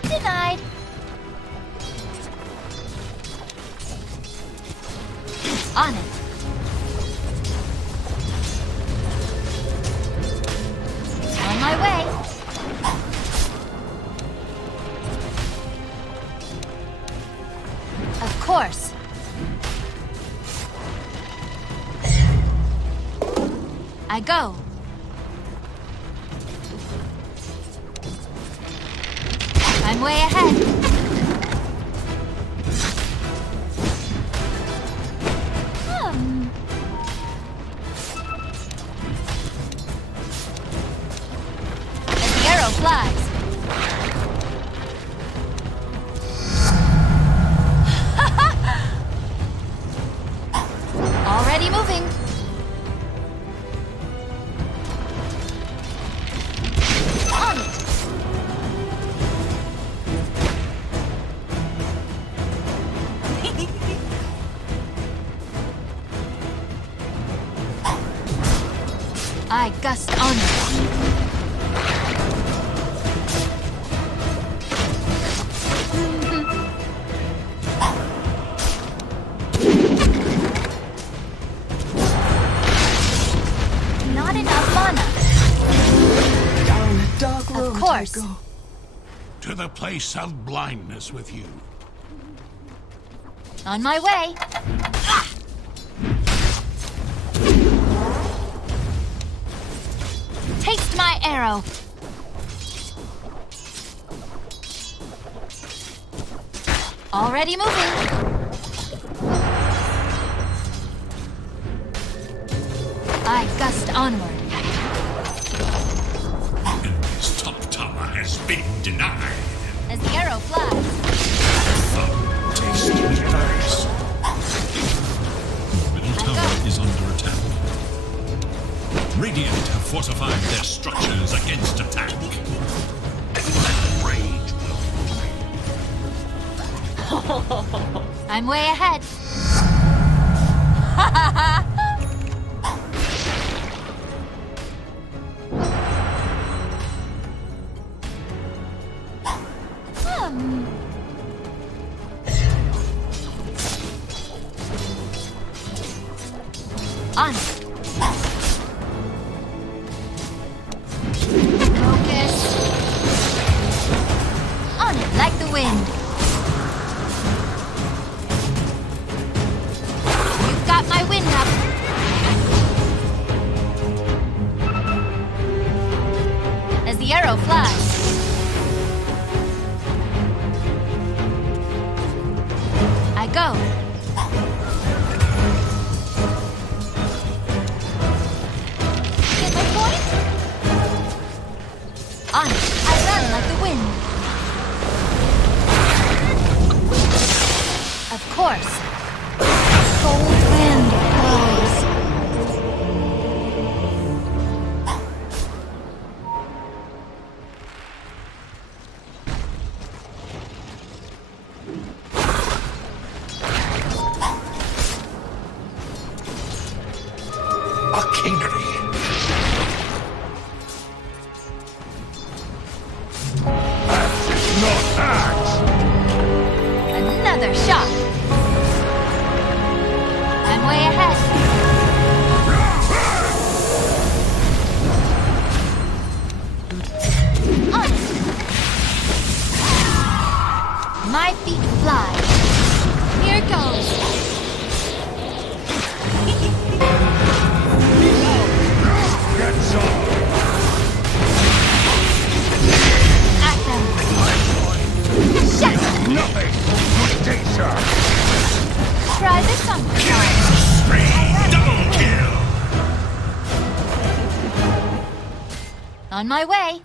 Denied. On it. On my way. Of course. I go. I'm way ahead. As the arrow flies. Already moving. On it. I gust onward. Not enough mana. Down a dark road. Of course. I go. To the place of blindness with you. On my way. Taste my arrow. Already moving. I gust onward. Enemy's top tower has been denied. As the arrow flies. Taste yours. Middle tower is under attack. Radiant have fortified their structures against attack. Rage will I'm way ahead. On it. Focus. On it like the wind. You've got my wind up. As the arrow flies. I go. Get my point? On it. I run like the wind. Of course. Cold wind blows. Machinery. That is not axe. Another shot. I'm way ahead. On it. My feet fly. Here goes. Get some. At them. Shut. Nothing. Good day, sir. Try this on. Double kill! On my way.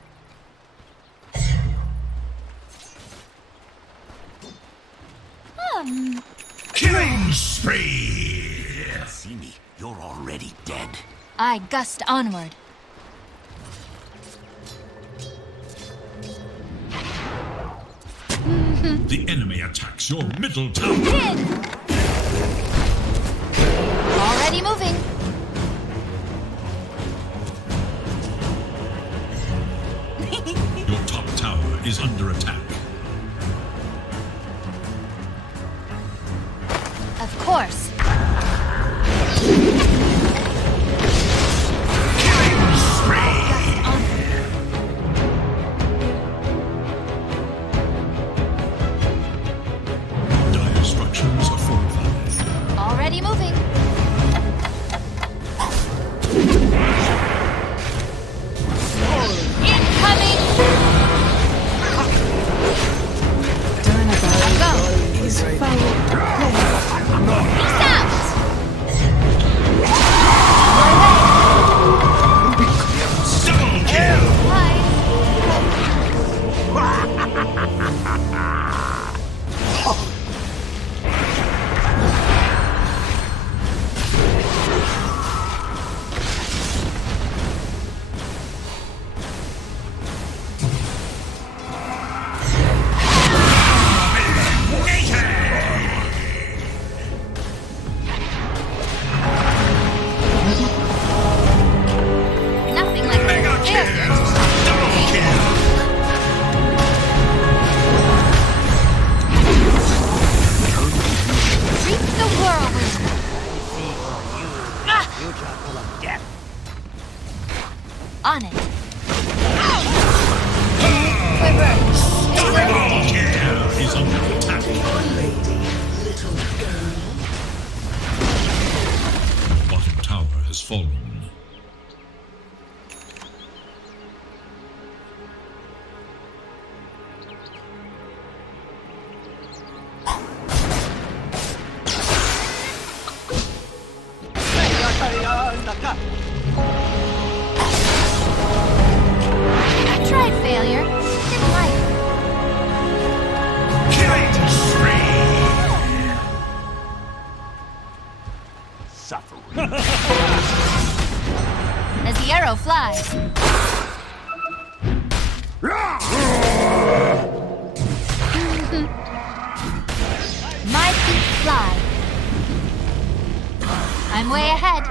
Killing spree! See me, you're already dead. I gust onward. The enemy attacks your middle tower. Hit! Already moving. Your top tower is under attack. Of course. Killing spree! Dire structures are fortified. Already moving. Incoming! Turnabout Go! is foul. Peace out! Double kill! Bye. Nothing like a little failure to stop Double kill! reap the whirlwind. Ah! On it. Quiver. Double kill is under attack. Bottom tower has fallen. I tried failure. Didn't like it. Killing spree! As the arrow flies. feet fly. I'm way ahead.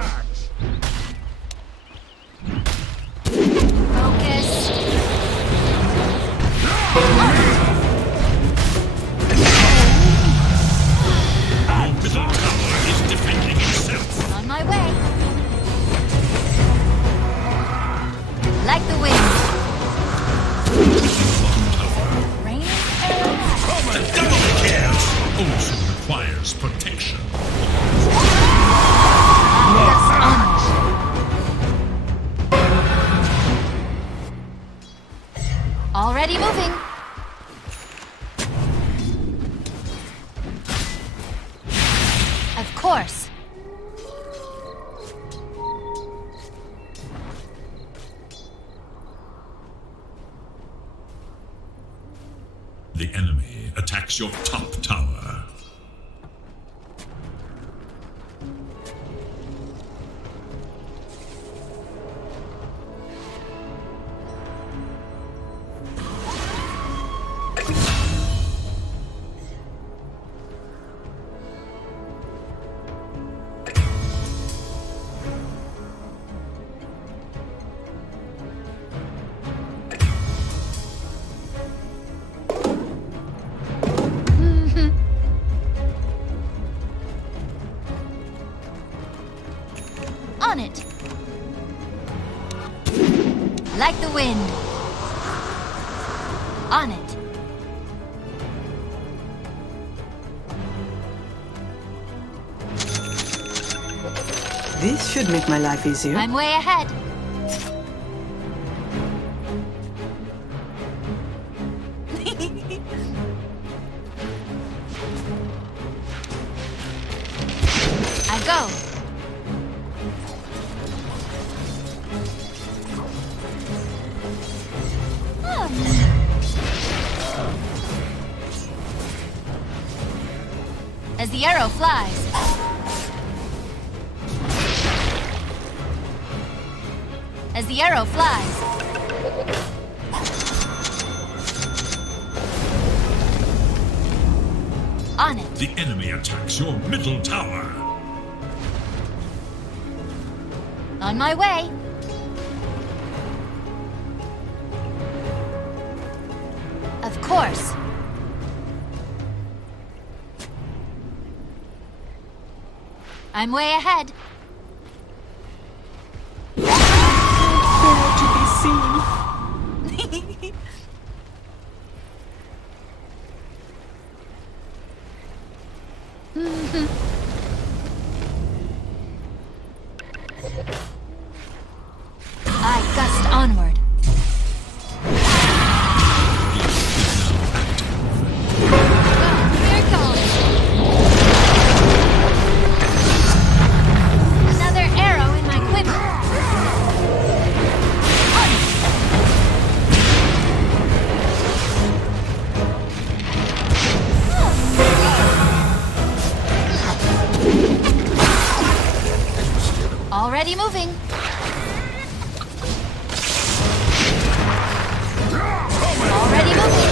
Focus. Your middle tower is defending itself. On my way. Like the wind. Rain arrows. The double kill also requires protection. That's on. Already moving. Of course. The enemy attacks your top tower. On it. Like the wind. On it. This should make my life easier. I'm way ahead. I go. As the arrow flies. As the arrow flies. On it. The enemy attacks your middle tower. On my way. Of course. I'm way ahead. To be seen. I gust onward. Here it goes. Another arrow in my quiver. Already moving. Already moving.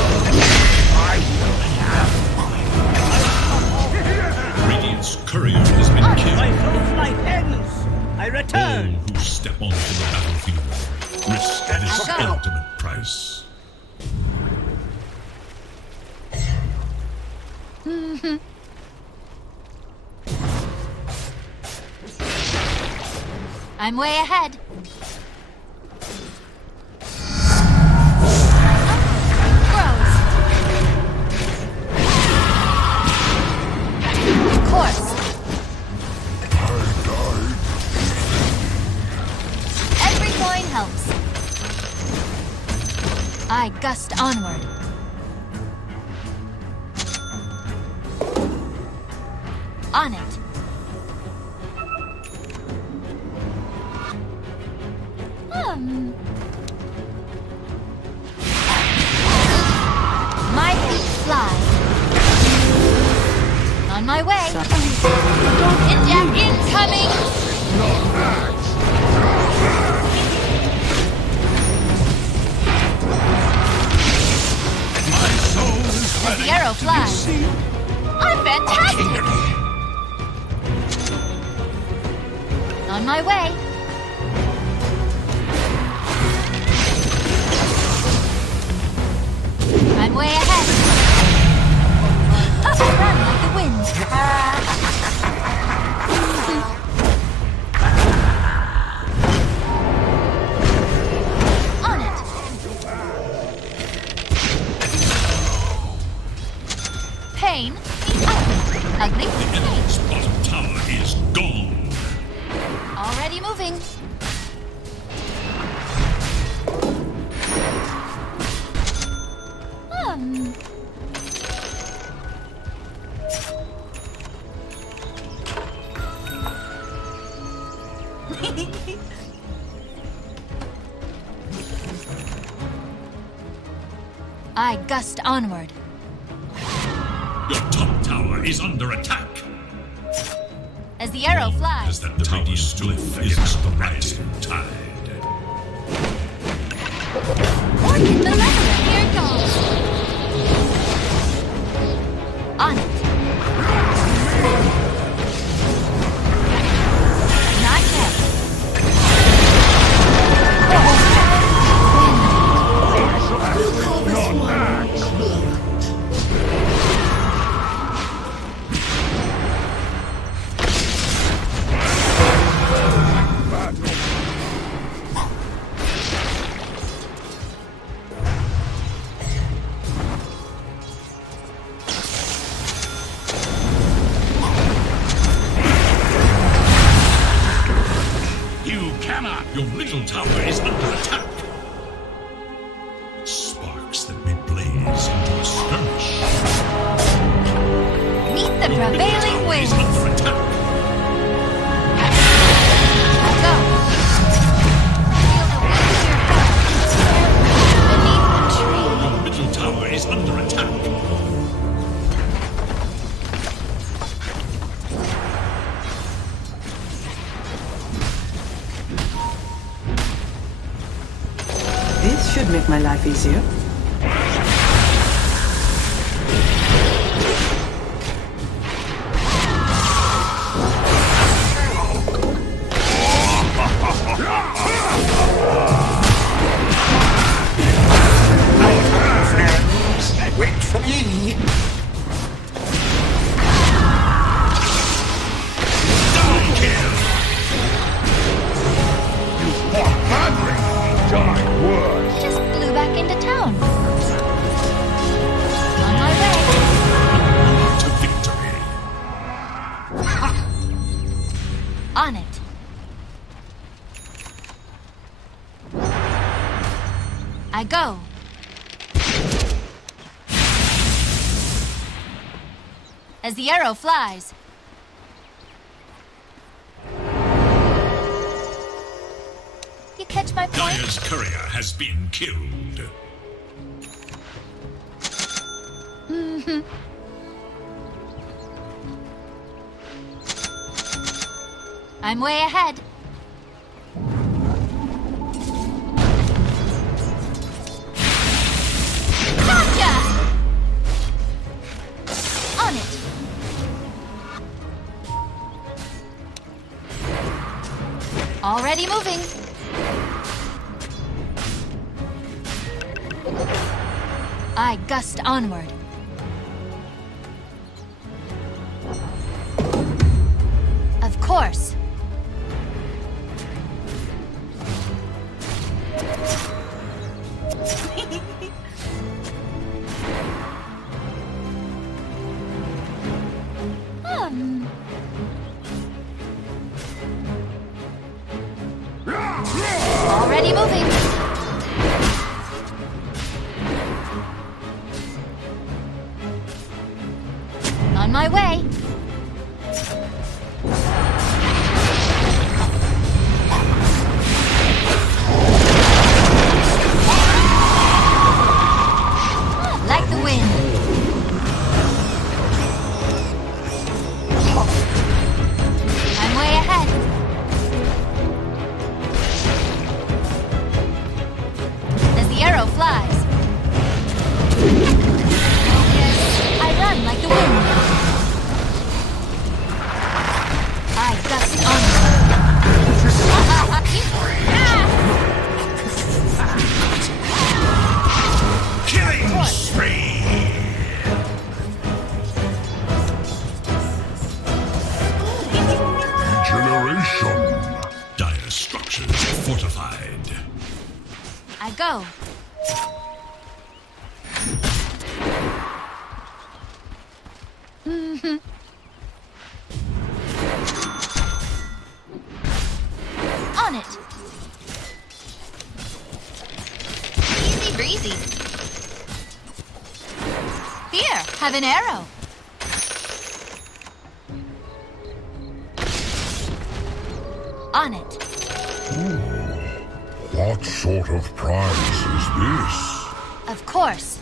Radiant's courier has been killed. My soul's light ends. I All return. who step onto the battlefield risk this I go. ultimate price. I'm way ahead. Grows. Of course. Every coin helps. I gust onward. On it. My feet fly. On my way. Inject incoming. My soul is As the arrow flies. I'm fantastic. my way. I'm way ahead. Run like the wind. On it. Pain. Ugly. The enemy's bottom tower is gone. Already moving. I gust onward. Your top tower is under attack. As the arrow flies. As that tower stood against the rising tide. Orchid the lever. Here it goes. On it. Not yet. Your middle tower is under attack. Sparks that may blaze into a skirmish. Meet the prevailing wind. Is under attack. Go. Feel the wind in your hair. Beneath the tree. Your middle tower is under attack. This should make my life easier. Wait for me. Double kill. You fought badly. Die worse. Just flew back into town. On my way. To victory. On it. I go. As the arrow flies. You catch my point? Dire's courier has been killed. I'm way ahead. Gotcha! On it. Already moving. I gust onward. Of course. Already moving. On my way. Like the wind. I'm way ahead. As the arrow flies. I run like the wind. I gust on. I go. On it. Easy breezy. Here, have an arrow. On it. What sort of prize is this? Of course.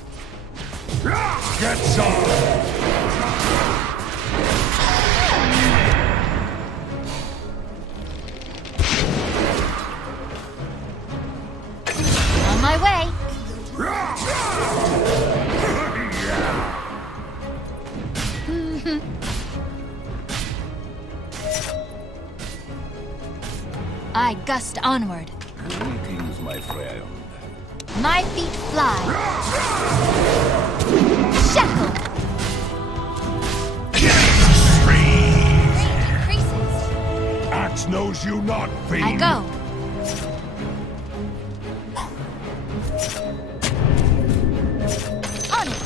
Get some! On my way. I gust onward. Greetings, my friend. My feet fly. Shackle. Range increases. Axe knows you not, fiend. I go. On it.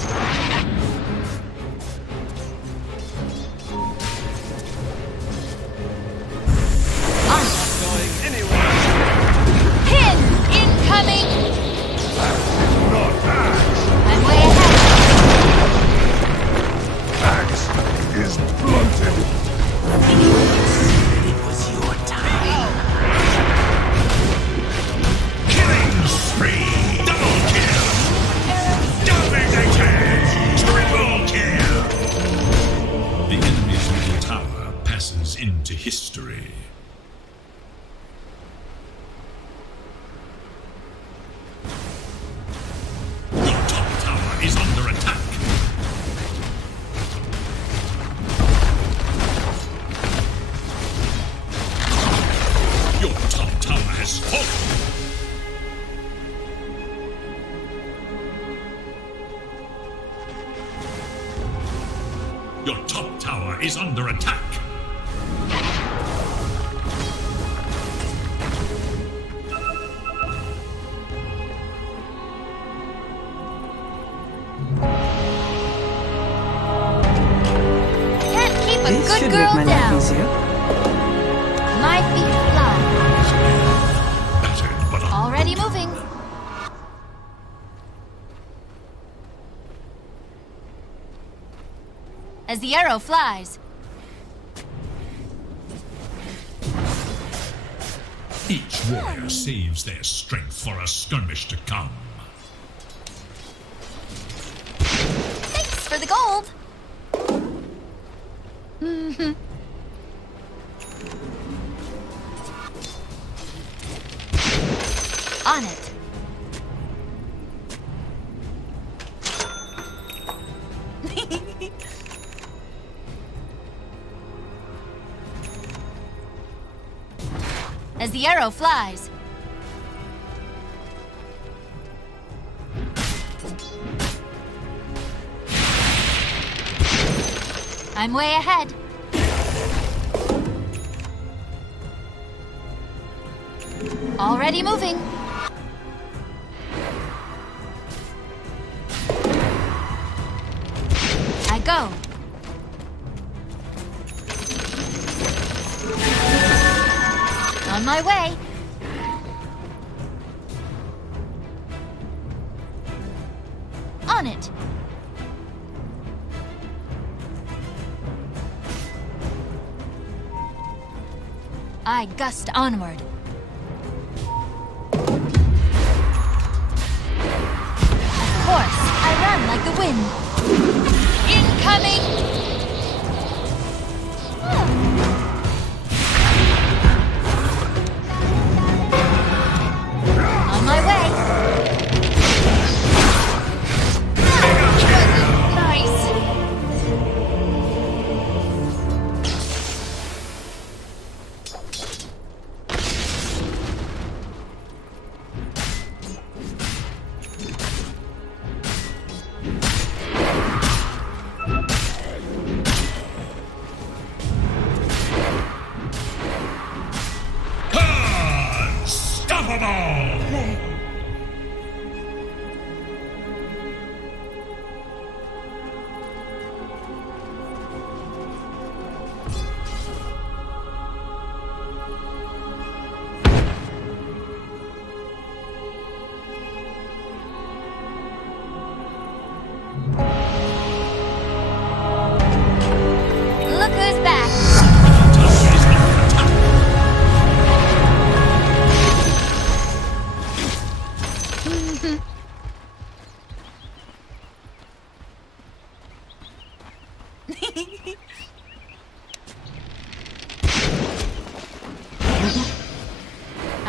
On it. Pin incoming. Not axe. I'm way ahead. Axe is blunted. It was your time. Killing spree! Double kill! Dominated! Triple kill! The enemy's middle tower passes into history. Your top tower is under attack. Your top tower has fallen. Your top tower is under attack. Can't keep a This good should girl make my down. life easier. My feet fly. Battered but Already moving. As the arrow flies. each warrior saves their strength for a skirmish to come. Thanks for the gold. On it. As the arrow flies. I'm way ahead. Already moving. I go. On my way. On it. I gust onward. Of course, I run like the wind. Incoming! On my way. Nice. Unstoppable!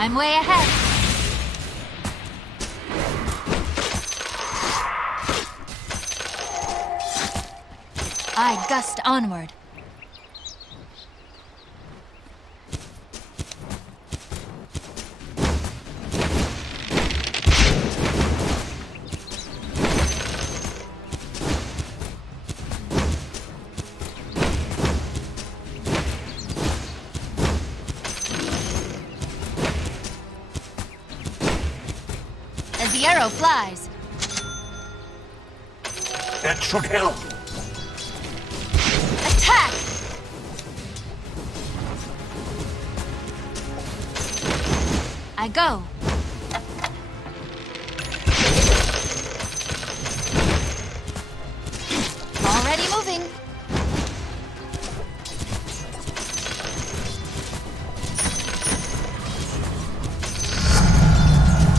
I'm way ahead. I gust onward. As the arrow flies, That should help. attack! I go. Already moving.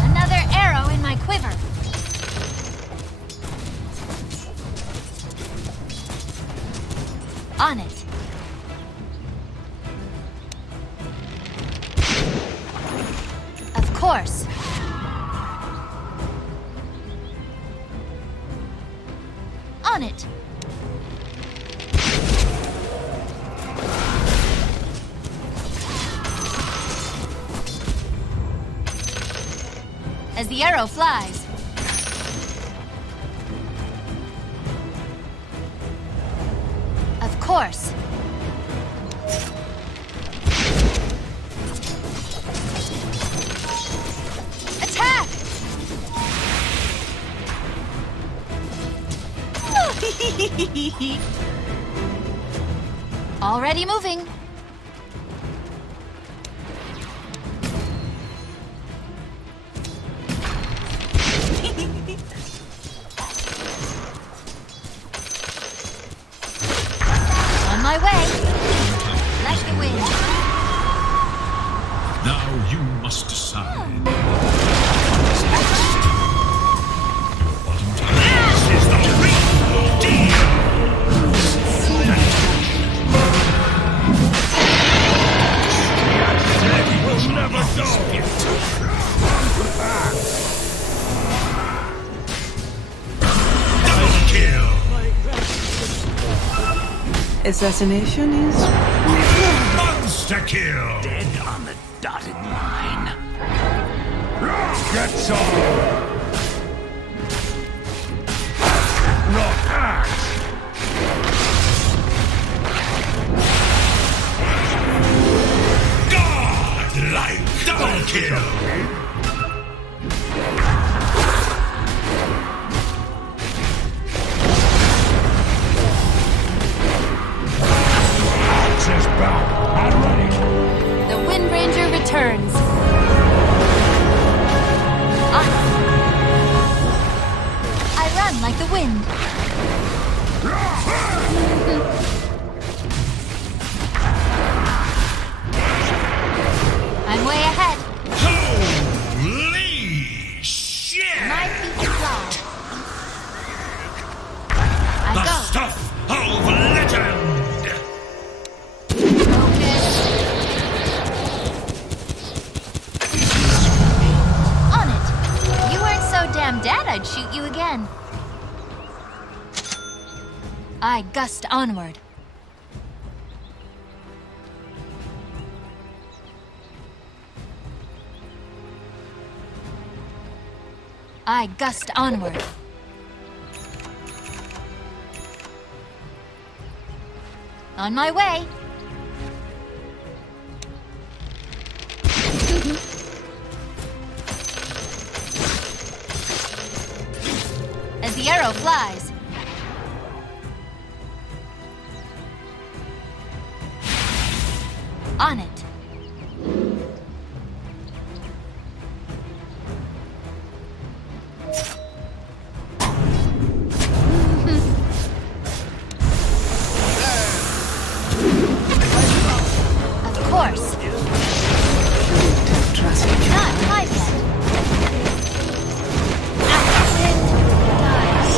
Another arrow in my quiver. On it. Of course. On it. As the arrow flies. Of course. Attack! Already moving. On my way. Like the wind. Now you must decide. Bottom tower. This is the real deal. Will never go. Double kill. Assassination is... Monster kill. Dead on the dotted line. Get some. Not axe. God-like double kill. Axe is back and ready. The Wind Ranger returns. I run like the wind. I'm way ahead. Holy shit! My feet fly. I The go. stuff of legend! Focus. On it. You weren't so damn dead, I'd shoot you again. I gust onward. I gust onward. On my way. As the arrow flies. On it. Of course. Trust me. Not quite yet. Acid dies.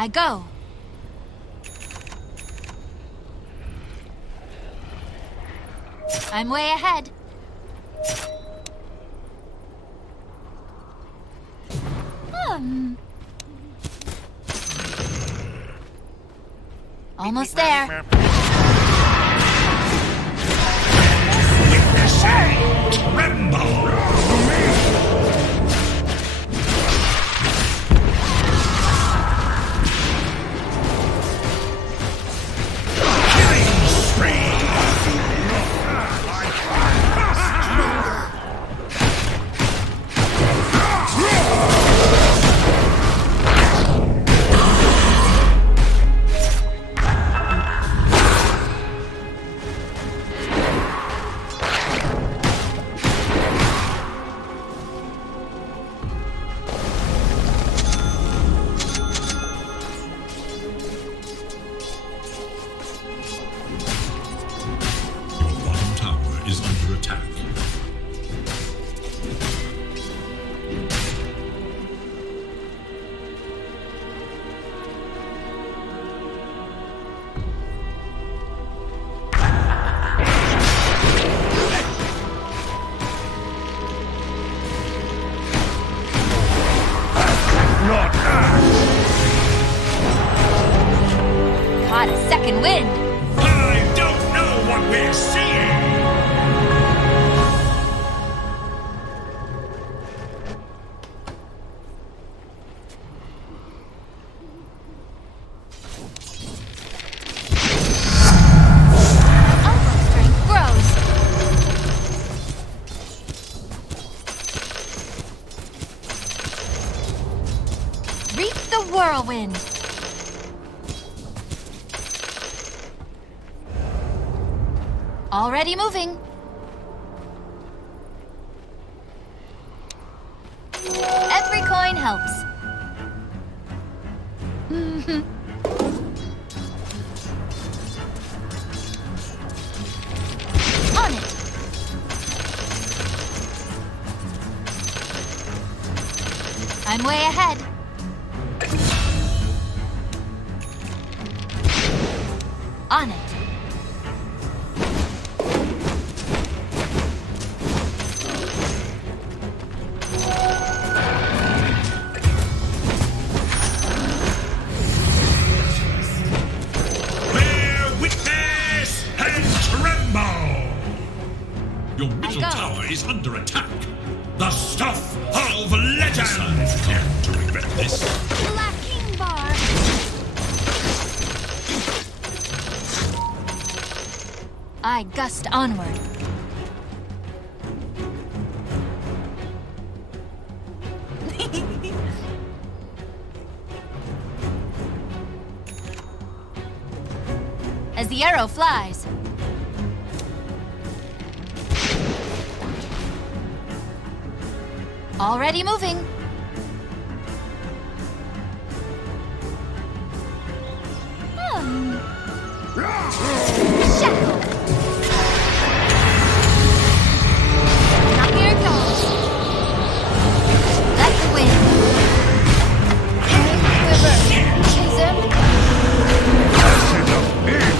I go. I'm way ahead. Almost there. Caught a second wind. I don't know what we're seeing! Elbow strength grows. Reap the whirlwind. Already moving. Every coin helps. On it. I'm way ahead. On it. Your middle tower is under attack. The stuff of legend! Come to regret this. Black King Bar. I gust onward. As the arrow flies. Already moving. Shackle. Now here it goes. Let the wind. Quiver. Chisholm. That's enough big.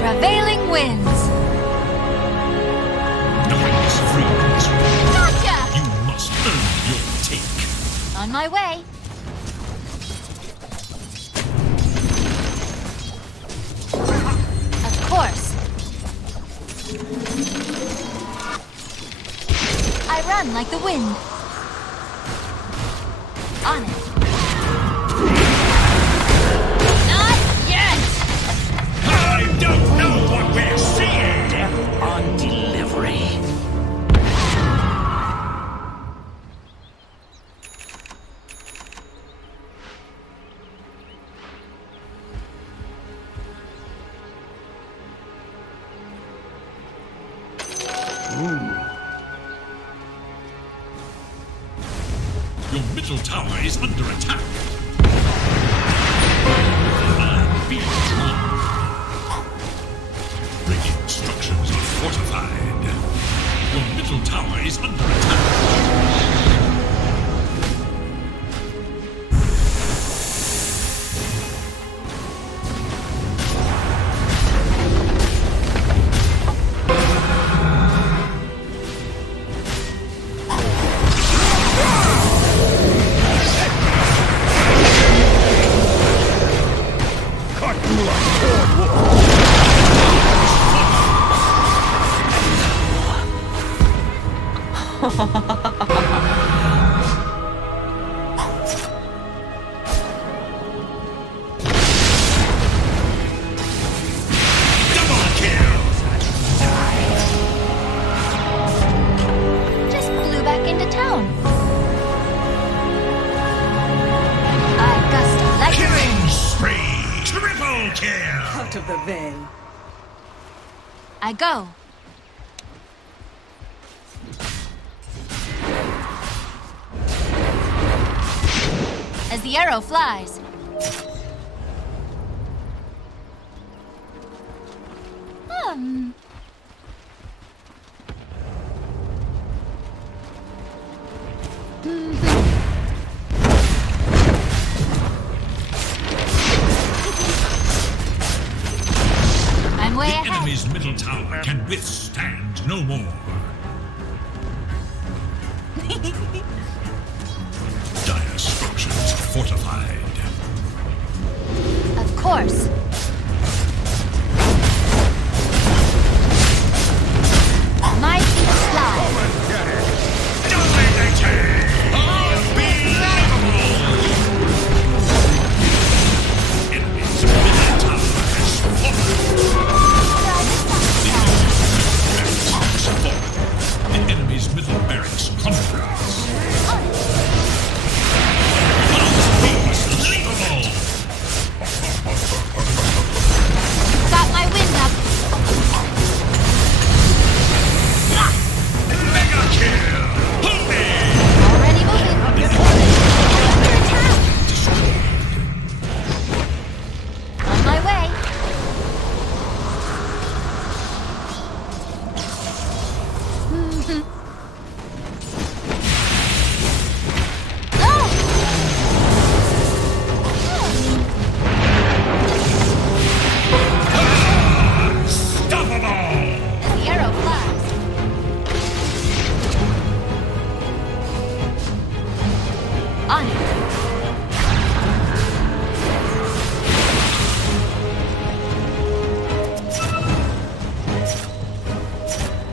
Prevailing wins. No one is free in this world. Gotcha! You must earn your take. On my way. Of course. I run like the wind. On it. Not yet! I don't know what we're seeing. Death on delivery. Your middle tower is under attack. Line being drawn. Radiant structures are fortified. Your middle tower is under attack. Just flew back into town. I gust like the wind. Killing spree! Triple kill! Out of the veil. I go. As the arrow flies. I'm way The ahead. enemy's middle tower can withstand no more. Dire structures fortified. Of course. My feet fly. Dominating! Unbelievable! Enemy's middle tower has fallen. The enemy's middle barracks crumbles. Unbelievable! Got my wind up. Mega kill! Holy! Already moving. Under attack. On my way. Unstoppable! The arrow flies. On it.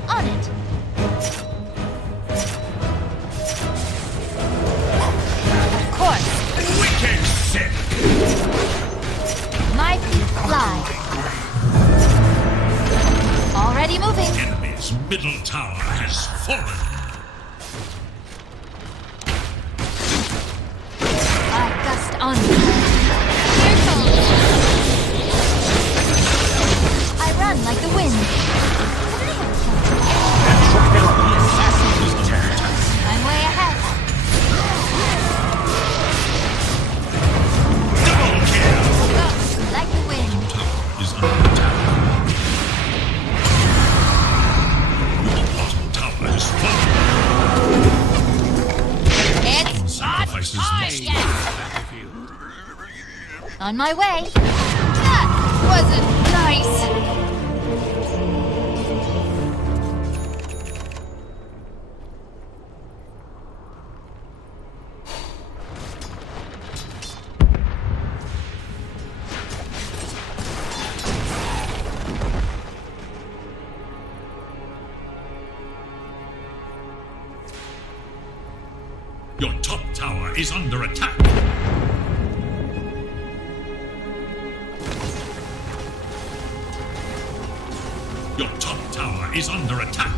On it. Of course. Wicked sick! My feet fly. Already moving. Enemy's middle tower has fallen. I gust onward. Here goes. I run like the wind. I'm way ahead. Double kill! Go like the wind. Tower is under attack. Your bottom tower has fallen. It's Sacrifices not must yet. On my way. That wasn't nice. is under attack. Your top tower is under attack.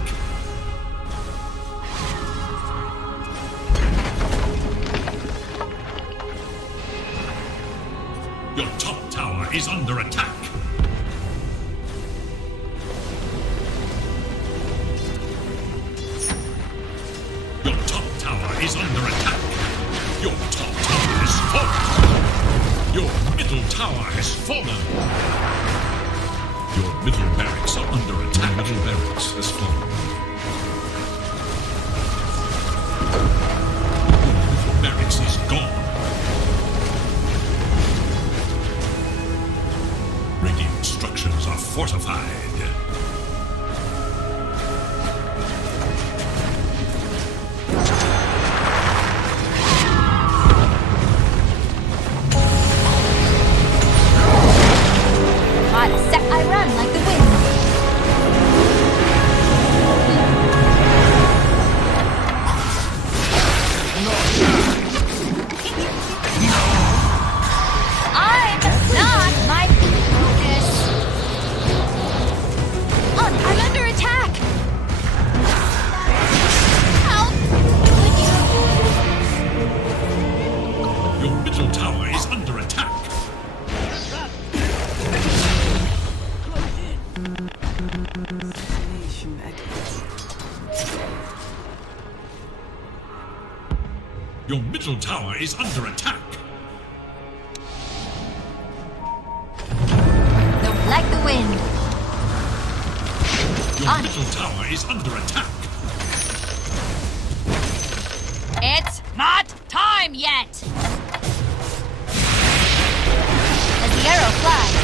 Your top tower is under attack. Your top tower is under attack. Your top tower has fallen. Your middle tower has fallen. Your middle barracks are under attack. Middle barracks has fallen. Your middle barracks is gone. Radiant structures are fortified. I run like the wind. I'm not my focus. I'm under attack. Help! Your middle tower is under attack. Your middle tower is under attack. Like the wind. Your middle tower is under attack. It's not time yet. As the arrow flies.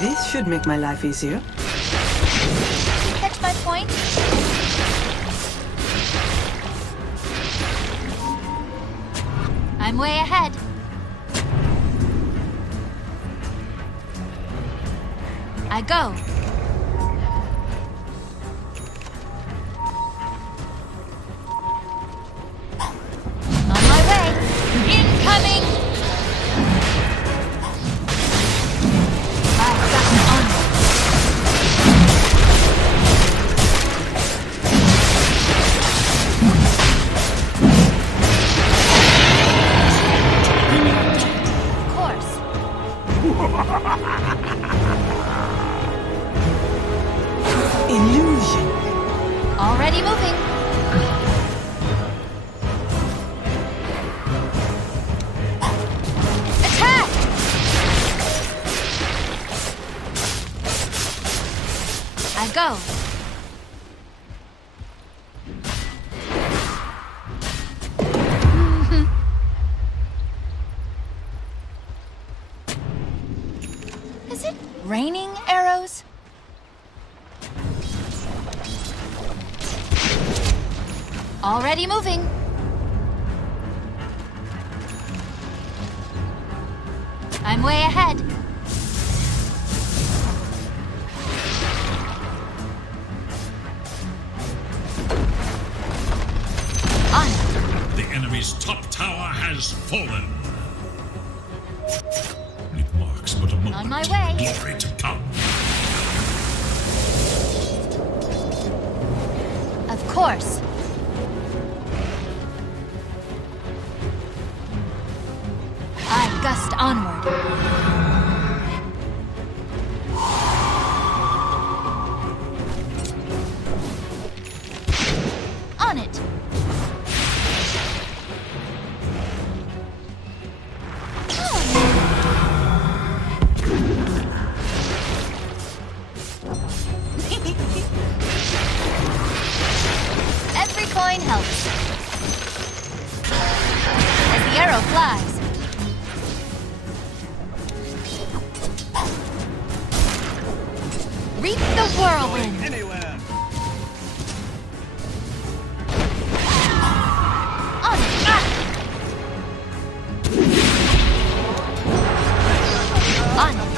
This should make my life easier. Catch my point? I'm way ahead. I go. On my way. Incoming! I've gotten onward. Of course. Illusion. Already moving. Attack! I go. Is it raining arrows? Already moving. I'm way ahead. On. The enemy's top tower has fallen. It marks but a moment. On my way. Glory to come. Of course. I gust onward. On it. Every coin helps. As the arrow flies. Reap the whirlwind. Anywhere. On it. On it.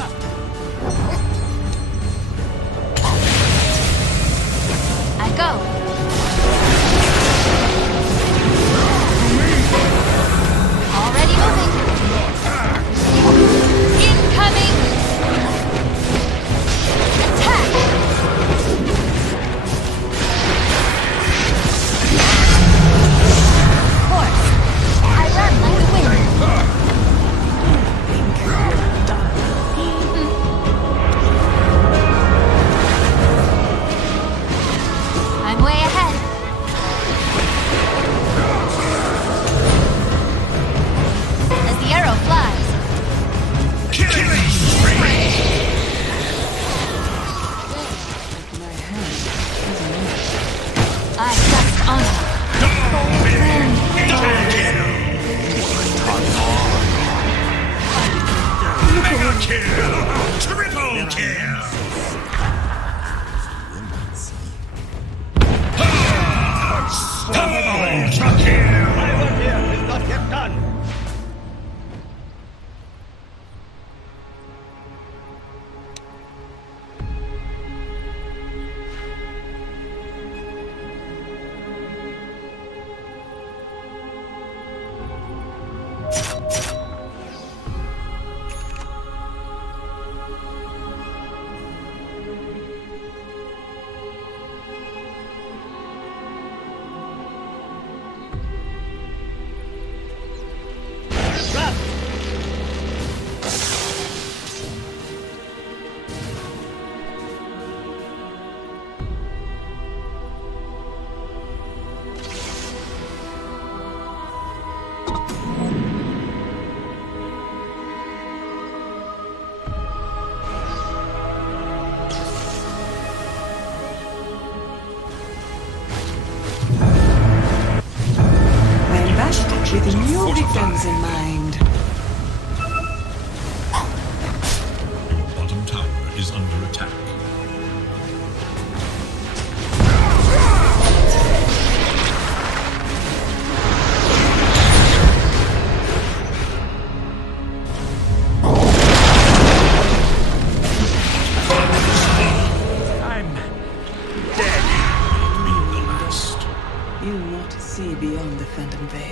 Mega kill! Triple kill! Ultra kill! My work here is not yet done. With new victims in mind. Your bottom tower is under attack. I'm dead. Be the last. You not see beyond the phantom veil.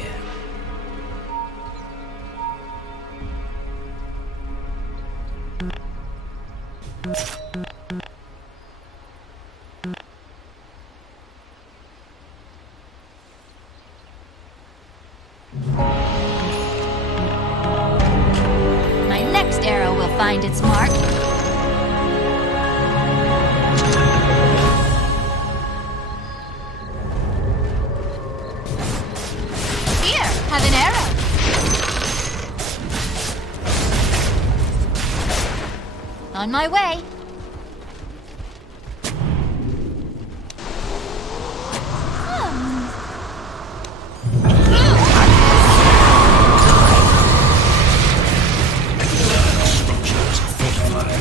My next arrow will find its mark. Here, have an arrow. On my way. Structures fortified.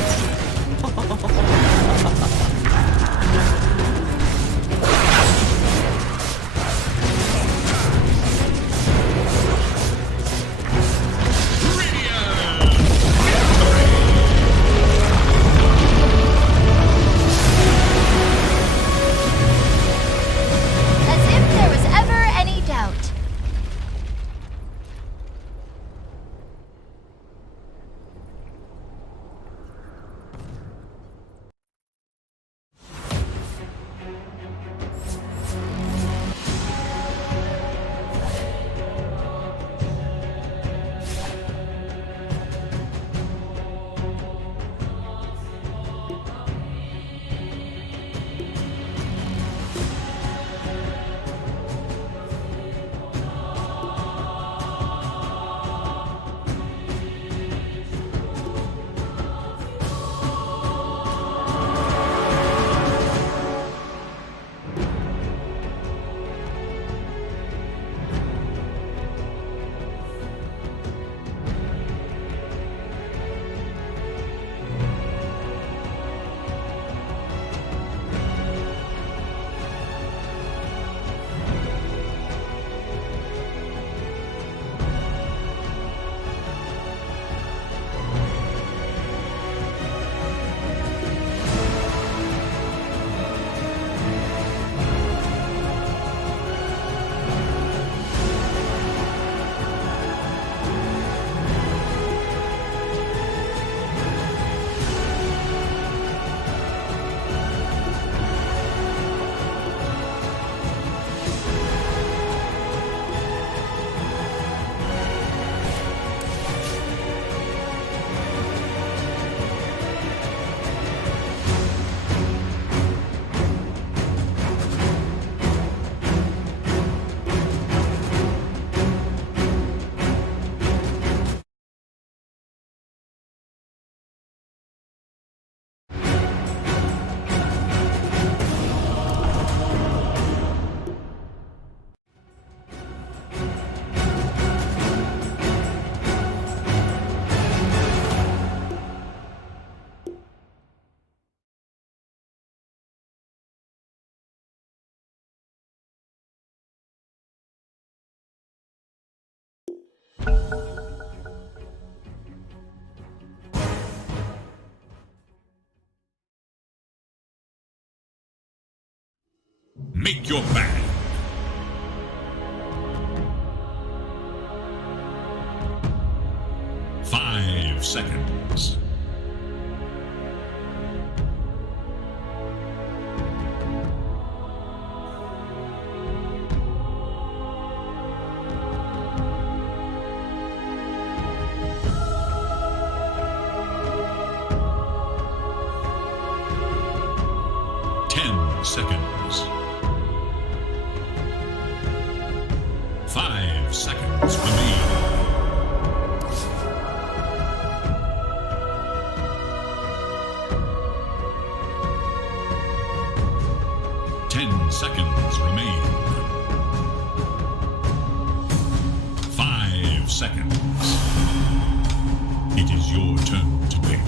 Make your bag. Five seconds. Seconds. 5 seconds remain. 10 seconds remain. 5 seconds. It is your turn to pick.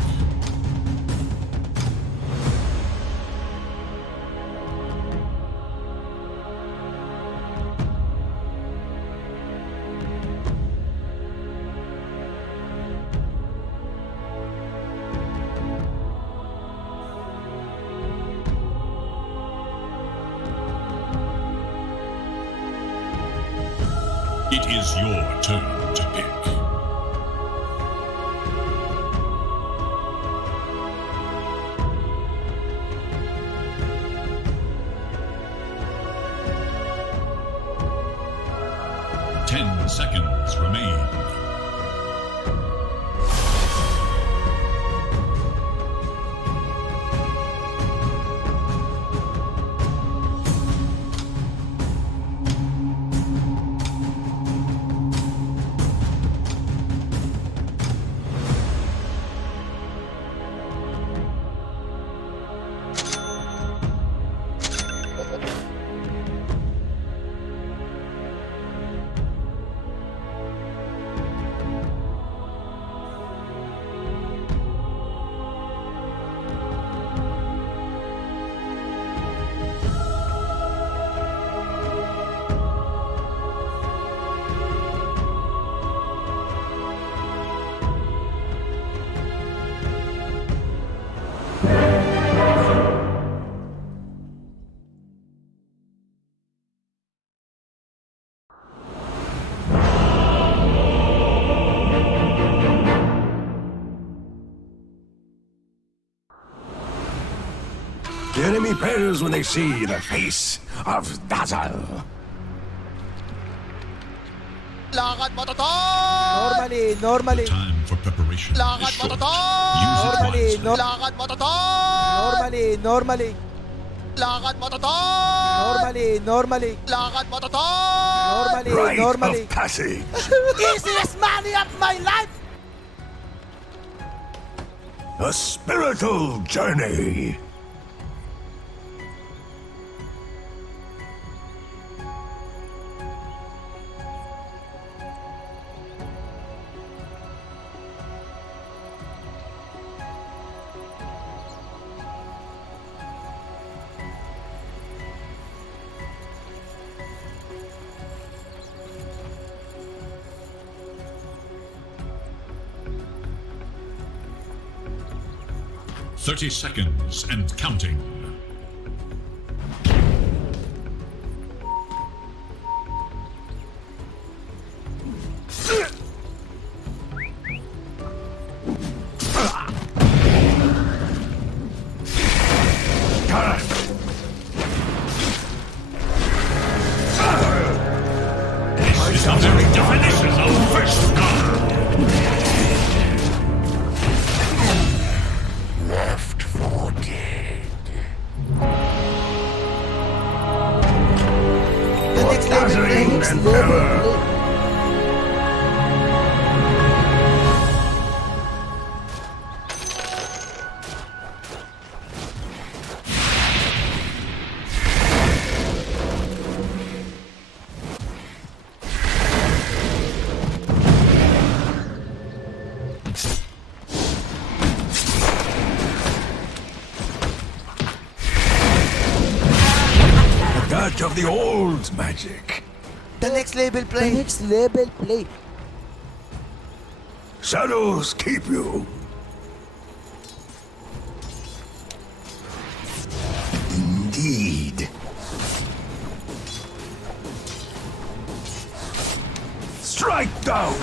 It is your turn to pick. Ten seconds remain. The enemy preys when they see the face of Dazzle. Lakad mo to! Normally. Time for preparation. Lakad mo to! Use it wisely. Lakad mo to! Normally. Lakad mo to! Normally. Lakad mo to! Rite of passage. Easiest money of my life! A spiritual journey. Thirty seconds and counting. This is the very definition of first guard. Left for dead. The Dazzling Emperor. Of the old magic. The next level play. Shadows keep you. Indeed. Strike down!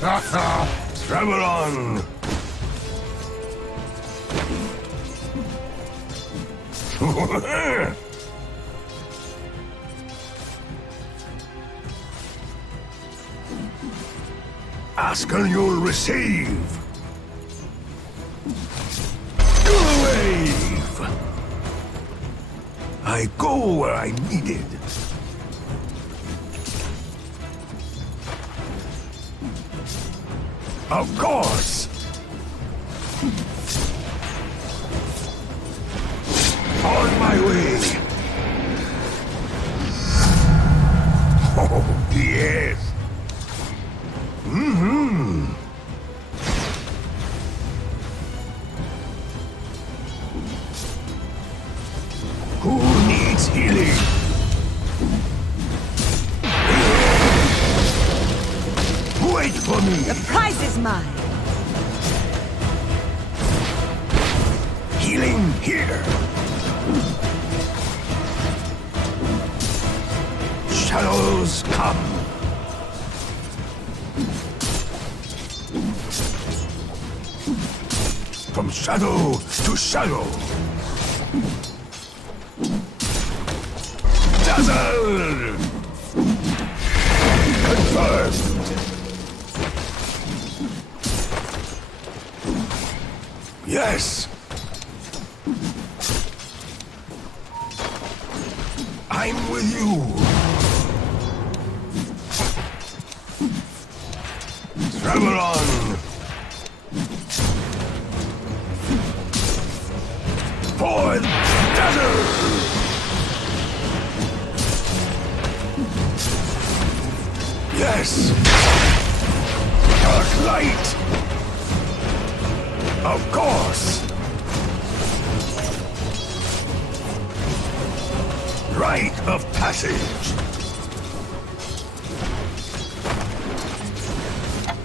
Haha! Travel on! Ask and you'll receive! Wave! I go where I'm needed. Of course! On my way! Oh, yes! Mm-hmm! Who needs healing? Wait for me! The prize is mine. Healing here! Shadows come! From shadow to shadow! Dazzle! Confirmed! Yes! I'm with you! Travel on! For the desert! Yes! Dark light! Of course! Rite of passage!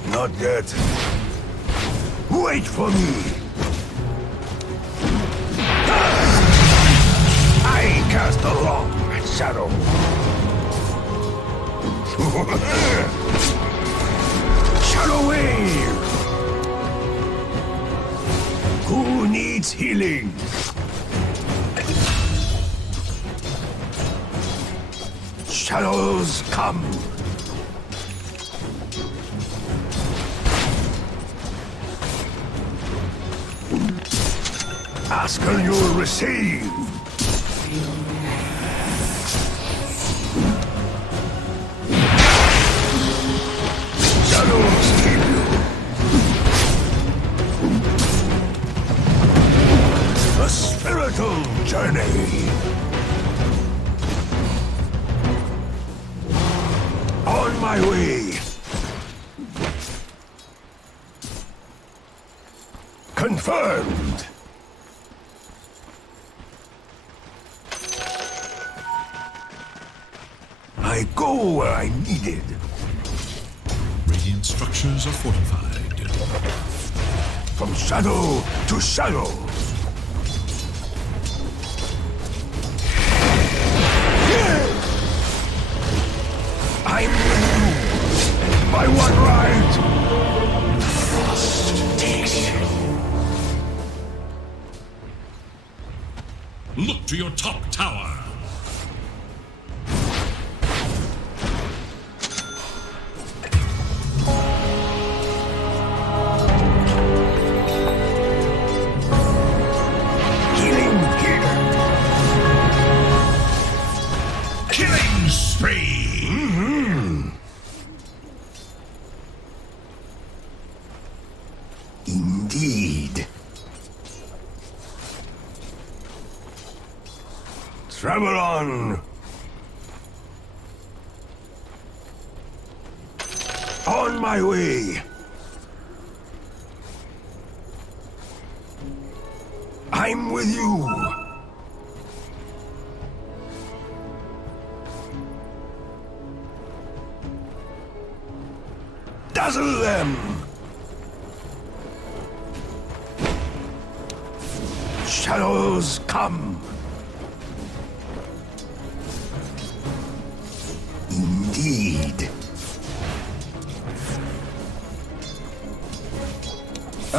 Not yet. Wait for me! I cast a long shadow. Shadow wave! Who needs healing? Shadows come. Ask and you'll receive. Shadows keep you. A spiritual journey. On my way. Confirmed. I go where I'm needed. Radiant structures are fortified. From shadow to shadow. I'm with you. My one right. The frost takes you. Look to your top tower. Healing here. Killing spree. Indeed. Travel on. On my way. I'm with you. Dazzle them. Shadows come.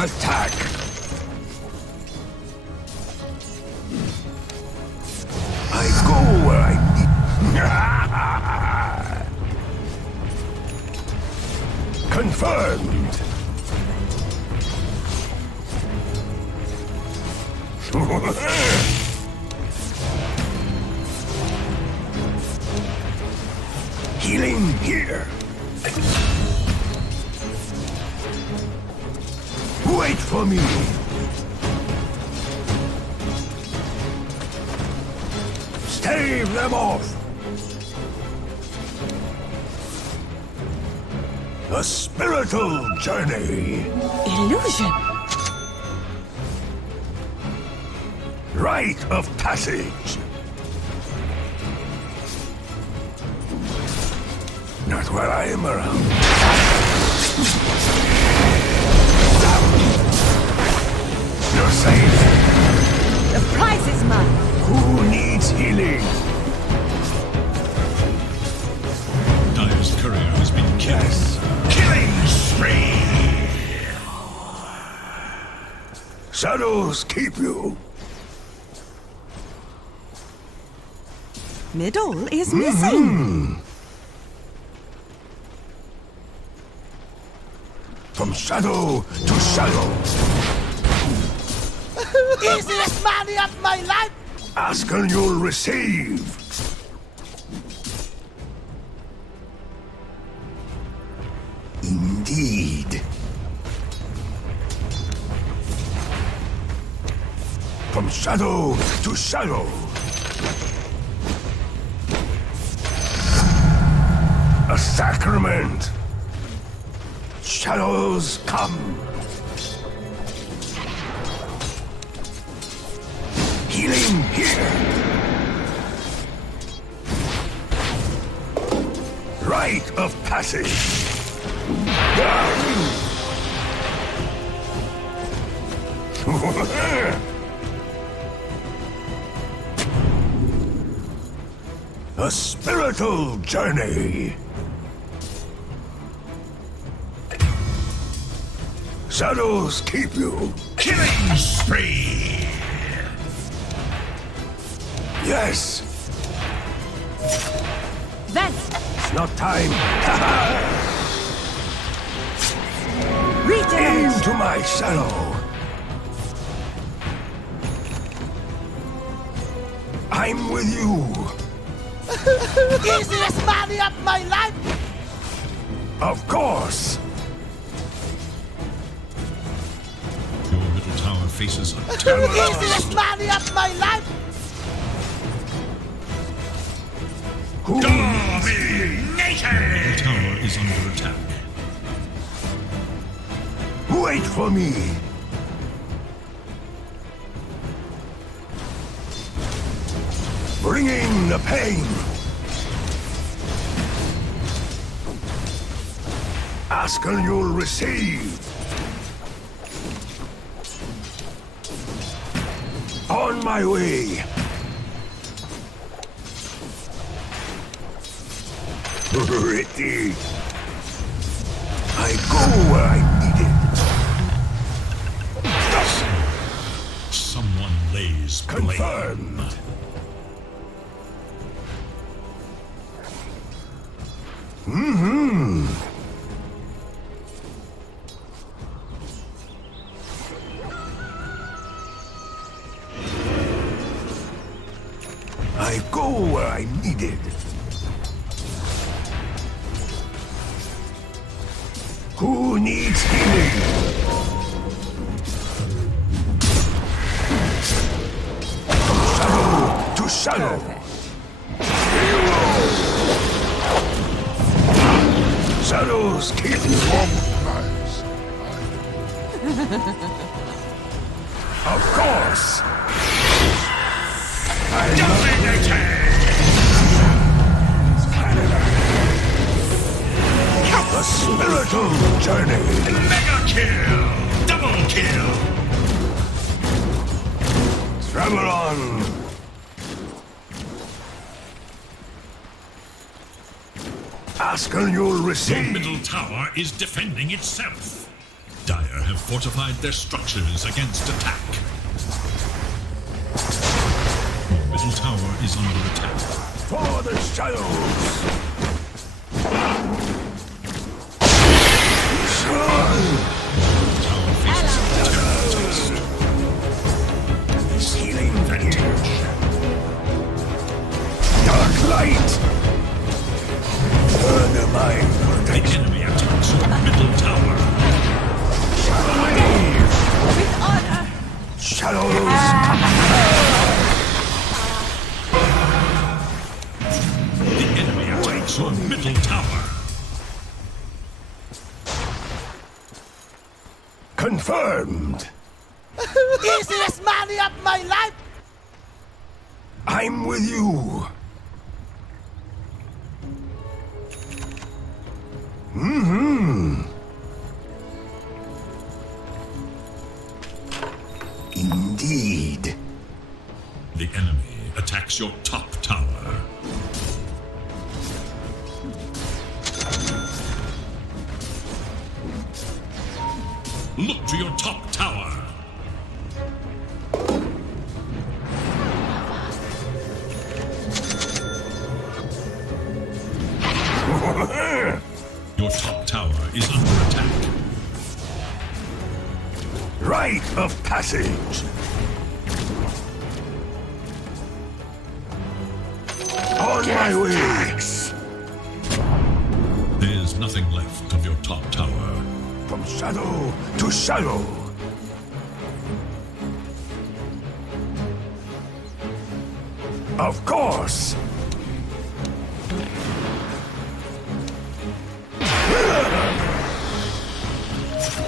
Attack! I go where I need. Confirmed! Healing here. Wait for me. Stave them off. A spiritual journey. Illusion. Rite of passage. Not while I am around. You're safe. The prize is mine. Who needs healing? Dire's courier has been killed. Yes. Killing spree. Shadows keep you. Middle is missing. From shadow to shadow. Easiest money of my life! Ask and you'll receive. Indeed. From shadow to shadow. A sacrament. Shadows come. Healing here. Rite of passage. A spiritual journey. Shadows keep you. Killing spree! Yes. Vent. It's not time. Regeneration. Into my shadow. I'm with you. Easiest money of my life! Of course. Your middle tower faces a terrible. Easiest money of my life! Who The tower is under attack. Wait for me. Bringing the pain. Ask and you'll receive. On my way. Pretty. I go where I need it. Someone lays blame. Confirmed. I go where I needed. Who needs healing? From shadow to shadow. Shadows keep you warm. Of course. A spiritual journey. Mega kill! Double kill! Travel on. Ask and you'll Your receive. middle tower is defending itself. Dire Battlefire have fortified their structures against attack. Your middle tower is under attack. For the shadows! Tower faces a terrible test. Healing vantage. Dark light! Burn my The enemy attacks your middle tower. With honor. shadows! The enemy attacks your middle tower. Confirmed! Easiest money of my life! I'm with you! Indeed. The enemy attacks your top tower. Look to your top tower. Your top tower is under attack. Rite of passage. On my way. There's nothing left of your top tower. From shadow to shadow. Of course.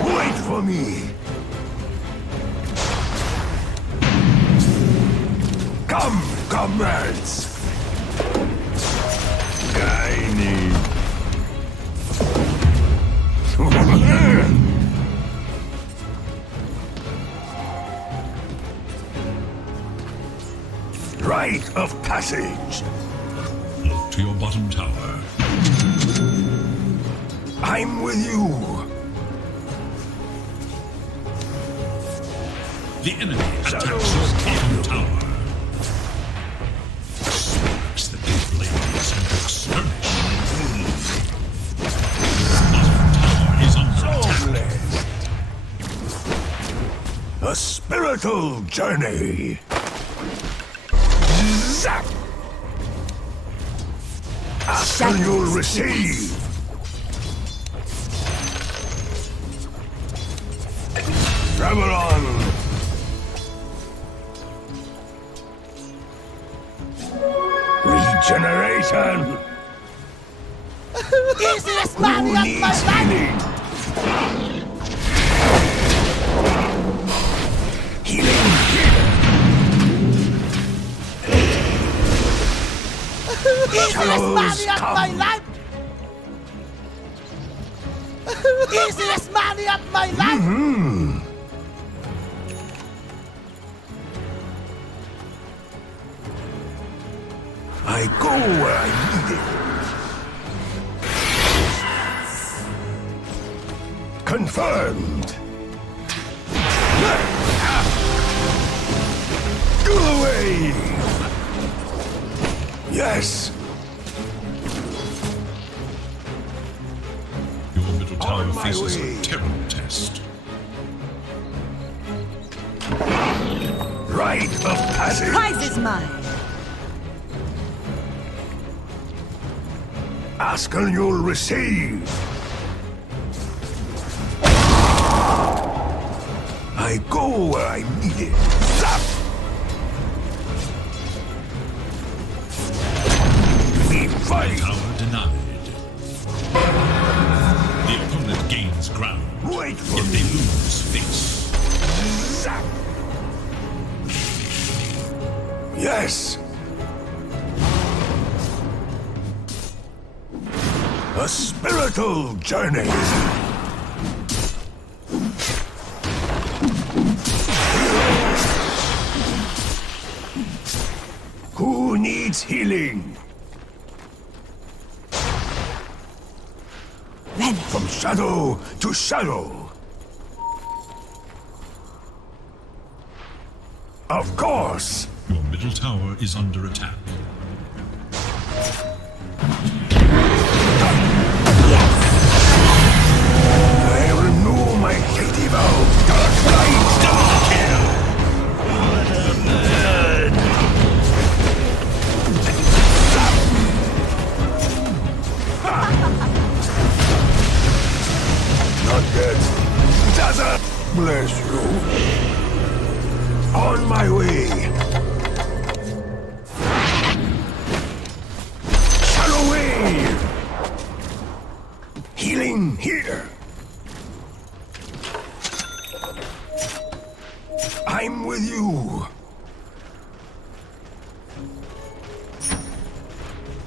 Wait for me. Come, comrades. I need. Rite of passage. Look to your bottom tower. I'm with you. The enemy attacks your bottom tower. Sparks that give blaze and skirmish. Bottom tower is under attack. A spiritual journey. Zap! After you'll receive. Travel on. Regeneration. Easiest Who money of my needs life! healing? Healing here. Easiest money of my come. life! Easiest money of my life! I go where I need it. Confirmed. Go away. Yes. Your middle tower On my faces way. a terrible test. Rite of passage. Prize is mine. Ask and you'll receive. I go where I need it. Zap! We fight. Tower denied. The opponent gains ground, Wait for yet me. they lose face. Zap! Yes. A spiritual journey. Who needs healing? Vanish. From shadow to shadow. Of course. Your middle tower is under attack. I renew my mighty vow. Dark Knight. Double kill. Not yet. Doesn't. Bless you. On my way. Shadow wave. Healing here. I'm with you.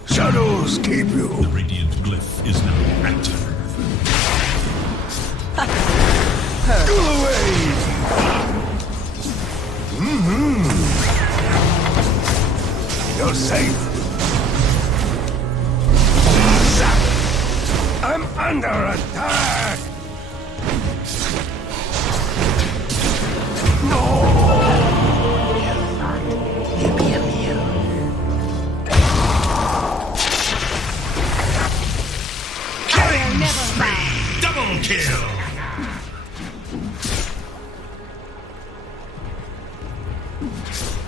Shadows keep you. The radiant glyph is now active. Go away. You're safe. Zap. I'm under attack. No. You'll be immune. Killing spree! Double kill!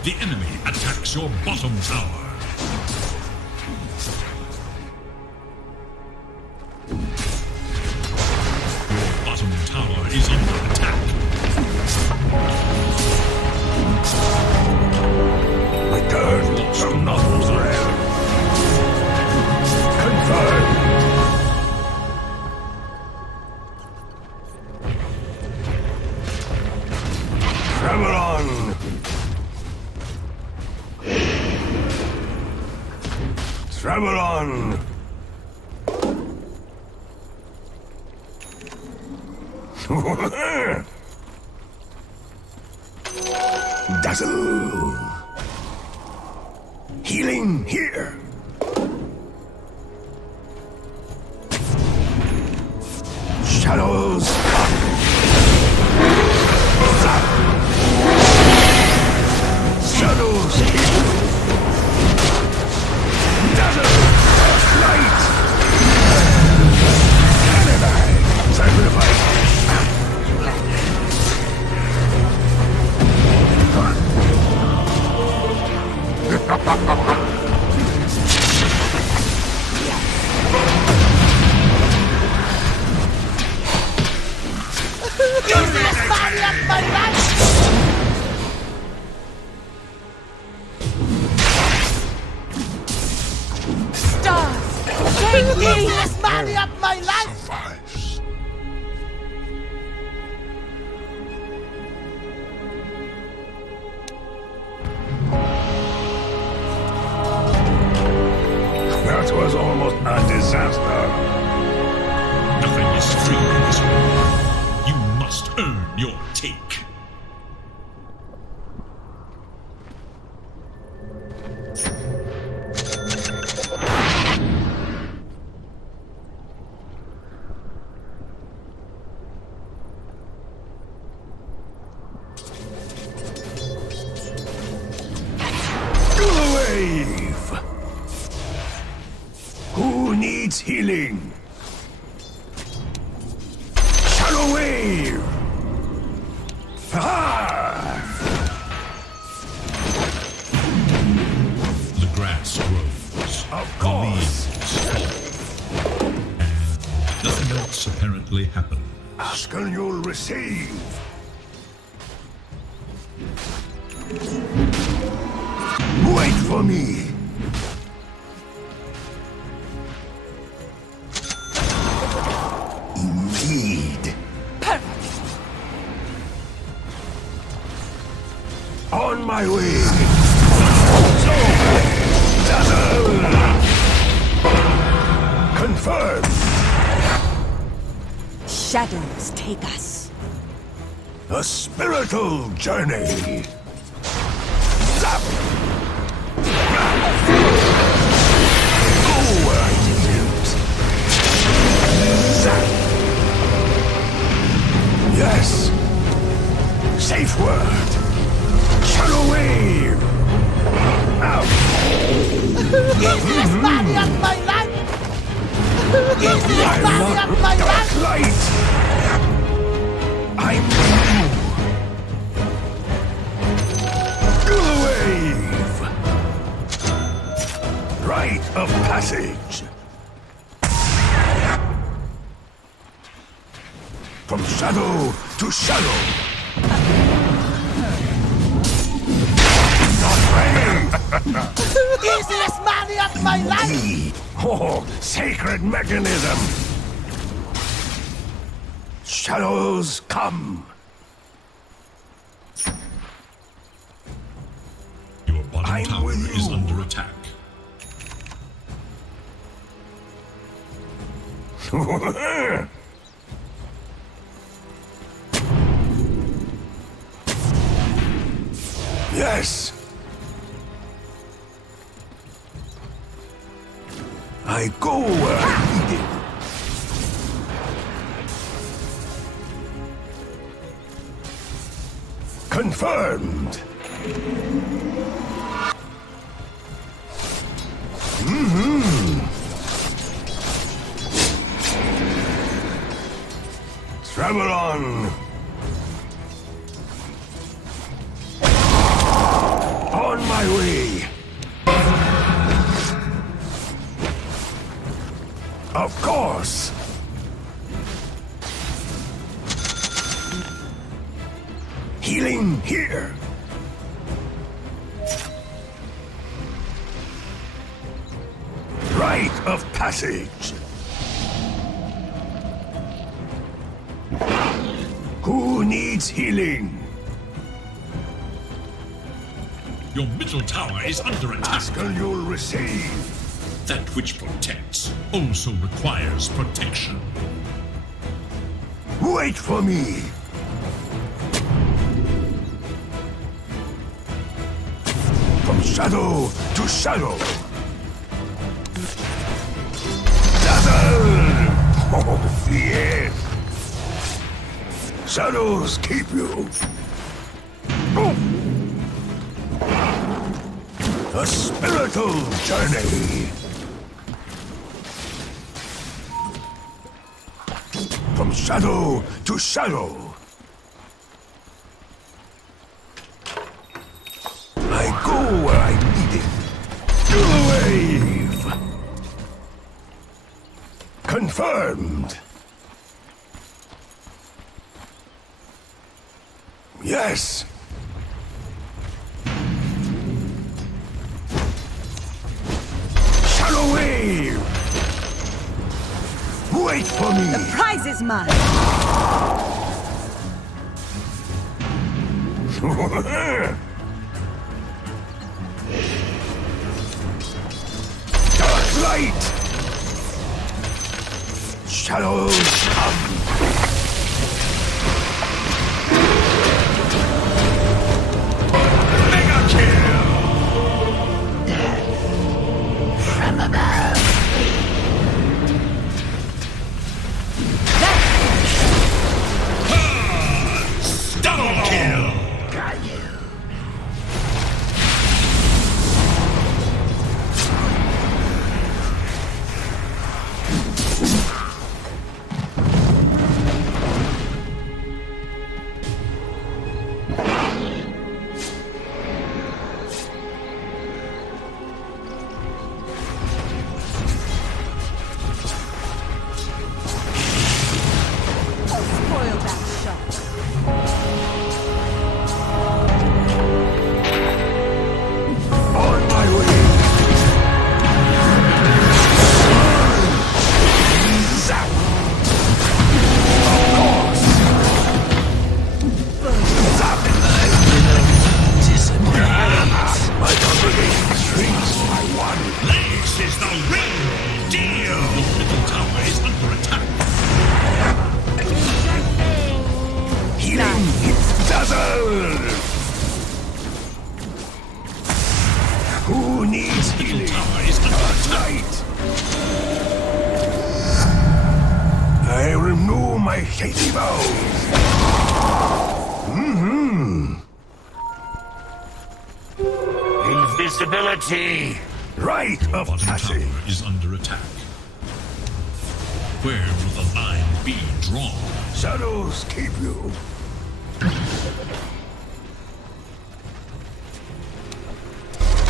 The enemy attacks your bottom tower. Your bottom tower is under attack. Return from Motherboard. Confirmed. Travel on. Travel on. Dazzle. Healing here. Shadows. Zap. Shadows. Dazzle. Light. Sacrifice. Easiest money of my life! Stars! Take me! Easiest money of my life! Survives. That was almost a disaster. Nothing is free in this world. You must earn your take. Wave. Who needs healing? Shadow wave. Ha! The grass grows. Of The course. leaves fall. And nothing else apparently happens. Ask and you'll receive. Wait for me. Indeed. Perfect! On my way. So, dazzle. Confirmed. Shadows take us. A spiritual journey. Zap. Go where I refuse. Zap. Yes. Safe word. Shadow wave! Out! Easiest money of my life! Easiest money of my life! Light! I'm you! Wave! Rite of passage! From shadow to shadow! Not ready! Easiest money of my life! Oh, sacred mechanism! Shadows come! Your bottom I'm tower with is you. under attack. Yes! I go where I'm needed. Confirmed. Travel on. On my way. Of course. Healing here. Rite of passage. Who needs healing? Your middle tower is under attack. Ask and you'll receive. That which protects also requires protection. Wait for me. From shadow to shadow. Dazzle! Oh, yes. Shadows keep you. Oh. A spiritual journey. From shadow to shadow. I go where I'm needed. Wave. Confirmed. Yes. Shadow wave. Wait for me. The prize is mine! Dark light. Shadows come. Mega kill. From above. Double kill! Got you. Spoil that shot! On my way. Zap. Of course. Zap. My congregation shrinks by one. This is the real deal! Your middle tower is under attack. Healing. Dazzle. Who needs Middle healing? tower is under attack. Light. I renew my shady vows. Invisibility! Right of Bottom passage! tower is under attack. Where will the line be drawn? Shadows keep you!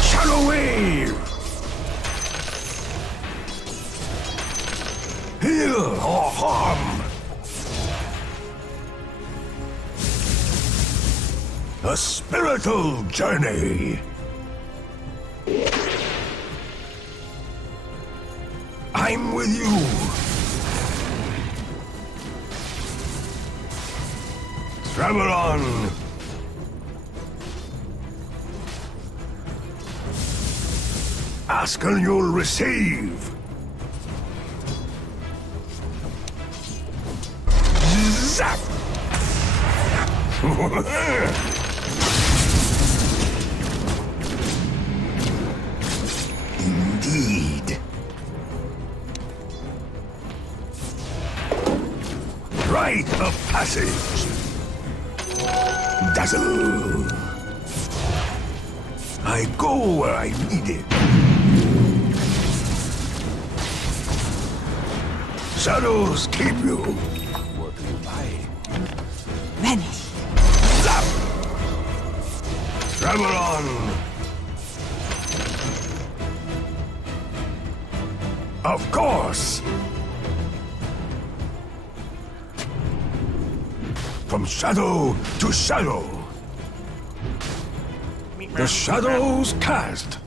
Shadow wave! Heal or harm! A spiritual journey! I'm with you! Travel on! Ask and you'll receive! Zap! Indeed. Rite of passage. Dazzle. I go where I need it. Shadows keep you. What do you buy? Vanish. Zap! Travel on. Of course. From shadow to shadow. The shadows cast.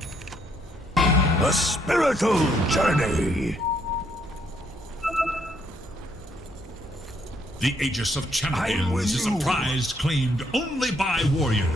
A spiritual journey. The Aegis of Champions is a prize claimed only by warriors.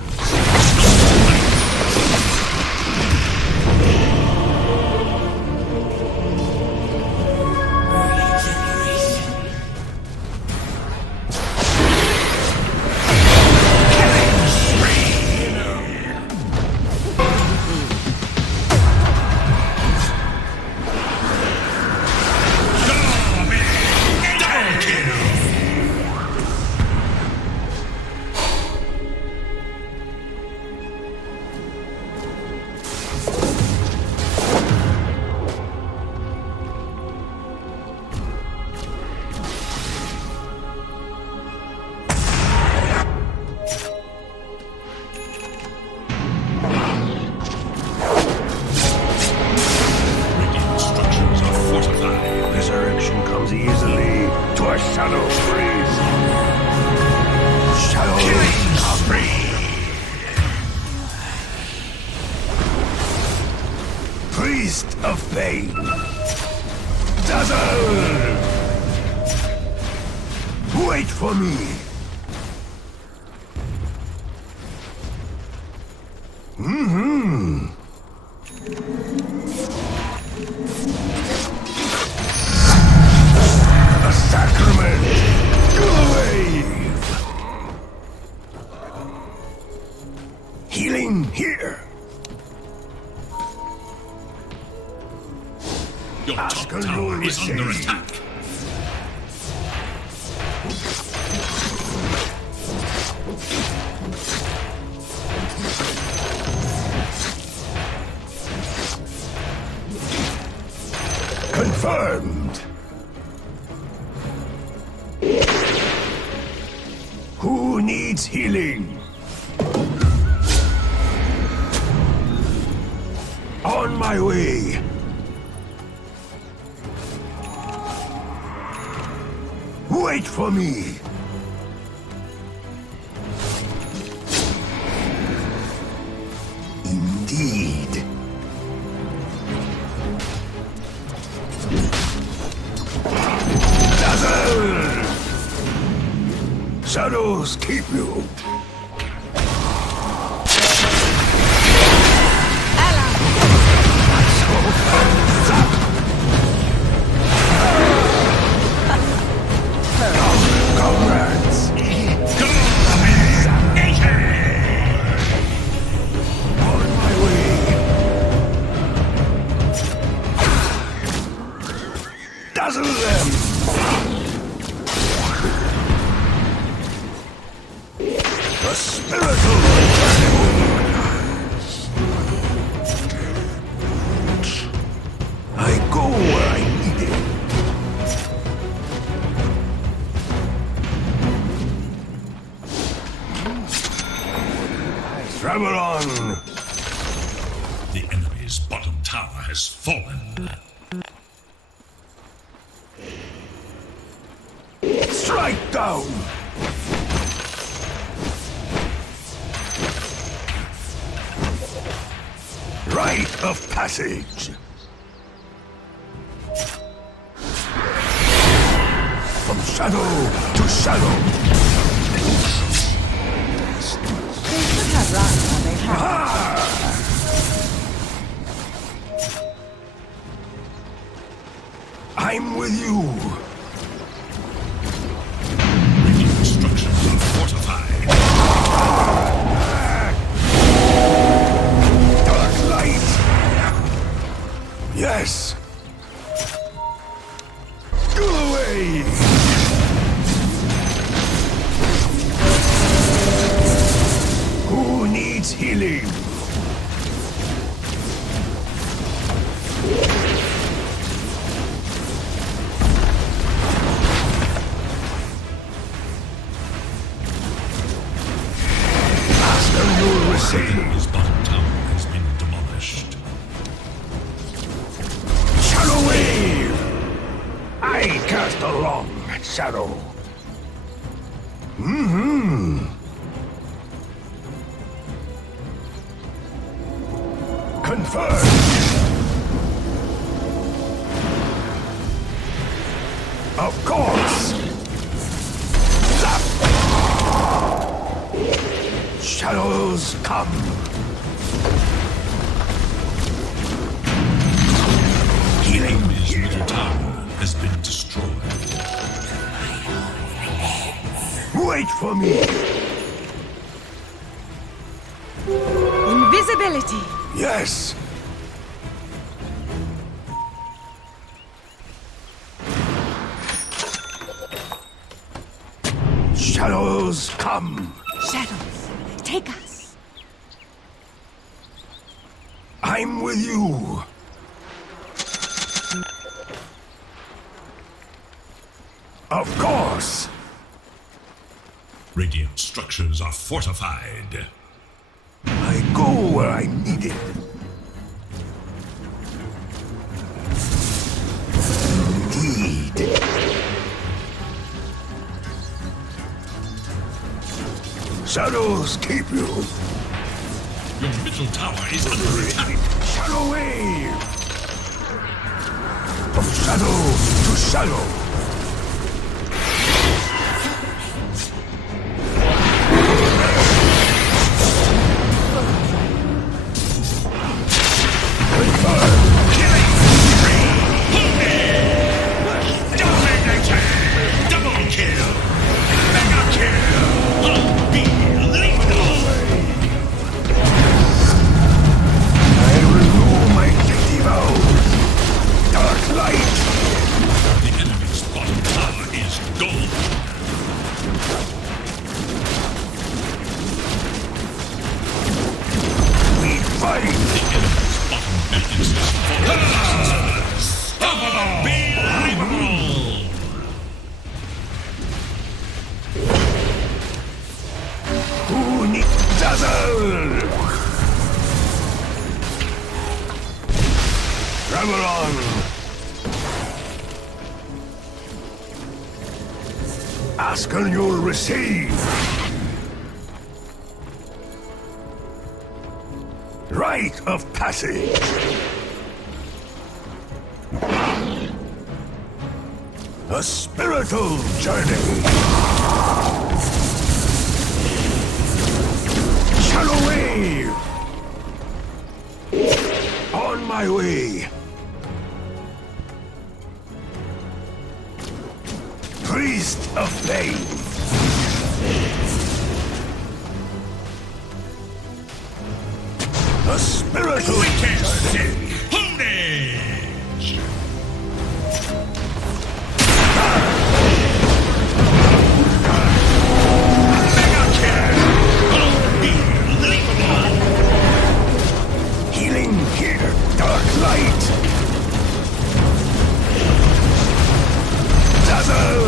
Of pain. Dazzle! Wait for me. A sacrament. Wave. Healing here. Your top tower is under attack. Confirmed. Who needs healing? On my way. Wait for me! Indeed. Dazzle! Shadows keep you. Comrades! On my way! Dazzle them! The spiritual Travel on! The enemy's bottom tower has fallen. Strike down! Rite of passage! From shadow to shadow! They should have run when they had. I'm with you! Radiant structures are fortified. Dark light! Yes! Go away! Who needs healing? Master, you'll receive. His bottom tower has been demolished. Shadow wave! I cast a long shadow. Confirmed. Of course. Zap. Shadows come. Healing. His middle tower has been destroyed. Wait for me. Invisibility. Yes. Shadows come. Shadows, take us. I'm with you. Of course. Radiant structures are fortified. I go where I'm needed. Indeed. Shadows keep you. Your middle tower is under attack. Shadow wave. From shadow to shadow. Ask and you'll receive. Rite of passage. A spiritual journey. Shadow wave. On my way. Priest of Flame. A spiritual journey. Honage! Healing here, dark light. Dazzle!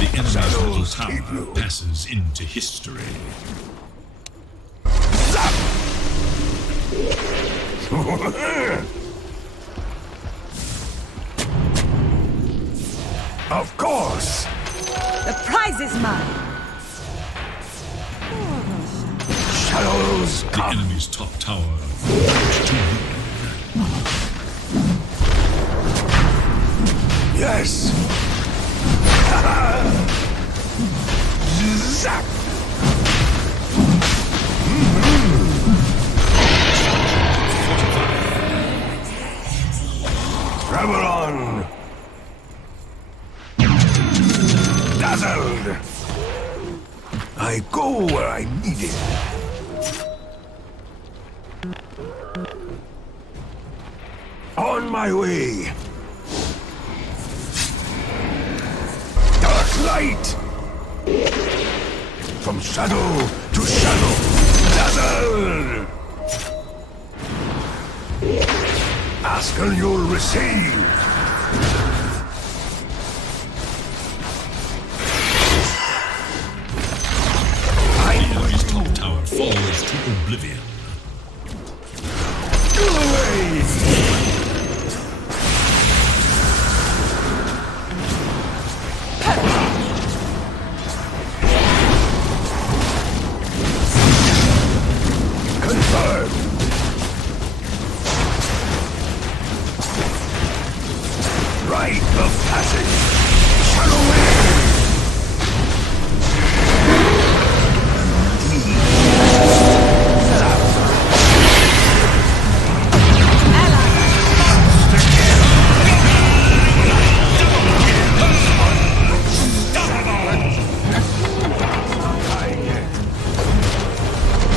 The enemy's middle tower passes into history. Of course! The prize is mine. Shadows The come! enemy's top tower is too weak. Yes! Zap! Travel on! Dazzled! I go where I'm needed. On my way! Dark light! From shadow to shadow! Dazzled! Ask and you'll receive! The enemy's top tower falls to oblivion. Go away! Confirmed! Rite of passage! Shadow wave!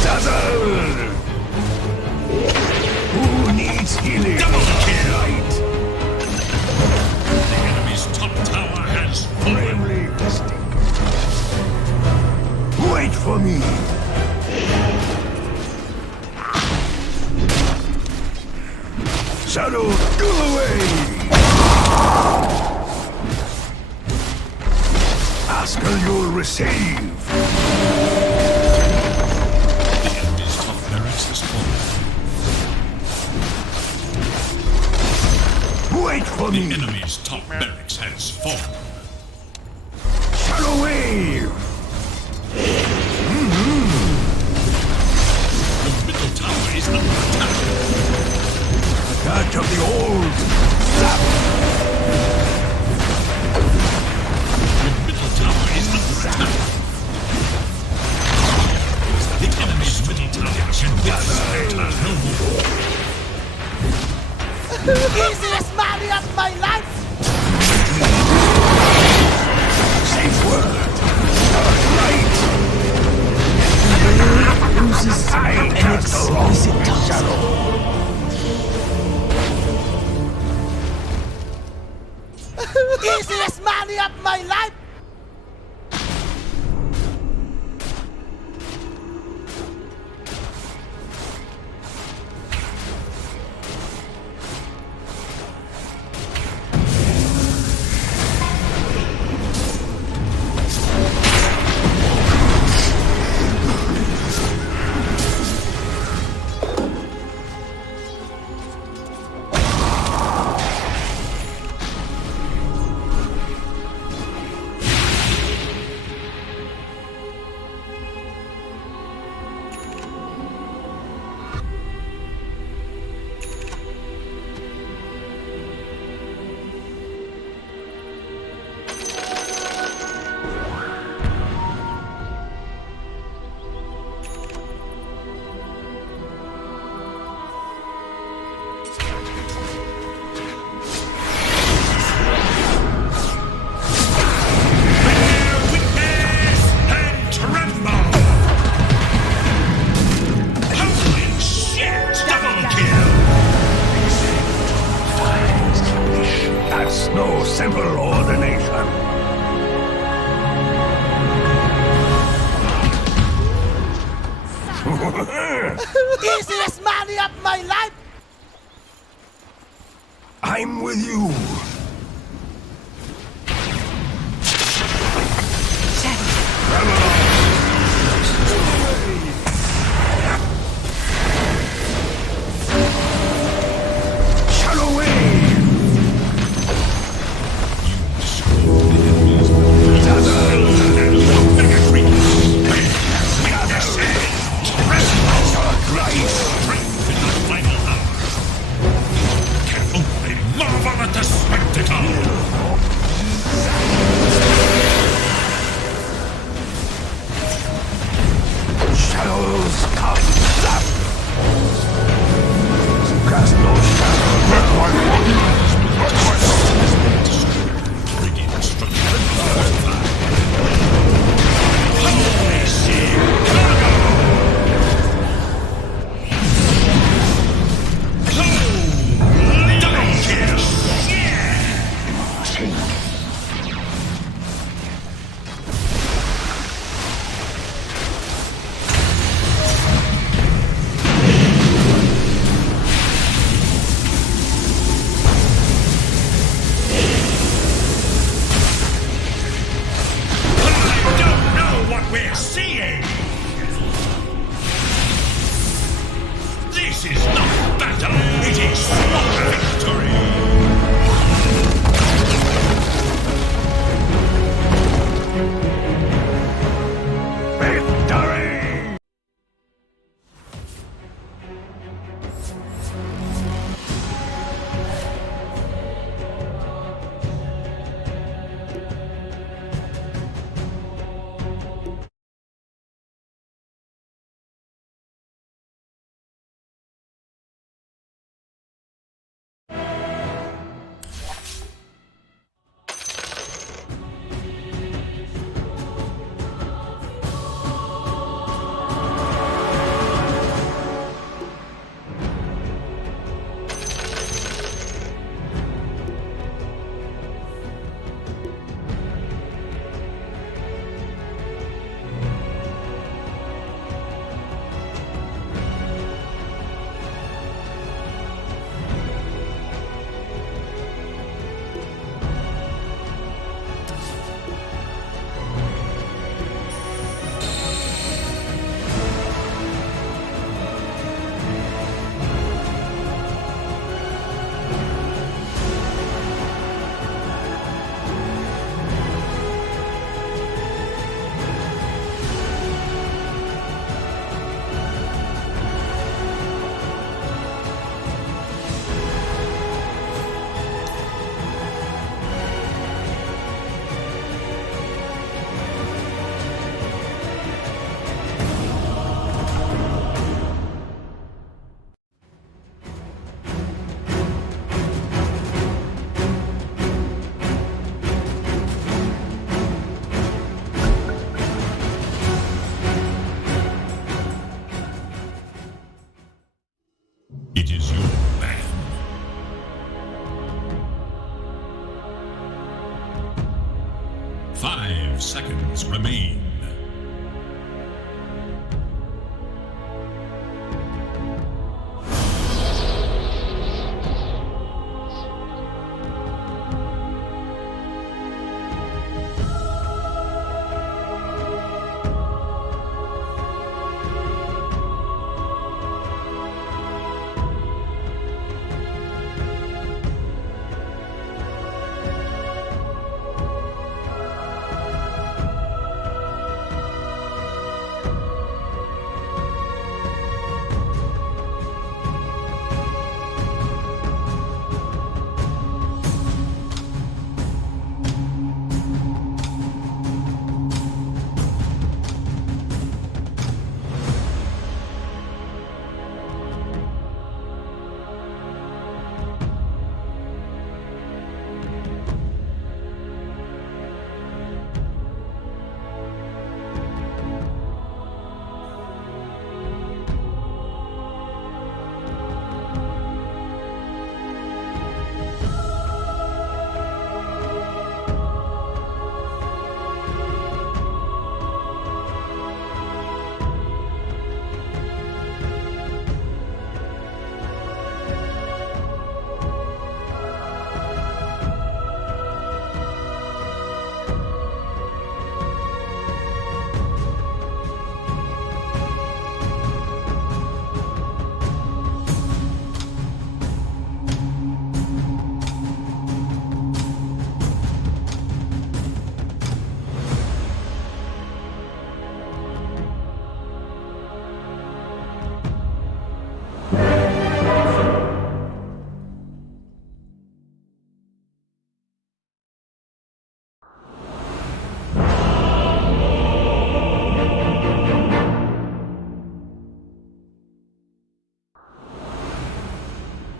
Dazzled! Who needs healing? Double kill! Light! The enemy's top tower has fallen. Bravely resting. Wait for me! Shadow, go away! Ask and you'll receive! The enemy's top barracks has fallen. Wait for The me! enemy's top barracks has fallen. Shadow wave! The middle tower is under attack. Catch of the old! Zap! The middle tower is under attack. The enemy's middle tower can withstand no more. Easiest money of my life. Safe word! Dark light! Loses I cast the wrong shadow! Easiest money of my life. No simple ordination. Easiest money of my life. I'm with you. Travel on. 'Cause I am with you. owls come. Cast no shadow. Let my body. Let my Radiant structures fortified. Holy shit! Double kill! We're seeing! This is not battle, it is sword victory! Victory! It is your man. 5 seconds remain.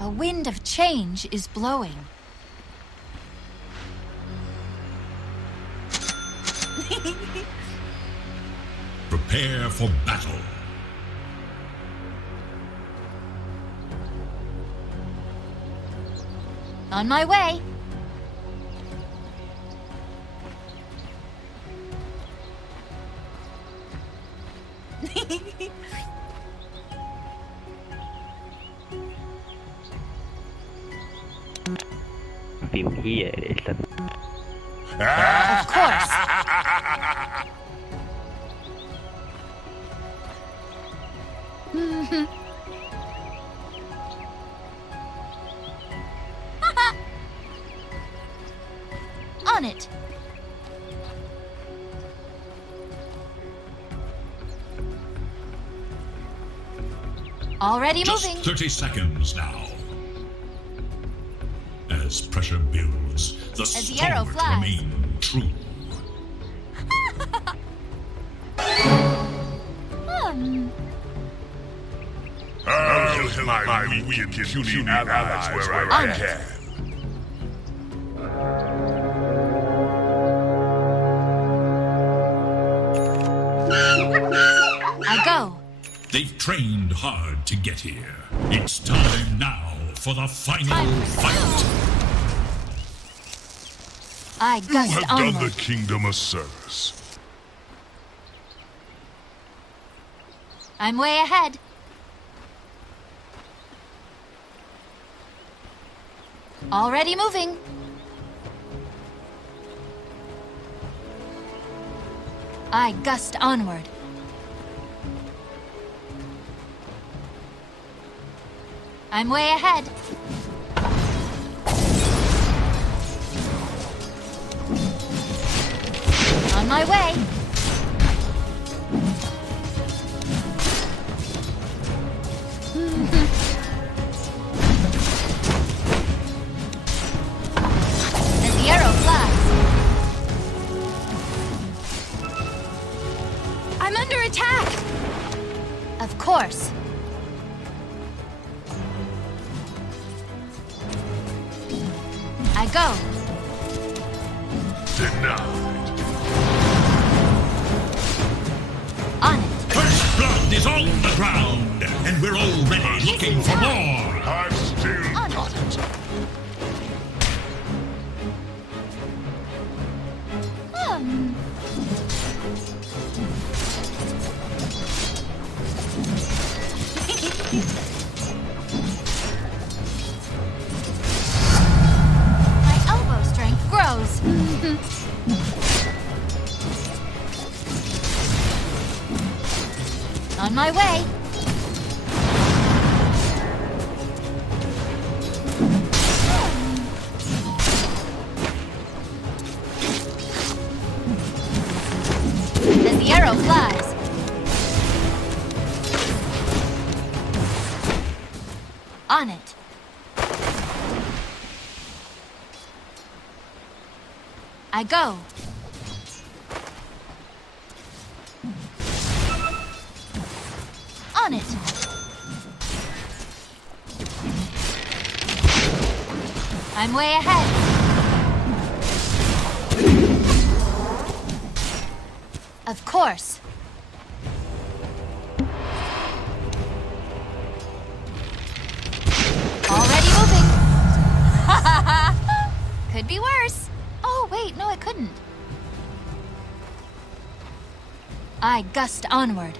A wind of change is blowing. Prepare for battle. On my way. Of course. On it. Already Just moving. 30 seconds now. As pressure builds, the As the arrow stalwart flies. remain true. I'll help my weak and puny allies where I can. I go. They've trained hard to get here. It's time now for the final fight. I You gust have done onward. the kingdom a service. I'm way ahead. Already moving. I gust onward. I'm way ahead. On my way. As the arrow flies. I'm under attack. Of course. I go. Denied. On it. First blood is on the ground, and we're already looking for more. I've still On got it. My elbow strength grows. On my way. As the arrow flies. On it. I go. On it. I'm way ahead. Of course. Already moving. Could be worse. Oh, wait, no, it couldn't. I gust onward.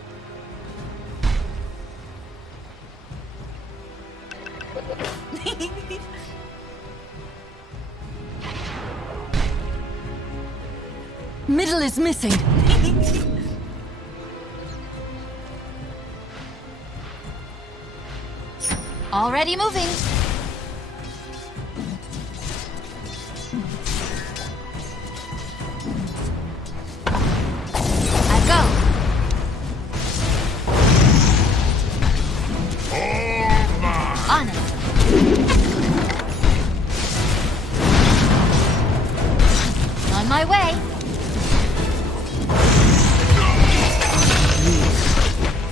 Middle is missing. Already moving. I go. All mine. On it. On my way.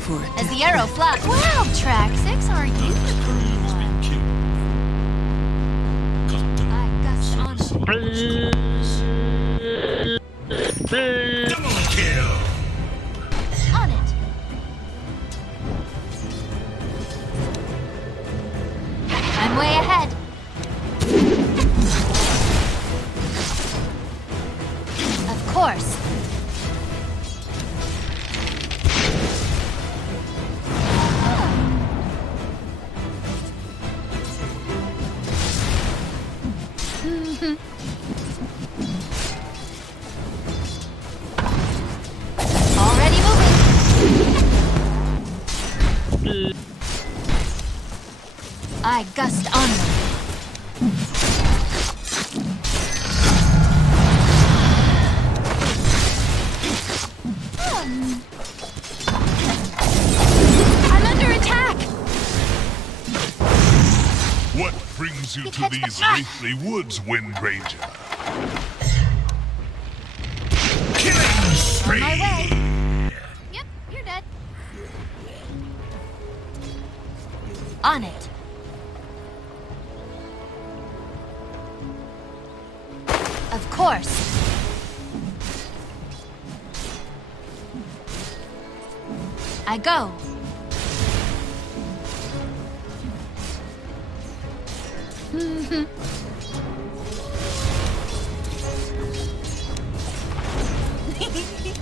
For As the arrow flies. Wow, Track 6, are you? Has been killed. Double kill. On it. I'm way ahead. Of course. Already moving. I gust onward. I'm under attack. What brings you to these lengthy woods, Wind Ranger? Killing spree. On my way. Yep, you're dead. On it. Of course. I go.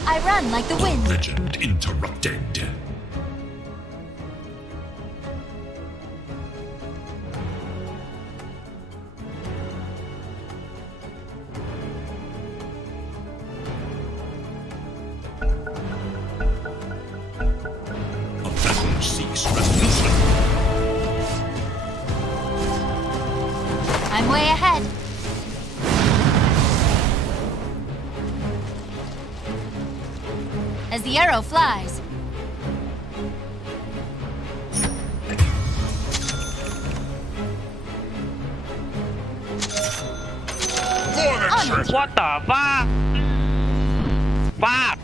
I run like the wind. Legend interrupted. A battle seeks resolution. I'm way ahead. As the arrow flies. On it. What the fuck? Fuck!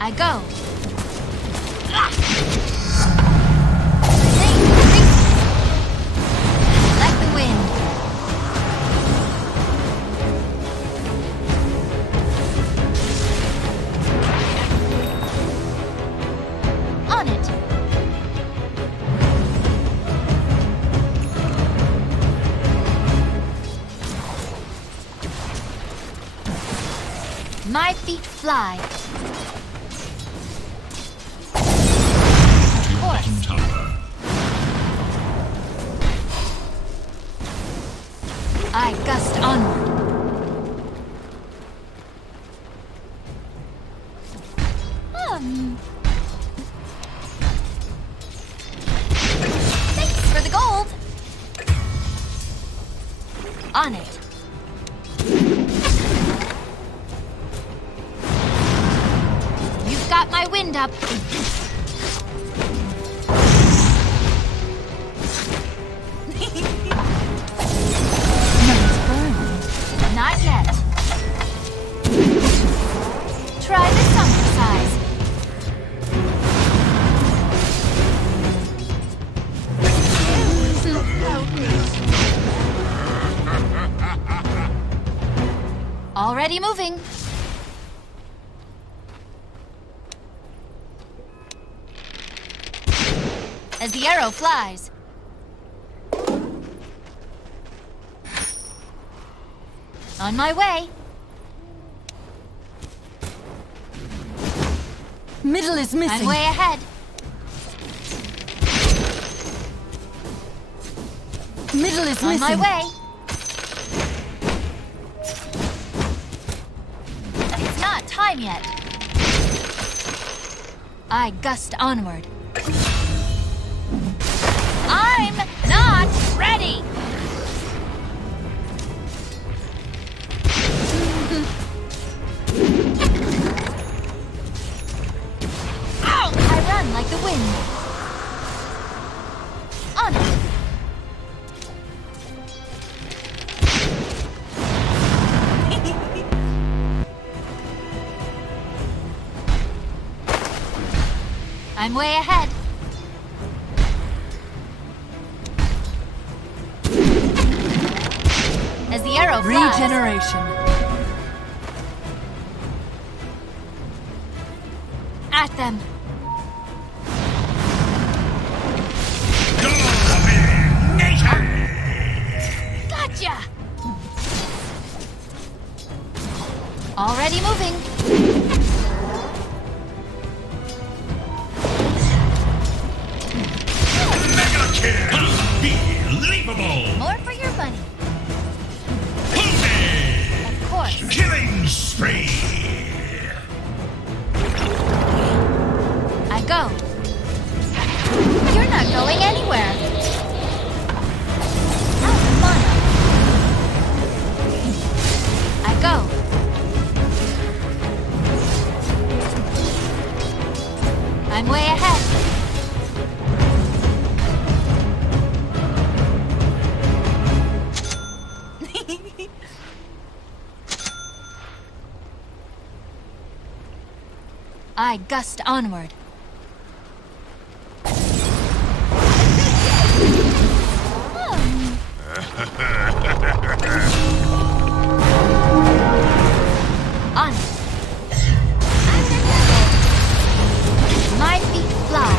I go. Like the wind. On it. My feet fly. To your bottom tower. I gust onward. Thanks for the gold. On it. You've got my wind up. Not yet. Try the summer size. Already moving. As the arrow flies. On my way. Middle is missing. I'm way ahead. Middle is On missing. my way. It's not time yet. I gust onward. I'm not ready. I run like the wind. On it. I'm way ahead. arrow flies. Regeneration. At them. Gotcha! Already moving. Mega kill! Unbelievable! More for your money. Hulking! Of course. Killing spree! I go. You're not going anywhere. Out of mana. I go. I'm way ahead. I gust onward. On it. My feet fly.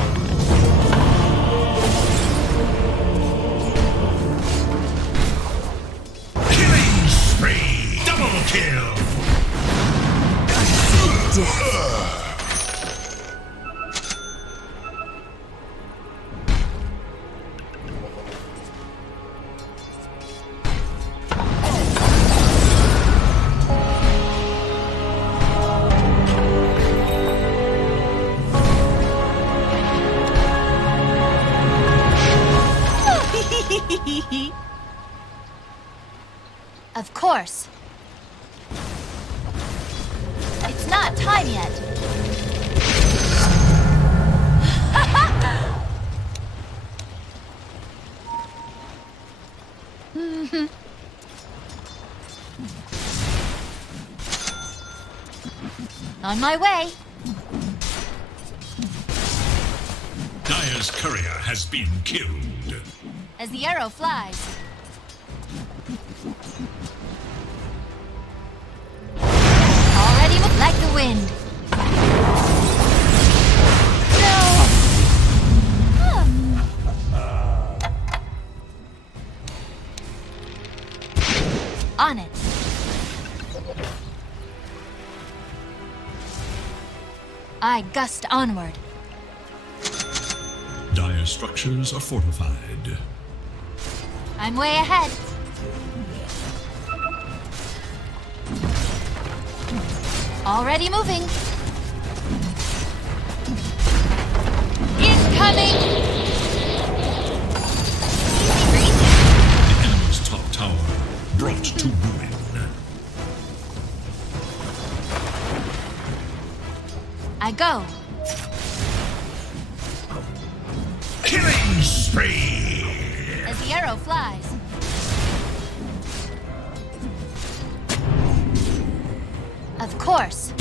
Killing spree! Double kill! Of course. It's not time yet. On my way. Dire's courier has been killed. As the arrow flies. Already like the wind. No. On it. I gust onward. Dire structures are fortified. I'm way ahead. Already moving. Incoming! The enemy's top tower brought to ruin. I go. Killing spree! As the arrow flies. Of course.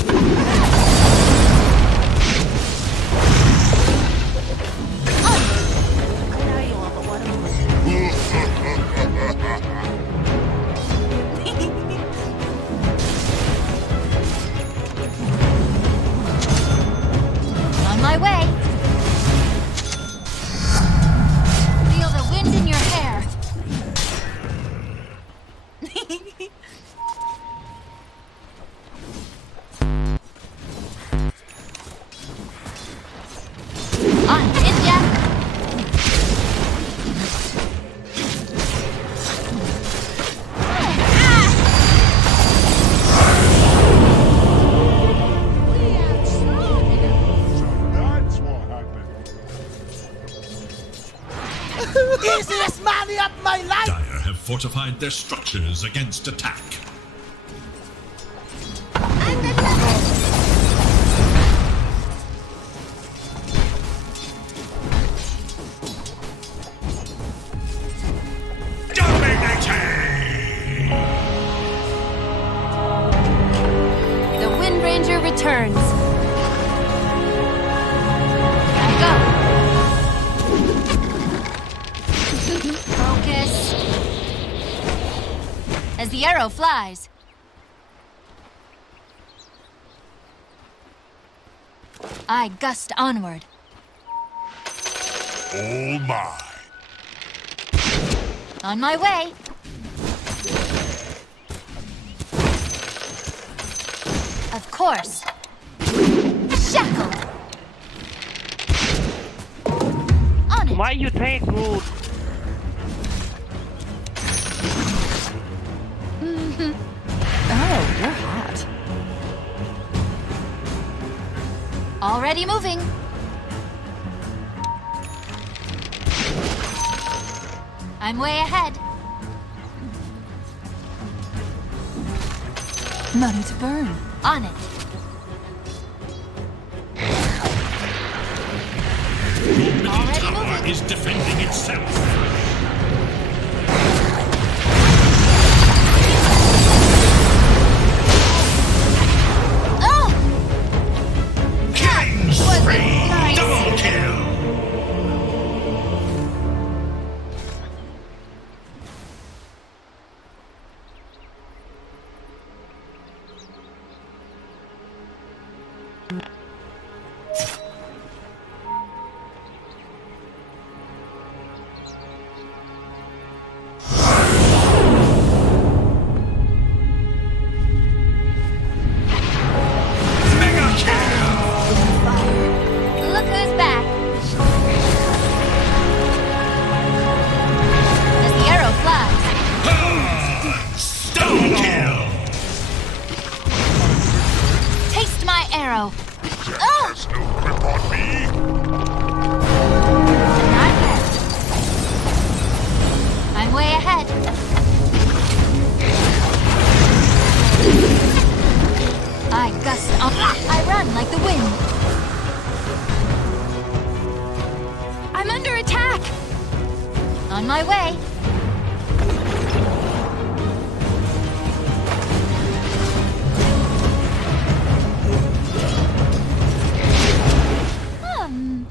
On my way. Feel the wind in your hair. On ninja. That's what happened. Easiest money of my life! Dire have fortified their structures against attack. The Wind Ranger returns. I go. Focus. As the the arrow flies. I gust onward. Oh my. On my way. Of course. Shackled. On it. Why you take root? Oh, you're hot. Already moving. I'm way ahead. Money to burn. On it. Your middle Already tower moving. is defending itself. Oh! Killing spree! nice. Double kill! Mega kill! Look who's back. As the arrow flies. Double kill! Taste my arrow. Death Oh! has no grip on me. Not yet. I'm way ahead. I gust on. I run like the wind. I'm under attack. On my way. Hmm.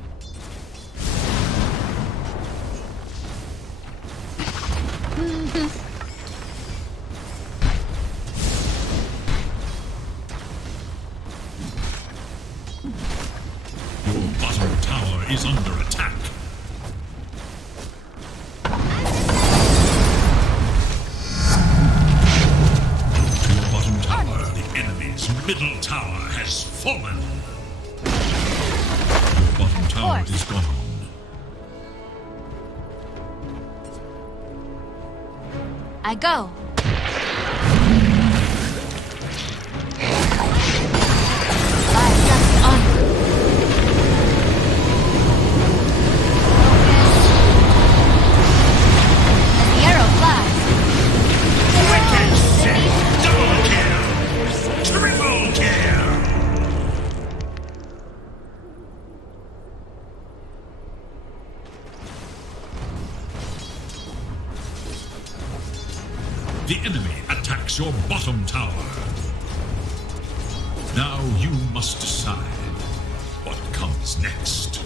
Your bottom tower is under attack. Your bottom tower, the enemy's middle tower has fallen. Your bottom tower course. is gone. I go. I gust onward. As the arrow flies. Wicked sick! Double kill! Triple kill! The enemy attacks your bottom tower. Now you must decide what comes next.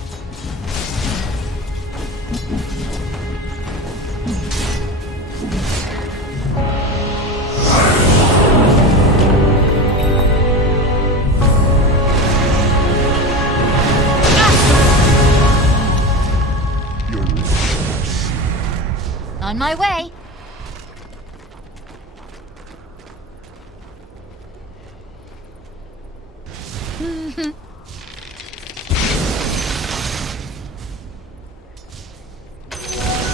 You're useless. On my way.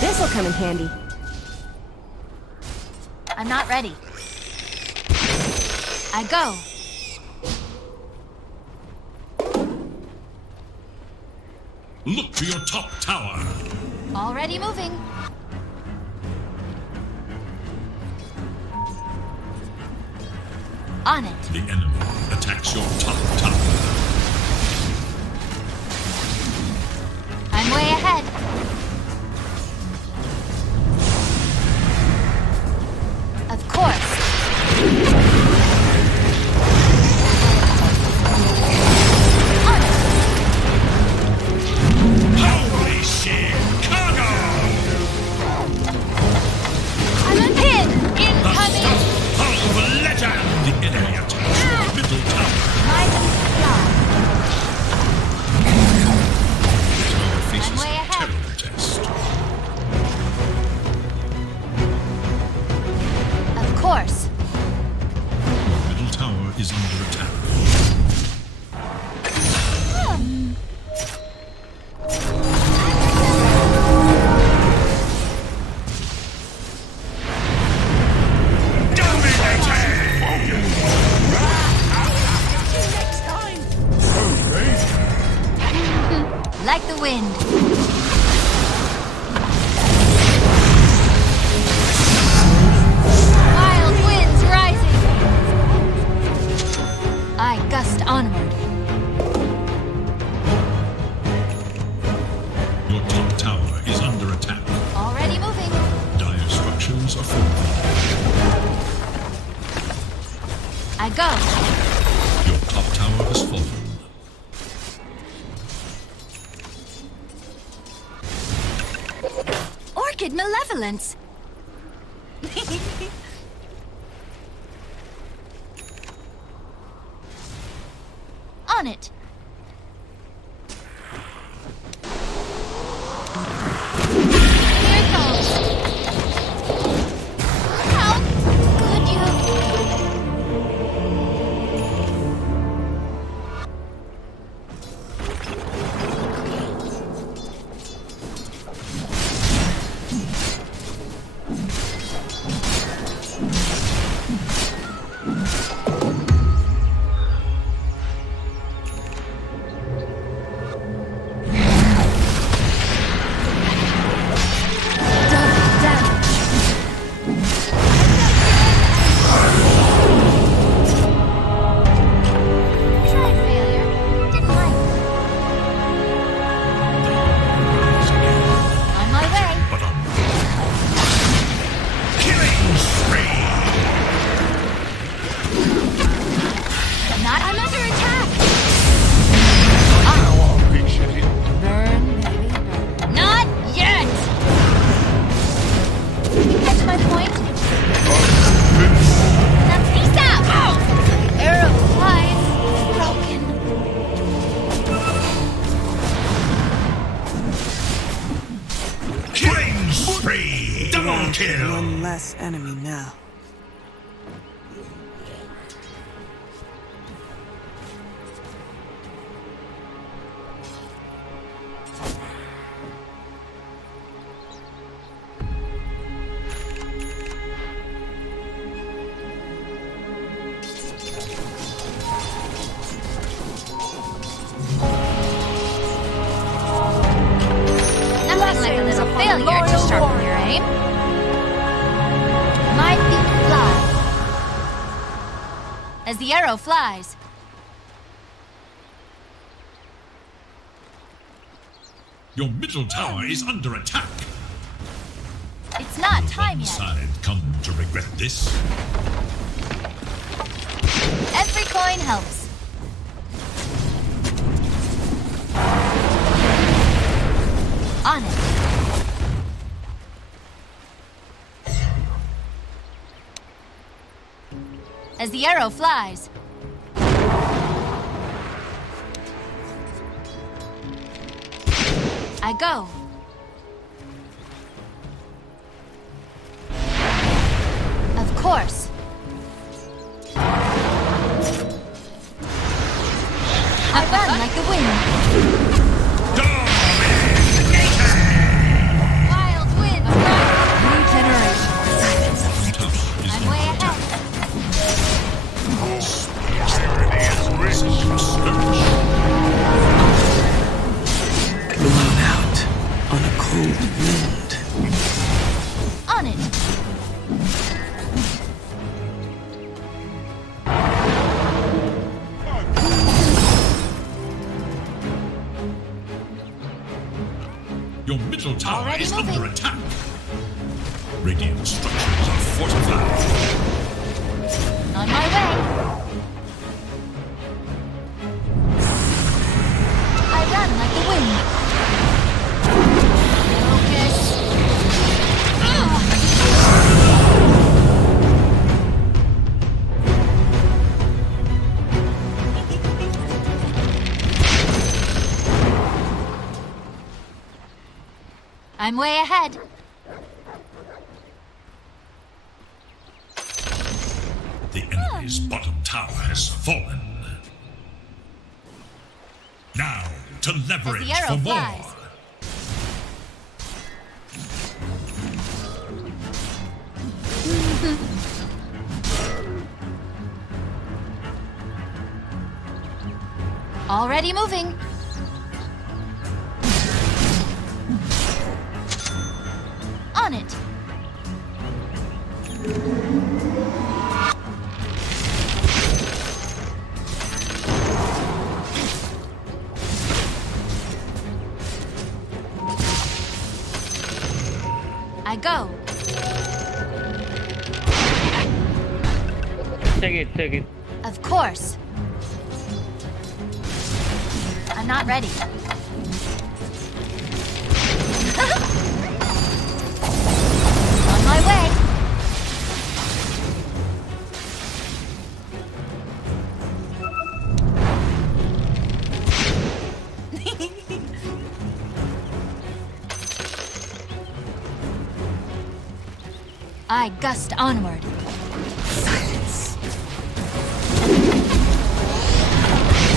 This'll come in handy. I'm not ready. I go. Look to your top tower. Already moving. On it. The enemy attacks your top tower. I'm way ahead. Of course. On it. Holy Chicago! I'm a pin. Incoming. like the wind. Wild winds rising. I gust onward. Your top tower is under attack. Already moving. Dire structures are fortified. I go. Your top tower has fallen. Orchid malevolence. On it. Here it comes. How could you? Tried failure. Didn't like it. On my way. But on killing spree. Not I'm under attack. Now I'll picture it. Burn, baby, burn. Not yet. You catch my point? Now peace out. Arrow flies broken. Killing spree. Double kill. One less enemy now. Nothing like a little failure to sharpen your aim. My feet fly. As the arrow flies. Your middle tower is under attack. It's not time One yet. side come to regret this. Every coin helps. On it. As the arrow flies. I go. Of course. I run like the wind. Wild winds rising. Regeneration. I'm way ahead. Blown out on a cold wind. On it. Your middle tower Already is moving. under attack. Radiant structures are fortified. On my way. I run like the wind. Focus. I'm way ahead. The enemy's bottom tower has fallen. Now to leverage As the arrow for more. flies. Already moving. I go. Take it. Of course. I'm not ready. On my way. I gust onward. Silence.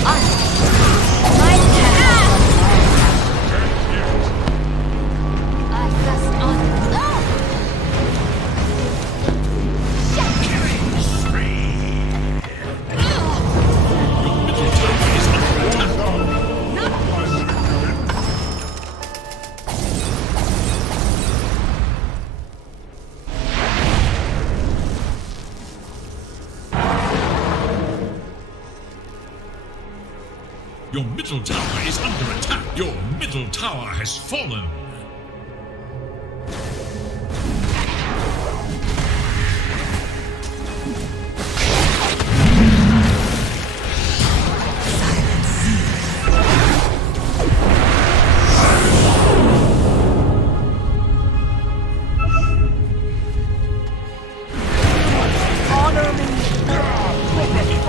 On. My path. I gust onward. Your middle tower is under attack. Your middle tower has fallen.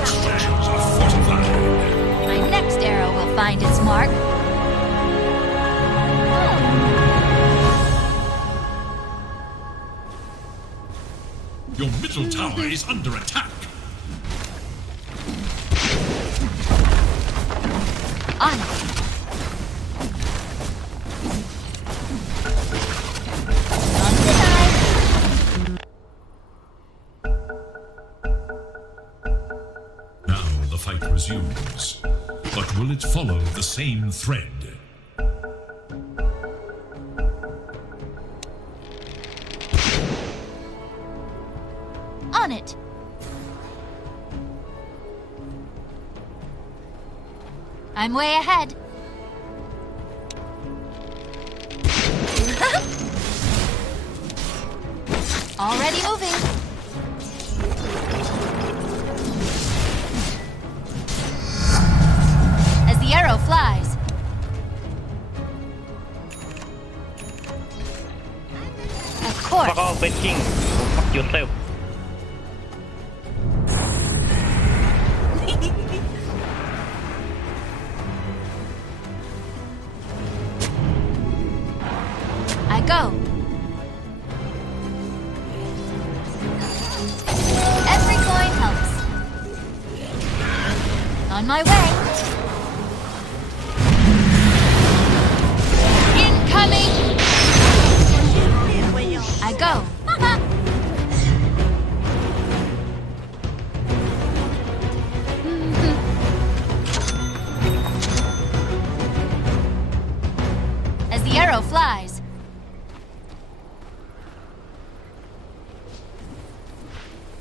Structures are fortified. My next arrow will find its mark. Your middle tower is under attack. On. On the side. Now the fight resumes. But will it follow the same thread? On it. I'm way ahead. Already moving. As the arrow flies. Of course. Fuck off, King. Fuck yourself. I go. Every coin helps. On my way. Incoming! I go. As the arrow flies.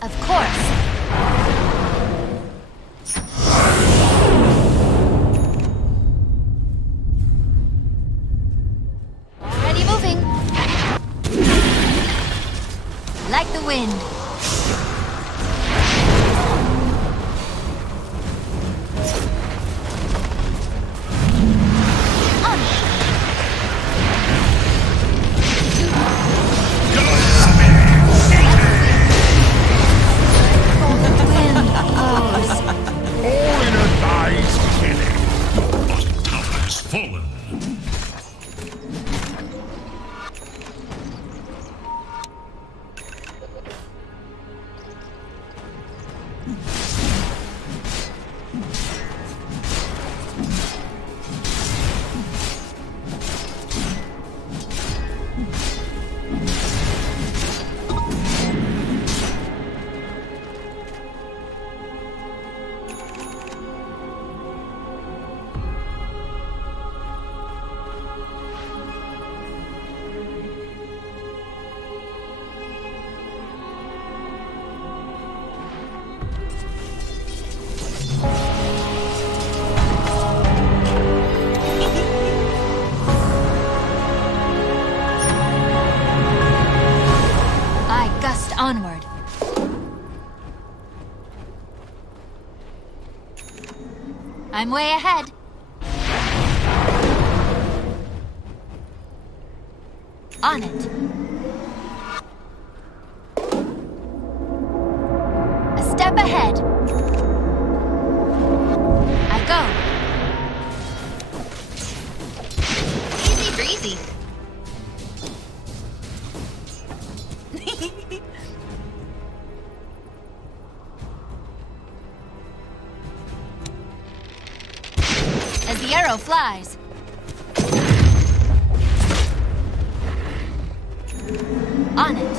Of course. Already moving. Like the wind. On. Wind blows. All in a day's killing. Bottom tower has fallen. I'm way ahead. On it. A step ahead. I go. Easy breezy. As the arrow flies. On it.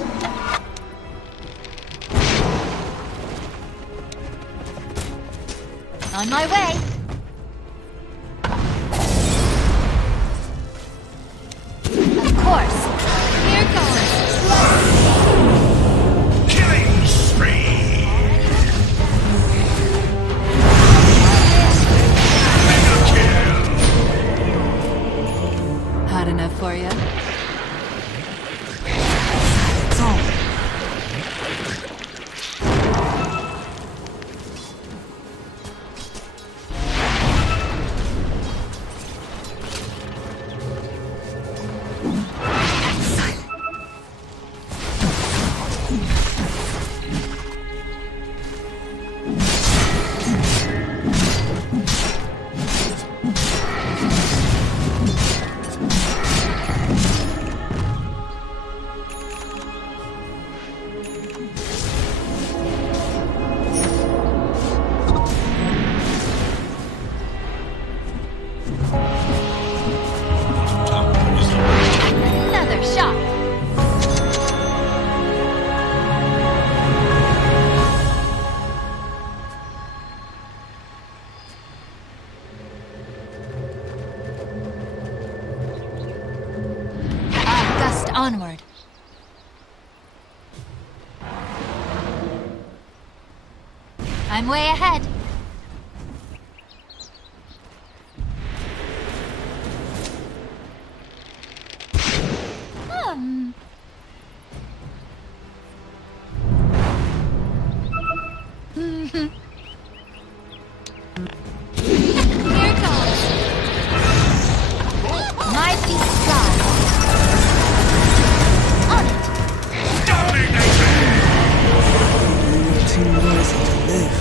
On my way. Of course. Here goes. Killing spree! Mega kill! Hot enough for you? Another shot. Gust onward. I'm way ahead. Here goes. My feet fly. On it. Too noisy to live.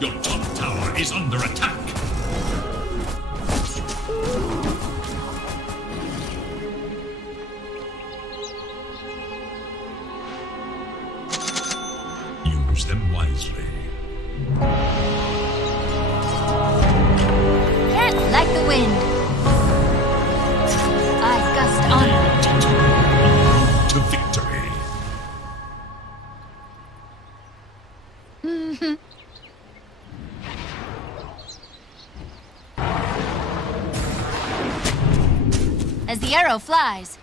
Your top tower is under attack. Use them wisely. Can't like the wind. I gust onward. To victory. As the arrow flies.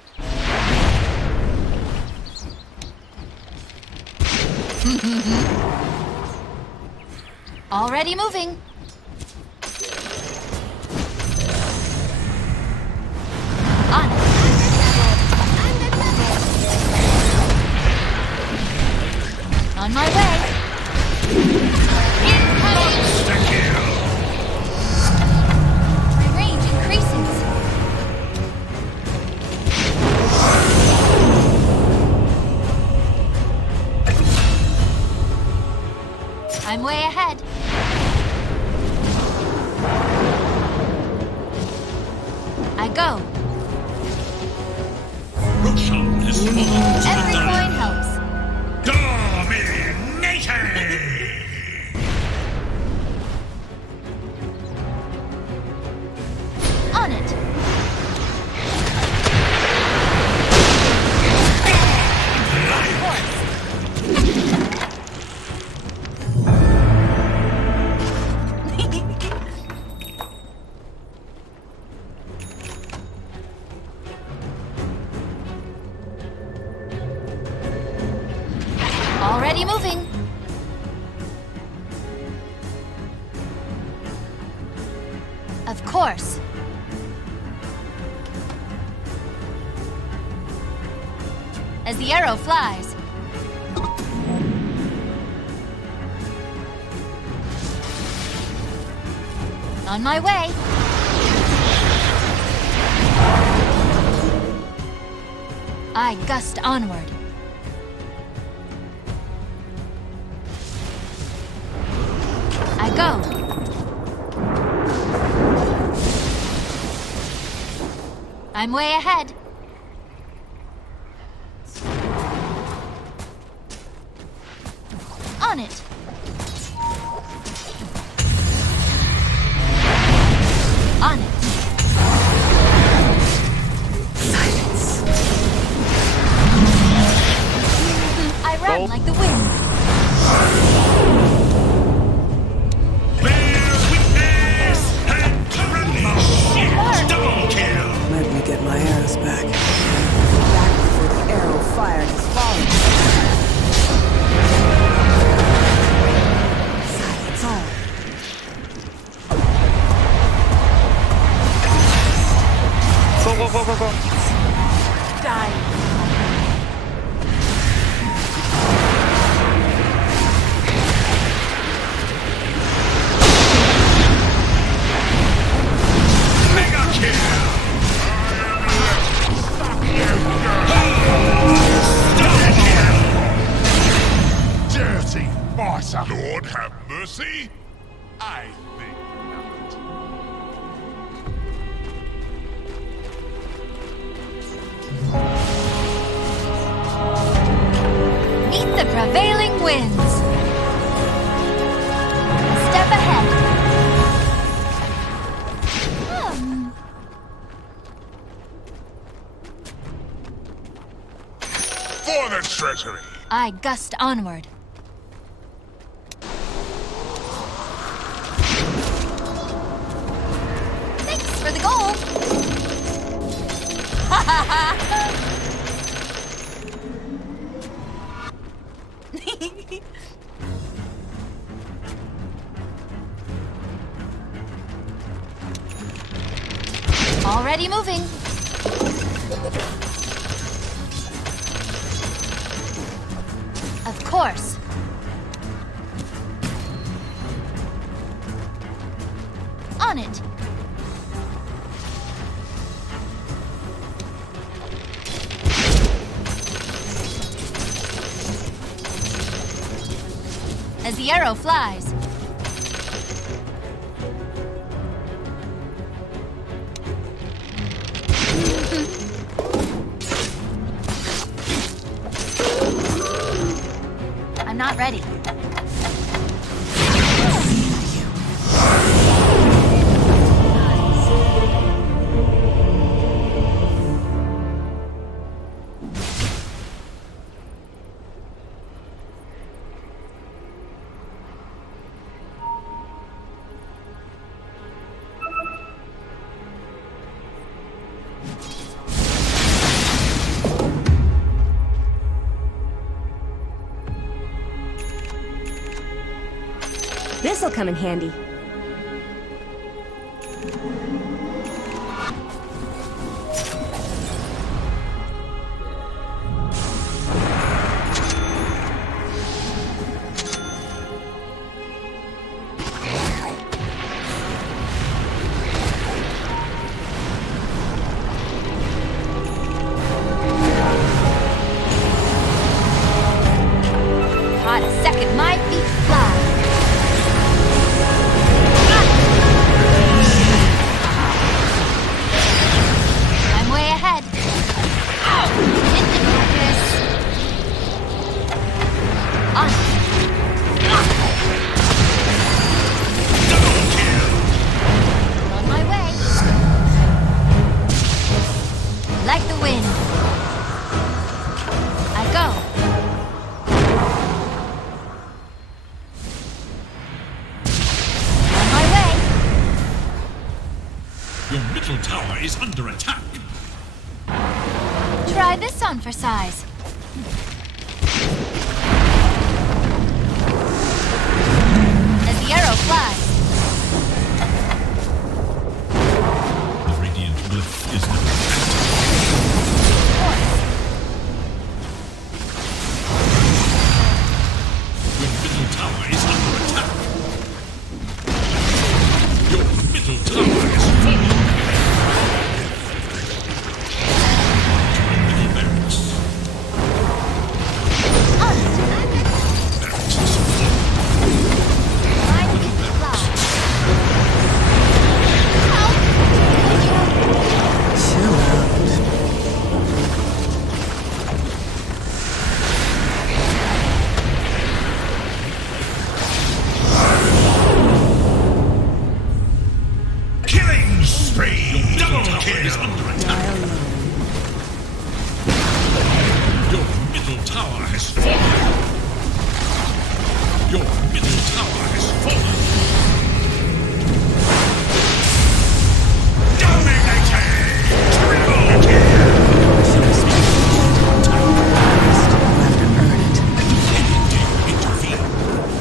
Already moving. I go. Roshan has fallen to Every the coin helps. Domination! On it. Already moving. Of course. As the arrow flies. On my way. I gust onward. I go. I'm way ahead. On it. On it. Silence. I run like the wind. Let me get my arrows back. Back before the arrow fired has fallen. Silence all. Go. Die. Dirty miser! Lord have mercy! I think not. Meet the prevailing winds. Step ahead. For the treasury! I gust onward. Thanks for the gold. Ha ha ha! Already moving. Of course. On it. As the arrow flies. I'm not ready. This'll come in handy. Caught a second my feet fly. Like the wind. I go. On my way. Your middle tower is under attack. Try this on for size. As the arrow flies. The radiant glyph is now active. Your middle tower is under attack. Your middle tower is falling. Middle barracks. Barracks is full. Middle barracks. Chill out. Killing spree! Double kill is under attack. Your middle tower has fallen. Your middle tower has fallen. Dominating! Triple kill! Intervene.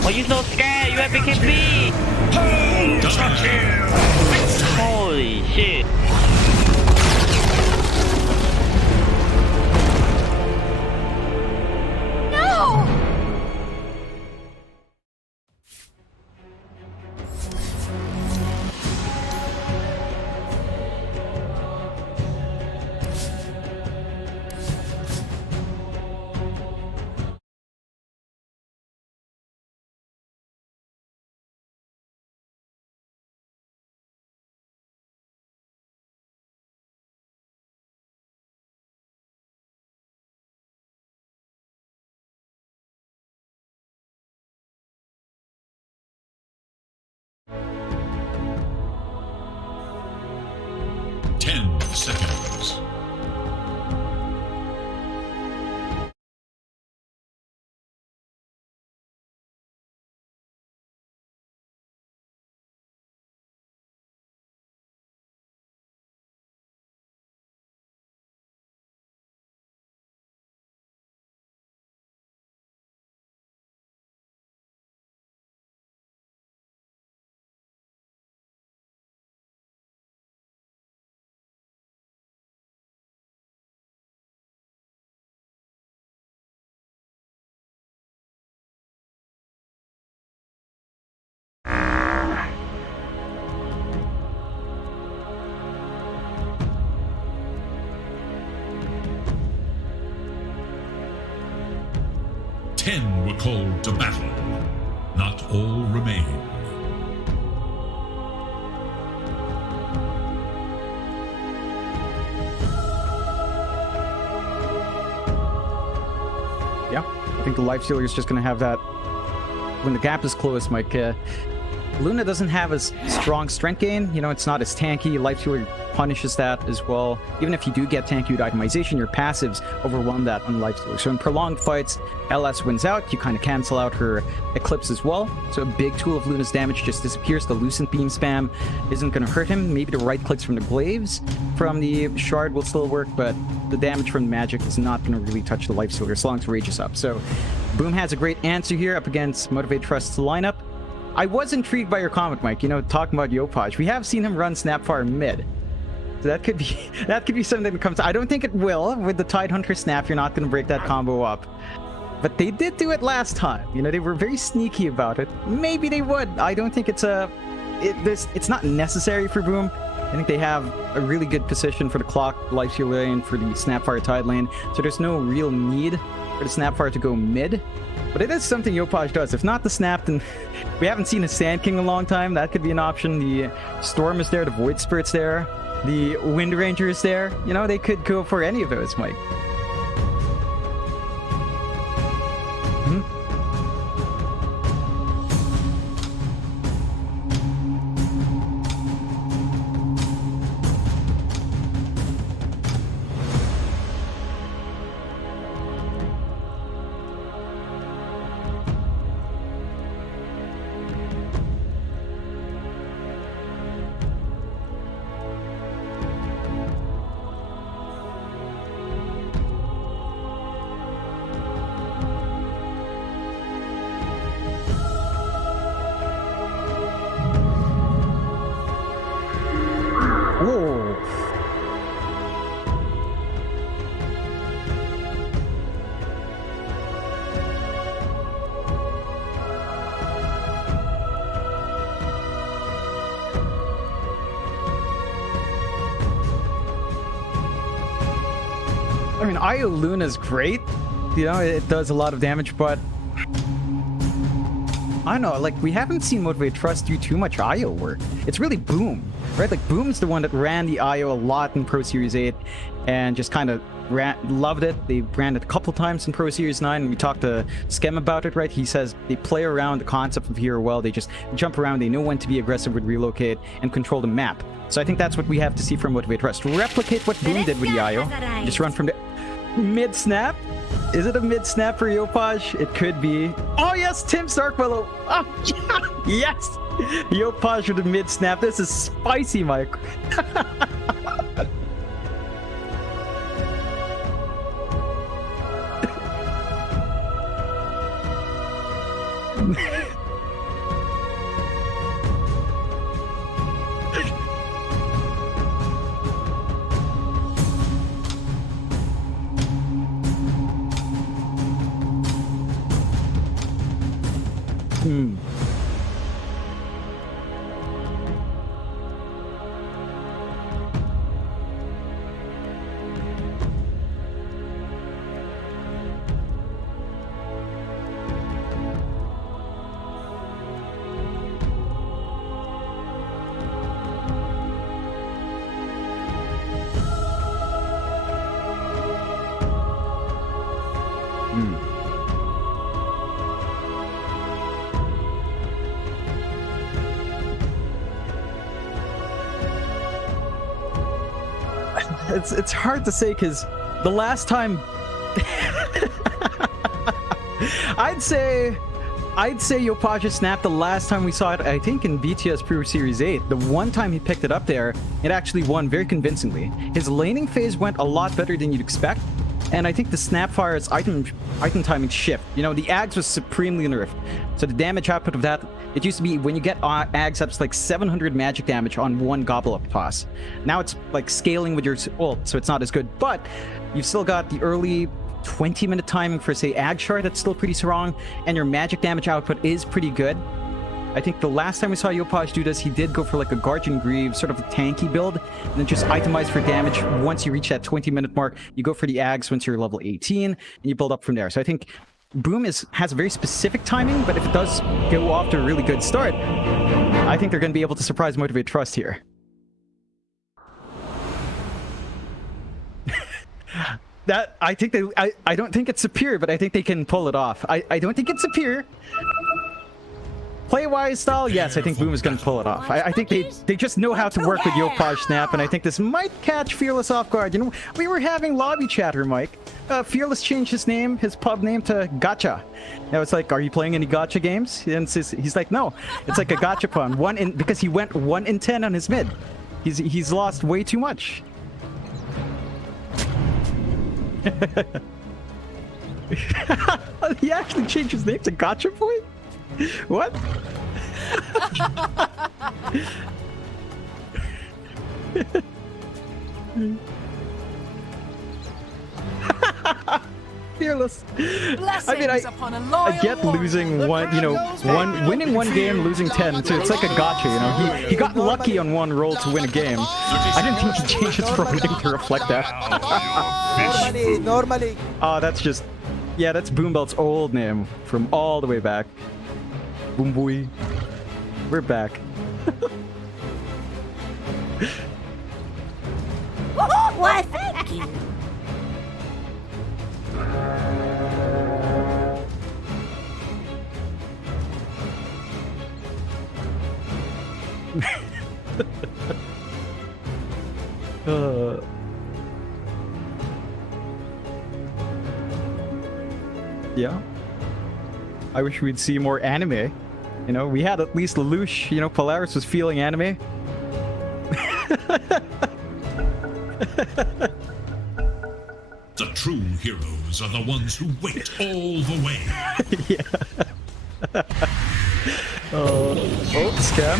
Why you so scared? You have BKB! Double kill! Holy shit. No! Seconds. Ten were called to battle. Not all remain. Yeah, I think the Life Stealer is just going to have that when the gap is closed, Mike. Luna doesn't have as strong strength gain. You know, it's not as tanky. Life Stealer punishes that as well. Even if you do get tanky with itemization, your passives overwhelm that on Life Stealer. So in prolonged fights, LS wins out. You kind of cancel out her Eclipse as well. So a big tool of Luna's damage just disappears. The Lucent Beam spam isn't going to hurt him. Maybe the right clicks from the Glaives from the Shard will still work, but the damage from magic is not going to really touch the Life Stealer as long as Rage is up. So Boom has a great answer here up against Motivate Trust's lineup. I was intrigued by your comment, Mike. You know, talking about Yopaj. We have seen him run Snapfire mid. So that could be something that comes. I don't think it will with the Tidehunter Snap. You're not going to break that combo up. But they did do it last time. You know, they were very sneaky about it. Maybe they would. I don't think it's it's not necessary for Boom. I think they have a really good position for the Clock, Life Stealer lane, for the Snapfire Tide lane. So there's no real need for the Snapfire to go mid. But it is something Yopaj does. If not the Snap, then we haven't seen a Sand King in a long time. That could be an option. The Storm is there, the Void Spirit's there, the Wind Ranger is there. You know, they could go for any of those, Mike. I mean, IO Luna's great. You know, it does a lot of damage, but I don't know, like, we haven't seen Motivate Trust do too much IO work. It's really Boom, right? Like, Boom's the one that ran the IO a lot in Pro Series 8 and just kind of loved it. They ran it a couple times in Pro Series 9, and we talked to Skem about it, right? He says they play around the concept of hero well. They just jump around. They know when to be aggressive with relocate and control the map. So I think that's what we have to see from Motivate Trust. Replicate what Boom did with the IO. Just run from the mid-snap. Is it a mid-snap for Yopaj? It could be. Oh, yes, Tim Starkfellow. Oh, yes. Yopaj with a mid-snap. This is spicy, Mike. It's hard to say because the last time I'd say Yopaj snapped the last time we saw it, I think in BTS Pro Series 8. The one time he picked it up there, it actually won very convincingly. His laning phase went a lot better than you'd expect, and I think the Snapfire's item timing shift. You know, the Ags was supremely nerfed, so the damage output of that, it used to be when you get Ags up, it's like 700 magic damage on one gobble up toss. Now it's like scaling with your ult, so it's not as good, but you've still got the early 20-minute timing for, say, Ag Shard that's still pretty strong, and your magic damage output is pretty good. I think the last time we saw Yopaj do this, he did go for like a Guardian Greaves, sort of a tanky build, and then just itemize for damage. Once you reach that 20-minute mark, you go for the Ags once you're level 18, and you build up from there. So I think Boom has a very specific timing, but if it does go off to a really good start, I think they're going to be able to surprise Motivate Trust here. That I think I don't think it's superior, but I think they can pull it off. I don't think it's superior. Play-wise style, yes, I think Boom is going to pull it off. I think they just know how to work with Yopaj Snap, and I think this might catch Fearless off guard. You know, we were having lobby chatter, Mike. Fearless changed his pub name to Gacha. Now it's like, are you playing any Gacha games? And he's like, no, it's like a Gachapon. Because he went 1 in 10 on his mid. He's lost way too much. He actually changed his name to Gotcha Boy? What? Fearless. I mean, I get losing one, you know, winning one game, losing 10. So it's like a gotcha, you know. He got lucky on one roll to win a game. I didn't think he changed his pro name to reflect that. Normally. Oh, that's just, yeah, that's Boombelt's old name from all the way back. Boom boy, we're back. Why, thank you. Yeah. I wish we'd see more anime. You know, we had at least Lelouch, you know, Polaris was feeling anime. The true heroes are the ones who wait all the way. Yeah. Oh, scam.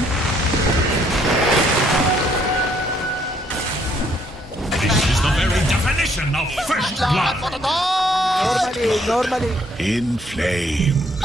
This is the very definition of first blood. Normally. In flames.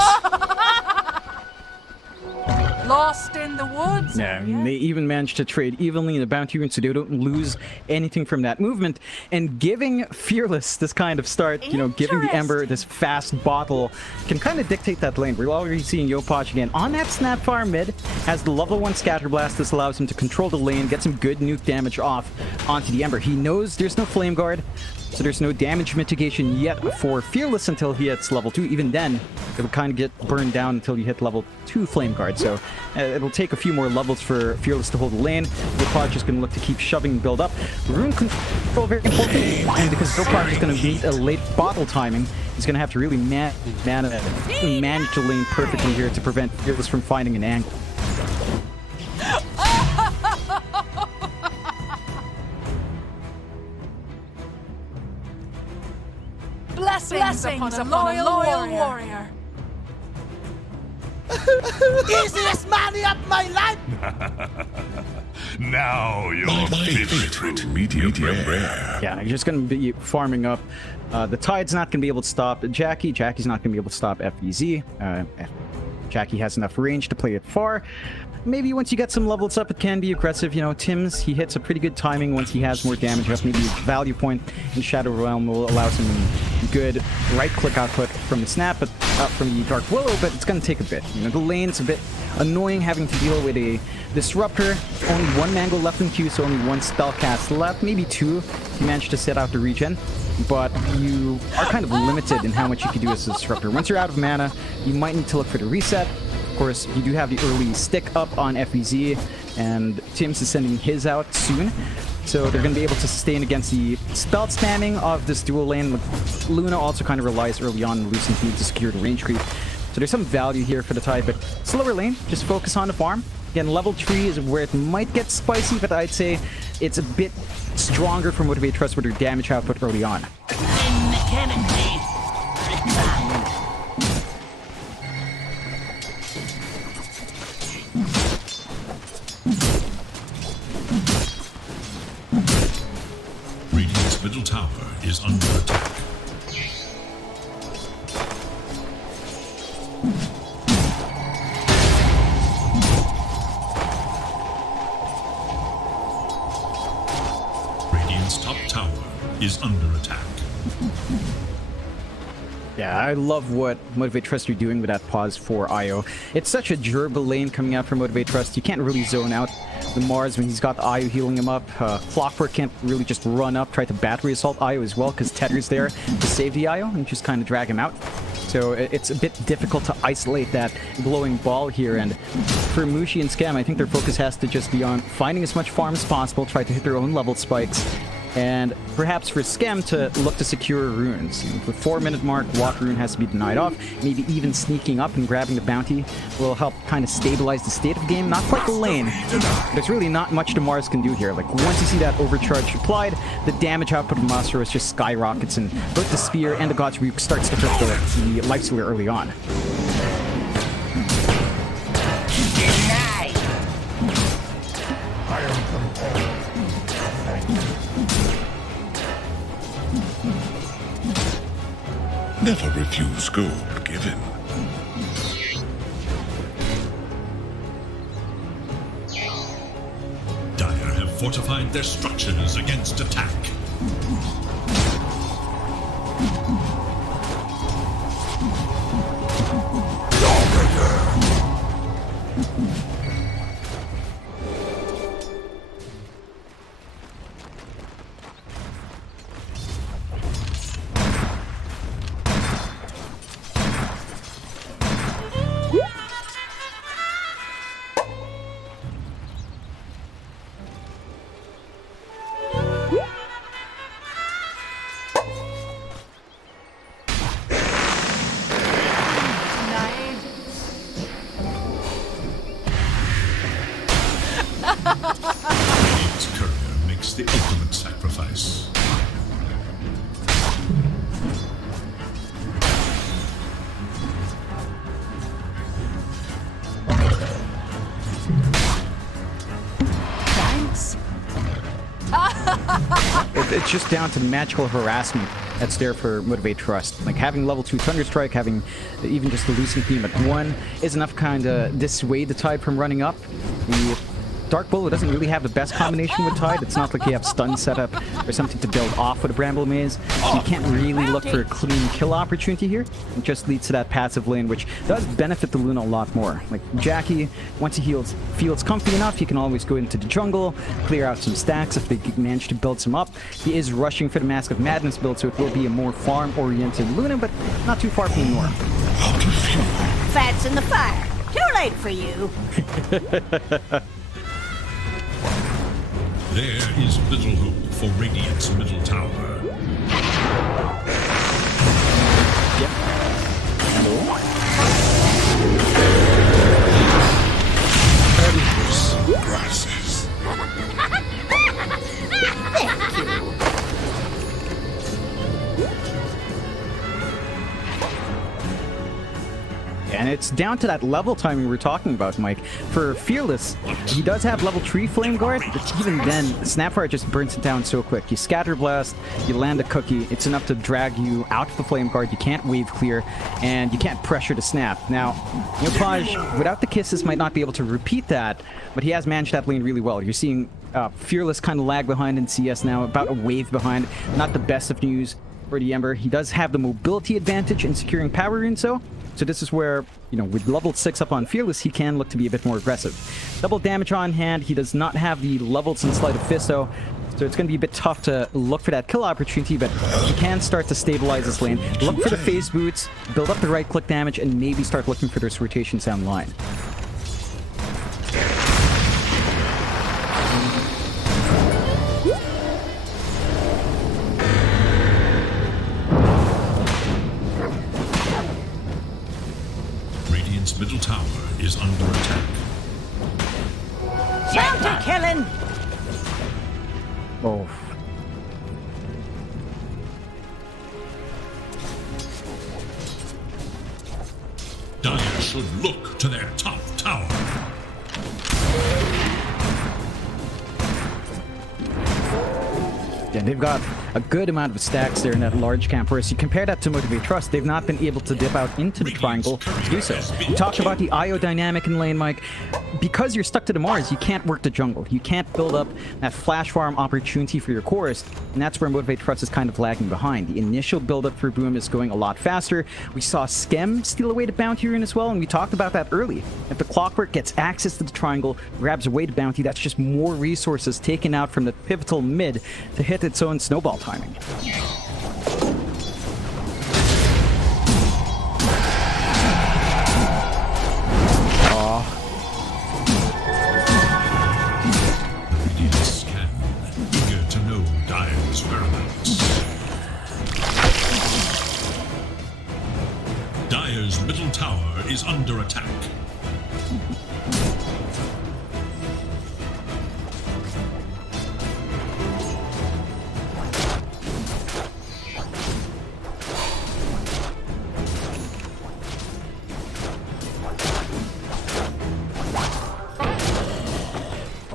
lost in the woods. Yeah, and they even managed to trade evenly in the bounty rune, so they don't lose anything from that movement. And giving Fearless this kind of start, you know, giving the Ember this fast bottle can kind of dictate that lane. We're already seeing Yopaj again on that Snapfire mid, has the level 1 Scatter Blast. This allows him to control the lane, get some good nuke damage off onto the Ember. He knows there's no Flame Guard, so there's no damage mitigation yet for Fearless until he hits level 2. Even then, it will kind of get burned down until you hit level 2 Flame Guard. So it'll take a few more levels for Fearless to hold the lane. Yopaj is going to look to keep shoving and build up. Rune control very important, and because Yopaj is going to meet a late bottle timing, he's going to have to really manage the lane perfectly here to prevent Fearless from finding an angle. Blessings upon a loyal warrior. Easiest money of my life! Now your favorite medium rare. Yeah, you're just going to be farming up. The Tide's not going to be able to stop Jackie. Jackie's not going to be able to stop FEZ. Jackie has enough range to play it far. Maybe once you get some levels up, it can be aggressive. You know, Tim's, he hits a pretty good timing once he has more damage up. Maybe a value point in Shadow Realm will allow some good right-click output from the Snap, but from the Dark Willow, but it's going to take a bit. You know, the lane's a bit annoying having to deal with a Disruptor. Only one Mango left in queue, so only one spell cast left. Maybe two if you manage to set out the regen. But you are kind of limited in how much you can do as a Disruptor. Once you're out of mana, you might need to look for the reset. Of course, you do have the early stick up on FEZ, and Tim's is sending his out soon. So they're going to be able to sustain against the spell spamming of this dual lane. Luna also kind of relies early on on Lucent Feed to secure the range creep. So there's some value here for the Tide, but slower lane, just focus on the farm. Again, level 3 is where it might get spicy, but I'd say it's a bit stronger for Motivate Trust with their damage output early on. Radiant's middle tower is under attack. Radiant's top tower is under attack. Yeah, I love what Motivate Trust are doing with that pause for IO. It's such a durable lane coming out from Motivate Trust. You can't really zone out the Mars when he's got the IO healing him up. Clockwork can't really just run up, try to battery assault IO as well, because Tether's there to save the IO and just kind of drag him out. So it's a bit difficult to isolate that glowing ball here. And for Mushi and Scam, I think their focus has to just be on finding as much farm as possible, try to hit their own level spikes, and perhaps for Scam to look to secure runes. The 4-minute mark, Walk Rune has to be denied off. Maybe even sneaking up and grabbing the bounty will help kind of stabilize the state of the game. Not quite the lane. There's really not much the Mars can do here. Like, once you see that overcharge applied, the damage output of Masteros just skyrockets, and both the Spear and the God's Rebuke starts to hurt the Lifestealer early on. Never refuse gold given. Dire have fortified their structures against attack. it's just down to magical harassment that's there for Motivate Trust. Like having level 2 Thunderstrike, having even just the Loosen Theme at 1 is enough kind of dissuade the Tide from running up. The Dark Bullet doesn't really have the best combination with Tide. It's not like you have stun setup or something to build off with a Bramble Maze. So you can't really look for a clean kill opportunity here. It just leads to that passive lane, which does benefit the Luna a lot more. Like Jackie, once he feels comfy enough, he can always go into the jungle, clear out some stacks if they manage to build some up. He is rushing for the Mask of Madness build, so it will be a more farm-oriented Luna, but not too far from Nora. Fat's in the fire. Too late for you. There is little hope for Radiant's middle tower. Yep. Hello. Endless grasses. And it's down to that level timing we were talking about, Mike. For Fearless, he does have level 3 Flame Guard, but even then, Snapfire just burns it down so quick. You Scatter Blast, you land a cookie, it's enough to drag you out of the Flame Guard, you can't wave clear, and you can't pressure to snap. Now, Paj, without the kisses, might not be able to repeat that, but he has managed that lane really well. You're seeing Fearless kind of lag behind in CS now, about a wave behind. Not the best of news for the Ember. He does have the mobility advantage in securing power rune, so this is where, with level 6 up on Fearless, he can look to be a bit more aggressive. Double damage on hand. He does not have the levels in Sleight of Fist, though, so it's going to be a bit tough to look for that kill opportunity, but he can start to stabilize this lane. Look for the phase boots, build up the right-click damage, and maybe start looking for those rotations down the line. Middle tower is under attack. Bounty killing! Oh. Dire should look to their top tower. Yeah, they've got a good amount of stacks there in that large camp, whereas you compare that to Motivate Trust, they've not been able to dip out into the triangle to do so. You talked about the IO dynamic in lane, Mike. Because you're stuck to the Mars, you can't work the jungle. You can't build up that flash farm opportunity for your cores, and that's where Motivate Trust is kind of lagging behind. The initial build-up for Boom is going a lot faster. We saw Skem steal away the bounty rune as well, and we talked about that early. If the Clockwork gets access to the triangle, grabs away the bounty, that's just more resources taken out from the pivotal mid to hit its own snowball timing. Eager to know Dire's whereabouts. Dire's middle tower is under attack.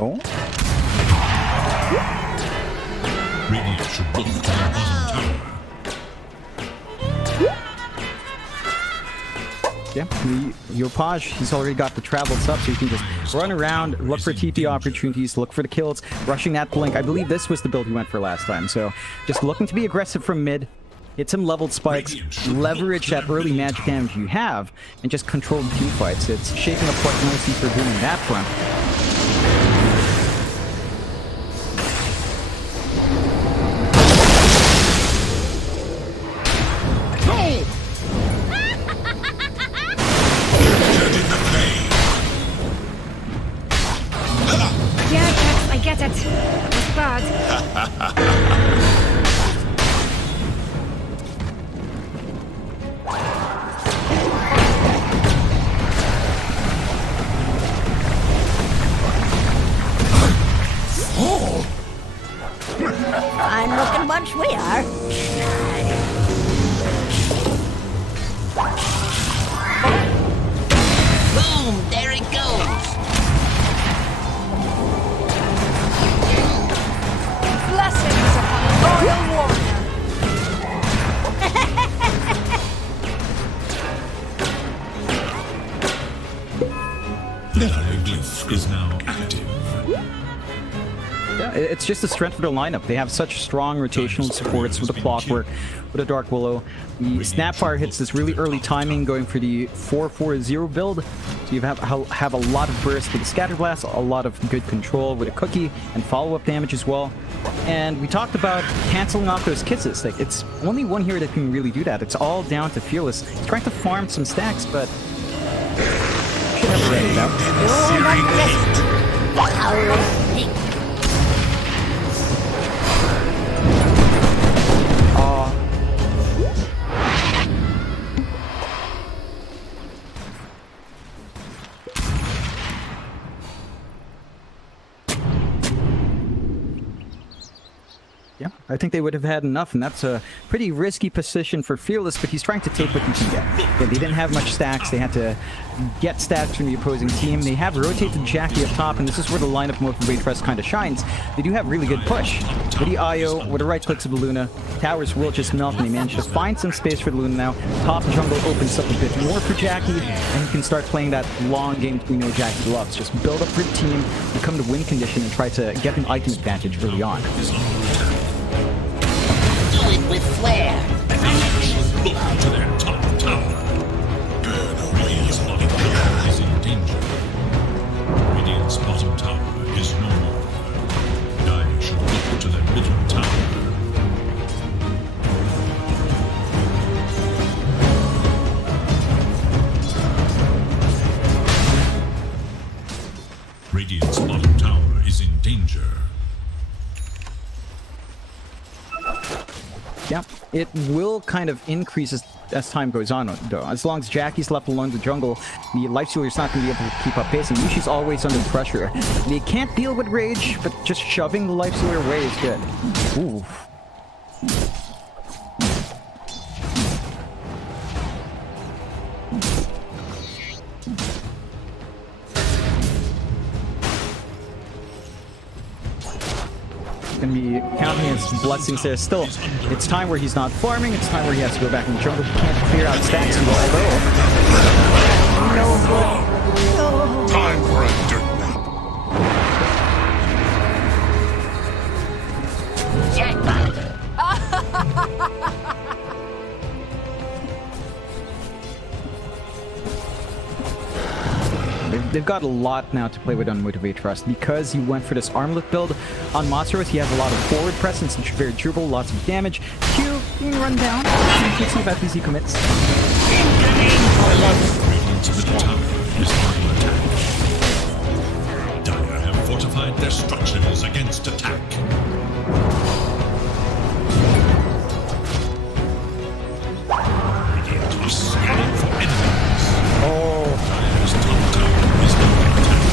Oh? Radiant should look to their bottom tower. Yeah, your Paj, he's already got the travels up, so you can just run around, look for TP opportunities, look for the kills, rushing that blink. I believe this was the build he went for last time, so just looking to be aggressive from mid, hit some leveled spikes, leverage that early magic damage you have, and just control the team fights. It's shaping up quite nicely for doing that front. Fine looking bunch we are. Boom! There it goes! Blessings upon just the strength of their lineup. They have such strong rotational supports with the Clockwork, with the Dark Willow. The Snapfire hits this really early timing, going for the 4-4-0 build. So you have a lot of burst with the Scatter Blast, a lot of good control with a Cookie, and follow-up damage as well. And we talked about canceling off those kisses. Like, it's only one here that can really do that. It's all down to Fearless. He's trying to farm some stacks, but should have read it out. Yeah, I think they would have had enough, and that's a pretty risky position for Fearless, but he's trying to take what he can get. Yeah, they didn't have much stacks. They had to get stacks from the opposing team. They have rotated Jackie up top, and this is where the lineup Motivate Trust kind of shines. They do have really good push. With the IO, with the right clicks of the Luna, towers will just melt, and they manage to find some space for the Luna now. Top jungle opens up a bit more for Jackie, and he can start playing that long game we know Jackie loves. Just build up your team, become the win condition, and try to get an item advantage early on. With flair. Look to their top tower. Radiant's bottom tower is in danger. Radiant's bottom tower is no more. Dire should look to their middle tower. Radiant's bottom tower is in danger. Yeah, it will kind of increase as time goes on, though. As long as Jackie's left alone in the jungle, the Life Stealer's not going to be able to keep up pace, and Yushi's always under pressure. They can't deal with Rage, but just shoving the Life Stealer away is good. Ooh. Gonna be counting his blessings there. Still, it's time where he's not farming. It's time where he has to go back in the jungle. He can't clear out stacks and although Time for a dirt They've got a lot now to play with on Motivate Trust. Because he went for this armlet build on Monsteros, he has a lot of forward presence and very durable, lots of damage. Q, you can run down. Let's see if FBC commits. Radiant's middle tower is under attack. Dire have fortified their structures against attack. Radiant are scanning for enemies. Dire's top tower is under attack.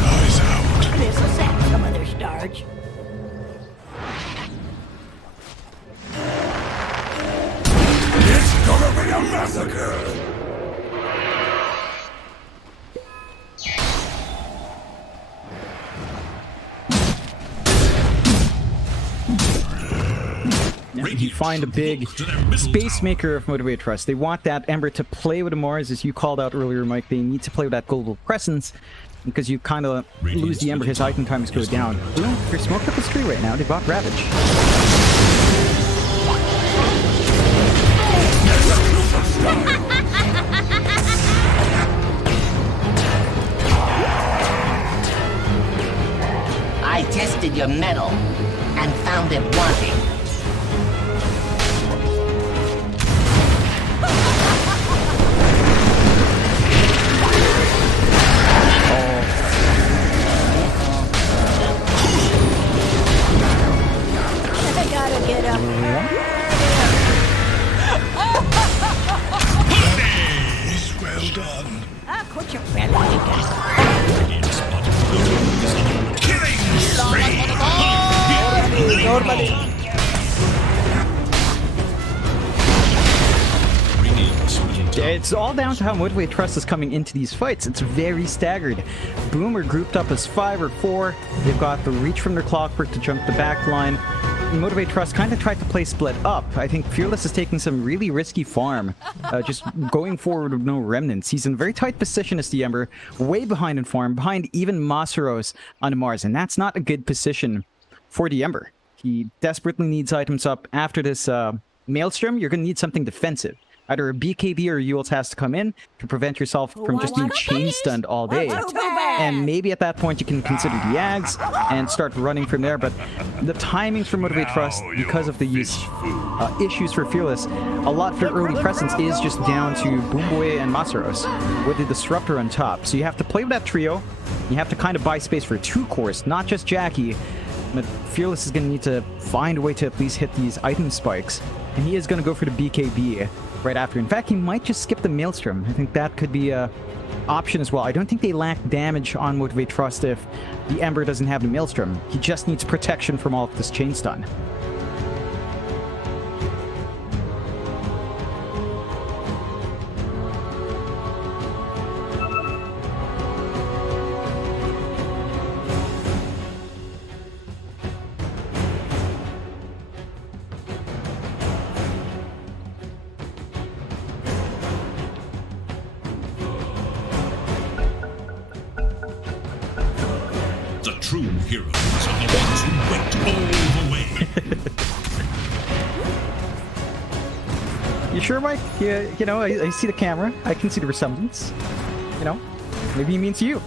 Dies out. This'll set some of their starch. It's gonna be a massacre! You find a big space maker of Motivate Trust. They want that Ember to play with the Mars, as you called out earlier, Mike. They need to play with that Global Presence, because you kind of lose the Ember, his item times go down. Boom, they're smoked up the tree right now. They bought Ravage. I tested your metal and found it wanting. I gotta get up. Well done. Ah, put your belly together. Radiant's bottom tower is under attack. It's all down to how Motivate Trust is coming into these fights. It's very staggered. Boom are grouped up as 5 or 4. They've got the reach from their Clockwork to jump the back line. Motivate Trust kind of tried to play split up. I think Fearless is taking some really risky farm, just going forward with no remnants. He's in a very tight position as the Ember, way behind in farm, behind even Masaros on Mars, and that's not a good position for the Ember. He desperately needs items up. After this Maelstrom, you're going to need something defensive. Either a BKB or Yules has to come in to prevent yourself from just being chain stunned all day. And maybe at that point you can consider the Yags and start running from there. But the timings for Motivate Trust, because of the issues for Fearless, a lot of their early presence is just down to Boomboy and Masaros with the Disruptor on top. So you have to play with that trio. You have to kind of buy space for 2 cores, not just Jackie. But Fearless is going to need to find a way to at least hit these item spikes. And he is going to go for the BKB right after. In fact, he might just skip the Maelstrom. I think that could be a option as well. I don't think they lack damage on Motivate Trust if the Ember doesn't have the Maelstrom. He just needs protection from all of this chain stun. True heroes are the ones who went all the way. You sure, Mike? Yeah, you know, I see the camera. I can see the resemblance. You know, maybe he means you.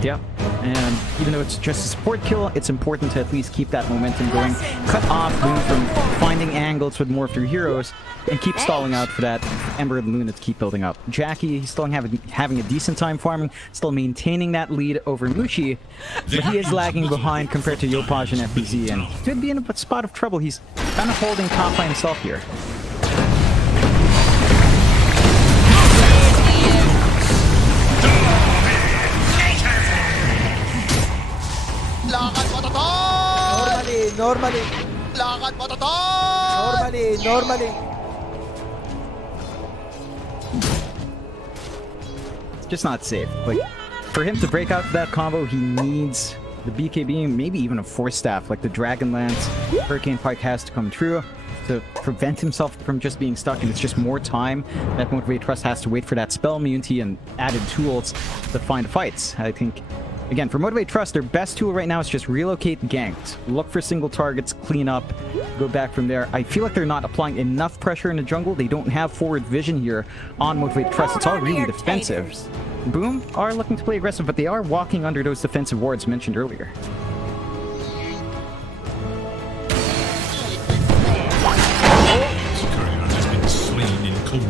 Yep, and even though it's just a support kill, it's important to at least keep that momentum going. Cut off Boom from finding angles with more of your heroes, and keep stalling out for that Ember and Luna to keep building up. Jackie, he's still having a decent time farming, still maintaining that lead over Mushi, but he is lagging behind compared to Yopaj and FBZ, and could be in a spot of trouble. He's kind of holding top by himself here. Normally. Normally. It's just not safe. Like, for him to break out that combo, he needs the BKB, maybe even a Force Staff, like the Dragon Lance. Hurricane Pike has to come true to prevent himself from just being stuck, and it's just more time that Motivate Trust has to wait for that spell immunity and added tools to find fights. I think, again, for Motivate Trust, their best tool right now is just relocate ganks. Look for single targets, clean up, go back from there. I feel like they're not applying enough pressure in the jungle. They don't have forward vision here on Motivate Trust. It's all really defensive. Boom are looking to play aggressive, but they are walking under those defensive wards mentioned earlier. Has been slain in cold.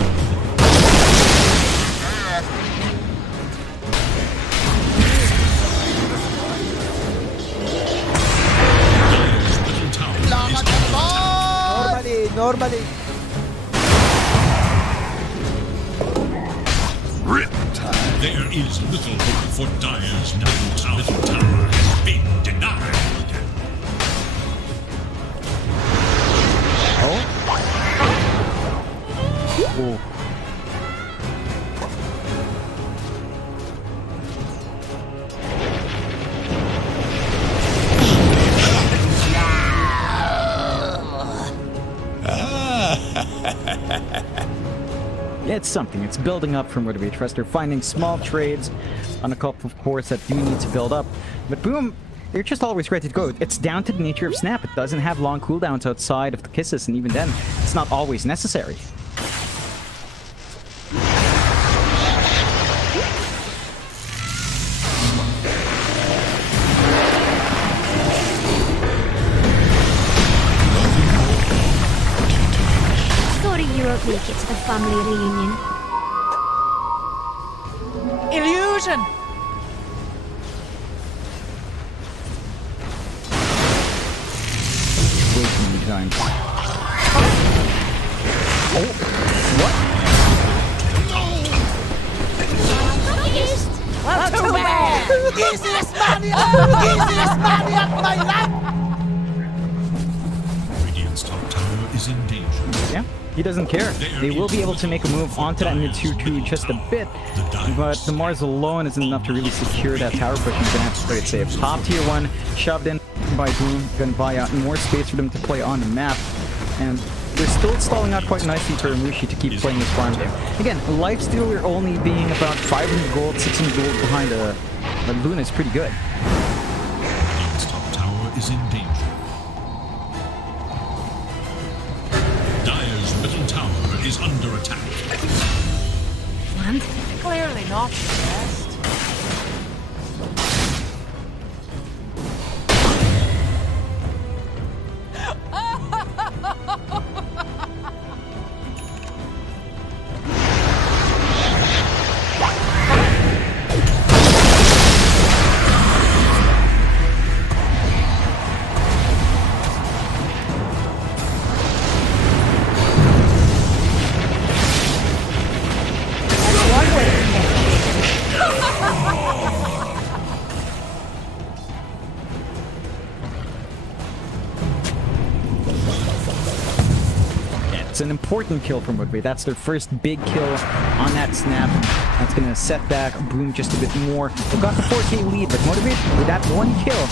Normally. There is little hope for Dire's middle tower has been denied. Oh. It's something. It's building up from Motivate Trust. They're finding small trades on a couple of cores that do need to build up. But Boom, they're just always ready to go. It's down to the nature of Snap. It doesn't have long cooldowns outside of the kisses, and even then, it's not always necessary. You won't make it to the family reunion. Illusion! Wait times. Oh, what? Not too bad! Easiest money up my life! Radiant's top tower is in danger. Yeah, he doesn't care. They will be able to make a move onto that mid 2-2 just a bit, but the Mars alone isn't enough to really secure that tower push. He's gonna have to play it safe. Top tier 1 shoved in by Boom, gonna buy out more space for them to play on the map, and they're still stalling out quite nicely for Mushi to keep playing this farm game. Again, Lifestealer only being about 500 gold, 600 gold behind a Luna is pretty good. Radiant's top tower is in danger. Dire's middle tower is under attack. And clearly not the best. It's an important kill from Woodway. That's their first big kill on that snap. That's going to set back Boom just a bit more. They've got the 4K lead, but Motivate with that one kill,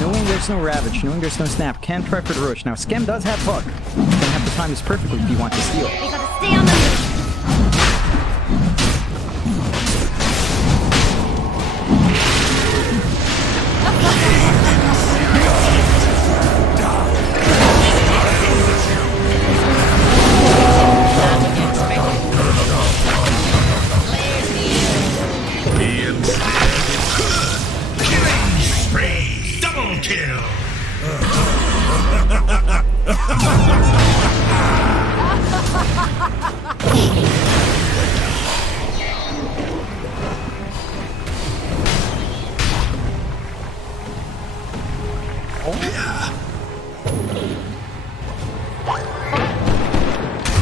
knowing there's no Ravage, knowing there's no snap, can try for the rush. Now, Skem does have Puck. He's going to have to time this perfectly if he wants to steal. We gotta stay on the move. Double kill!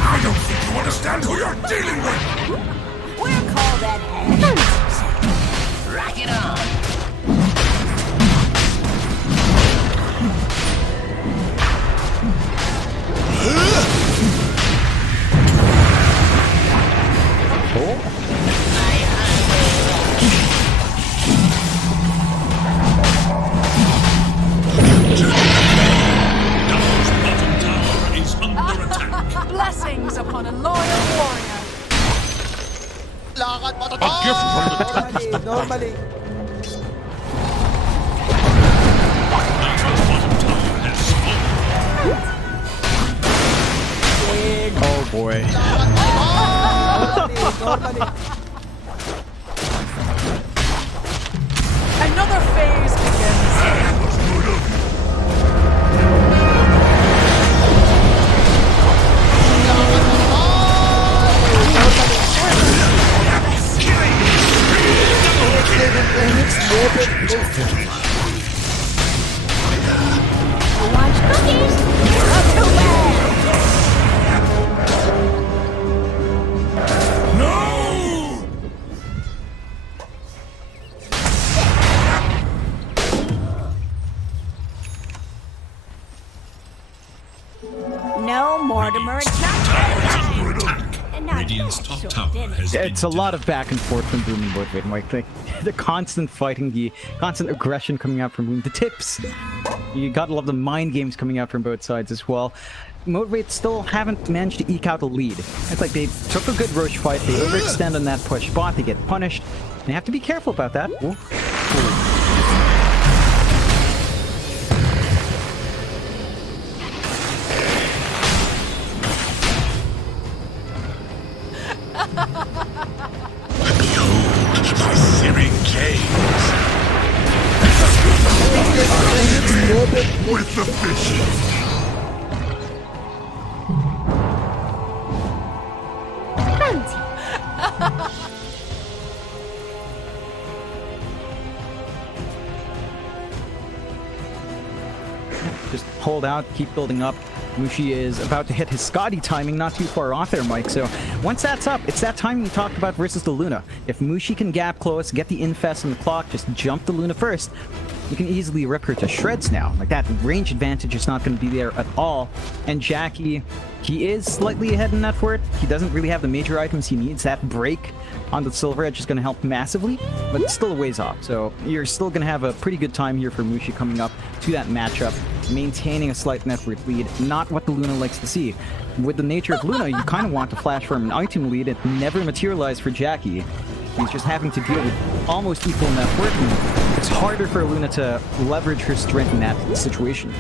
I don't think you understand who you're dealing with! We'll call that Rock it on. Bottom tower is under attack. Blessings upon a loyal warrior. Lakad mo to! A gift from the Normally. Dire's bottom tower has fallen. Oh boy. Normally. Another phase begins. Watch cookies. Not too bad. No, Mortimer, it's not Under attack. Radiant's top tower has been It's a lot of back and forth from Boom and Woodway. Like the constant fighting, the constant aggression coming out from Boom, the tips. You gotta love the mind games coming out from both sides as well. Motivate still haven't managed to eke out a lead. It's like they took a good rush fight, they overextend on that push spot, they get punished. They have to be careful about that. Ooh. My searing gaze! With the fishes! build out, keep building up. Mushi is about to hit his Scotty timing, not too far off there, Mike. So once that's up, it's that timing you talked about versus the Luna. If Mushi can gap close, get the infest on the clock, just jump the Luna first, you can easily rip her to shreds now. Like, that range advantage is not going to be there at all. And Jackie, he is slightly ahead in net worth. He doesn't really have the major items he needs. That break on the Silver Edge is going to help massively, but it's still a ways off. So you're still going to have a pretty good time here for Mushi coming up to that matchup, maintaining a slight net worth lead. Not what the Luna likes to see. With the nature of Luna, you kind of want to flash from an item lead. It never materialized for Jackie. He's just having to deal with almost equal net worth, and it's harder for Luna to leverage her strength in that situation.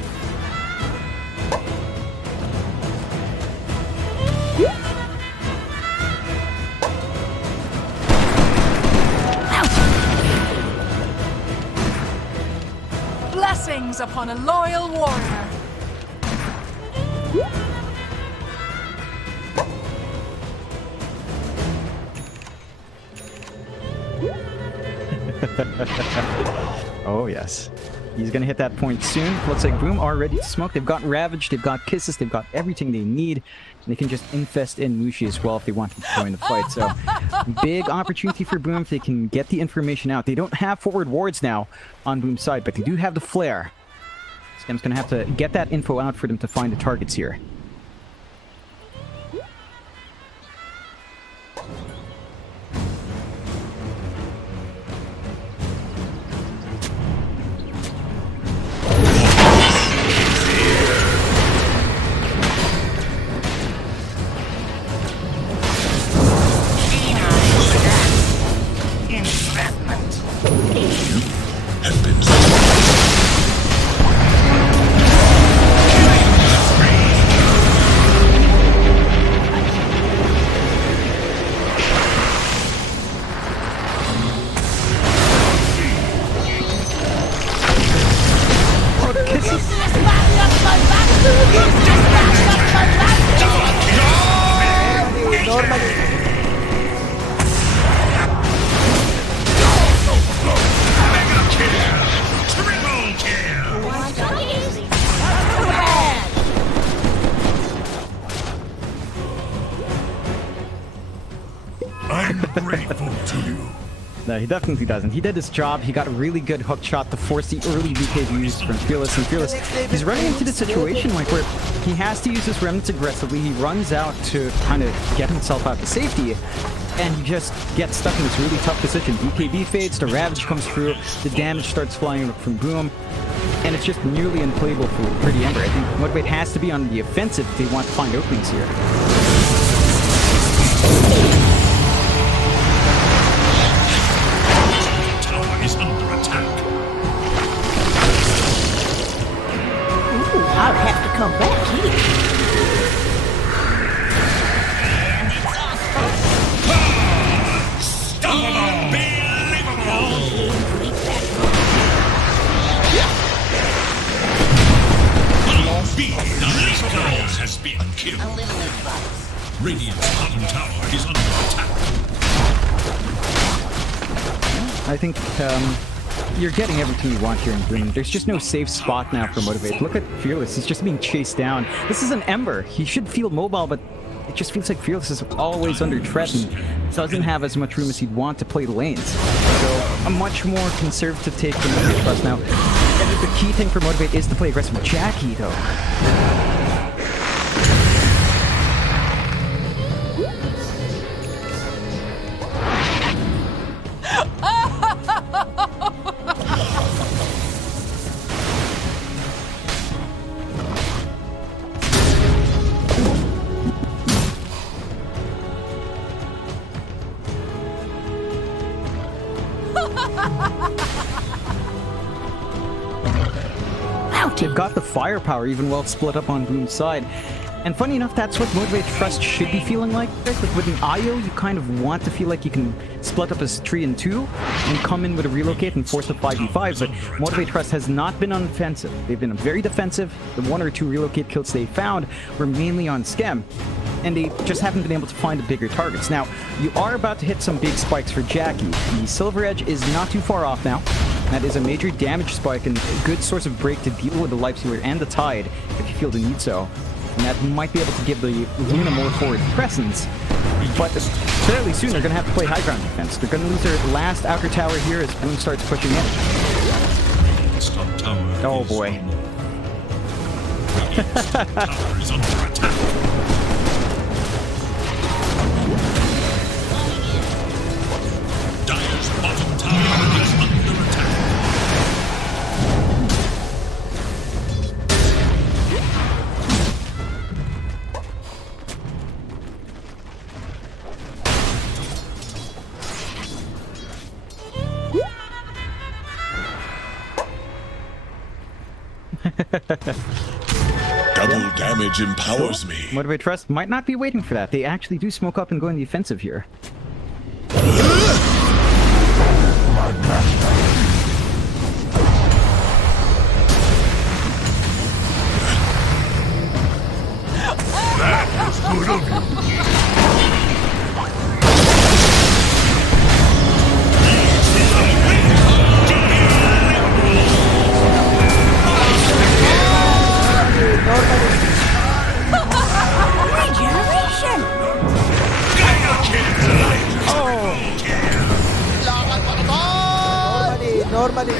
Blessings upon a loyal warrior. Oh, yes. He's gonna hit that point soon. Looks like Boom are ready to smoke. They've got Ravage, they've got Kisses, they've got everything they need. And they can just infest in Mushi as well if they want to join the fight. So, big opportunity for Boom if they can get the information out. They don't have forward wards now on Boom's side, but they do have the flare. Skem's gonna have to get that info out for them to find the targets here. No, he definitely doesn't. He did his job. He got a really good hook shot to force the early BKBs from Fearless. And Fearless, he's running into the situation like where he has to use his remnants aggressively. He runs out to kind of get himself out to safety, and he just gets stuck in this really tough position. BKB fades, the Ravage comes through, the damage starts flying up from Boom, and it's just nearly unplayable for Pretty Ember. I think Motivate has to be on the offensive if they want to find openings here. Is under attack. Ooh, I'll have to come back here. Unbelievable! Has been killed. Radiant's bottom tower is under attack. I think you're getting everything you want here in Boom. There's just no safe spot now for Motivate. Look at Fearless. He's just being chased down. This is an Ember. He should feel mobile, but it just feels like Fearless is always under threat and doesn't have as much room as he'd want to play the lanes. So a much more conservative take from Motivate Plus now. And the key thing for Motivate is to play aggressive with Jackie, though. They've got the firepower even while it's split up on Boom's side. And funny enough, that's what Motivate Trust should be feeling like. With an IO, you kind of want to feel like you can split up as 3 and 2 and come in with a relocate and force a 5v5, but Motivate Trust has not been on offensive. They've been very defensive. The 1 or 2 relocate kills they found were mainly on Skem, and they just haven't been able to find the bigger targets. Now, you are about to hit some big spikes for Jackie. The Silver Edge is not too far off now. That is a major damage spike and a good source of break to deal with the Life Stealer and the Tide if you feel the need so. And that might be able to give the Luna more forward presence. But fairly soon they're going to have to play high ground defense. They're going to lose their last outer tower here as Boone starts pushing in. Oh boy. Tower is under attack. Dire's bottom tower is under attack. Double damage empowers me. Motivate Trust might not be waiting for that. They actually do smoke up and go in the offensive here. That was good of you. Regeneration! Normally.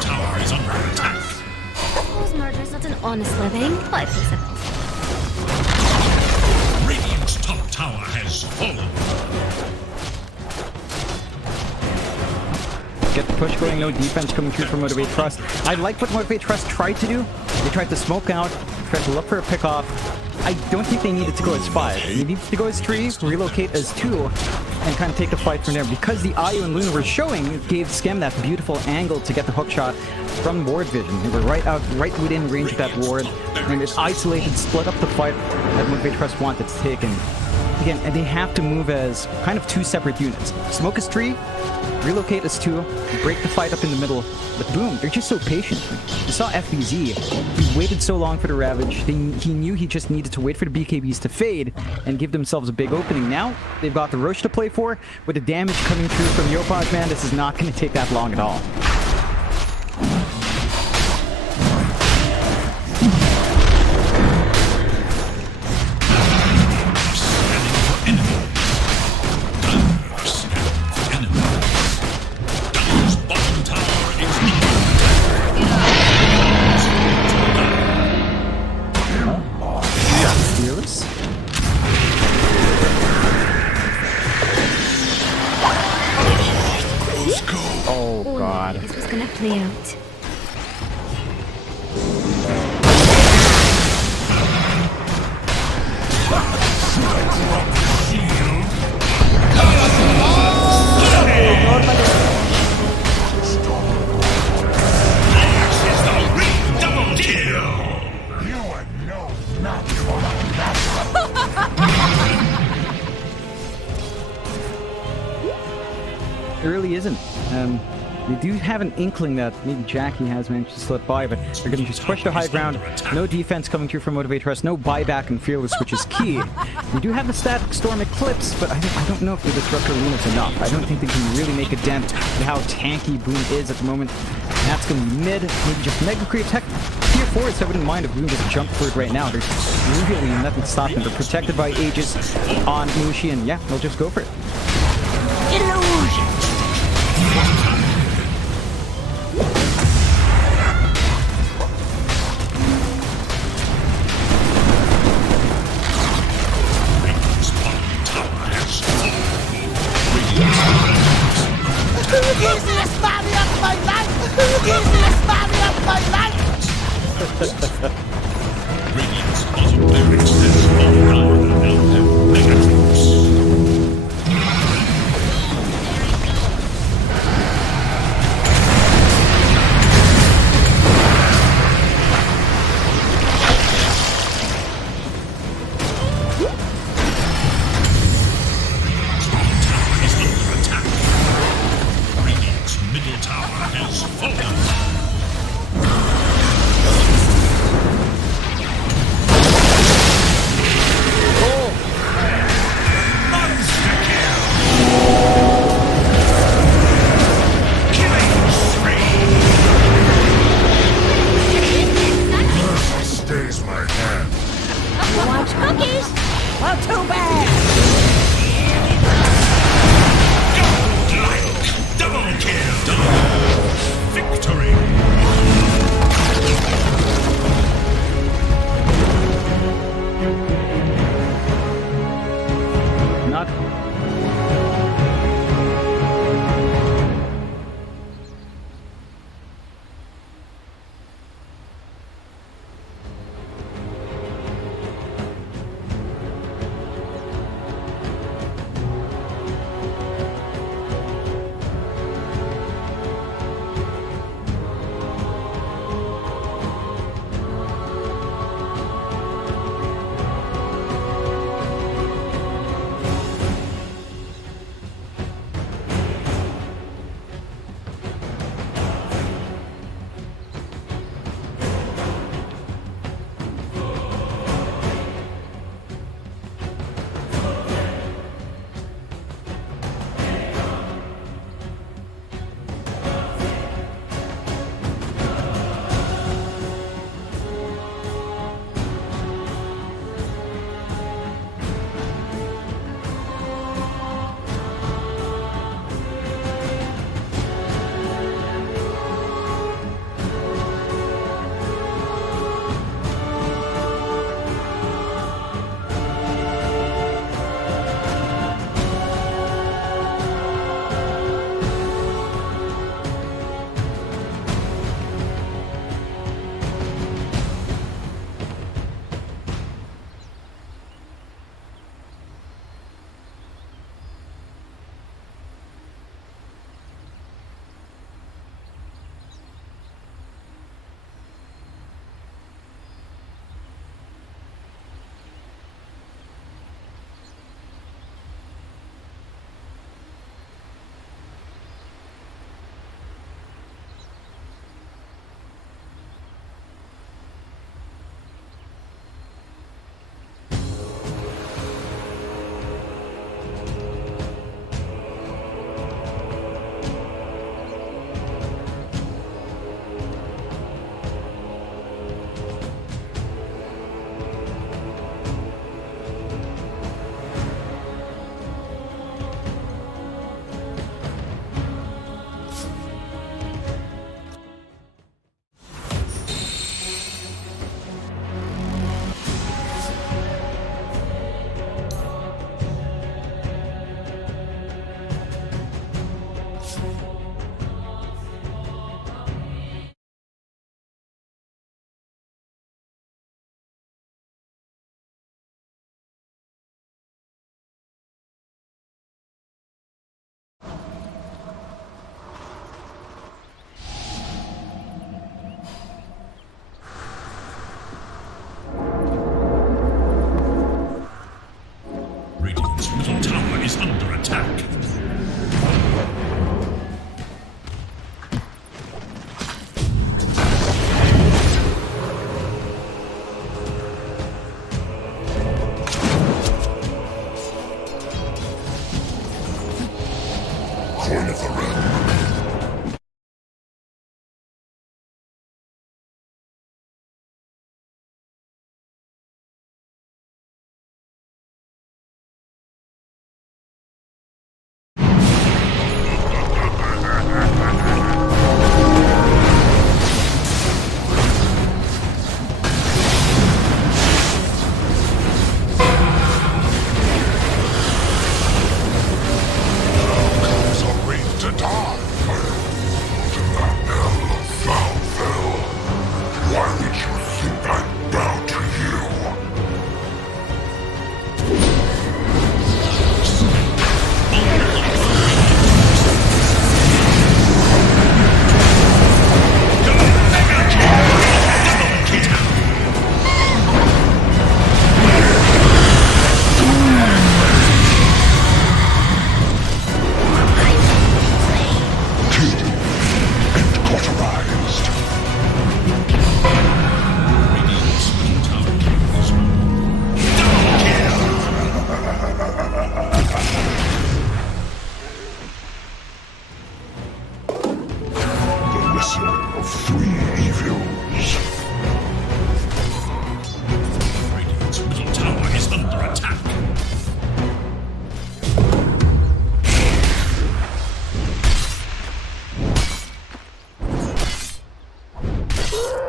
Tower is under attack. Suppose murder is not an honest living, but peaceable. Radiant's top tower has fallen. Get the push going, no defense coming through from Motivate Trust. I like what Motivate Trust tried to do. They tried to smoke out, tried to look for a pick-off. I don't think they needed to go as 5. They needed to go as 3, relocate as 2, and kind of take the fight from there. Because the Ayu and Luna were showing, it gave Skem that beautiful angle to get the hook shot from ward vision. They were right within range of that ward, and it isolated, split up the fight that Motivate Trust wanted to take. And again, they have to move as kind of 2 separate units. Smoke as 3, relocate as 2, break the fight up in the middle. But boom, they're just so patient. You saw FBZ. He waited so long for the Ravage. He knew he just needed to wait for the BKBs to fade and give themselves a big opening. Now, they've got the Roche to play for. With the damage coming through from Yopaj, man, this is not going to take that long at all. Oh god. This was gonna play out. It really isn't. They do have an inkling that maybe Jackie has managed to slip by, but they're going to just push to high ground. No defense coming through from Motivate Trust, no buyback and Fearless, which is key. We do have the Static Storm Eclipse, but I don't know if the Disruptor Luna's enough. I don't think they can really make a dent in how tanky Boone is at the moment. And that's going to be mid, maybe just Mega Creep. Tech Tier 4s, I wouldn't mind if Boone just jumped for it right now. There's really nothing stopping them. They're protected by Aegis on Mushi, and yeah, they'll just go for it. Illusion! Easiest money of my life! Easiest money of my life! Radiant's bottom barracks has fallen. Now have mega troops.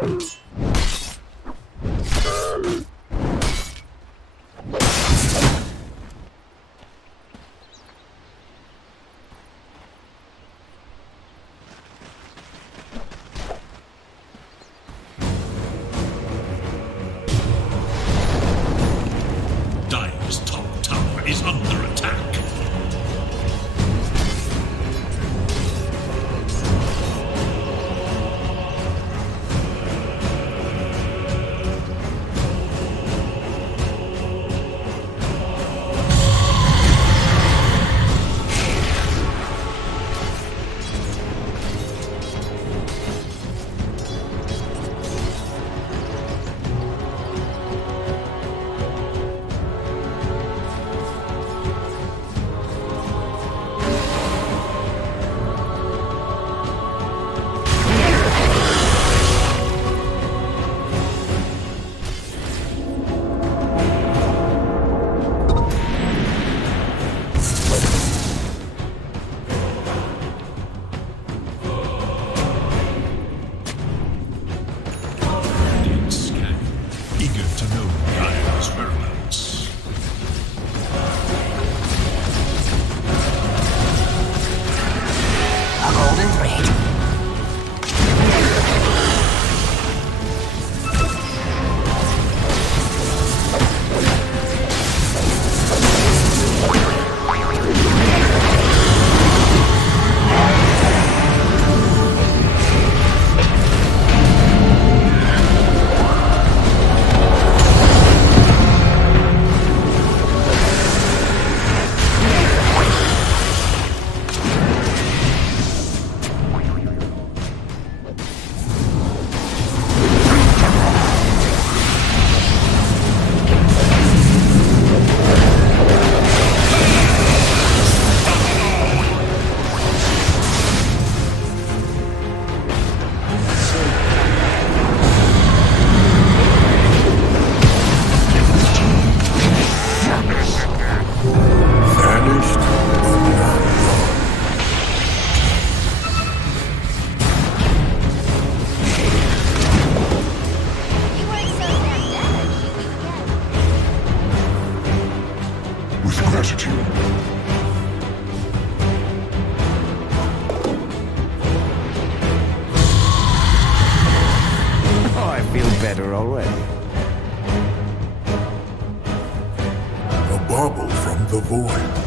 Dire's top tower is under attack. better already. A bauble from the void.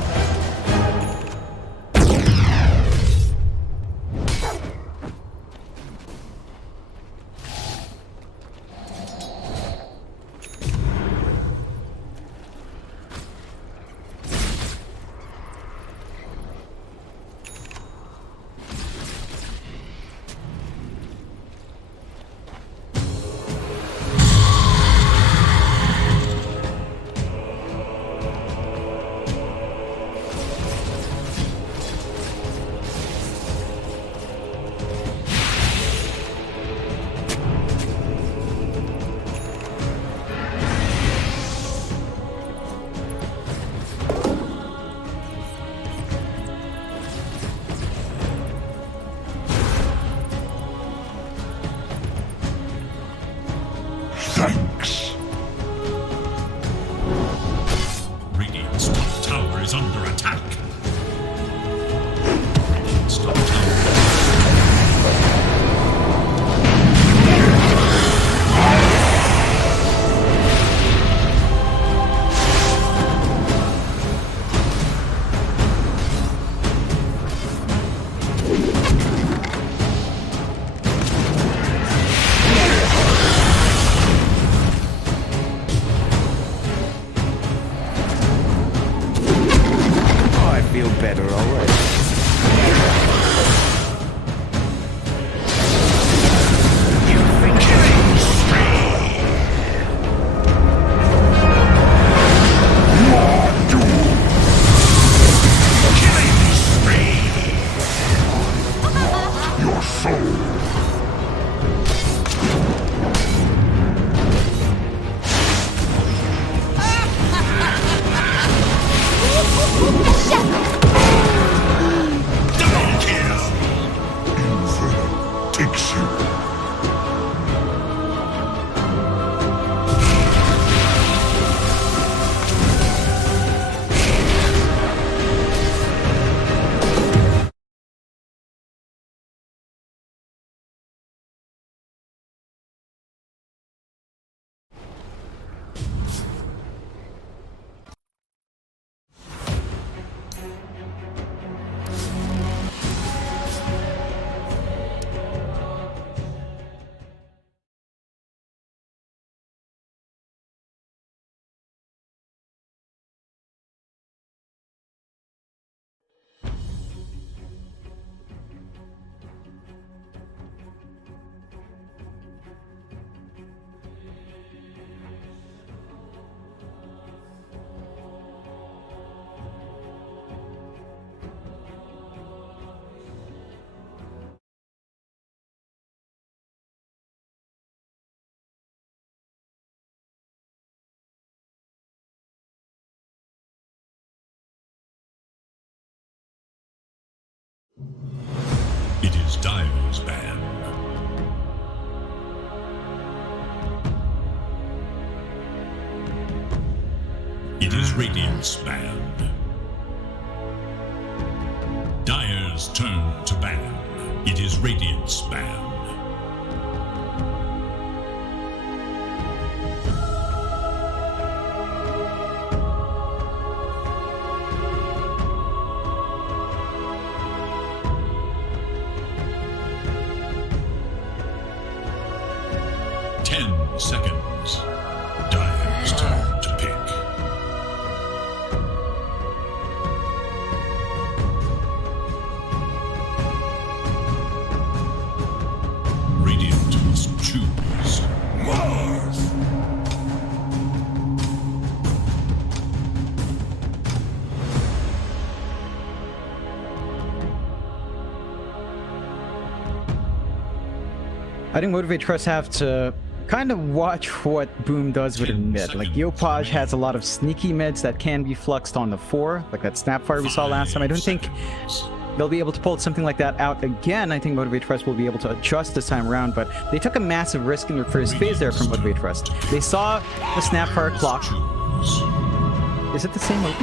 It is Dire's ban. It is Radiant's ban. Dire's turn to ban. It is Radiant's ban. Seconds. Dire's turn to pick. Radiant must choose. Mars. I think Motivate Trust have to kind of watch what Boom does with a mid. Like, Yopaj has a lot of sneaky mids that can be fluxed on the 4, like that Snapfire we saw last time. I don't think they'll be able to pull something like that out again. I think Motivate Trust will be able to adjust this time around, but they took a massive risk in their first phase there from Motivate Trust. They saw the Snapfire clock. Is it the same OP?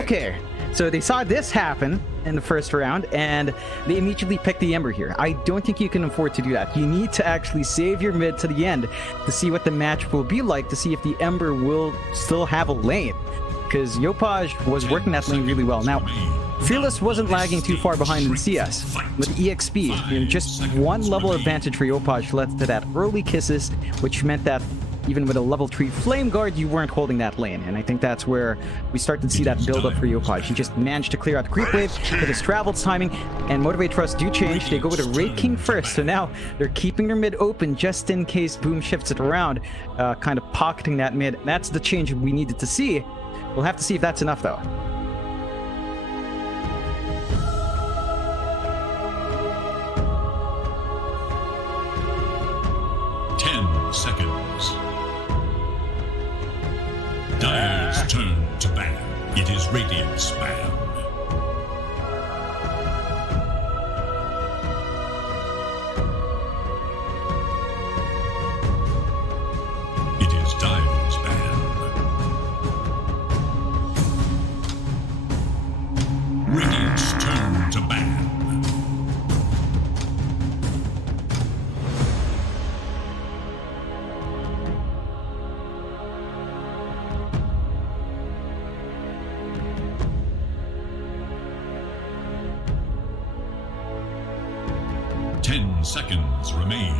Okay. So they saw this happen in the first round, and they immediately picked the Ember here. I don't think you can afford to do that. You need to actually save your mid to the end to see what the match will be like, to see if the Ember will still have a lane. Because Yopaj was working that lane really well. Now, Fearless wasn't lagging too far behind in CS. With EXP, you know, just one level advantage for Yopaj led to that early kisses, which meant that even with a level 3 Flame Guard, you weren't holding that lane. And I think that's where we start to see that build up for Yopaj. He just managed to clear out the creep wave with his travel's timing, and Motivate Trust do change. They go with a Raid King first, so now they're keeping their mid open just in case Boom shifts it around, kind of pocketing that mid. That's the change we needed to see. We'll have to see if that's enough, though. Seconds. Dire's turn to ban. It is Radiant's ban. It is Dire's ban. Radiant's turn to ban. Seconds remain.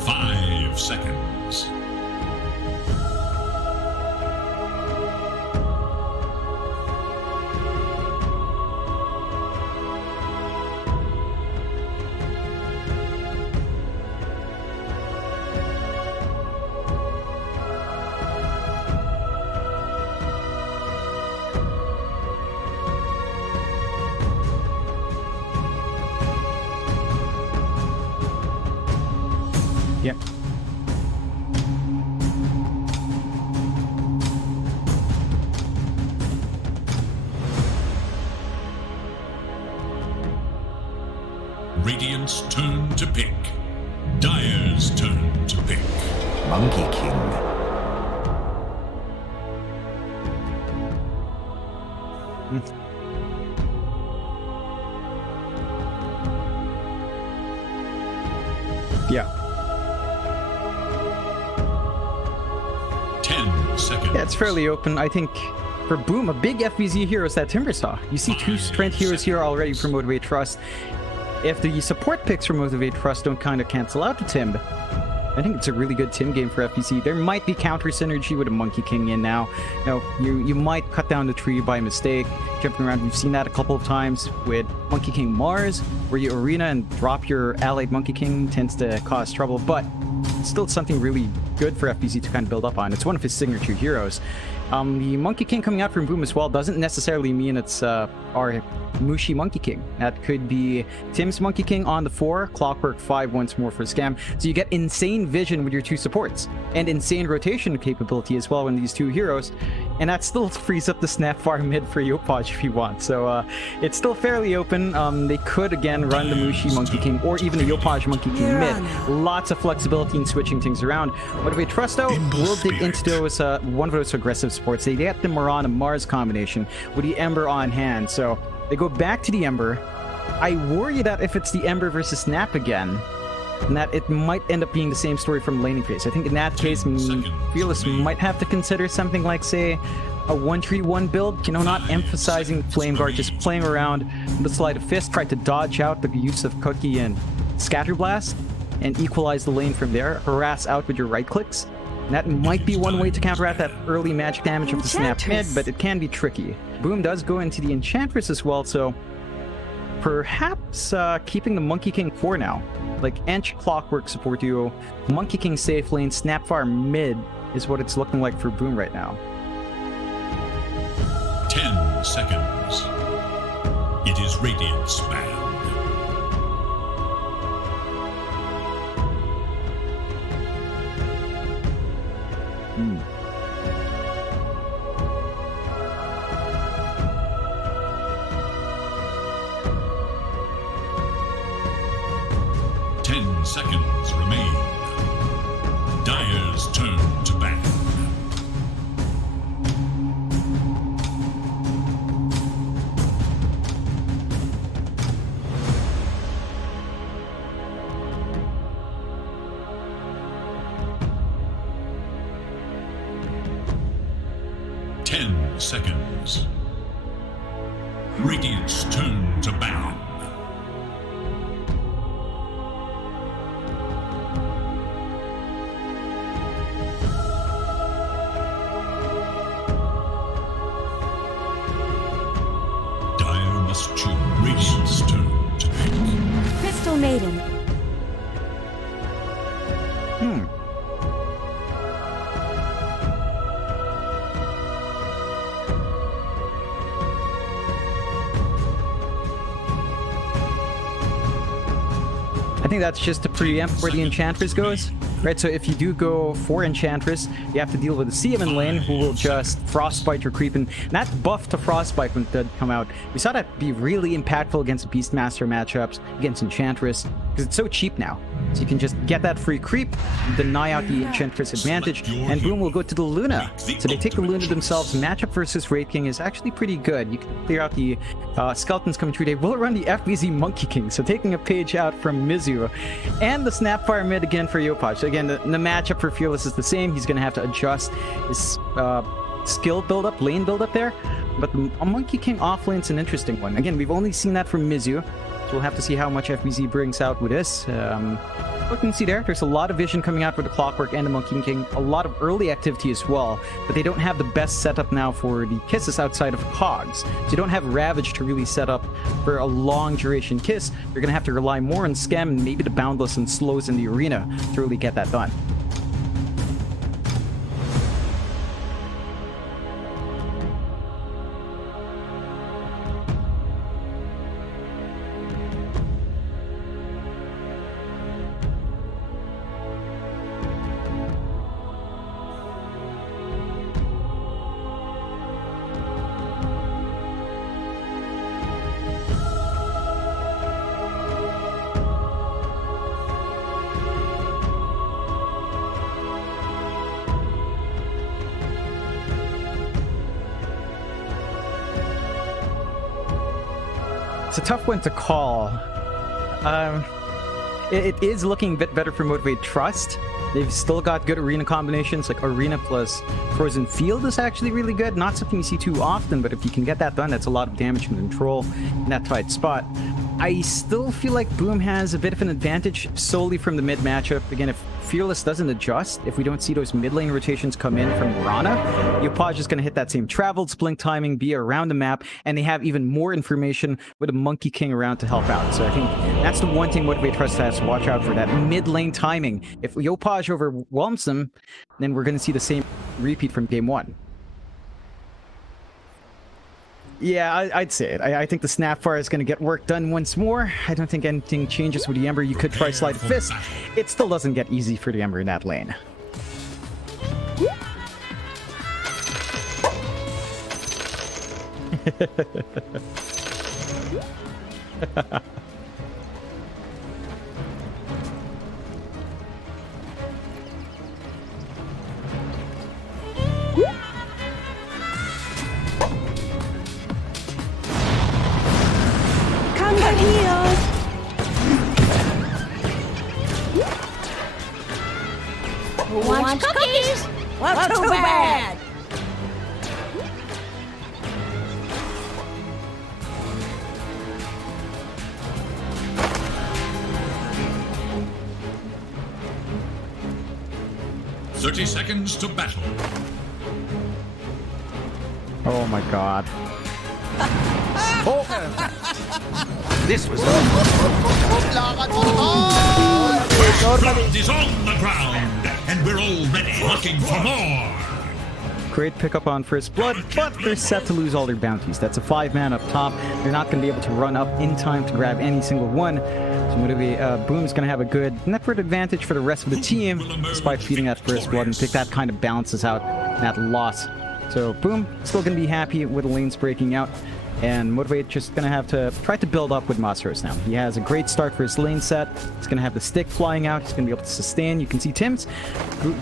5 seconds. Yeah. Radiant's turn to pick. Dire's turn to pick. Monkey King. Yeah. 10 seconds. Yeah, it's fairly open. I think for Boom, a big FBZ hero is that Timbersaw. You see 2 strength heroes here already for Motivate Trust. If the support picks for Motivate Trust don't kind of cancel out the Timb, I think it's a really good Tim game for FPC. There might be counter synergy with a Monkey King in now. You might cut down the tree by mistake, jumping around. We've seen that a couple of times with Monkey King Mars, where you arena and drop your allied Monkey King tends to cause trouble, but it's still something really good for FBZ to kind of build up on. It's one of his signature heroes. The Monkey King coming out from Boom as well doesn't necessarily mean it's our Mushi Monkey King. That could be Tim's Monkey King on the 4, Clockwork 5 once more for Scam. So you get insane vision with your 2 supports, and insane rotation capability as well in these 2 heroes. And that still frees up the Snapfire mid for Yopaj if you want. So it's still fairly open. They could again run the Mushi Monkey King or even the Yopaj Monkey King mid. Lots of flexibility in switching things around. What do we trust though? We'll dig into those one of those aggressive supports. They get the Mirana Mars combination with the Ember on hand. So they go back to the Ember. I worry that if it's the Ember versus Snap again, and that it might end up being the same story from laning phase. I think in that case, Fearless might have to consider something like, say, a 1-3-1 build, you know, not emphasizing Flame Guard, just playing around with the Sleight of Fist, try to dodge out the use of Cookie and Scatter Blast, and equalize the lane from there, harass out with your right clicks. And that might be one way to counteract that early magic damage of the Snap mid, but it can be tricky. Boom does go into the Enchantress as well, so perhaps keeping the Monkey King for now. Like Ench Clockwork support duo, Monkey King safe lane, Snapfire mid is what it's looking like for Boom right now. 10 seconds. It is Radiant's band. Hmm. 10 seconds remain. Dire's turn to ban. Seconds. Radiant's turn to ban. Dire must choose. Radiant's turn to pick. Crystal Maiden. I think that's just to preempt where the Enchantress goes, right? So if you do go for Enchantress, you have to deal with the CM in lane who will just Frostbite your creep, and that buff to Frostbite when it did come out, we saw that be really impactful against Beastmaster matchups, against Enchantress, because it's so cheap now. So you can just get that free creep, deny out the Enchantress advantage, and Boom will go to the Luna. So they take the Luna themselves. Matchup versus Wraith King is actually pretty good. You can clear out the Skeletons coming through. They will run the FBZ Monkey King, so taking a page out from Mizu. And the Snapfire mid again for Yopaj. So again, the matchup for Fearless is the same. He's going to have to adjust his skill build-up, lane build-up there. But a Monkey King off lane's an interesting one. Again, we've only seen that from Mizu. So we'll have to see how much FBZ brings out with this. You can see there's a lot of vision coming out with the Clockwork and the Monkey King. A lot of early activity as well. But they don't have the best setup now for the kisses outside of Cogs. So you don't have Ravage to really set up for a long duration kiss. You're going to have to rely more on Scam and maybe the Boundless and Slows in the arena to really get that done. It's a tough one to call. It is looking a bit better for Motivate Trust. They've still got good arena combinations, like Arena plus Frozen Field is actually really good. Not something you see too often, but if you can get that done, that's a lot of damage and control in that tight spot. I still feel like Boom has a bit of an advantage solely from the mid matchup. Again, if Fearless doesn't adjust, if we don't see those mid lane rotations come in from Rana, Yopaj is going to hit that same traveled blink timing, be around the map, and they have even more information with a Monkey King around to help out. So I think that's the one thing Motivate Trust has to watch out for, that mid lane timing. If Yopaj overwhelms them, then we're going to see the same repeat from game 1. Yeah, I'd say it. I think the Snapfire is going to get work done once more. I don't think anything changes with the Ember. You could try Slide Fist. It still doesn't get easy for the Ember in that lane. Want cookies? Well, too bad. "30 seconds to battle." Oh my god. This was Blood is on the ground, and we're already looking for more. Great pickup on First Blood, but they're set to lose all their bounties. That's a 5-man up top. They're not going to be able to run up in time to grab any single one. So Boom's going to have a good network advantage for the rest of the team, despite feeding that First Blood, and I think that kind of balances out that loss. So Boom still going to be happy with the lanes breaking out. And Motivate just going to have to try to build up with Masteros now. He has a great start for his lane set. He's going to have the stick flying out. He's going to be able to sustain. You can see Tim's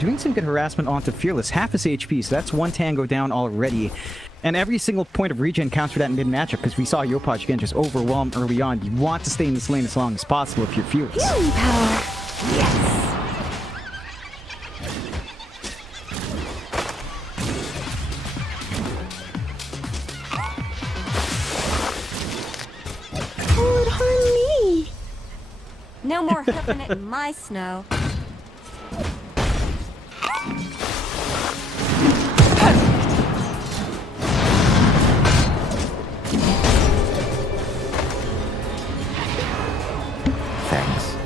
doing some good harassment onto Fearless. Half his HP, so that's one tango down already. And every single point of regen counts for that mid-matchup, because we saw Yopaj again just overwhelmed early on. You want to stay in this lane as long as possible if you're Fearless. Healing power. Yes. No more hoofing it in my snow. Thanks.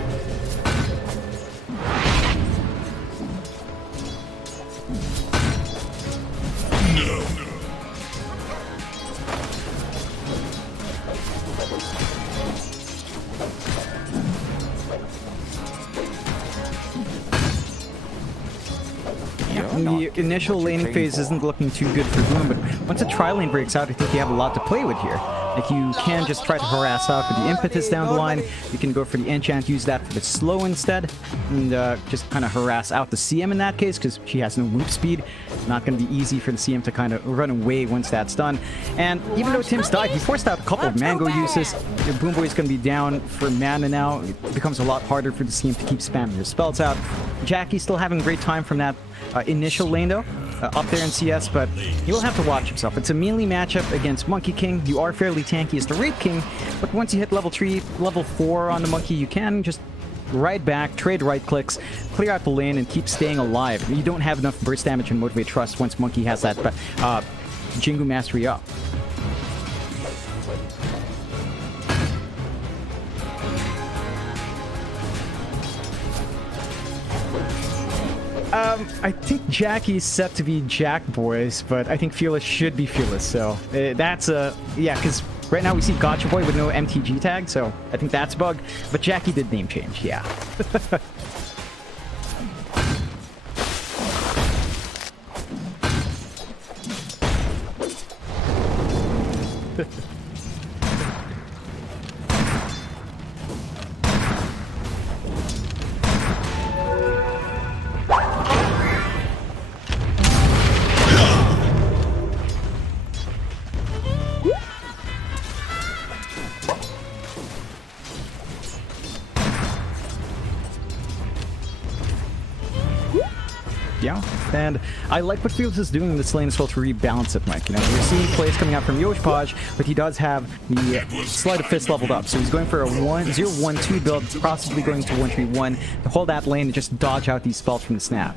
The initial laning phase isn't looking too good for Boom, but once a tri-lane breaks out, I think you have a lot to play with here. Like, you can just try to harass out with the impetus down the line. You can go for the enchant, use that for the slow instead, and just kind of harass out the CM in that case, because she has no move speed. Not going to be easy for the CM to kind of run away once that's done. And even though Tim's died, he forced out a couple of mango uses. Your Boom Boy's going to be down for mana now. It becomes a lot harder for the CM to keep spamming her spells out. Jackie's still having a great time from that initial lane though, up there in CS, but he will have to watch himself. It's a melee matchup against Monkey King. You are fairly tanky as the Rape King, but once you hit level 3, level 4 on the Monkey, you can just ride back, trade right clicks, clear out the lane, and keep staying alive. You don't have enough burst damage and Motivate Trust once Monkey has that Jingu Mastery up. I think Jackie's set to be Jack Boys, but I think Fearless should be Fearless, so that's yeah, because right now we see Gotcha Boy with no MTG tag, so I think that's a bug, but Jackie did name change, yeah. Yeah, and I like what Felix is doing in this lane as well to rebalance it, Mike. You know, we're seeing plays coming out from Yojpaj, but he does have the Sleight of Fist leveled up. So he's going for a 0-1-2 build, possibly going to 1-3-1 to hold that lane and just dodge out these spells from the snap.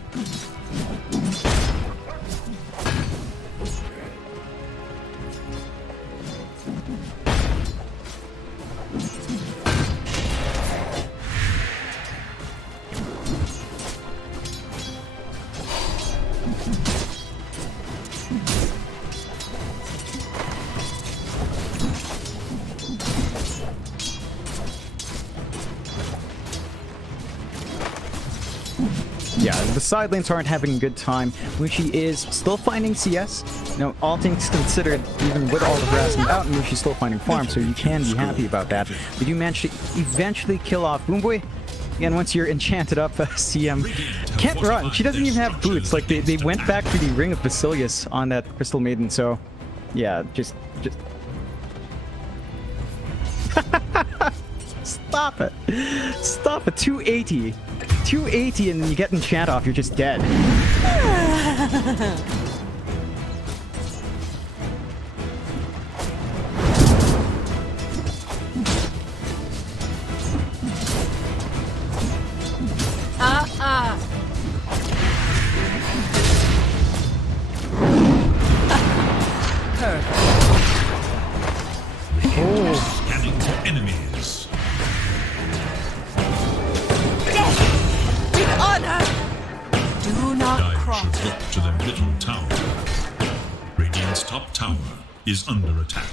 Yeah, the side lanes aren't having a good time. Mushi is still finding CS. You know, all things considered, even with all the harassment out, Mushi's still finding farm, so you can be happy about that. But you managed to eventually kill off Boomboy. Again, once you're enchanted up, CM can't run. She doesn't even have boots. Like, they went back to the Ring of Basilius on that Crystal Maiden, so yeah, just... Stop it. Stop it. 280. 280 and then you get enchant off, you're just dead. Scanning for enemies. Do not Dire cross. should look to their middle tower. Radiant's top tower is under attack.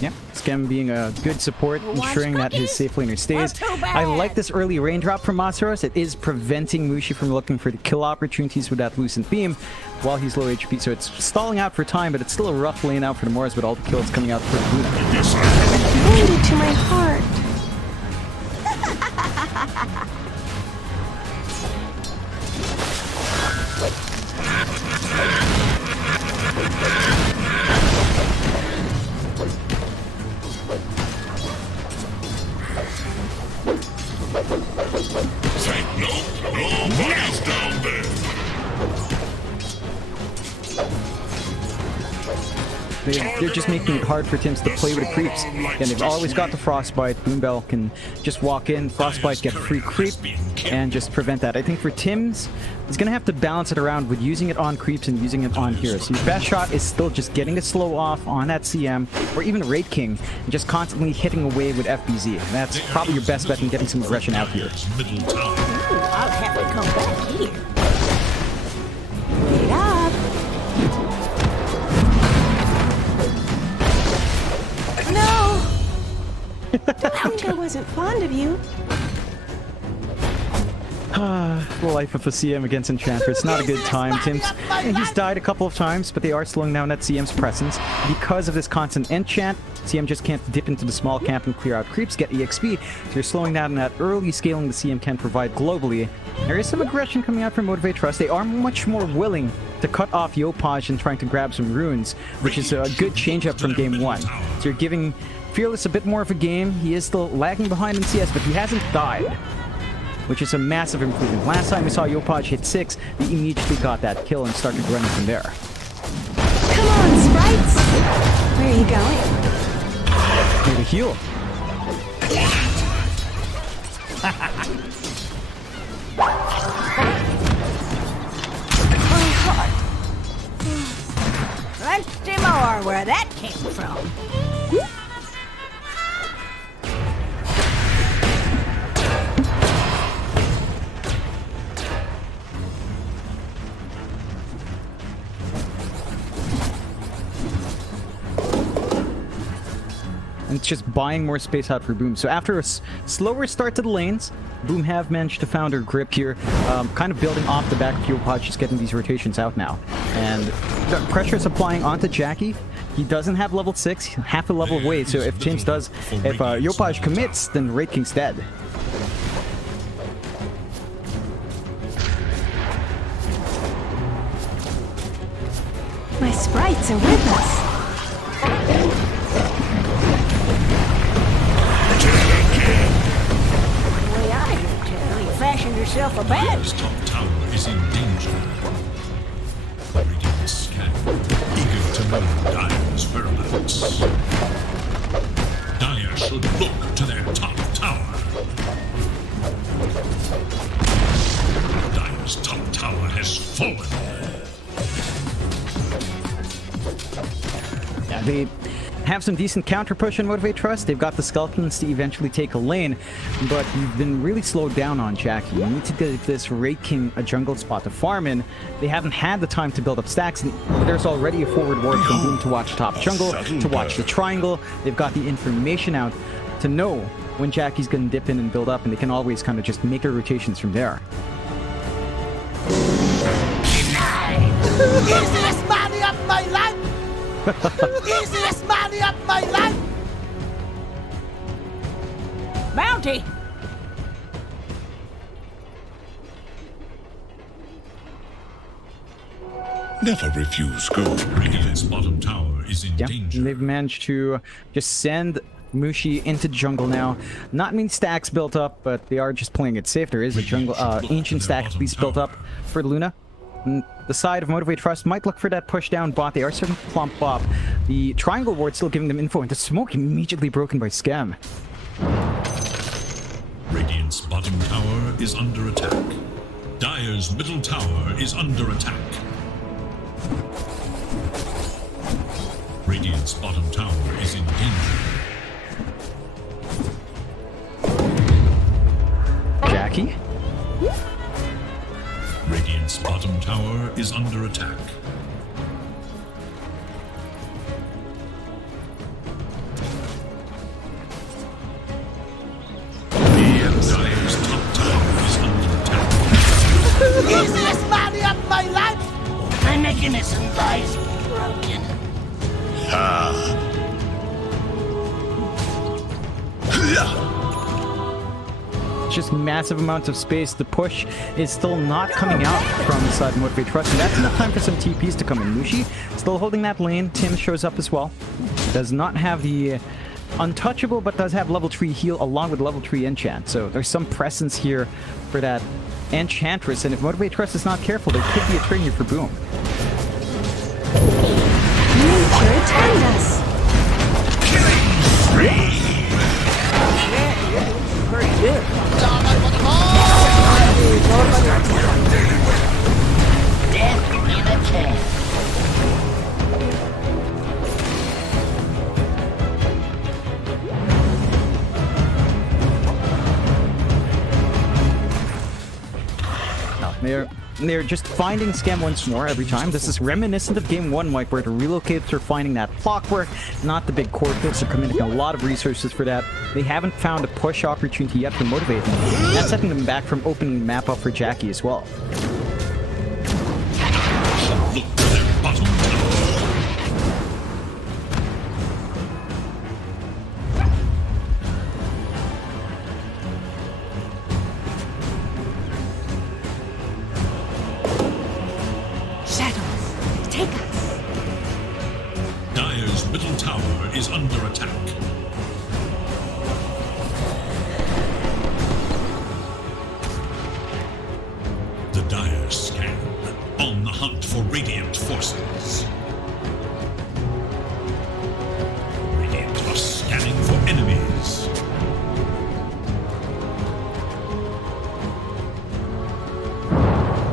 Yeah, Skem being a good support, ensuring that his safe laner stays. I like this early raindrop from Masaros. It is preventing Mushi from looking for the kill opportunities with that Lucent Beam while he's low HP. So it's stalling out for time, but it's still a rough lane out for the Morris with all the kills coming out for the Luna. Wounded to my heart. Nobody's down there. They're just making it hard for Tims to play with the creeps. And they've always got the Frostbite. Boombell can just walk in, Frostbite, get free creep, and just prevent that. I think for Tims, he's going to have to balance it around with using it on creeps and using it on heroes. So your best shot is still just getting a slow off on that CM, or even Raid King, and just constantly hitting away with FBZ. And that's probably your best bet in getting some aggression out here. I'll have to come back here. Wait up. No! I think I wasn't fond of you. The life of a CM against Enchanter. It's not a good time, Tims. And he's died a couple of times, but they are slowing down that CM's presence. Because of this constant enchant, CM just can't dip into the small camp and clear out creeps, get EXP. So you're slowing down that early scaling the CM can provide globally. There is some aggression coming out from Motivate Trust. They are much more willing to cut off Yopaj and trying to grab some runes, which is a good change up from game 1. So you're giving Fearless a bit more of a game. He is still lagging behind in CS, but he hasn't died, which is a massive improvement. Last time we saw Yopaj hit 6, he immediately got that kill and started running from there. Come on, sprites. Where are you going? Here to heal. Plenty more where that came from. And it's just buying more space out for Boom. So after a slower start to the lanes, Boom have managed to found her grip here, kind of building off the back of Yopaj, just getting these rotations out now. And the pressure is applying onto Jackie. He doesn't have level 6, half a level away, so if James does, if Yopaj commits, then Raid King's dead. My sprites are with us. yourself a bed. Radiant's top tower is in danger. Radiant scan, eager to know Dire's whereabouts. Dire should look to their top tower. Dire's top tower has fallen. Yeah, they have some decent counter push on Motivate Trust. They've got the Skeletons to eventually take a lane, but you've been really slowed down on Jackie. You need to give this Raid King a jungle spot to farm in. They haven't had the time to build up stacks, and there's already a forward ward from Boom to watch top jungle, to watch the triangle. They've got the information out to know when Jackie's going to dip in and build up, and they can always kind of just make their rotations from there. Easiest money of my life! Easiest money of my life! Bounty! Never refuse gold. Radiant's bottom tower is in danger. And they've managed to just send Mushi into jungle now. Not many stacks built up, but they are just playing it safe. There is a jungle ancient stack at least built up for Luna. And the side of Motivate Trust might look for that push down bot. They are starting to plump up. The triangle ward still giving them info, and the smoke immediately broken by Scam. Radiant's bottom tower is under attack. Dire's middle tower is under attack. Radiant's bottom tower is in danger. Jackie? Radiant's bottom tower is under attack. Dire's top tower is under attack. Easiest money of my life! My mechanism lies broken. Just massive amounts of space. The push is still not coming out from the side of Motivate Trust, and that's enough time for some TPs to come in. Mushi still holding that lane. Tim shows up as well. Does not have the untouchable, but does have level 3 heal along with level 3 enchant. So there's some presence here for that Enchantress, and if Motivate Trust is not careful, there could be a turn here for Boom. Nature attend us. Pretty good. Death in a can. They're just finding Scam once more every time. This is reminiscent of Game 1, Mike, where the relocators are finding that clockwork, not the big core kills. They're committing a lot of resources for that. They haven't found a push opportunity yet to motivate them. That's setting them back from opening the map up for Jackie as well. Look to their bottom tower. Dire's middle tower is under attack. The Dire scan, on the hunt for Radiant forces. Radiant are scanning for enemies.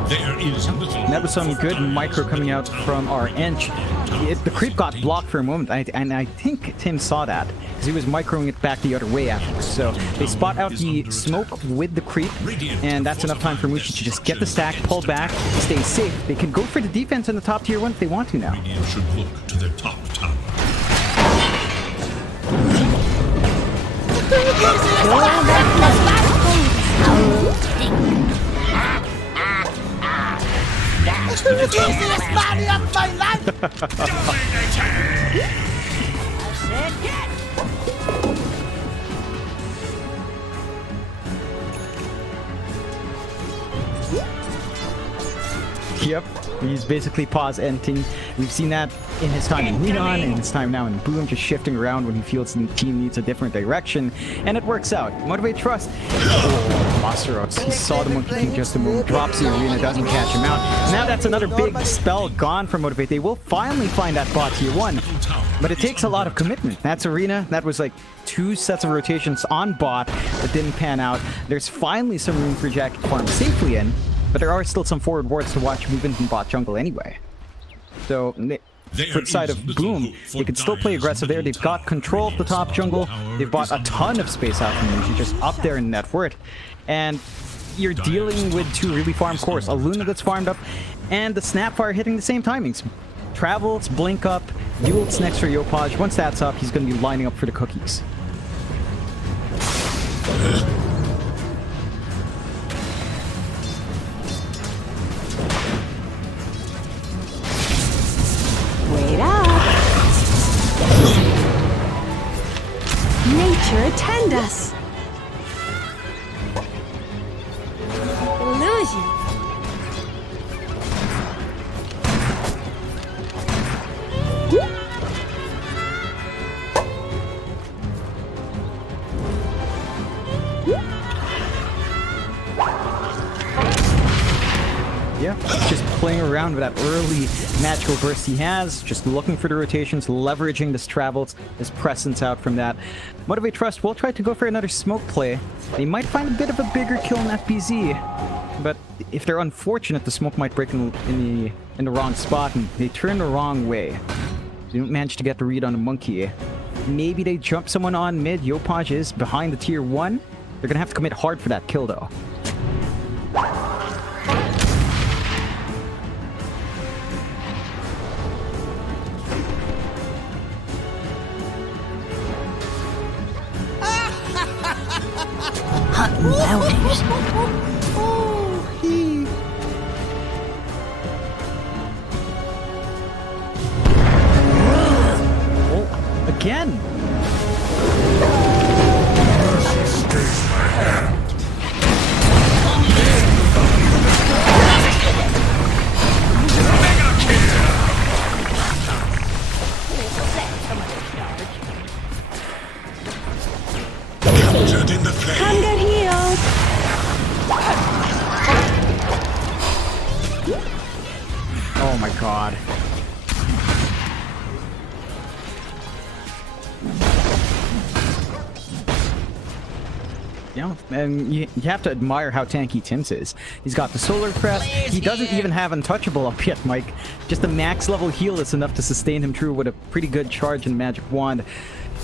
There is little. That was some good micro coming out from our Ench. The creep got blocked for a moment, and I think Tim saw that, because he was microing it back the other way afterwards. So they spot out the smoke with the creep, and that's enough time for Mushi to just get the stack, pull back, stay safe. They can go for the defense in the top tier 1 if they want to now. Radiant should look to their top tower. Easiest money of my life! Yep, he's basically pause ending. We've seen that in his time in Neon, and his time now in Boom, just shifting around when he feels the team needs a different direction, and it works out. Motivate Trust. Oh, Monsteros. He saw the Monkey King just a moment, drops the arena, doesn't catch him out. Now that's another big spell gone from Motivate. They will finally find that bot tier 1, but it takes a lot of commitment. That's arena. That was like 2 sets of rotations on bot that didn't pan out. There's finally some room for Jack to farm safely in, but there are still some forward wards to watch moving from bot jungle anyway. So, flip side of Boom, they could still play aggressive there. They've got control of the top jungle. They've bought a ton of space out from them, just up there in net worth. And you're dealing with 2 really farmed cores. A Luna that's farmed up, and the Snapfire hitting the same timings. Travels, blink up, Ult's next for Yopaj. Once that's up, he's going to be lining up for the cookies. Wait up! Nature attend us! Illusion! Yeah, just playing around with that early magical burst he has, just looking for the rotations, leveraging this travels, his presence out from that. Motivate Trust will try to go for another smoke play. They might find a bit of a bigger kill in FBZ, but if they're unfortunate, the smoke might break in the wrong spot, and they turn the wrong way. They don't manage to get the read on the monkey. Maybe they jump someone on mid. Yopaj is behind the tier 1. They're gonna have to commit hard for that kill though. Hunting bounties. Oh, again. Come get healed! Oh my god. Yeah, and you have to admire how tanky Tims is. He's got the solar crest. He doesn't even have untouchable up yet, Mike. Just a max level heal is enough to sustain him through with a pretty good charge and magic wand.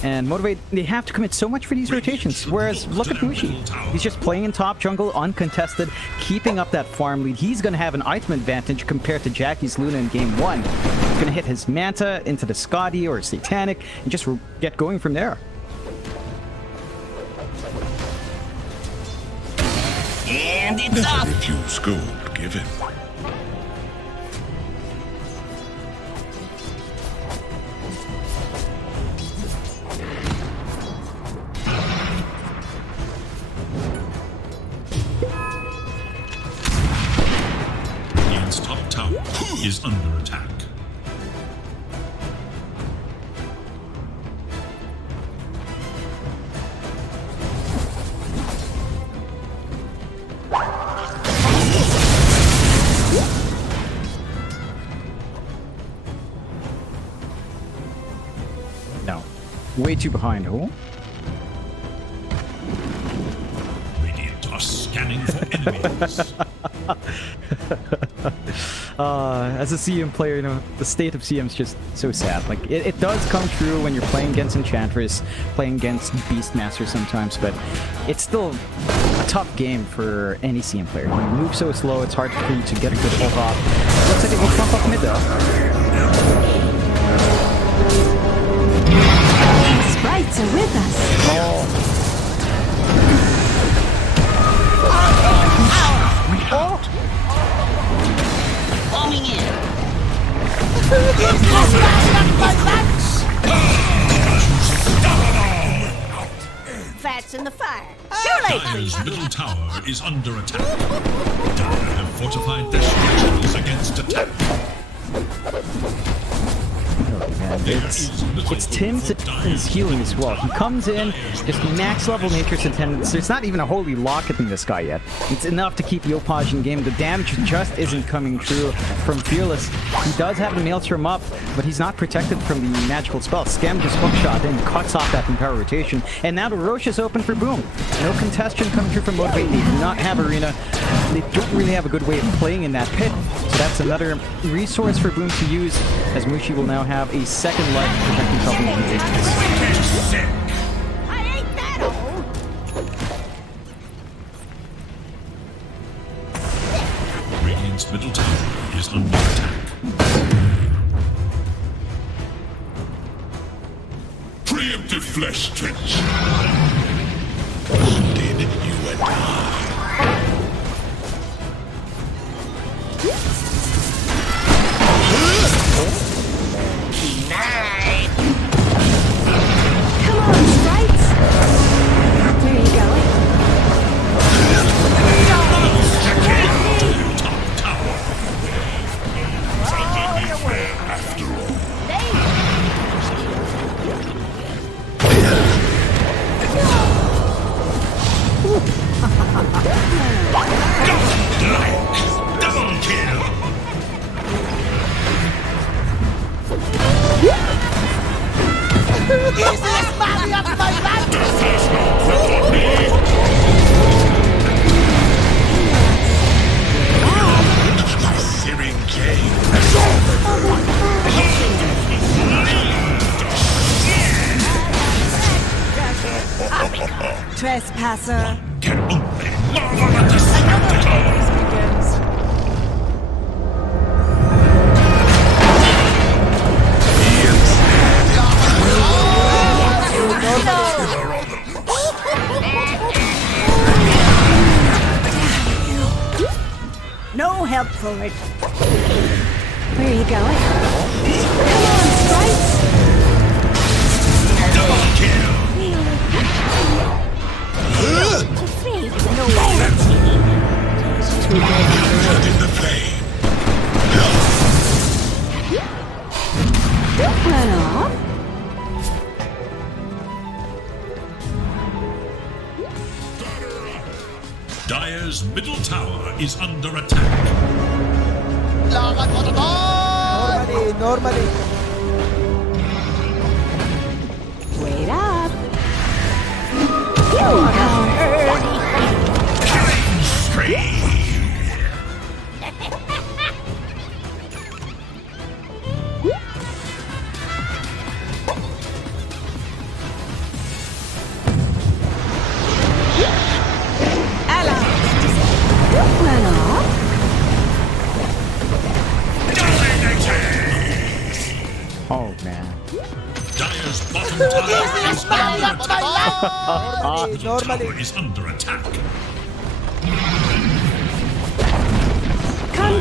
And Motivate, they have to commit so much for these rotations, whereas look at Mushi. He's just playing in top jungle, uncontested, keeping up that farm lead. He's going to have an item advantage compared to Jackie's Luna in game 1. He's going to hit his Manta into the Scotty or Satanic and just get going from there. And it's up! If you scold, give it. Top tower is under attack. No. Way too behind, oh? Radiant are scanning for enemies. As a CM player, you know, the state of CM is just so sad. Like, it does come true when you're playing against Enchantress, playing against Beastmaster sometimes, but it's still a tough game for any CM player. You move so slow, it's hard for you to get a good ult off. Looks like it will bump up mid though. The sprites are with us. Oh. Bombing in. fats in the fire. Too late. Dire's middle tower is under attack. Dire have fortified their structures against attack. Man, it's Tim's healing as well. He comes in, just max level Nature's Attendance. There's not even a holy locket in this guy yet. It's enough to keep Yopaj in game. The damage just isn't coming through from Fearless. He does have the Maelstrom up, but he's not protected from the magical spell. Scam just hookshot and cuts off that entire rotation. And now the Roche is open for Boom. No contestation coming through from Motivate. They do not have Arena. They don't really have a good way of playing in that pit. So that's another resource for Boom to use, as Mushi will now have a second life to protect himself from the agents. I ain't that old. Radiant's middle tower is under attack. Preemptive flesh stretch. Wounded, you and I. Come on, sprites. Where are you going? Top tower. After all. Double kill. Easiest money of my life. My searing game. Trespasser. Can only marvel at the spectacle. No help for it. Where are you going? Come on, sprites. Double kill. To feed. No In the flame. Don't run off. Dire's middle tower is under attack. Normally. Wait up. You are Killing spree. Don't run off. Oh, man. Dire's bottom tower is under attack. Tower is under attack.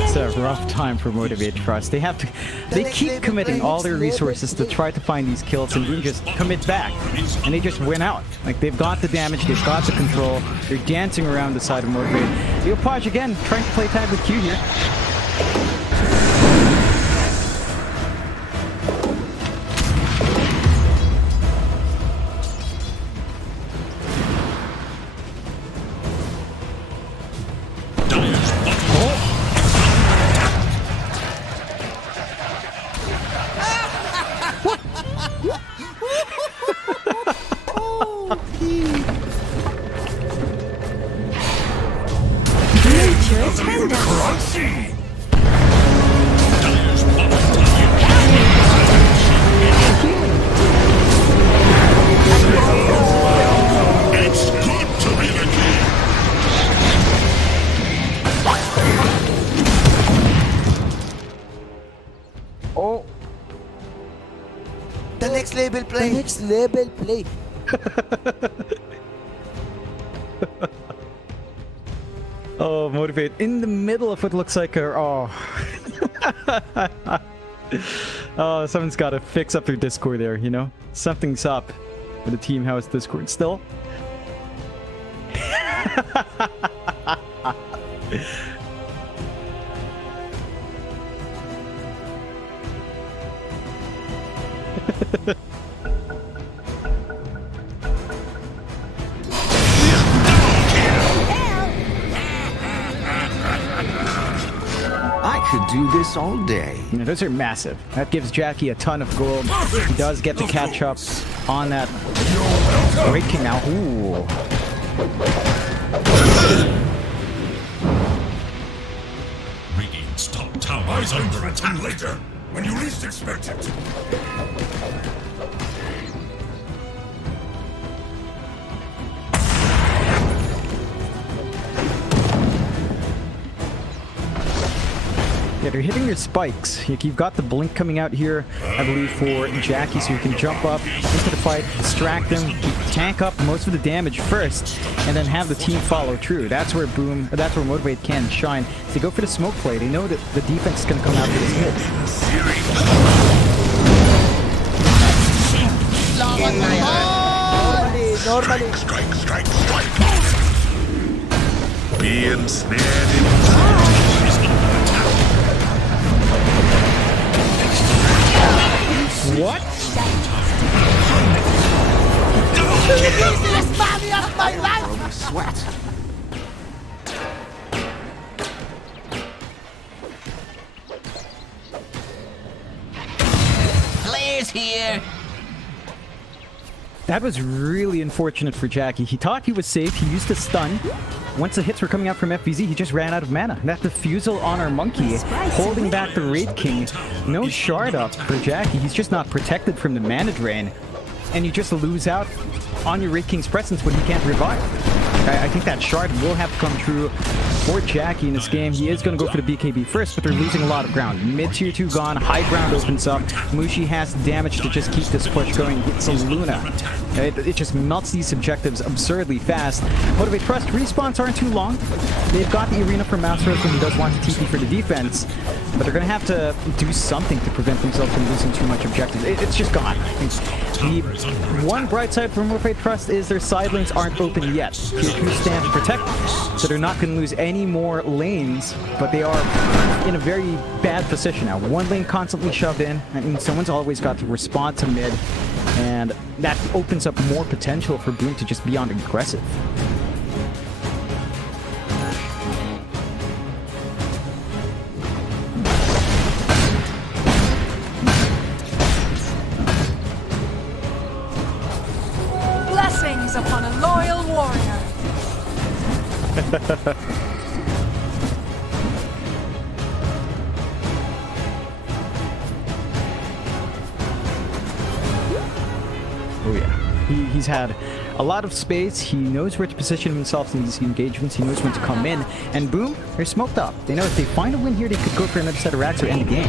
It's a rough time for Motivate Trust. They keep committing all their resources to try to find these kills, and Boom just commit back, and they just win out. Like, they've got the damage, they've got the control, they're dancing around the side of Motivate. Yopaj again, trying to play tag with Q here. Next level play. Oh, Motivate in the middle of what looks like a oh, someone's got to fix up their Discord there, you know? Something's up with the Team House Discord still. I could do this all day. You know, those are massive. That gives Jackie a ton of gold. He does get to catch up on that Great King now. Ooh. Radiant's top tower is under attack. Later, when you least expect it. Yeah, they're hitting your spikes. You've got the blink coming out here, I believe, for Jackie, so you can jump up into the fight, distract them, tank up most of the damage first, and then have the team follow through. That's where Motivate can shine. So they go for the smoke play. They know that the defense is going to come out for this mid. Normally. Strike. Being snared in What? Easiest money of my life! Sweat. Players here. That was really unfortunate for Jackie. He thought he was safe. He used a stun. Once the hits were coming out from FBZ, he just ran out of mana. That defusal on our monkey, holding back the Raid King. No shard up for Jackie. He's just not protected from the mana drain. And you just lose out on your Raid King's presence when he can't revive. I think that shard will have to come true for Jackie in this game. He is going to go for the BKB first, but they're losing a lot of ground. Mid tier 2 gone, high ground opens up. Mushi has damage to just keep this push going. It's a Luna. It just melts these objectives absurdly fast. Motivate Trust, respawns aren't too long. They've got the arena for Master when he does want to TP for the defense, but they're going to have to do something to prevent themselves from losing too much objectives. It's just gone. The one bright side for Motivate Trust is their side lanes aren't open yet. Tier 2 stand to protect, so they're not going to lose any more lanes, but they are in a very bad position now. One lane constantly shoved in, and someone's always got to respond to mid, and that opens up more potential for Boom to just be on aggressive. Blessings upon a loyal warrior. Oh yeah, he's had a lot of space. He knows where to position himself in these engagements. He knows when to come in. And boom, they're smoked up. They know if they find a win here, they could go for another set of racks or end the game.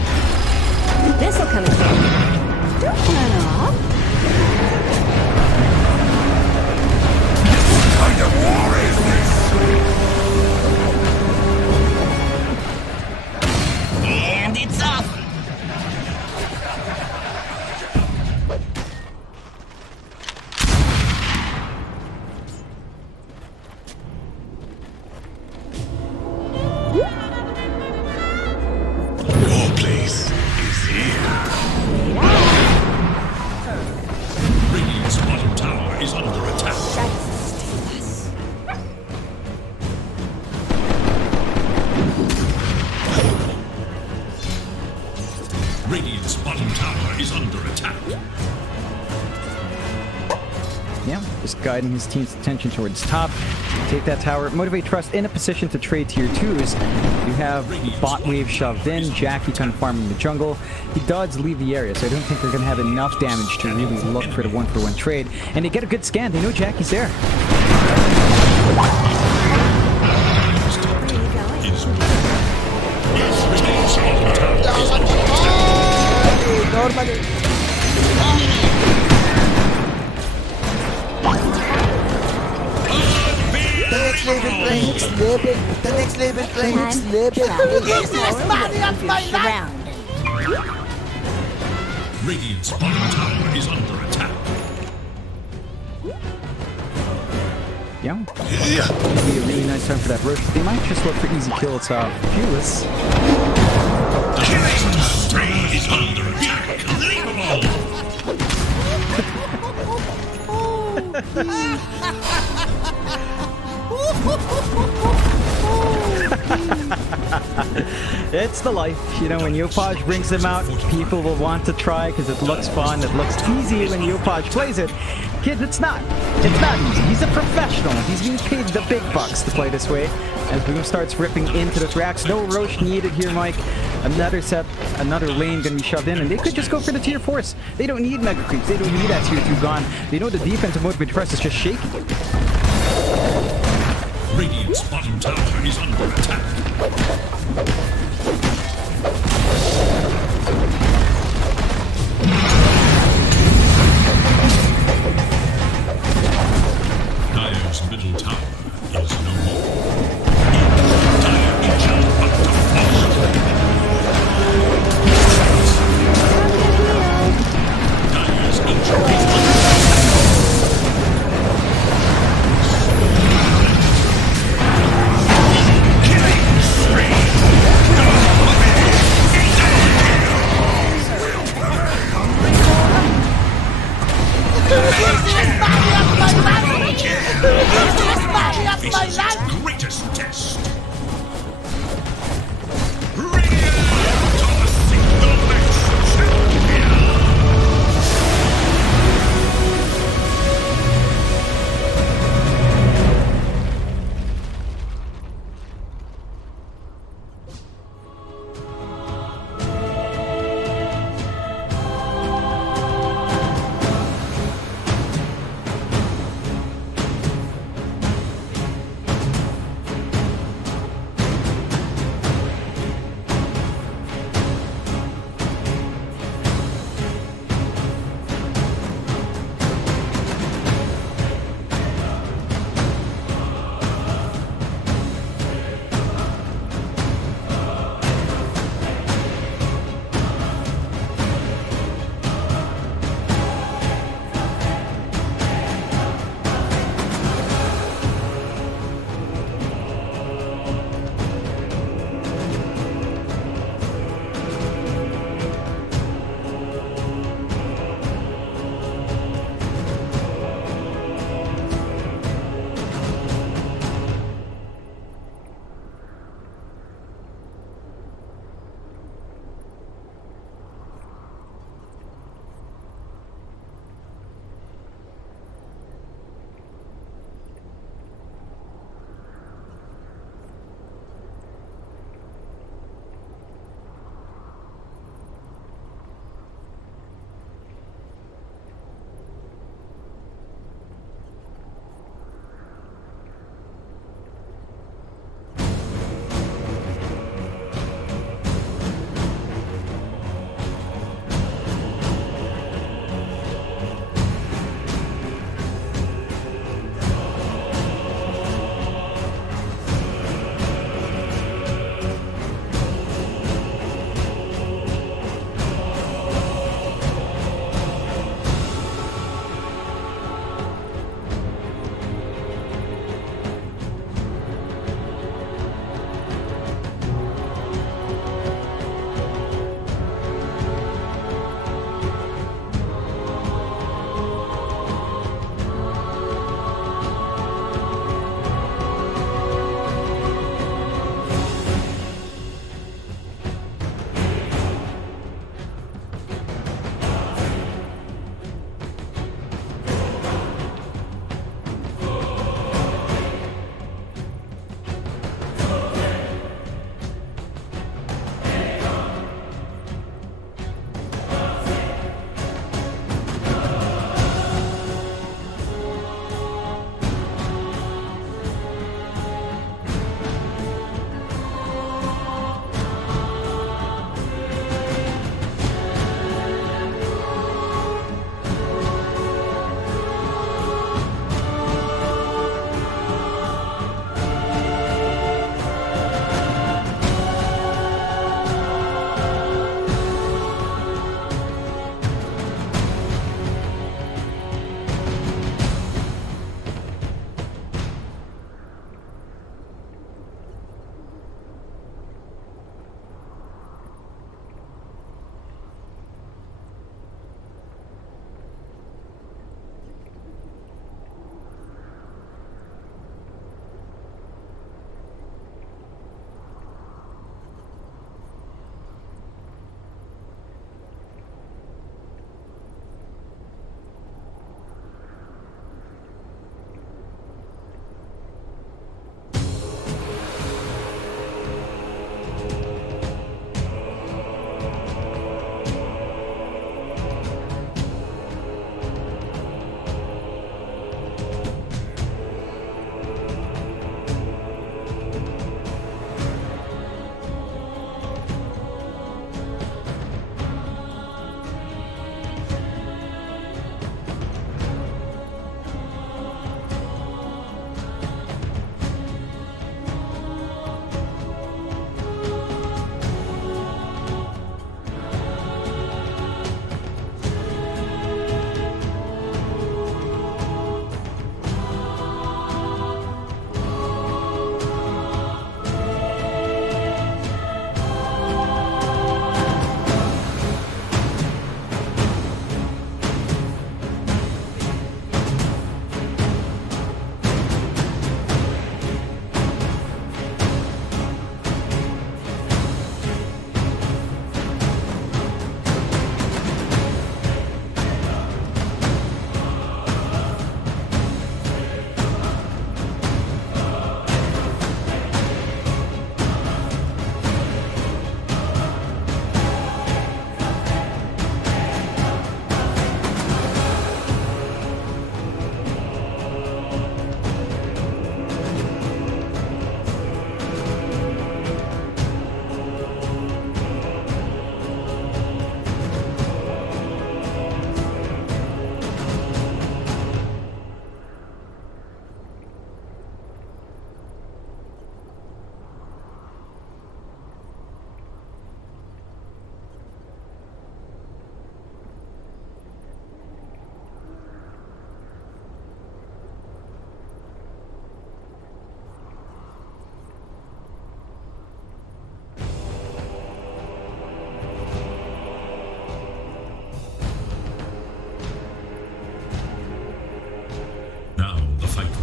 This'll come in handy. Don't turn off. What kind of war is this? And it's off. Your place is here. Radiant's bottom tower is under attack. Radiant's bottom tower is under attack. Yeah, just guiding his team's attention towards top. Take that tower. Motivate Trust in a position to trade tier 2s. You have bot wave shoved in. Jackie kind of farming the jungle. He does leave the area, so I don't think they're going to have enough damage to really look for the 1-for-1 trade. And they get a good scan. They know Jackie's there. Normally. The next level play. Easiest money of my life! Radiant's bottom tower is under attack. Yeah. It'd be a really nice time for that rush. They might just look for easy kills Fearless. Is under attack. It's the life, you know, when Yopaj brings them out, people will want to try because it looks fun, it looks easy when Yopaj plays it. Kids, it's not easy. He's a professional. He's being paid the big bucks to play this way. As Boom starts ripping into the tracks, no Roche needed here, Mike. Another set, another lane gonna be shoved in, and they could just go for the tier 4s. They don't need mega creeps. They don't need that tier 2 gone. They know the defensive mode with Press is just shaky. Radiant's bottom tower is under attack. Dire's middle tower is no more. Dire shall but to fall. Dire's ultra is under greatest test. Radiant are a single match champion.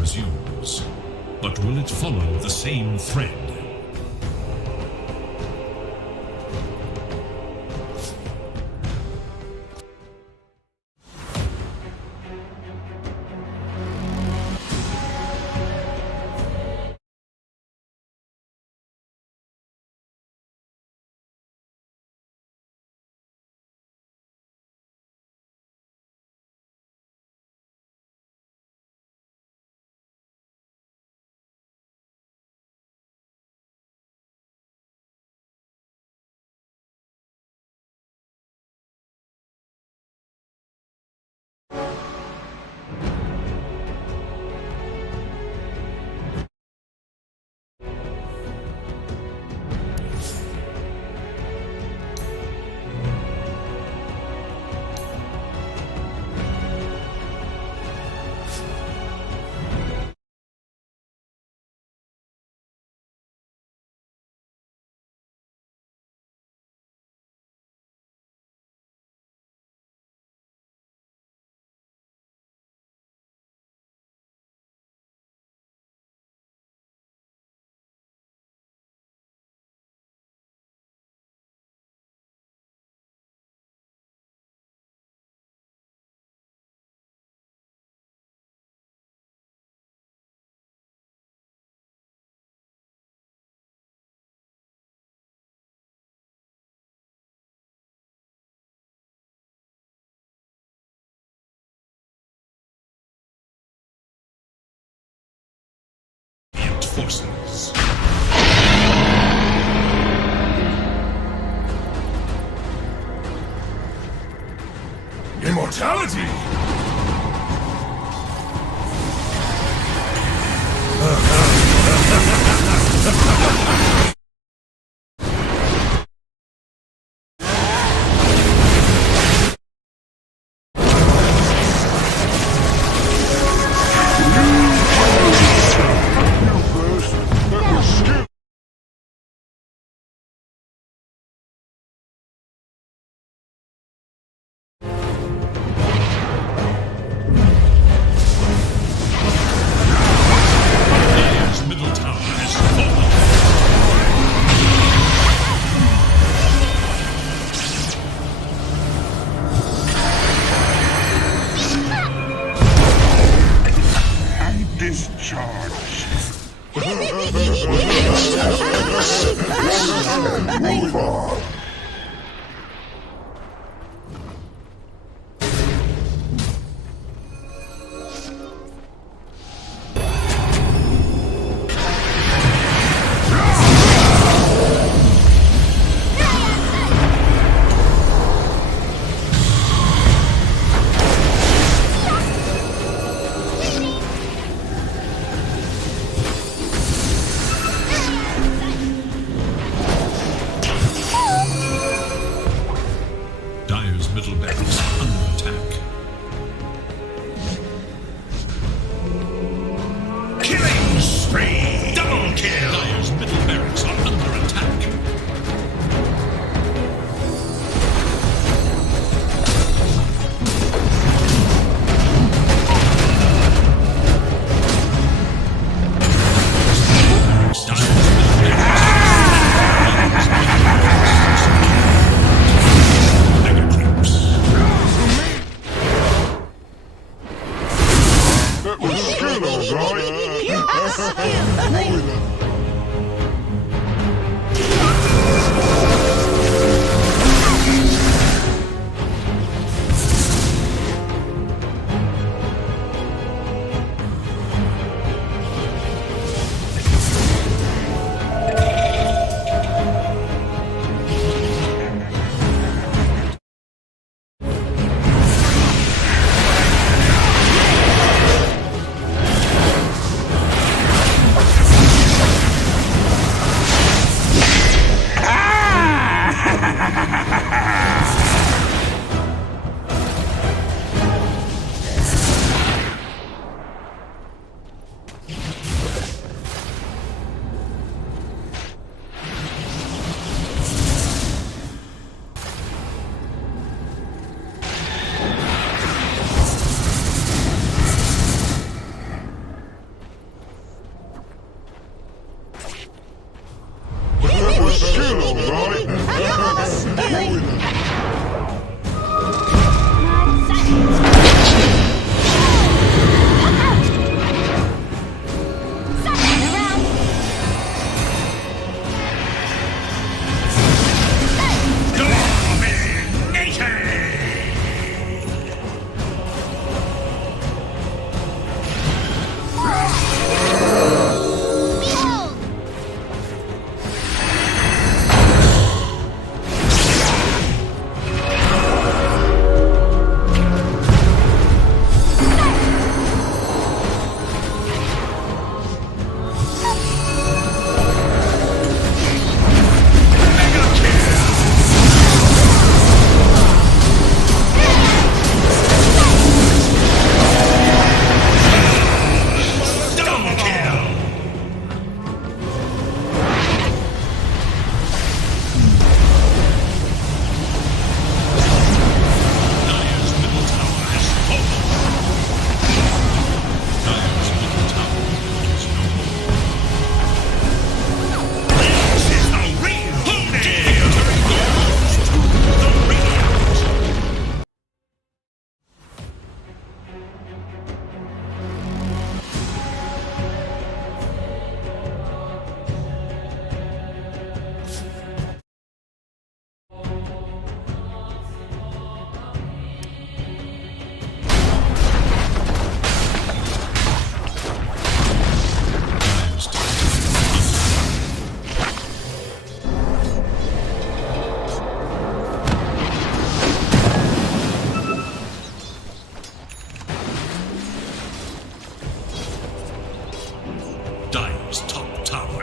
resumes. But will it follow the same thread? Forces. Immortality! Move on.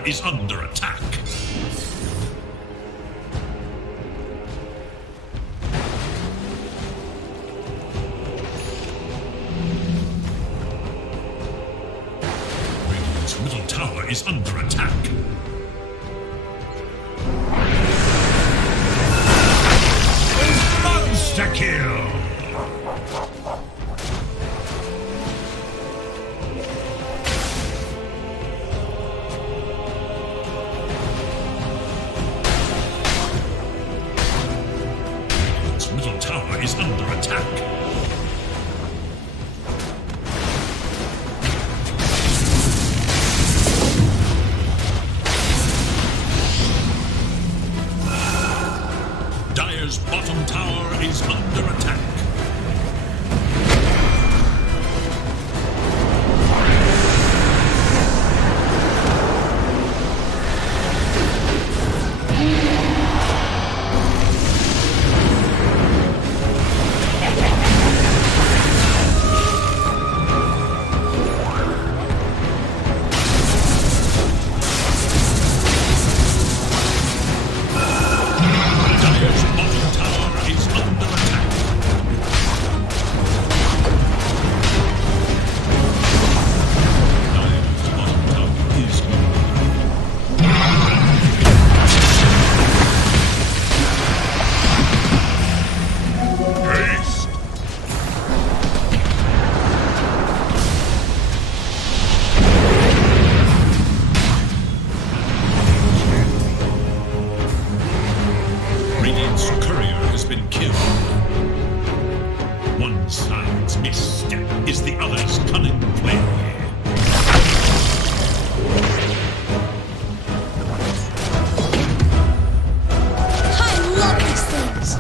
is under attack. Radiant's middle tower is under attack. Monster kill! Radiant's middle tower is under attack. Dire's bottom tower is under attack. Dire's bottom tower is under attack. Dire's bottom tower is haste. Radiant's courier has been killed. One side's misstep is the other's cunning play. I love these things.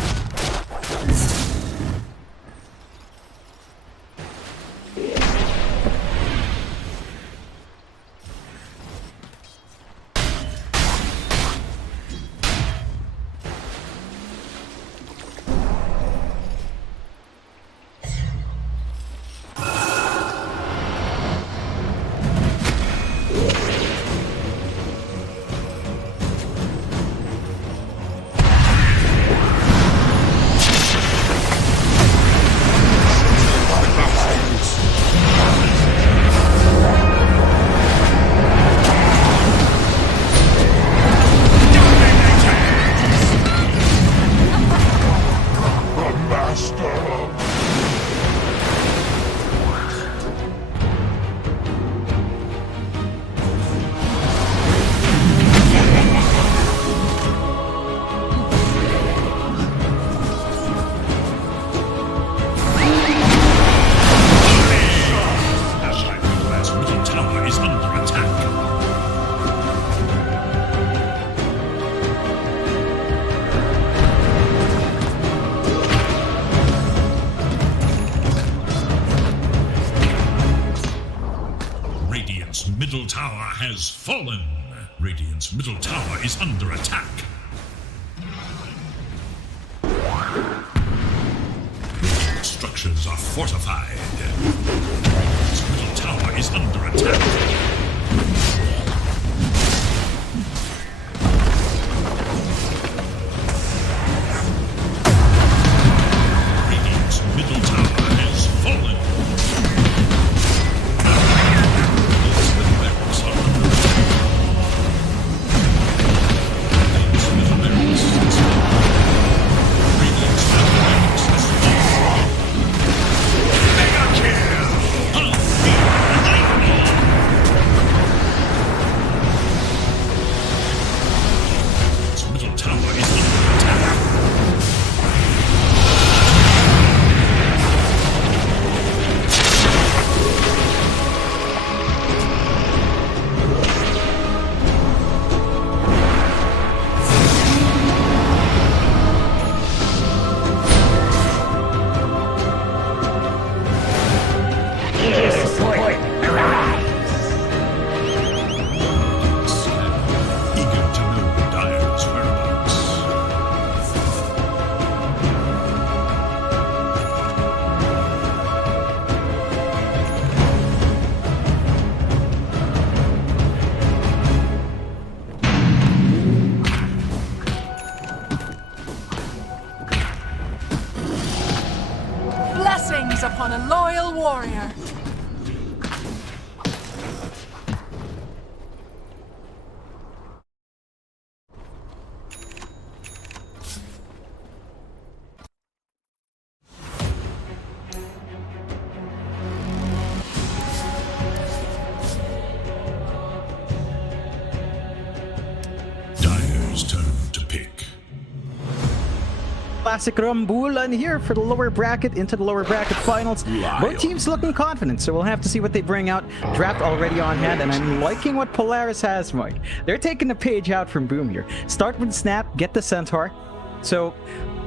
The master. Radiant's middle tower is under attack. Radiant's middle tower has fallen. Radiant's middle tower is under attack. Radiant structures are fortified. Radiant's middle tower is under attack. Radiant's middle tower has fallen. Radiant's middle barracks are under attack. Radiant's middle barracks has fallen. Radiant's middle barracks has fallen. Mega kill! Unbeatable lightning! sings upon a loyal warrior. Dire's turn to pick. Classic Rambulan here for the lower bracket into the lower bracket finals. Both teams looking confident, so we'll have to see what they bring out. Draft already on hand, and I'm liking what Polaris has, Mike. They're taking the page out from Boom here. Start with Snap, get the Centaur. So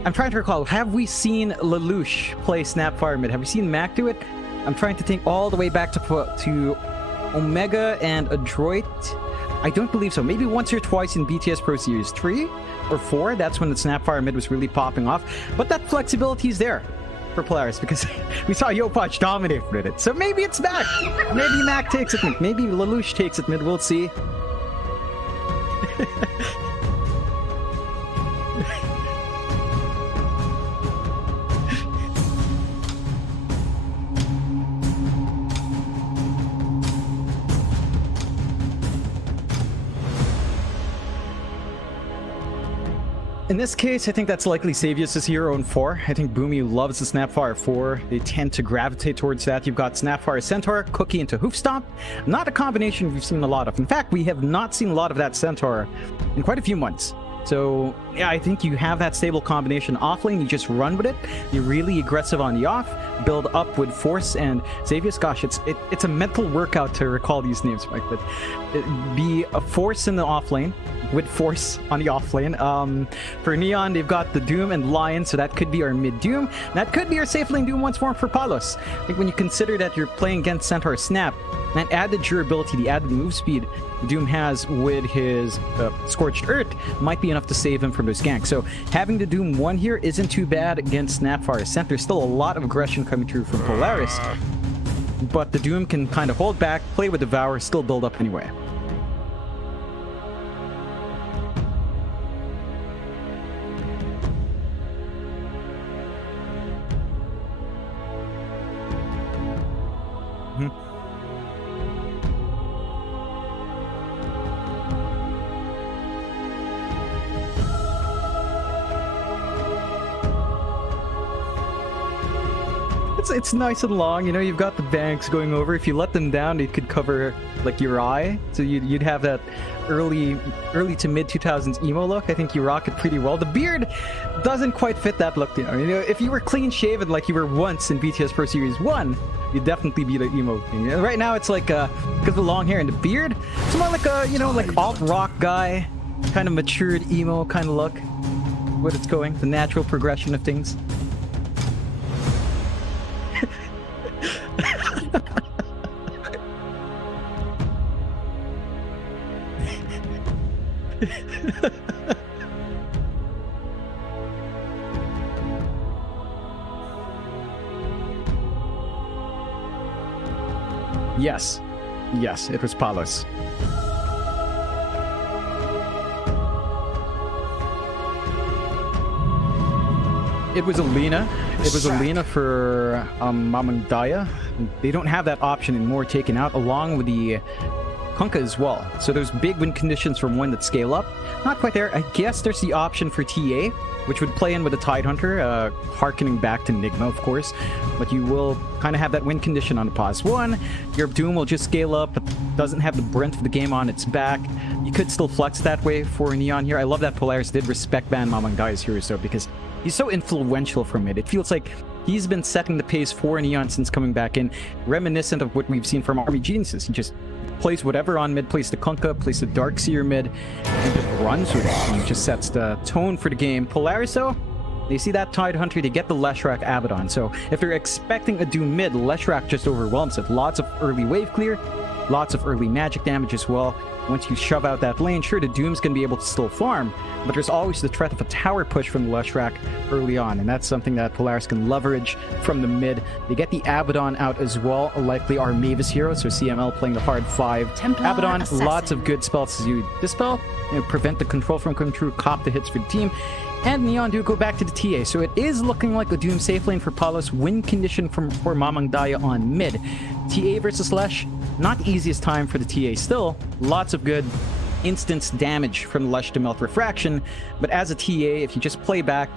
I'm trying to recall, have we seen Lelouch play Snapfire mid? Have we seen Mac do it? I'm trying to think all the way back to Omega and Adroit. I don't believe so. Maybe once or twice in BTS Pro Series 3 or 4. That's when the Snapfire mid was really popping off. But that flexibility is there for Polaris because we saw Yopaj dominate with it. So maybe it's Mac. Maybe Mac takes it mid. Maybe Lelouch takes it mid. We'll see. In this case, I think that's likely Savius' hero in 4. I think Boomy loves the Snapfire 4. They tend to gravitate towards that. You've got Snapfire Centaur, Cookie into Hoofstomp. Not a combination we've seen a lot of. In fact, we have not seen a lot of that Centaur in quite a few months. So, yeah, I think you have that stable combination offlane. You just run with it. You're really aggressive on the off. Build up with Force and Xavius. Gosh, it's a mental workout to recall these names, Mike. But be a Force in the offlane with Force on the offlane. For Neon, they've got the Doom and Lion, so that could be our mid Doom. That could be our safe lane Doom once more for Palos. I think when you consider that you're playing against Centaur Snap, that added durability, the added move speed Doom has with his Scorched Earth might be enough to save him from those ganks. So having the Doom 1 here isn't too bad against Snapfire Centaur. There's still a lot of aggression coming through from Polaris, but the Doom can kind of hold back, play with Devour, still build up anyway. It's nice and long, you know, you've got the banks going over. If you let them down, they could cover like your eye, so you'd have that early to mid 2000s emo look. I think you rock it pretty well. The beard doesn't quite fit that look, you know. If you were clean shaven like you were once in BTS Pro Series 1, you'd definitely be the emo king. Right now it's like because of the long hair and the beard, it's more like a, you know, like alt rock guy, kind of matured emo kind of look. What it's going, the natural progression of things. Yes, it was Palos. It was Alina. It was Alina for Mamandaya. They don't have that option anymore taken out, along with the Kunkka as well. So there's big win conditions from one that scale up. Not quite there. I guess there's the option for TA, which would play in with the Tidehunter, harkening back to Nigma, of course. But you will kind of have that win condition on the pause 1. Your Doom will just scale up, but doesn't have the brunt of the game on its back. You could still flex that way for Neon here. I love that Polaris did respect ban Mamangai's hero so, because he's so influential from it. It feels like he's been setting the pace for Neon since coming back in, reminiscent of what we've seen from Armageddon. He just plays whatever on mid, plays the Kunkka, plays the Darkseer mid, and just runs with it, and just sets the tone for the game. Polaris, though, they see that Tidehunter, they get the Leshrac Abaddon. So if they're expecting a Doom mid, Leshrac just overwhelms it. Lots of early wave clear, lots of early magic damage as well. Once you shove out that lane, sure, the Doom's going to be able to still farm, but there's always the threat of a tower push from the Leshrac early on, and that's something that Polaris can leverage from the mid. They get the Abaddon out as well, likely our Mavis hero, so CML playing the hard 5. Templar Abaddon, Assassin. Lots of good spells to dispel, prevent the control from coming through, cop the hits for the team. and Neon do go back to the TA, so it is looking like a Doom safe lane for Palos, win condition for Mamang Daya on mid. TA versus Lesh, not easiest time for the TA still, lots of good instance damage from the Lesh to melt refraction, but as a TA, if you just play back,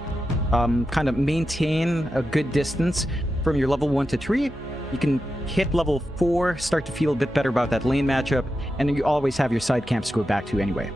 kind of maintain a good distance from your level 1 to 3, you can hit level 4, start to feel a bit better about that lane matchup, and then you always have your side camps to go back to anyway.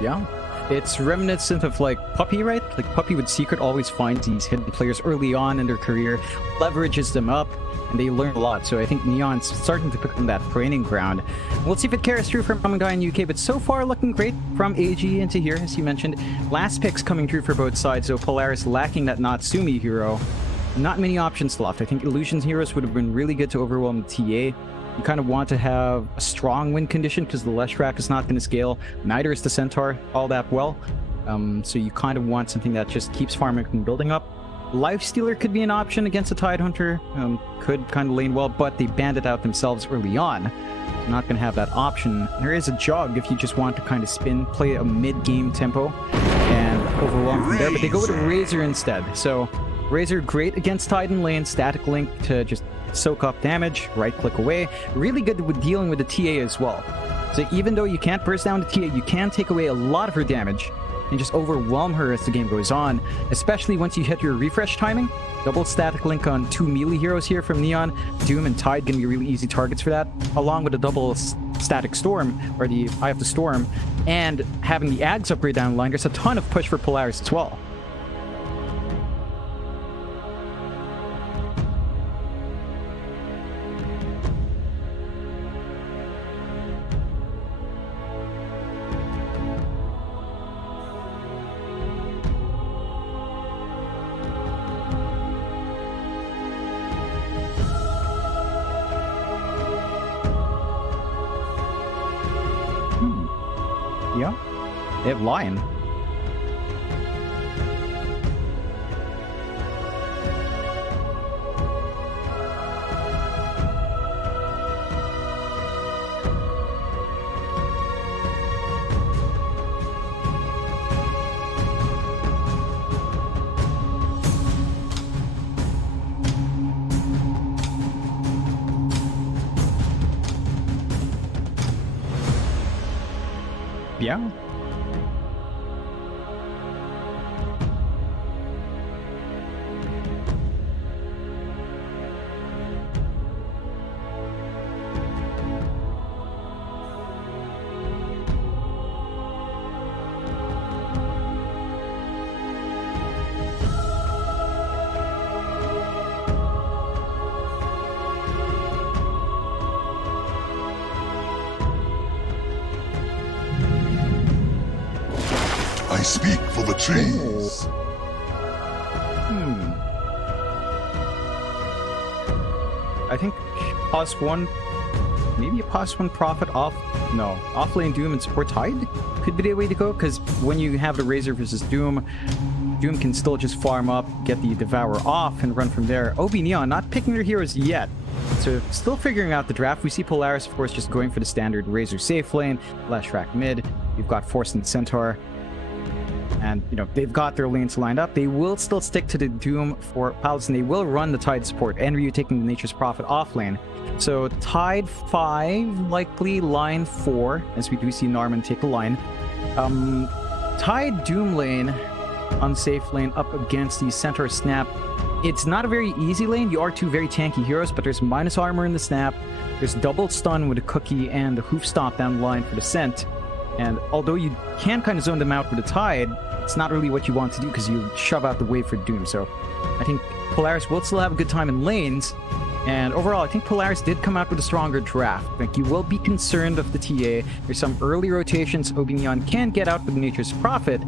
Yeah, it's reminiscent of like Puppy, right? Like Puppy with Secret always finds these hidden players early on in their career, leverages them up, and they learn a lot. So I think Neon's starting to become that training ground. We'll see if it carries through from Mamang Daya in UK, but so far looking great from AG into here, as you mentioned. Last picks coming through for both sides, so Polaris lacking that Natsumi hero. Not many options left. I think Illusion heroes would have been really good to overwhelm TA. You kind of want to have a strong win condition because the Leshrac is not going to scale. Neither is the Centaur all that well. So you kind of want something that just keeps farming and building up. Lifestealer could be an option against a Tidehunter. Could kind of lane well, but they banned it out themselves early on. So not going to have that option. There is a Jug if you just want to kind of spin, play a mid-game tempo, and overwhelm from there. But they go with a Razor instead. So Razor great against Titan lane, static link to just soak up damage, right click away. Really good with dealing with the TA as well. So even though you can't burst down the TA, you can take away a lot of her damage and just overwhelm her as the game goes on, especially once you hit your refresh timing. Double static link on 2 melee heroes here from Neon. Doom and Tide gonna be really easy targets for that, along with a double static storm, or the Eye of the Storm, and having the Ags upgrade down the line. There's a ton of push for Polaris as well. Yeah, they have Lion. Yeah. I speak for the trees. I think +1, maybe a +1 Prophet off. No, offlane Doom and support Tide could be the way to go, because when you have the Razor versus Doom, Doom can still just farm up, get the Devour off, and run from there. ob.neon not picking their heroes yet, so still figuring out the draft. We see Polaris, of course, just going for the standard Razor safe lane, Leshrac mid. You've got Force and Centaur. And, you know, they've got their lanes lined up. They will still stick to the Doom for Palace, and they will run the Tide support. NVMe taking the Nature's Prophet off lane. So Tide 5, likely line 4, as we do see Norman take a line. Tide Doom lane, unsafe lane up against the Centaur Snap. It's not a very easy lane. You are two very tanky heroes, but there's minus armor in the Snap. There's double stun with a Cookie and the Hoof Stomp down the line for the Scent. And although you can kind of zone them out with a Tide, it's not really what you want to do because you shove out the wave for Doom. So I think Polaris will still have a good time in lanes. And overall, I think Polaris did come out with a stronger draft. Like, you will be concerned of the TA. There's some early rotations ob.neon can get out with Nature's Prophet,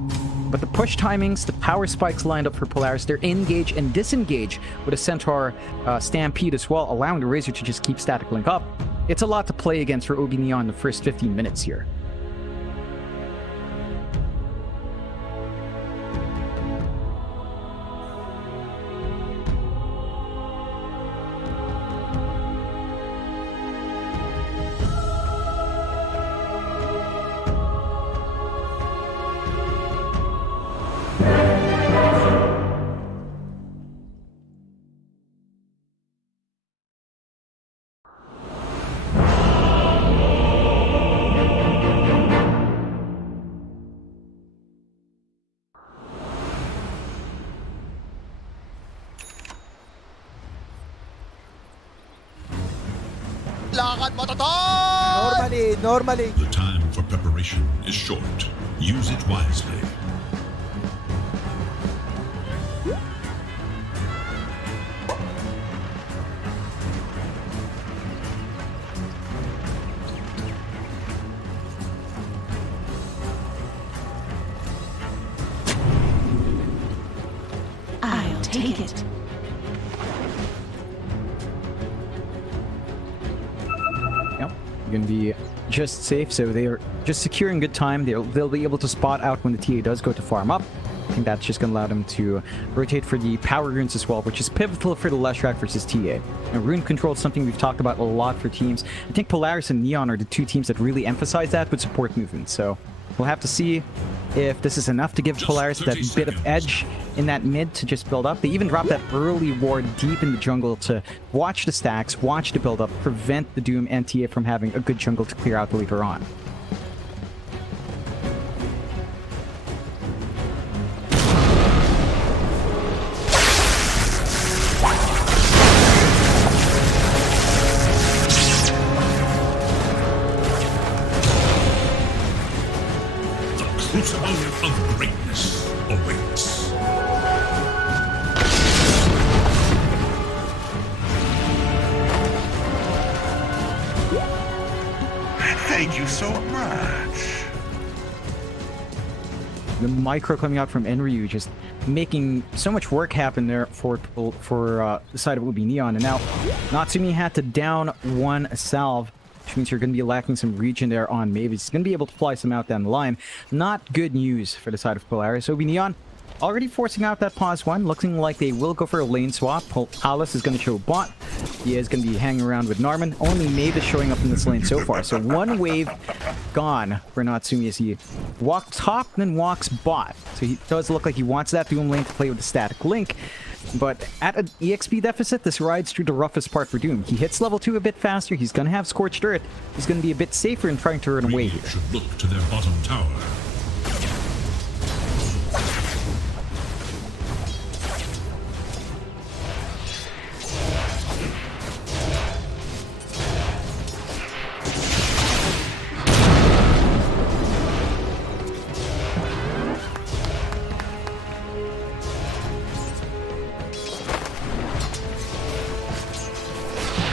but the push timings, the power spikes lined up for Polaris, they're engage and disengage with a Centaur Stampede as well, allowing the Razor to just keep static link up. It's a lot to play against for ob.neon the first 15 minutes here. Normally. The time for preparation is short. Use it wisely. I'll take it. Yep, you're gonna be just safe, so they are just securing good time. They'll be able to spot out when the TA does go to farm up. I think that's just going to allow them to rotate for the power runes as well, which is pivotal for the Leshrac versus TA. And rune control is something we've talked about a lot for teams. I think Polaris and Neon are the two teams that really emphasize that with support movement. So we'll have to see if this is enough to give Polaris that bit of edge in that mid to just build up. They even dropped that early ward deep in the jungle to watch the stacks, watch the build up, prevent the Doom and TA from having a good jungle to clear out later on. Crucible of greatness awaits. Thank you so much. The micro coming out from Enryu just making so much work happen there for the side of ob.neon. And now Natsumi had to down one salve, which means you're going to be lacking some regen there on Maeve. He's going to be able to fly some out down the line. Not good news for the side of Polaris. ob.neon already forcing out that pause one, looking like they will go for a lane swap. Alice is going to show bot. He is going to be hanging around with Norman. Only Maeve is showing up in this lane so far. So one wave gone for Natsumi as he walks top and then walks bot. So he does look like he wants that Doom lane to play with the static link. But at an EXP deficit, this rides through the roughest part for Doom. He hits level 2 a bit faster. He's going to have Scorched Earth. He's going to be a bit safer in trying to run away here. Should look to their bottom tower.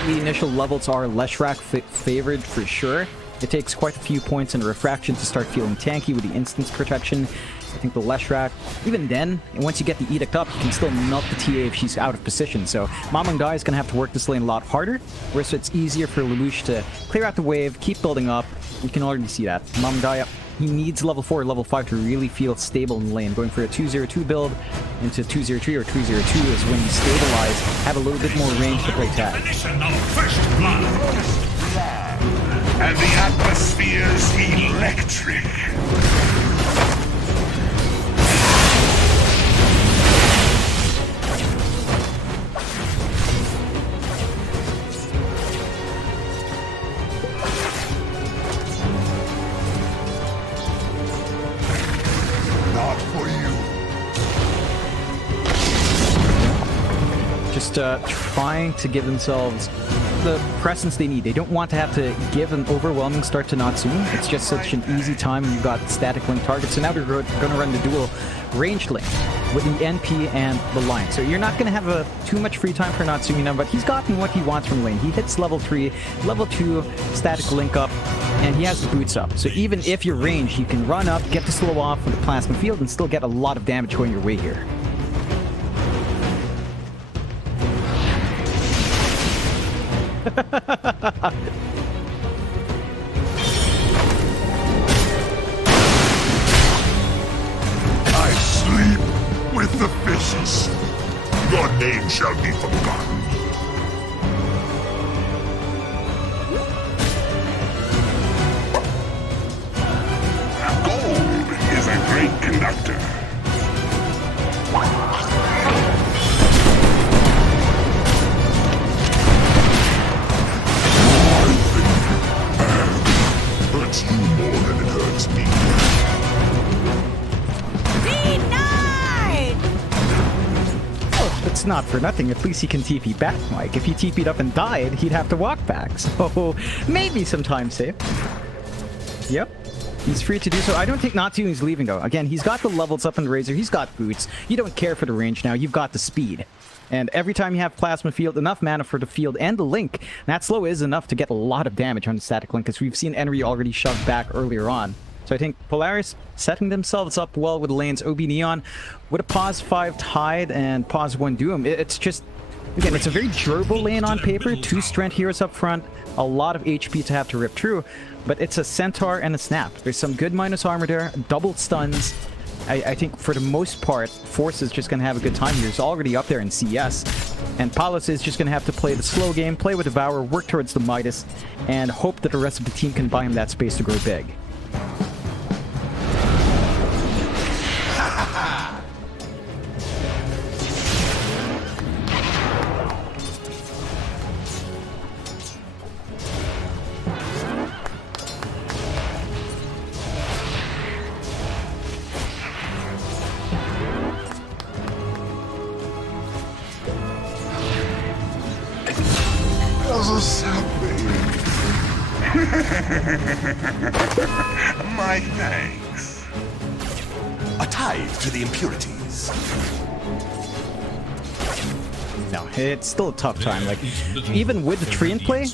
The initial levels are Leshrac favored for sure. It takes quite a few points in refraction to start feeling tanky with the instance protection. I think the Leshrac, even then, once you get the edict up, you can still melt the TA if she's out of position. So Mamang Dai is going to have to work this lane a lot harder, whereas it's easier for Lelouch to clear out the wave, keep building up. You can already see that. Mamang Dai, he needs level 4 or level 5 to really feel stable in the lane. Going for a 202 build into 203 or 302 is when you stabilize, have a little bit more range to play tag. And the atmosphere's electric. trying to give themselves the presence they need. They don't want to have to give an overwhelming start to Natsumi. It's just such an easy time when you've got static link targets. So now they're going to run the dual ranged link with the NP and the line. So you're not going to have too much free time for Natsumi now, but he's gotten what he wants from lane. He hits level 3, level 2 static link up, and he has the boots up. So even if you're ranged, you can run up, get the slow off with the plasma field, and still get a lot of damage going your way here. I sleep with the fishes. Your name shall be forgotten. Gold is a great conductor. Hurts you more than it hurts me. Oh, it's not for nothing. At least he can TP back, Mike. If he TP'd up and died, he'd have to walk back. So maybe some time save. Yep. He's free to do so. I don't think Natsumi's leaving, though. Again, he's got the levels up in the Razor. He's got boots. You don't care for the range now. You've got the speed. And every time you have Plasma Field, enough mana for the field and the Link, that slow is enough to get a lot of damage on the static Link, because we've seen Enry already shoved back earlier on. So I think Polaris setting themselves up well with the lanes. ob.neon with a pause 5 Tide and pause 1 Doom. It's just, again, it's a very durable lane on paper. 2 strength heroes up front, a lot of HP to have to rip through, but it's a Centaur and a Snap. There's some good minus armor there, double stuns. I think for the most part, Force is just going to have a good time here. He's already up there in CS. And Palos is just going to have to play the slow game, play with Devour, work towards the Midas, and hope that the rest of the team can buy him that space to grow big. My thanks. A tithe to the impurities. No, it's still a tough time. Like, even with the tree in play,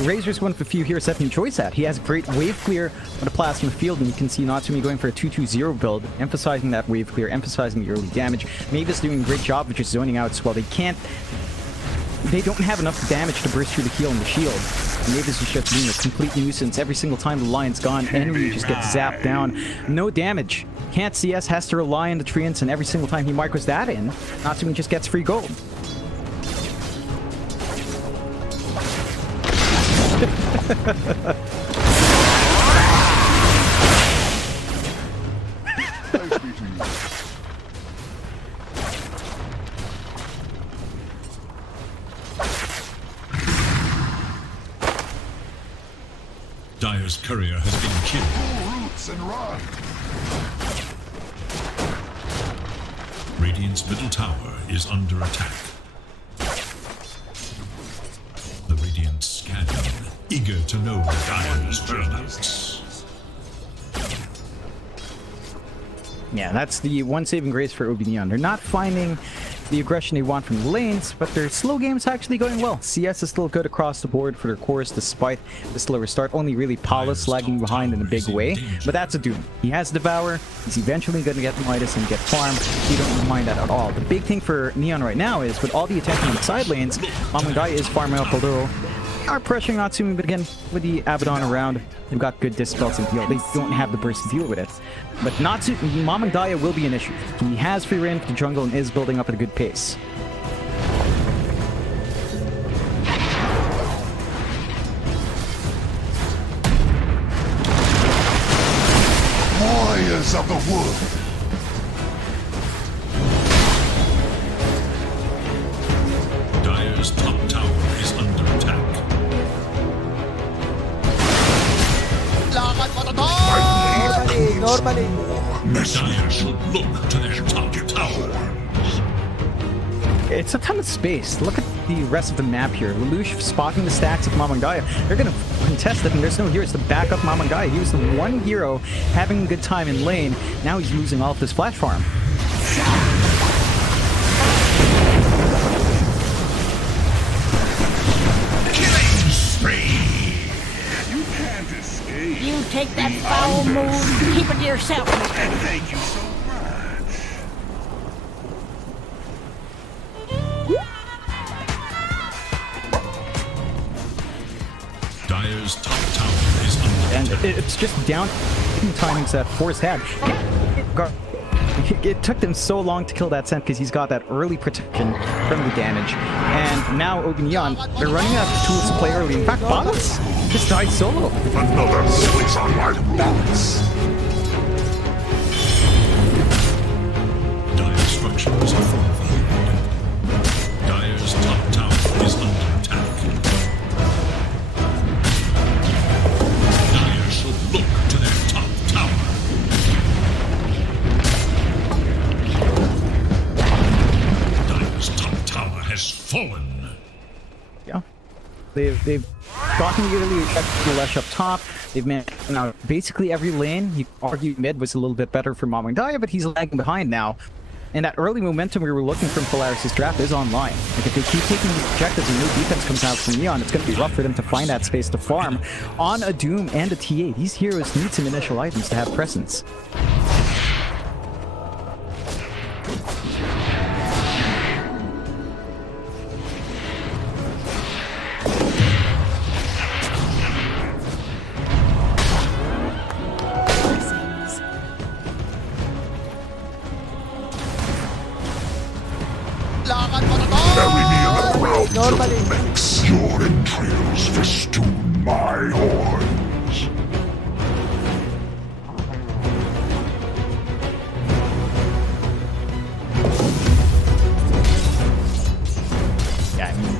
Razor's one of the few heroes that can choice that. He has great wave clear on the plasma field, and you can see Natsumi going for a 2-2-0 build, emphasizing that wave clear, emphasizing the early damage. Mavis doing a great job of just zoning out as well. They don't have enough damage to burst through the heal and the shield. Mavis is just being a complete nuisance. Every single time the line's gone, enemy just gets zapped down. No damage. Can't CS, has to rely on the treants, and every single time he micros that in, Natsumi just gets free gold. Dire's courier has been killed. Pull roots and run. Radiant's middle tower is under attack. The Radiant scanning, eager to know Dire's whereabouts. Yeah, that's the one saving grace for ob.neon. They're not finding the aggression they want from the lanes, but their slow game is actually going well. CS is still good across the board for their cores despite the slower start. Only really Paulus lagging behind in a big way, but that's a Doom. He has Devour. He's eventually going to get Midas and get farm. You don't mind that at all. The big thing for Neon right now is with all the attention on the side lanes, Mamundai is farming up, although they are pressuring Natsumi, but again, with the Abaddon around, they've got good dispels and heal. They don't have the burst to deal with it. But Mamundaya will be an issue. He has free reign for the jungle and is building up at a good pace. Warriors of the wood. Dire's top tower is under attack. Normally. Dire should look to their top tower. It's a ton of space. Look at the rest of the map here. Lelouch spotting the stacks of Mamangaya. They're going to contest it, and there's no heroes to back up Mamangaya. He was the one hero having a good time in lane. Now he's losing all of this flash farm. Killing spree! You can't escape. You take that foul move, keep it to yourself. And thank you so much. Dire's top tower is under And attack. it's just down timings that Force had. It took them so long to kill that Scent because he's got that early protection from the damage. And now ob.neon, they're running out of tools to play early. In fact, Bottles just died solo. Another switch on my rules. Dire structures are fortified. Dire's top tower is under attack. Dire should look to their top tower. Dire's top tower has fallen. Yeah. They've gotten the early Lesh up top. They've managed now basically every lane. You argue mid was a little bit better for Mamangaya, but he's lagging behind now. And that early momentum we were looking from Polaris' draft is online. Like if they keep taking these objectives and new defense comes out from Neon, it's going to be rough for them to find that space to farm on a Doom and a TA. These heroes need some initial items to have presence. Bury me in the ground of VONIX. Your entrails festoon my horns. Yeah, I mean,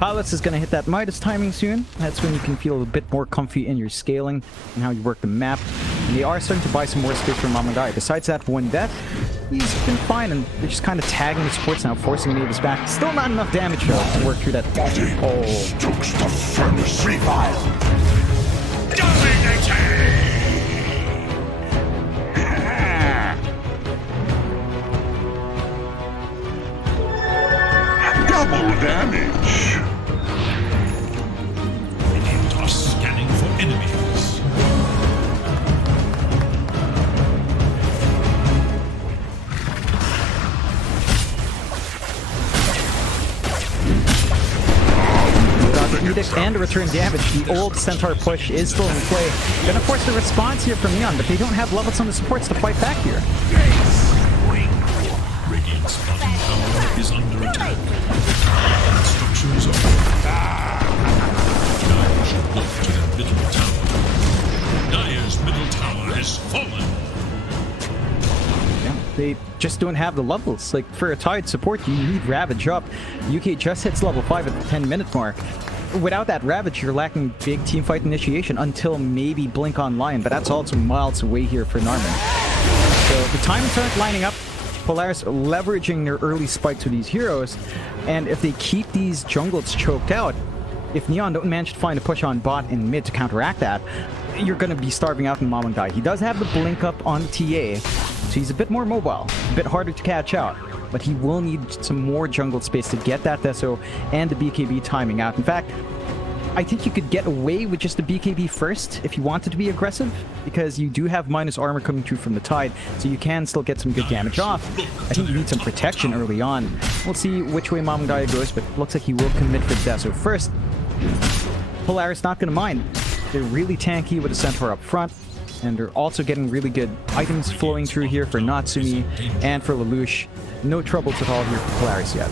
Pilots is going to hit that Midas timing soon. That's when you can feel a bit more comfy in your scaling and how you work the map. And they are starting to buy some more space from Mamangaya. Besides that one death, he's been fine, and they're just kind of tagging the supports now, forcing Mavis back. Still not enough damage though to work through that. Oh. Stokes the furnace revive. Double damage. Minions are scanning for enemies. Edict and return damage. The old Centaur push is still in play. Gonna force the response here from Neon, but they don't have levels on the supports to fight back here. Radiant's bottom tower is under attack. Structures are Dire should look to their middle tower. Dire's middle tower has fallen. Yeah, they just don't have the levels. Like, for a tied support, you need Ravage up. UK just hits level 5 at the 10-minute mark. Without that Ravage, you're lacking big teamfight initiation until maybe Blink Online, but that's also miles away here for Narman. So the timings aren't lining up. Polaris are leveraging their early spikes with these heroes, and if they keep these jungles choked out, if Neon don't manage to find a push on bot in mid to counteract that, you're going to be starving out in Mamangaya. He does have the blink up on TA, so he's a bit more mobile, a bit harder to catch out, but he will need some more jungle space to get that Deso and the BKB timing out. In fact, I think you could get away with just the BKB first if you wanted to be aggressive, because you do have minus armor coming through from the Tide, so you can still get some good damage off. I think you need some protection early on. We'll see which way Mamangaya goes, but it looks like he will commit for Deso first. Polaris not going to mind. They're really tanky with a Centaur up front, and they're also getting really good items flowing through here for Natsumi and for Lelouch. No troubles at all here for Polaris yet.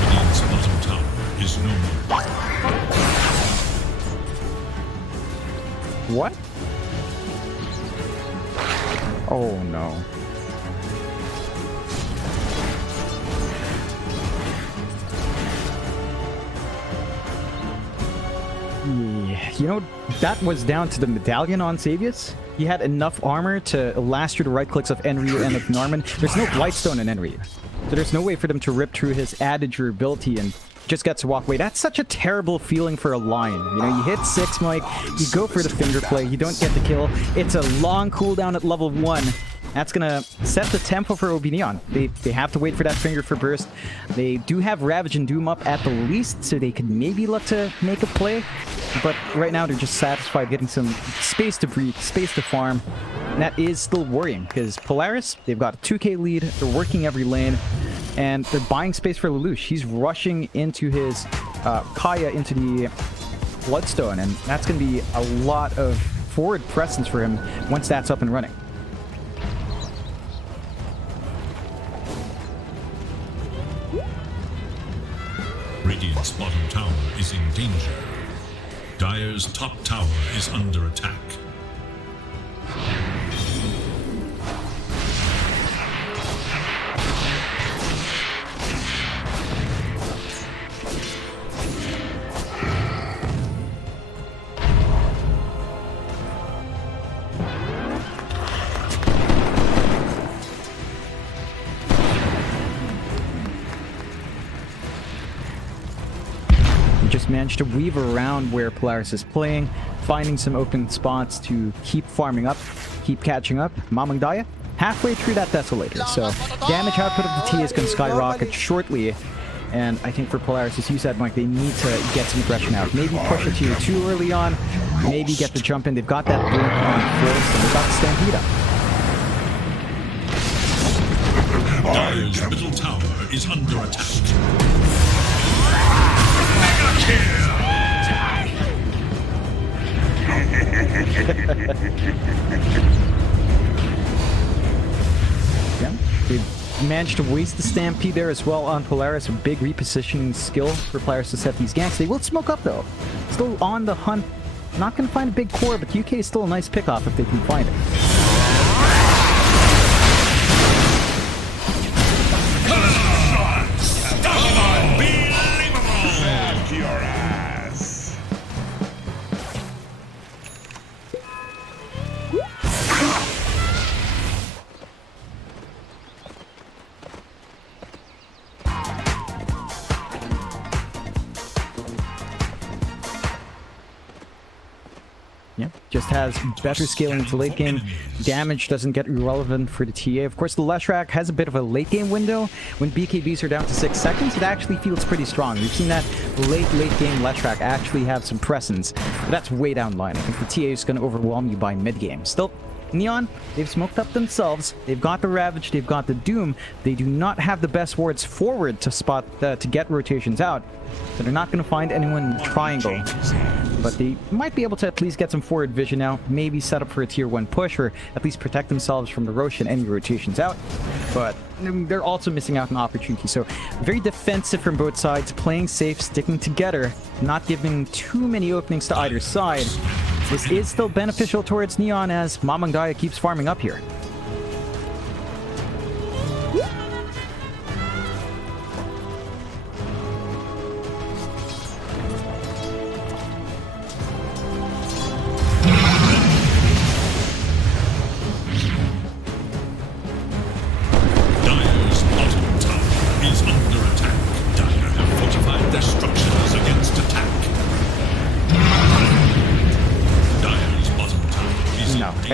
Radiant's bottom tower is no more. What? Oh no. Yeah, you know, that was down to the medallion on Xavius. He had enough armor to last through the right clicks of Enryu and of Norman. There's no Blightstone in Enryu. So there's no way for them to rip through his added durability and just gets to walk away. That's such a terrible feeling for a Lion. You know, you hit 6, Mike, you go for the finger play, you don't get the kill. It's a long cooldown at level 1. That's gonna set the tempo for ob.neon. They have to wait for that finger for burst. They do have Ravage and Doom up at the least, so they could maybe look to make a play. But right now they're just satisfied getting some space to breathe, space to farm. And that is still worrying, because Polaris, they've got a 2k lead, they're working every lane, and they're buying space for Lelouch. He's rushing into his Kaya into the Bloodstone, and that's gonna be a lot of forward presence for him once that's up and running. Radiant's bottom tower is in danger. Dire's top tower is under attack. Just managed to weave around where Polaris is playing, finding some open spots to keep farming up, keep catching up. Mamang Daya halfway through that Desolator, so damage output of the T is going to skyrocket shortly. And I think for Polaris, as you said, Mike, they need to get some aggression out. Maybe push a tier 2 early on, maybe get the jump in. They've got that blink on first, and they've got the Stampede up. Dire's middle tower is under attack. Yeah, they've managed to waste the Stampede there as well on Polaris. A big repositioning skill for Polaris to set these ganks. They will smoke up though. Still on the hunt. Not going to find a big core, but UK is still a nice pickoff if they can find it. Just has better scaling into late game. Damage doesn't get irrelevant for the TA. Of course, the Leshrac has a bit of a late game window. When BKBs are down to 6 seconds, it actually feels pretty strong. We've seen that late game Leshrac actually have some presence. But that's way down the line. I think the TA is going to overwhelm you by mid game. Still, Neon, they've smoked up themselves. They've got the Ravage, they've got the Doom. They do not have the best wards forward to spot to get rotations out. So they're not going to find anyone in the triangle. But they might be able to at least get some forward vision now. Maybe set up for a tier 1 push, or at least protect themselves from the Rosh and any rotations out. But they're also missing out on opportunity. So very defensive from both sides, playing safe, sticking together, not giving too many openings to either side. This is still beneficial towards Neon as Mamang Daya keeps farming up here.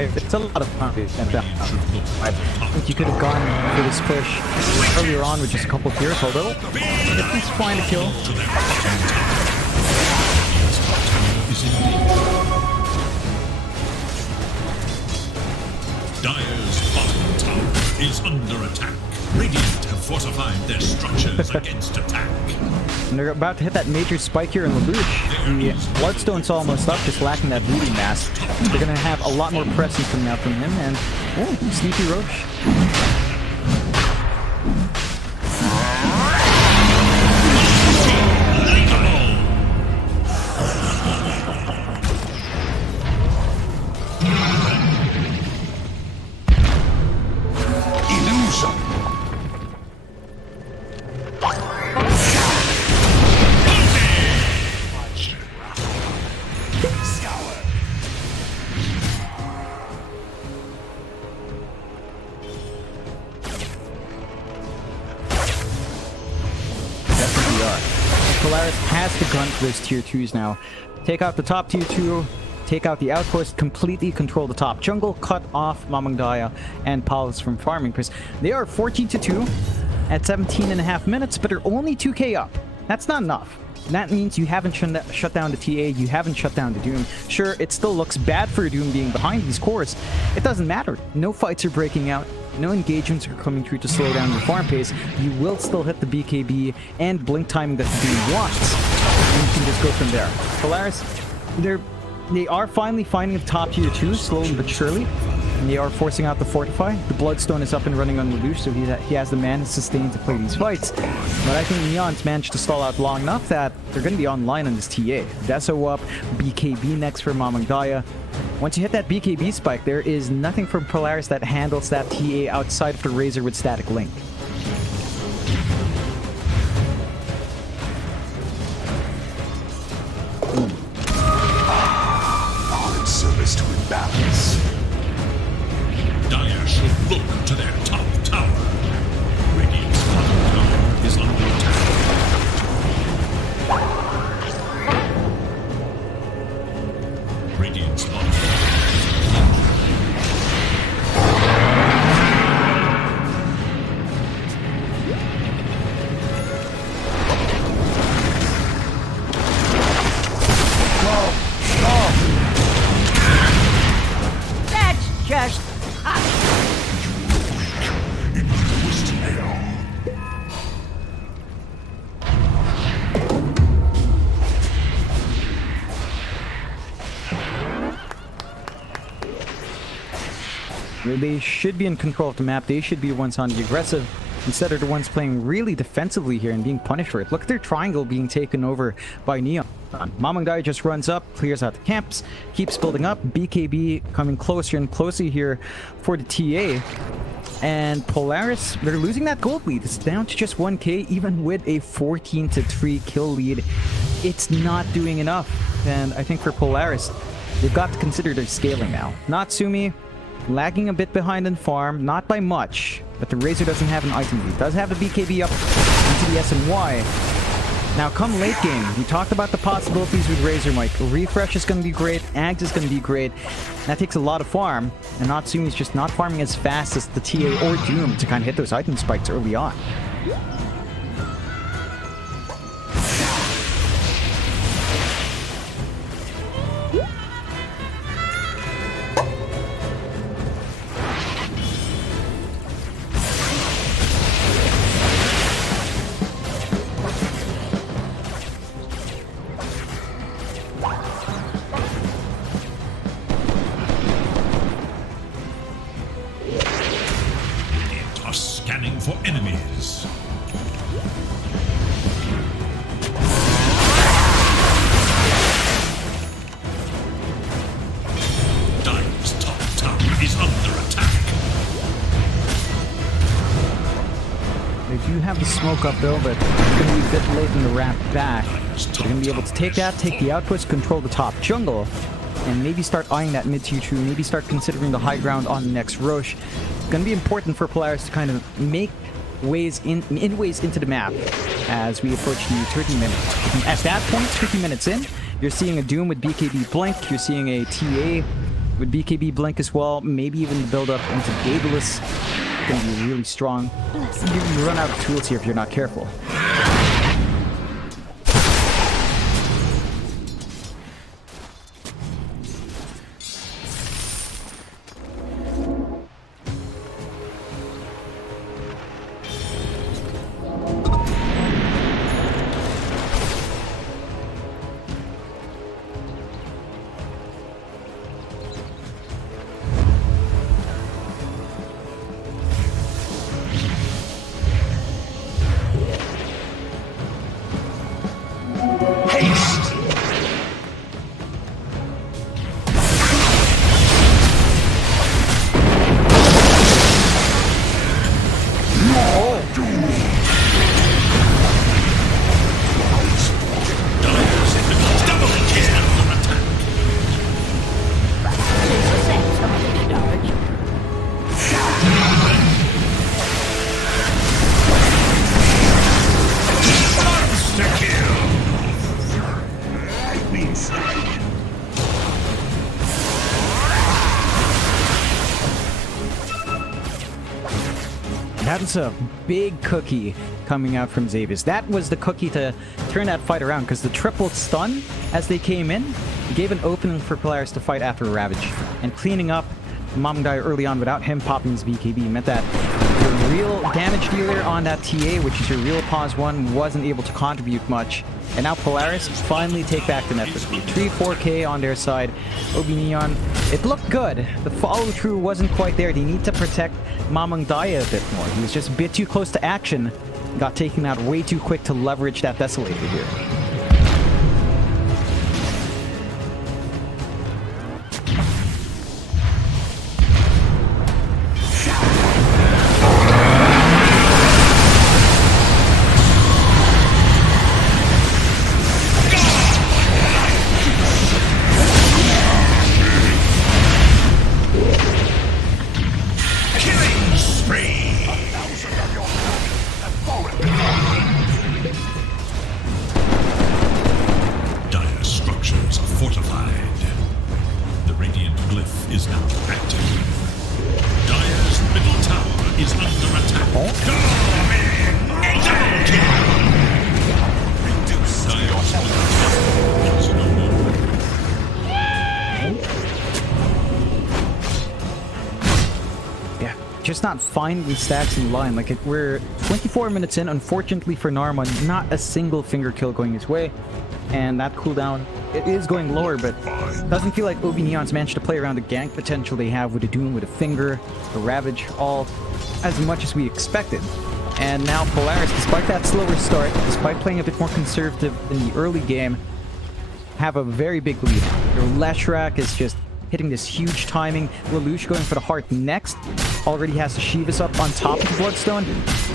It's a lot of fun. I think you could have gone for this push earlier on with just a couple of tiers, although if he's fine to kill. Dire's bottom tower is under attack. Radiant have fortified their structures against attack. And they're about to hit that major spike here in Lelouch. The Bloodstone's almost up, just lacking that bleeding mass. They're going to have a lot more presence coming out from him, and sneaky Rosh. Polaris has to gun for those tier 2s now. Take out the top tier 2, take out the outpost, completely control the top jungle, cut off Mamangdaya and Paulus from farming, because they are 14-2 at 17.5 minutes, but are only 2k up. That's not enough. That means you haven't shut down the TA, you haven't shut down the Doom. Sure, it still looks bad for Doom being behind these cores. It doesn't matter. No fights are breaking out. No engagements are coming through to slow down your farm pace. You will still hit the BKB and blink timing that the Doom wants. And you can just go from there. Polaris, they are finally finding the top tier 2, slowly but surely. And they are forcing out the Fortify. The Bloodstone is up and running on the loose, so he has the mana sustain to play these fights. But I think Neon's managed to stall out long enough that they're going to be online on this TA. Deso up, BKB next for Mamangdaya. Once you hit that BKB spike, there is nothing from Polaris that handles that TA outside of the Razor with Static Link. All in service to imbalance. Dire should look to their top tower. Radiant's bottom tower is under attack. Radiant's bottom tower is That's just They should be in control of the map. They should be the ones on the aggressive instead of the ones playing really defensively here and being punished for it. Look at their triangle being taken over by Neon. Mamangdaya just runs up, clears out the camps, keeps building up. BKB coming closer and closer here for the TA. And Polaris, they're losing that gold lead. It's down to just 1k, even with a 14-3 kill lead. It's not doing enough. And I think for Polaris, they've got to consider their scaling now. Natsumi, lagging a bit behind in farm, not by much, but the Razor doesn't have an item lead. Does have the BKB up into the SNY. Now, come late game, we talked about the possibilities with Razor, Mike. Refresh is going to be great, Ags is going to be great. That takes a lot of farm, and Natsumi's just not farming as fast as the TA or Doom to kind of hit those item spikes early on. Scanning for enemies. Dire's top tower is under attack. They do have the smoke up though, but it's going to be a bit late in the wrap back. They're going to be able to take that, take the outpost, control the top jungle, and maybe start eyeing that mid tier 2, maybe start considering the high ground on the next Roche. Going to be important for Polaris to kind of make ways into the map as we approach the 30 minutes. And at that point, 30 minutes in, you're seeing a Doom with BKB Blink, you're seeing a TA with BKB Blink as well, maybe even the build up into Daedalus. Going to be really strong. You run out of tools here if you're not careful. That is a big cookie coming out from Xavius. That was the cookie to turn that fight around, because the triple stun as they came in gave an opening for Polaris to fight after Ravage. And cleaning up Mamdai early on without him popping his BKB meant that the real damage dealer on that TA, which is your real pause 1, wasn't able to contribute much. And now Polaris finally take back the network. 3-4K on their side. ob.neon, it looked good. The follow-through wasn't quite there. They need to protect Mamdai a bit more. He was just a bit too close to action. Got taken out way too quick to leverage that Desolator here. Just not finding stacks in line. Like, we're 24 minutes in. Unfortunately for Narma, not a single finger kill going his way. And that cooldown, it is going lower, but doesn't feel like ob.neon's managed to play around the gank potential they have with a Doom, with a Finger, a Ravage, all as much as we expected. And now Polaris, despite that slower start, despite playing a bit more conservative in the early game, have a very big lead. Your Leshrac is just hitting this huge timing. Lelouch going for the heart next. Already has the Shivas up on top of the Bloodstone.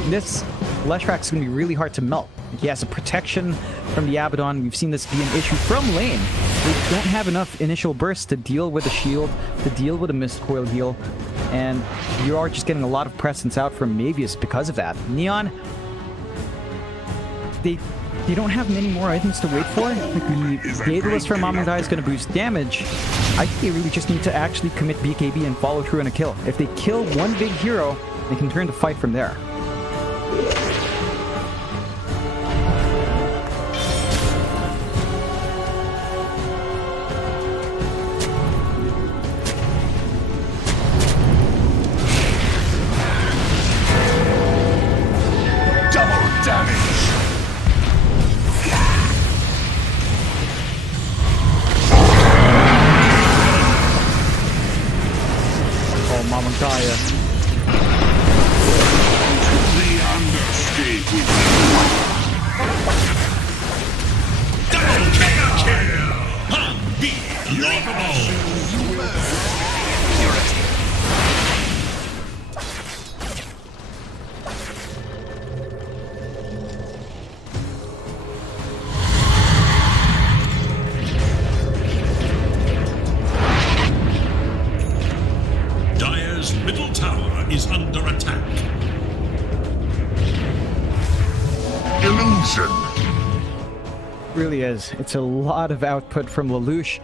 This Leshrac is going to be really hard to melt. He has a protection from the Abaddon. We've seen this be an issue from lane. They don't have enough initial bursts to deal with a shield, to deal with a Mist Coil heal. And you are just getting a lot of presence out from Mavius because of that. Neon, they don't have many more items to wait for. Like, the Daedalus from Mamdai is going to boost damage. I think they really just need to actually commit BKB and follow through on a kill. If they kill one big hero, they can turn the fight from there. Double damage! Mamdai. The understate with Double kill! Unbeatable! Middle tower is under attack. illusion. Really is. It's a lot of output from Lelouch.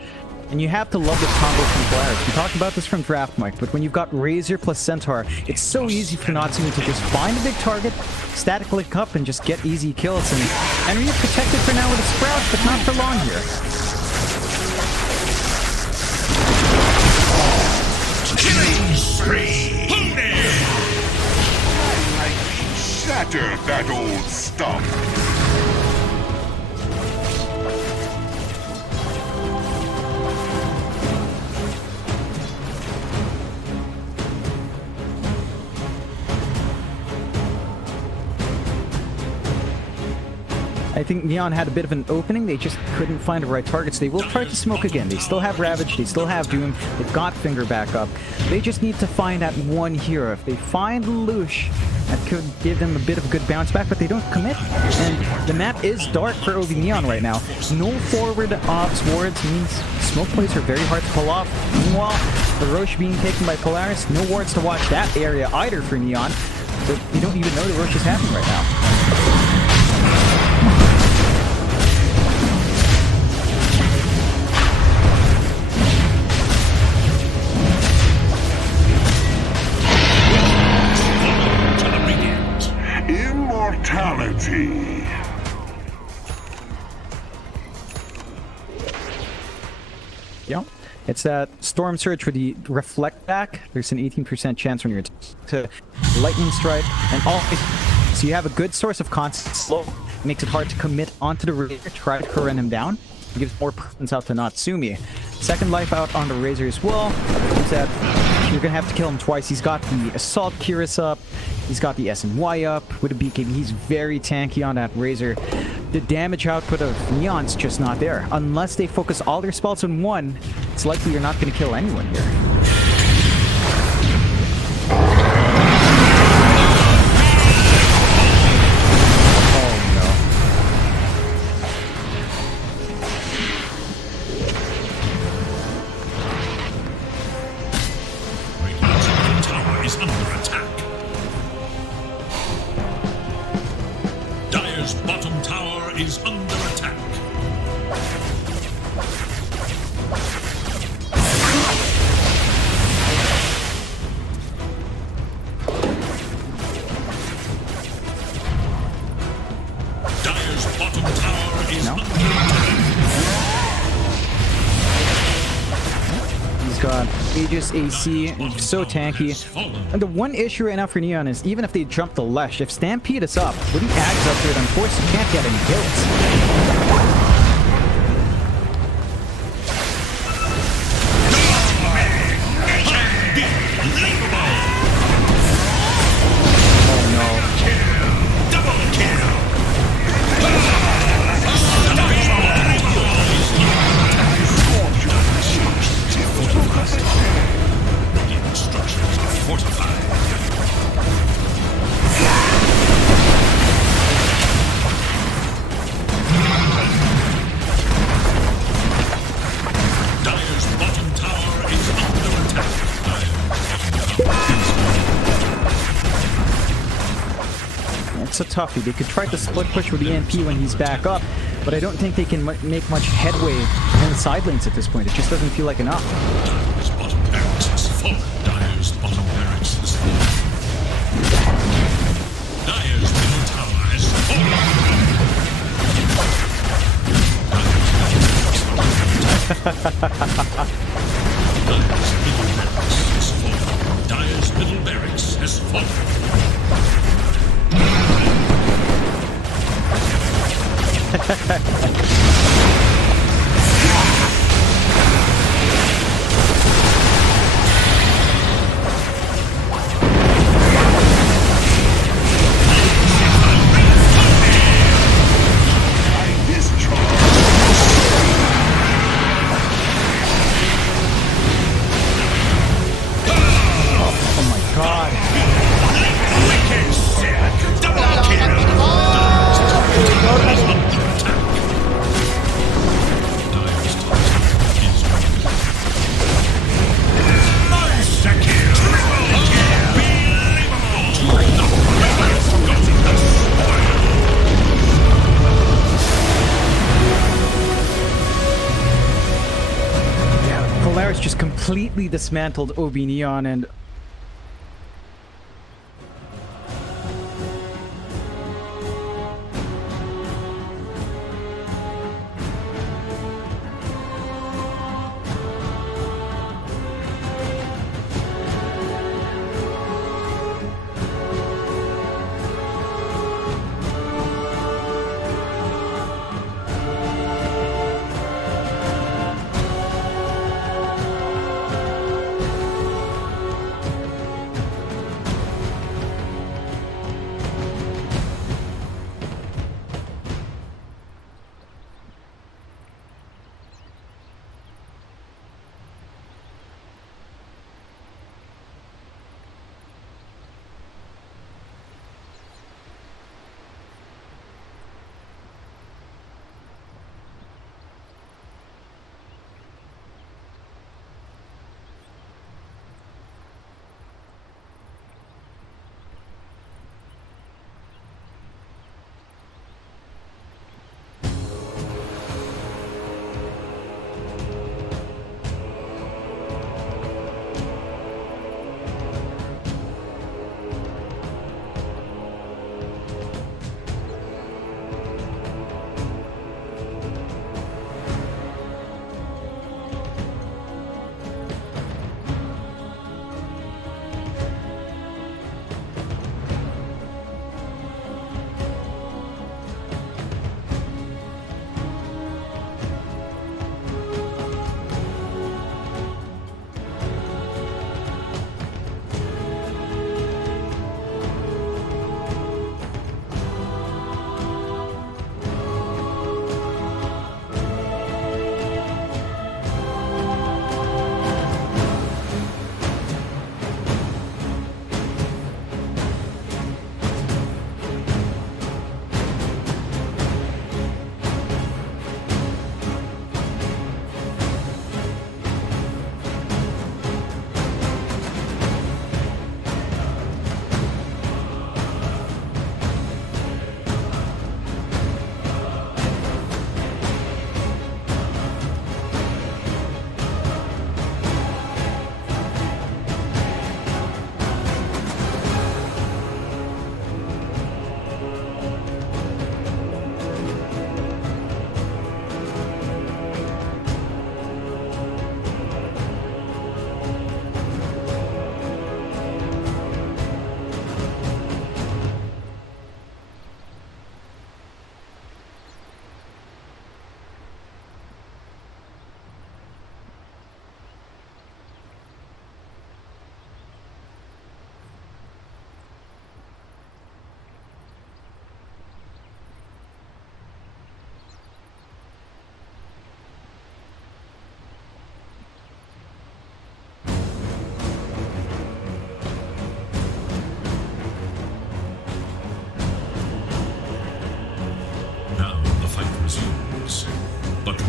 And you have to love the combo from Polaris. We talked about this from Draft Mike, but when you've got Razor plus Centaur, it's so easy for Natsumi to just find a big target, static click up, and just get easy kills. And Henry is protected for now with a Sprout, but not for long here. Killing spree! Shatter that old stump! I think Neon had a bit of an opening. They just couldn't find the right targets. They will try to smoke again. They still have Ravage. They still have Doom. They've got Finger back up. They just need to find that one hero. If they find Lelouch, that could give them a bit of a good bounce back, but they don't commit. And the map is dark for ob.neon right now. No forward ops wards means smoke plays are very hard to pull off. Meanwhile, the Roche being taken by Polaris. No wards to watch that area either for Neon. But you don't even know the Roche is happening right now. Yeah. It's that Storm Surge with the reflect back. There's an 18% chance when you're to Lightning Strike and all. So you have a good source of constant slow. It makes it hard to commit onto the Razor, try to run him down. It gives more presence out to Natsumi. Second life out on the Razor as well. Is that you're gonna have to kill him twice. He's got the Assault Cuirass up. He's got the SNY up with a BKB. He's very tanky on that Razor. The damage output of Neon's just not there. Unless they focus all their spells on one, it's likely you're not going to kill anyone here. Radiant's tower is under attack. Dire's bottom tower is under attack. Dire's bottom tower is under attack. He's got Aegis AC, and he's so tanky. And the one issue right now for Neon is even if they jump the Lesh, if Stampede is up, with the Ags up there, then Force can't get any kills. It's a toughie. They could try to split push with the EMP when he's back up, but I don't think they can make much headway in the side lanes at this point. It just doesn't feel like enough. Dire's bottom barracks is full. Dire's bottom barracks is full. Dire's middle tower is full. Dire's middle barracks has fallen. Oh my god. Polaris just completely dismantled ob.neon and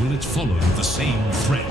will it follow the same thread?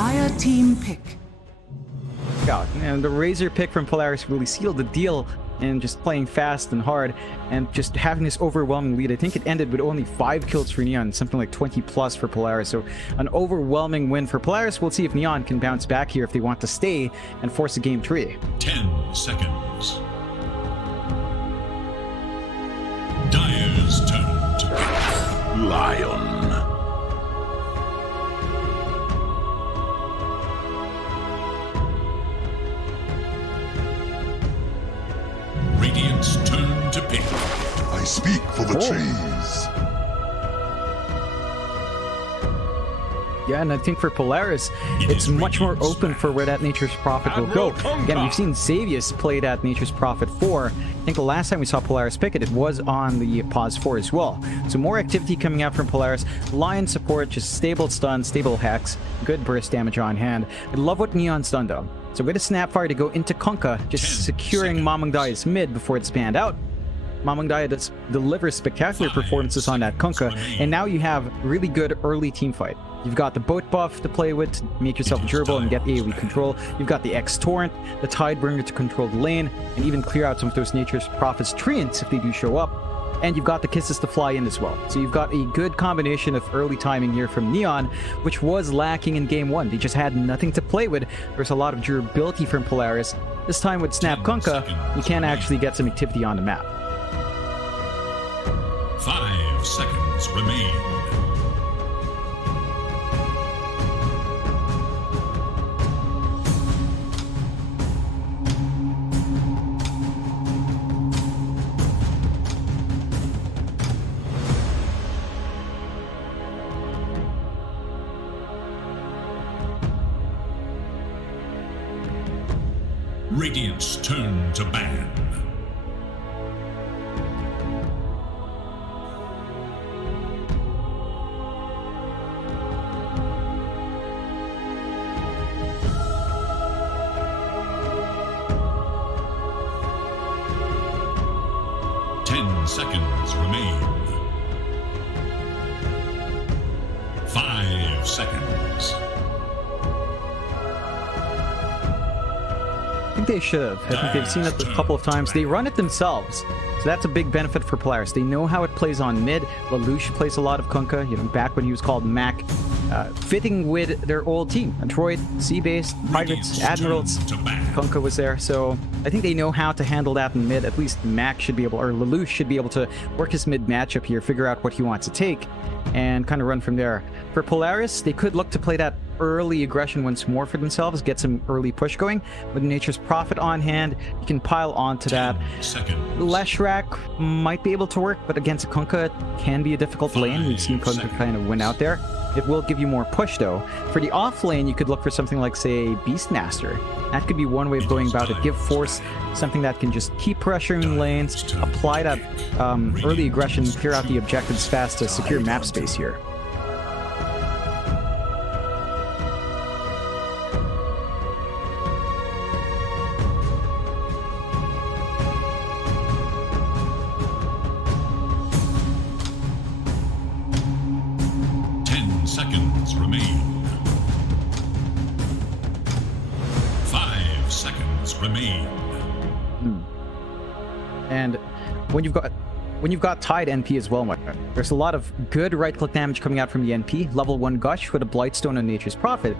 Dire team pick. Yeah, and the Razor pick from Polaris really sealed the deal, and just playing fast and hard and just having this overwhelming lead. I think it ended with only 5 kills for Neon, something like 20 plus for Polaris. So an overwhelming win for Polaris. We'll see if Neon can bounce back here if they want to stay and force a game 3. 10 seconds. Dire's turn to pick. Lion. Radiant's turn to pick. I speak for the trees. Yeah, and I think for Polaris, it's much more open for where that Nature's Prophet will go. Again, we've seen Xavius play that Nature's Prophet 4. I think the last time we saw Polaris pick it, it was on the Pause 4 as well. So more activity coming out from Polaris. Lion support, just stable stun, stable hex, good burst damage on hand. I love what Neon's done though. So with a Snapfire to go into Kunkka, just securing Mamangdaya's mid before it spanned out. Mamangdaya delivers spectacular performances on that Kunkka, and now you have really good early team fight. You've got the boat buff to play with to make yourself durable and get AoE control. You've got the X-Torrent, the Tidebringer to control the lane, and even clear out some of those Nature's Prophets treants if they do show up. And you've got the Kisses to fly in as well. So you've got a good combination of early timing here from Neon, which was lacking in Game 1. They just had nothing to play with. There's a lot of durability from Polaris. This time with Snap Kunkka, you can actually get some activity on the map. 5 seconds remain. Radiant's turn to ban. Seconds remain. 5 seconds. I think they should have. I think they've seen it a couple of times. They run it themselves. So that's a big benefit for Polaris. They know how it plays on mid. Lelouch plays a lot of Kunkka, you know, back when he was called Mac. Fitting with their old team. Android, Sea-based, Pirates, Admirals. Kunkka was there. So I think they know how to handle that in mid. At least Mac should be able, or Lelouch should be able to work his mid matchup here, figure out what he wants to take, and kind of run from there. For Polaris, they could look to play that early aggression once more for themselves, get some early push going. With Nature's Prophet on hand, you can pile onto that. Leshrac might be able to work, but against Kunkka, it can be a difficult lane. We've seen Kunkka kind of win out there. It will give you more push though. For the off lane, you could look for something like, say, Beastmaster. That could be one way of going about it. GeForce, something that can just keep pressuring lanes, apply that early aggression, clear out the objectives fast to secure map space here. Seconds remain. 5 seconds remain. And when you've got tied NP as well, there's a lot of good right-click damage coming out from the NP. Level 1 Gush with a Blightstone on Nature's Prophet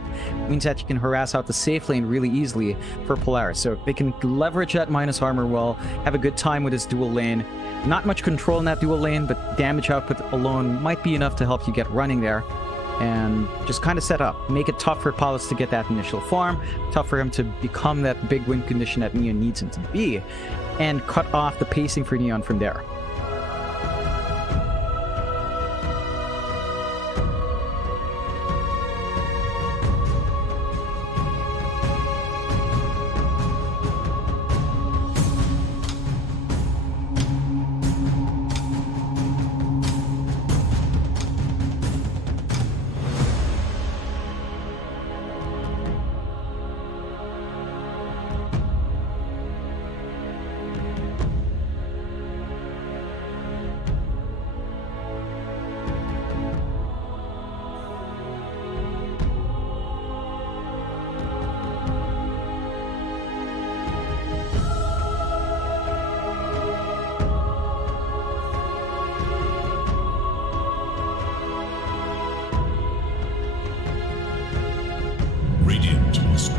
means that you can harass out the safe lane really easily for Polaris. So they can leverage that minus armor well, have a good time with this dual lane. Not much control in that dual lane, but damage output alone might be enough to help you get running there. And just kind of set up. Make it tough for Paulus to get that initial farm, tough for him to become that big win condition that Neon needs him to be, and cut off the pacing for Neon from there.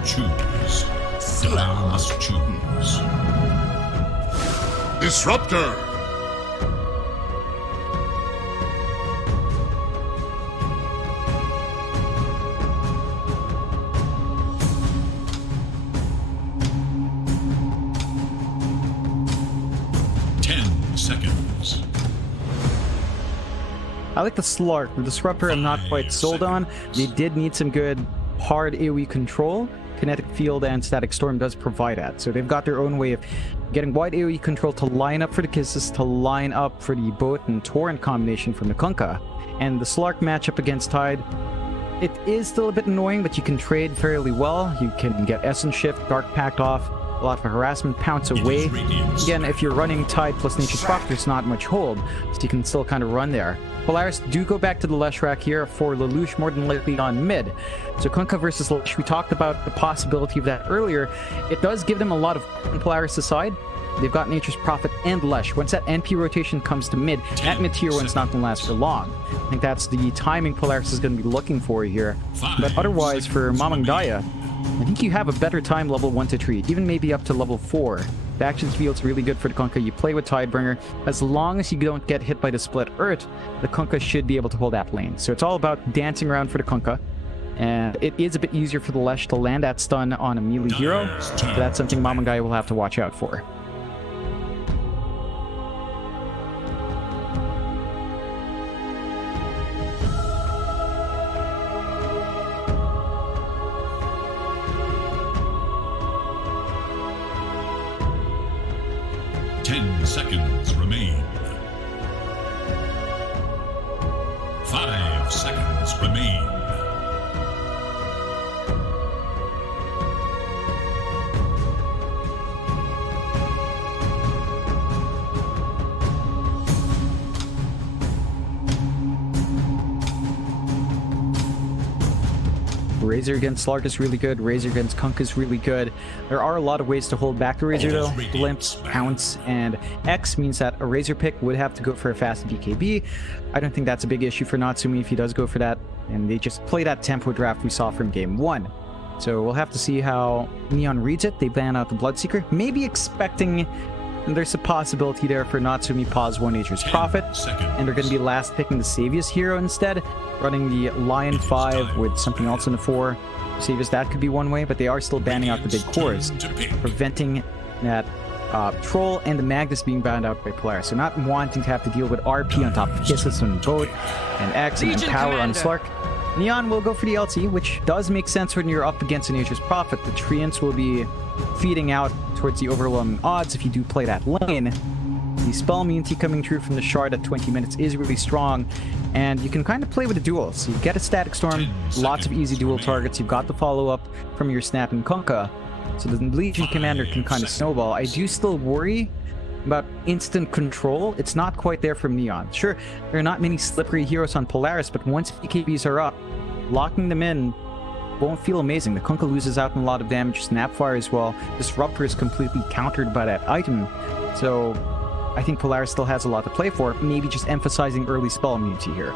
Choose. Dire must choose. Disruptor! Seconds. I like the Slark. The Disruptor I'm not quite sold on. They did need some good hard AoE control. Kinetic Field and Static Storm does provide that. So they've got their own way of getting wide AoE control to line up for the Kisses, to line up for the Boat and Torrent combination from the Kunkka. And the Slark matchup against Tide, it is still a bit annoying, but you can trade fairly well. You can get Essence Shift, Dark Pact off, a lot of harassment, pounce away. Again, if you're running Tide plus Nature's Prophet, there's not much hold, so you can still kind of run there. Polaris do go back to the Leshrac here for Lelouch, more than likely on mid. So Kunkka versus Lelouch, we talked about the possibility of that earlier. It does give them a lot of on Polaris' side. They've got Nature's Prophet and Lesh. Once that NP rotation comes to mid, that mid tier one's not going to last for long. I think that's the timing Polaris is going to be looking for here. But otherwise, for Mamang Daya, I think you have a better time level 1 to 3, even maybe up to level 4. The action field's really good for the Kunkka. You play with Tidebringer. As long as you don't get hit by the split Earth, the Kunkka should be able to hold that lane. So it's all about dancing around for the Kunkka. And it is a bit easier for the Lesh to land that stun on a melee hero. So that's something Mamang Daya will have to watch out for. Seconds remain. 5 seconds remain. Razor against Slark is really good. Razor against Kunkka is really good. There are a lot of ways to hold back the Razor though. Glimpse, Pounce, and X means that a Razor pick would have to go for a fast BKB. I don't think that's a big issue for Natsumi if he does go for that. And they just play that tempo draft we saw from game 1. So we'll have to see how Neon reads it. They ban out the Bloodseeker. Maybe expecting there's a possibility there for Natsumi pause 1 Nature's Prophet. And they're going to be last picking the Savius hero instead. Running the Lion 5 with something else in the 4. Savius, that could be one way, but they are still banning out the big cores. Preventing that Troll and the Magnus being banned out by Polaris. So not wanting to have to deal with RP on top of Kisses and Boat and X and Power on Slark. Neon will go for the LT, which does make sense when you're up against a Nature's Prophet. The Treants will be feeding out towards the overwhelming odds if you do play that lane. The spell immunity coming through from the Shard at 20 minutes is really strong, and you can kind of play with the duels. So you get a Static Storm, lots of easy dual targets. You've got the follow-up from your Snap and Kunkka, so the Legion Commander can kind of snowball. I do still worry about instant control. It's not quite there from Neon. Sure, there are not many slippery heroes on Polaris, but once BKBs are up, locking them in won't feel amazing. The Kunkka loses out on a lot of damage. Snapfire as well. Disruptor is completely countered by that item. So I think Polaris still has a lot to play for. Maybe just emphasizing early spell immunity here.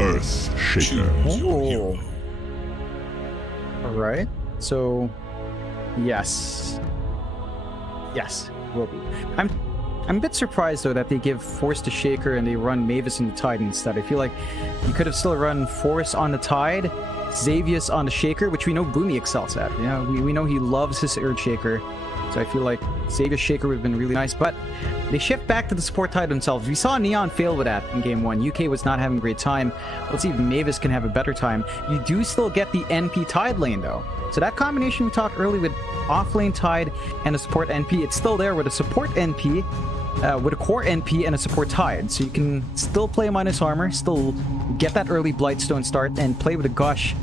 Earth Shaker. Oh. Alright. So yes. Yes, will be. I'm a bit surprised though that they give Force to Shaker and they run Mavis and the Tide instead. I feel like you could have still run Force on the Tide, Xavius on the Shaker, which we know Boomy excels at. You know, we know he loves his Earth Shaker. So I feel like Xavius Shaker would have been really nice, but they shift back to the support Tide themselves. We saw Neon fail with that in game 1. UK was not having a great time. Let's see if Mavis can have a better time. You do still get the NP Tide lane though. So that combination we talked early with off lane Tide and a support NP, it's still there with a support NP with a core NP and a support Tide. So you can still play minus armor, still get that early Blightstone start, and play with a Gush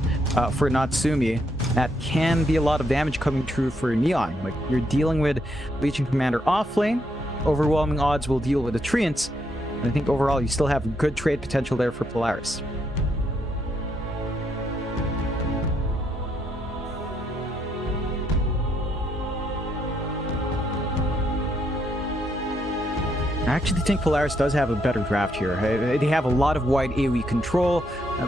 for Natsumi. That can be a lot of damage coming through for Neon. Like, you're dealing with Legion Commander offlane, overwhelming odds will deal with the Treants, and I think overall you still have good trade potential there for Polaris. I actually think Polaris does have a better draft here. They have a lot of wide AoE control,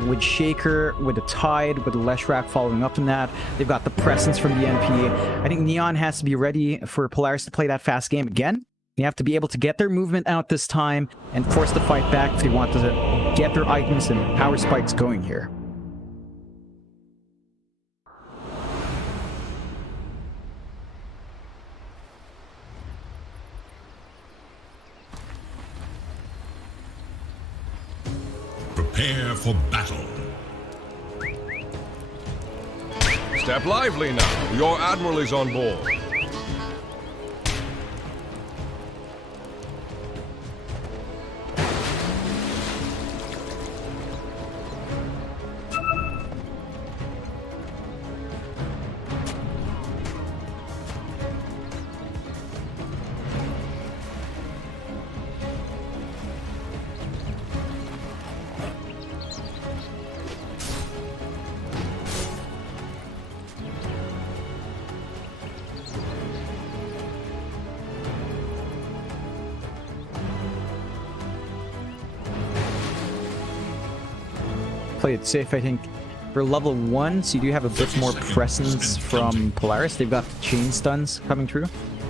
with Shaker, with the Tide, with the Leshrac following up on that. They've got the presence from the NP. I think Neon has to be ready for Polaris to play that fast game again. They have to be able to get their movement out this time and force the fight back if they want to get their items and power spikes going here. Prepare for battle. Step lively now. Your admiral is on board. Play it safe, I think. For level 1, so you do have a bit more presence from Polaris. They've got the chain stuns coming through,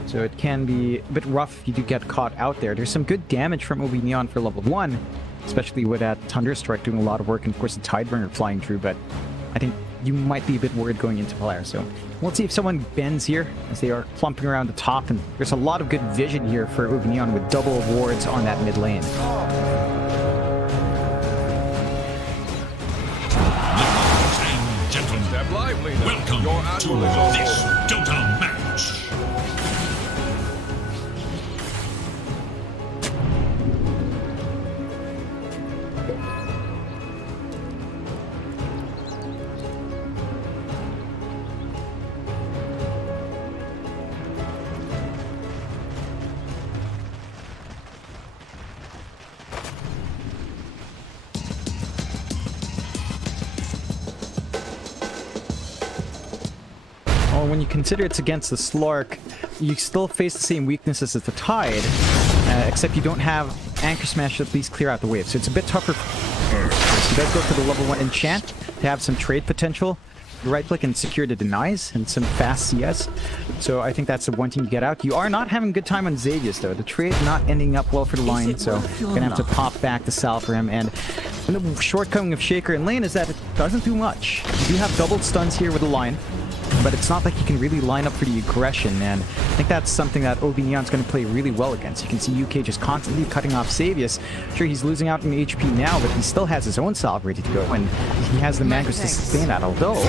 so it can be a bit rough if you do get caught out there. There's some good damage from ob.neon for level 1, especially with that Thunderstrike doing a lot of work, and of course the Tideburner flying through, but I think you might be a bit worried going into Polaris. So let's see if someone bends here as they are clumping around the top, and there's a lot of good vision here for ob.neon with double wards on that mid lane. Welcome to this Dota match. When you consider it's against the Slark, you still face the same weaknesses as the Tide, except you don't have Anchor Smash to at least clear out the wave. So it's a bit tougher. So you guys go for the level 1 enchant to have some trade potential. Right click and secure the denies and some fast CS. So I think that's the one thing you get out. You are not having a good time on Xavius though. The trade not ending up well for the line, so you're gonna have to pop back the Sal for him. And the shortcoming of Shaker and lane is that it doesn't do much. You do have doubled stuns here with the line, but it's not like you can really line up for the aggression, and I think that's something that ob.neon's going to play really well against. You can see UK just constantly cutting off Xavius. Sure, he's losing out in HP now, but he still has his own salve ready to go, and he has the Magus to sustain that, although...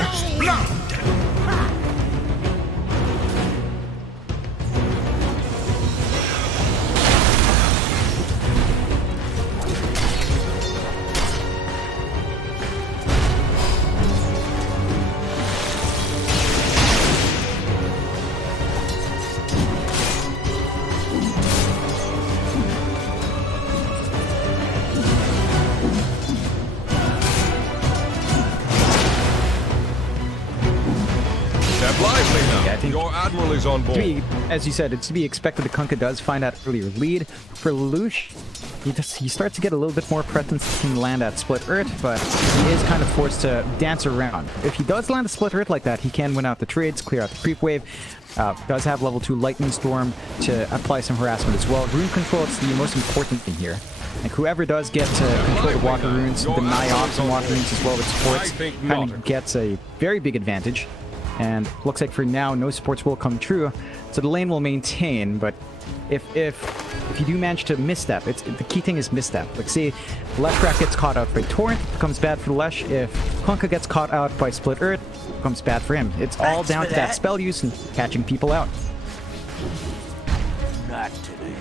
Your admiral is on board. As you said, it's to be expected the Kunkka does find that earlier lead. For Lelouch, he starts to get a little bit more presence to land at Split Earth, but he is kind of forced to dance around. If he does land a Split Earth like that, he can win out the trades, clear out the creep wave. Does have level 2 Lightning Storm to apply some harassment as well. Rune control is the most important thing here. Like, whoever does get to control the Walker Runes, deny off some Walker Runes as well with supports, kind of gets a very big advantage. And looks like for now, no supports will come true, so the lane will maintain. But if you do manage to misstep, the key thing is misstep. Like, say Leshrac gets caught out by Torrent, becomes bad for Lesh. If Kunkka gets caught out by Split Earth, becomes bad for him. It's all down to that spell use and catching people out. Not today.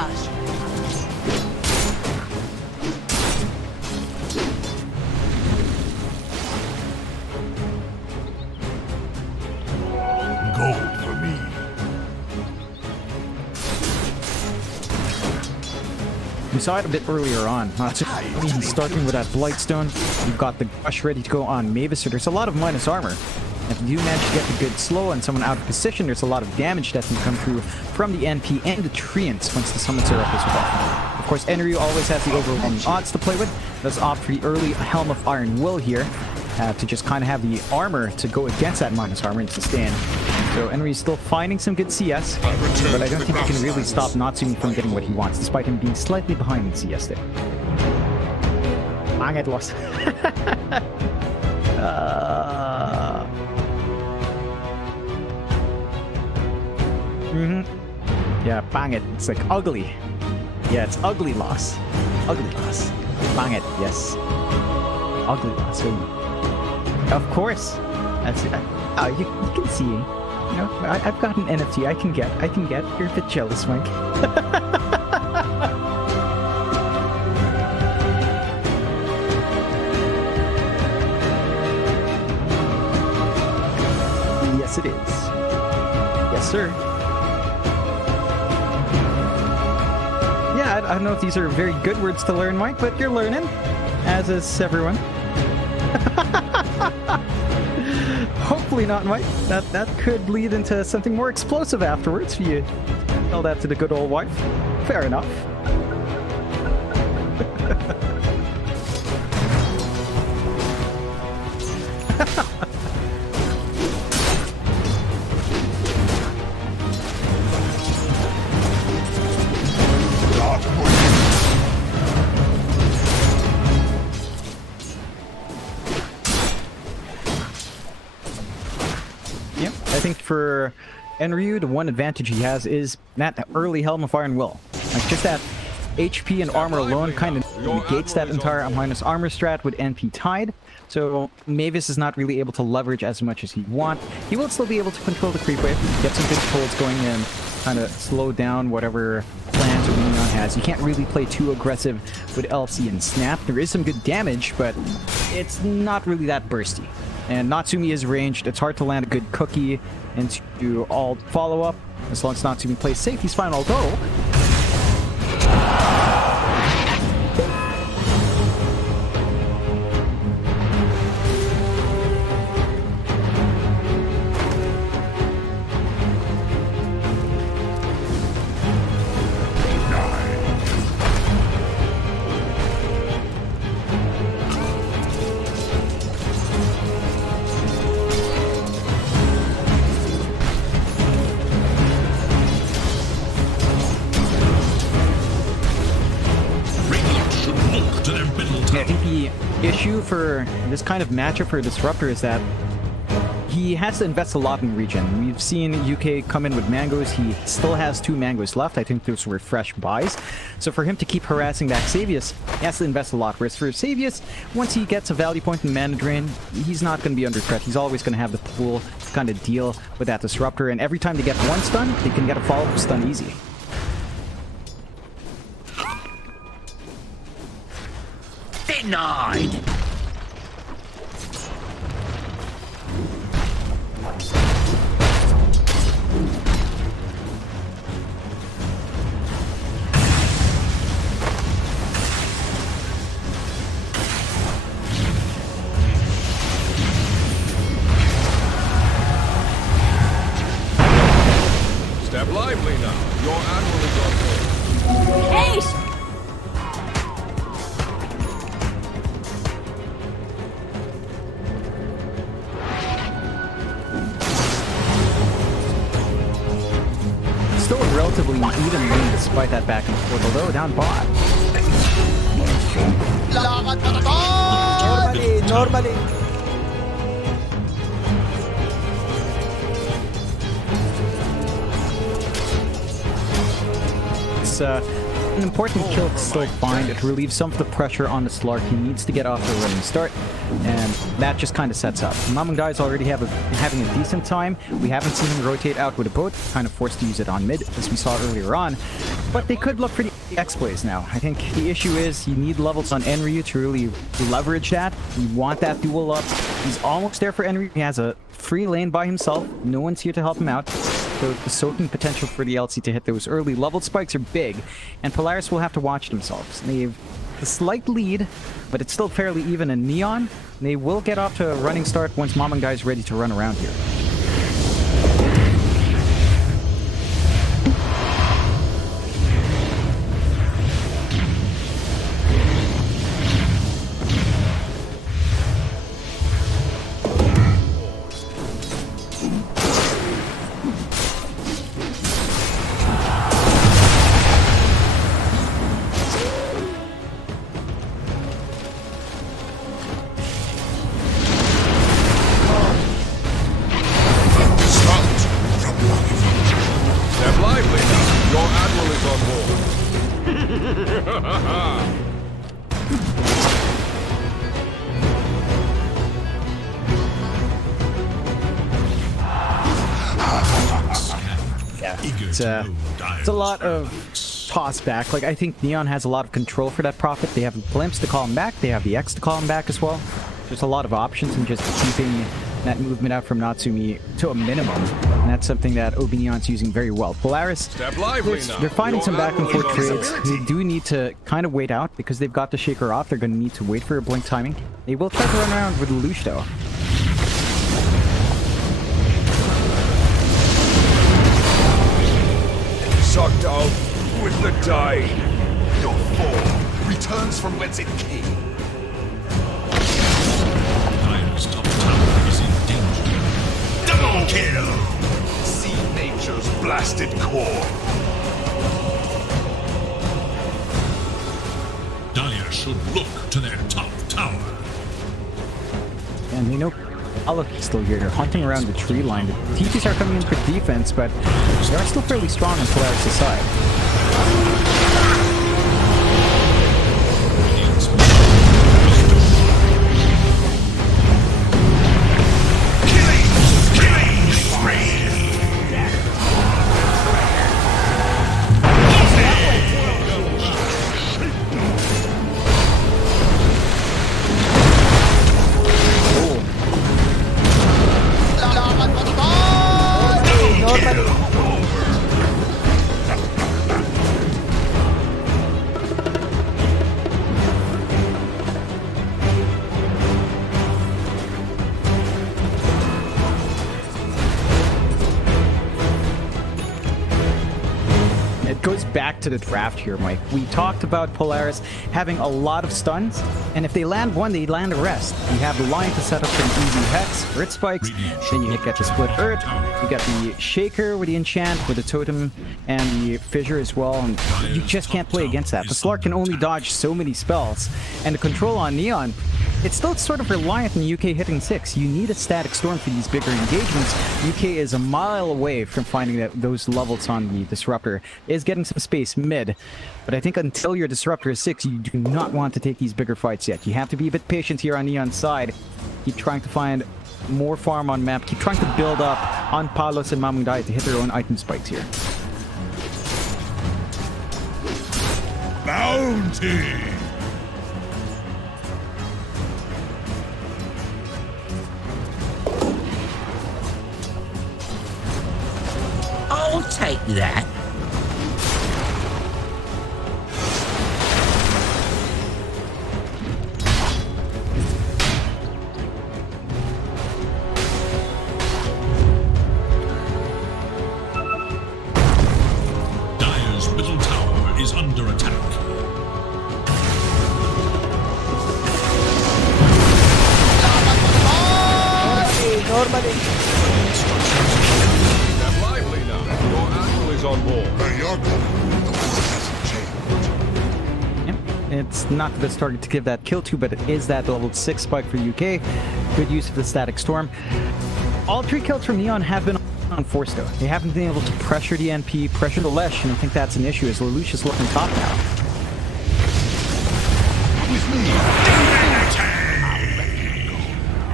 barrage. Gold for me. We saw it a bit earlier on. He's starting with that Blightstone. You've got the Gush ready to go on Mavis, so there's a lot of minus armor. If you manage to get the good slow and someone out of position, there's a lot of damage that can come through from the NP and the Treants once the summons are up as well. Of course, Enryu always has the overwhelming odds to play with. Let's opt for the early Helm of Iron Will here to just kind of have the armor to go against that minus armor and sustain. So Enryu's still finding some good CS, but I don't think he can really stop Natsumi from getting what he wants, despite him being slightly behind in CS there. Bang it, lost. Yeah, bang it. It's like ugly. Yeah, it's ugly loss. Ugly loss. Bang it, yes. Ugly loss. Of course. That's you can see. You know, I've got an NFT. I can get. You're a bit jealous, Mike. Yes, it is. Yes, sir. Yeah, I don't know if these are very good words to learn, Mike, but you're learning, as is everyone. Hopefully not, Mike. That could lead into something more explosive afterwards. You tell that to the good old wife. Fair enough. I think for Enryu, the one advantage he has is that early Helm of Iron Will. Like, just that HP and armor alone kind of negates that entire minus armor strat with NP tied. So Mavis is not really able to leverage as much as he wants. He will still be able to control the creep wave, get some good pulls going and kind of slow down whatever plans or Neon has. You can't really play too aggressive with LC and Snap. There is some good damage, but it's not really that bursty. And Natsumi is ranged. It's hard to land a good cookie into all follow-up. As long as Natsumi plays safe, he's fine, although... I think the issue for this kind of matchup for Disruptor is that he has to invest a lot in regen. We've seen UK come in with mangoes. He still has 2 mangoes left. I think those were fresh buys. So for him to keep harassing back Xavius, he has to invest a lot. Whereas for Xavius, once he gets a value point in mana drain, he's not going to be under threat. He's always going to have the pool to kind of deal with that Disruptor. And every time they get one stun, they can get a follow-up stun easy. Denied! Step lively now. Your admiral is on board. Ace! Still a relatively even lane despite that back and forth, although down bot. Normally. It's an important kill to still find. It relieves some of the pressure on the Slark. He needs to get off to a running start, and that just kind of sets up. Mamangai's already having a decent time. We haven't seen him rotate out with a boat, kind of forced to use it on mid, as we saw earlier on. But they could look for the X plays now. I think the issue is you need levels on Enryu to really leverage that. You want that duel up. He's almost there for Enryu. He has a free lane by himself. No one's here to help him out. So the soaking potential for the LC to hit those early level spikes are big, and Polaris will have to watch themselves. They've a slight lead, but it's still fairly even in Neon. They will get off to a running start once Mamangai is ready to run around here. It's a lot of toss back. Like, I think Neon has a lot of control for that Prophet. They have the Glimpse to call him back. They have the X to call him back as well. There's a lot of options in just keeping that movement out from Natsumi to a minimum. And that's something that ob.neon's using very well. Polaris, they're finding some back and forth trades. They do need to kind of wait out because they've got the Shaker off. They're going to need to wait for a blink timing. They will try to run around with Lelouch though. Sucked out with the die. Your form returns from whence it came. Dire's top tower is in danger. Double kill! See nature's blasted core. Dire should look to their top tower. And we know Alok is still here. They're hunting around the tree line. The TTs are coming in for defense, but they are still fairly strong on Polaris' side. Back to the draft here, Mike. We talked about Polaris having a lot of stuns, and if they land one, they land the rest. You have the line to set up for an easy Hex, Earth Spikes, then you get the Split Earth, you got the Shaker with the Enchant, with the Totem, and the Fissure as well, and you just can't play against that. The Slark can only dodge so many spells, and the control on Neon, it's still sort of reliant on UK hitting 6. You need a Static Storm for these bigger engagements. UK is a mile away from finding that those levels on the Disruptor. Is getting some space mid, but I think until your Disruptor is 6, you do not want to take these bigger fights yet. You have to be a bit patient here on Neon's side. Keep trying to find more farm on map. Keep trying to build up on Palos and Mamangai to hit their own item spikes here. Bounty! I'll take that. Dire's middle tower is under attack. Normally. Step lively now. Your admiral is on board. It's not the best target to give that kill to, but it is that level 6 spike for UK. Good use of the Static Storm. All 3 kills from Neon have been on unforced though. They haven't been able to pressure the NP, pressure the Lesh, and I think that's an issue as Lelouch is looking top now.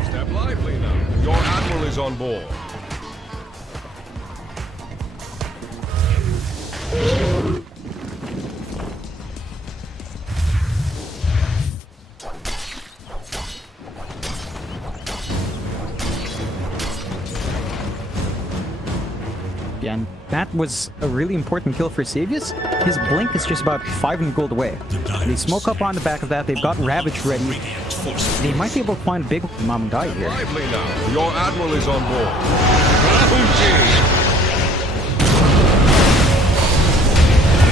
Step lively now. Your admiral is on board. And that was a really important kill for Savius. His blink is just about 500 gold away. They smoke up on the back of that. They've got Ravage ready. They might be able to find a big Mom and Die here. Lively now. Your admiral is on board.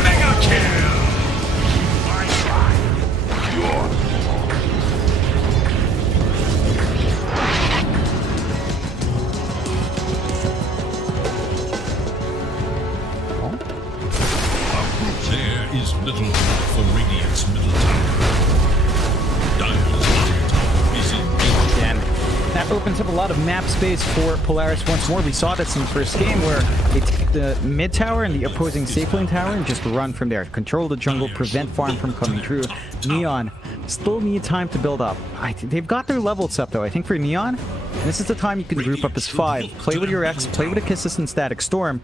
Mega kill! I try. There is little hope for Radiant's middle tower. Dire's bottom tower is in danger. And that opens up a lot of map space for Polaris once more. We saw this in the first game where they take the mid tower and the opposing safe lane tower and just run from there. Control the jungle, prevent farm from coming through. Neon still need time to build up. They've got their levels up though. I think for Neon, this is the time you can group up as 5. Play with your X, play with a Kisses and Static Storm,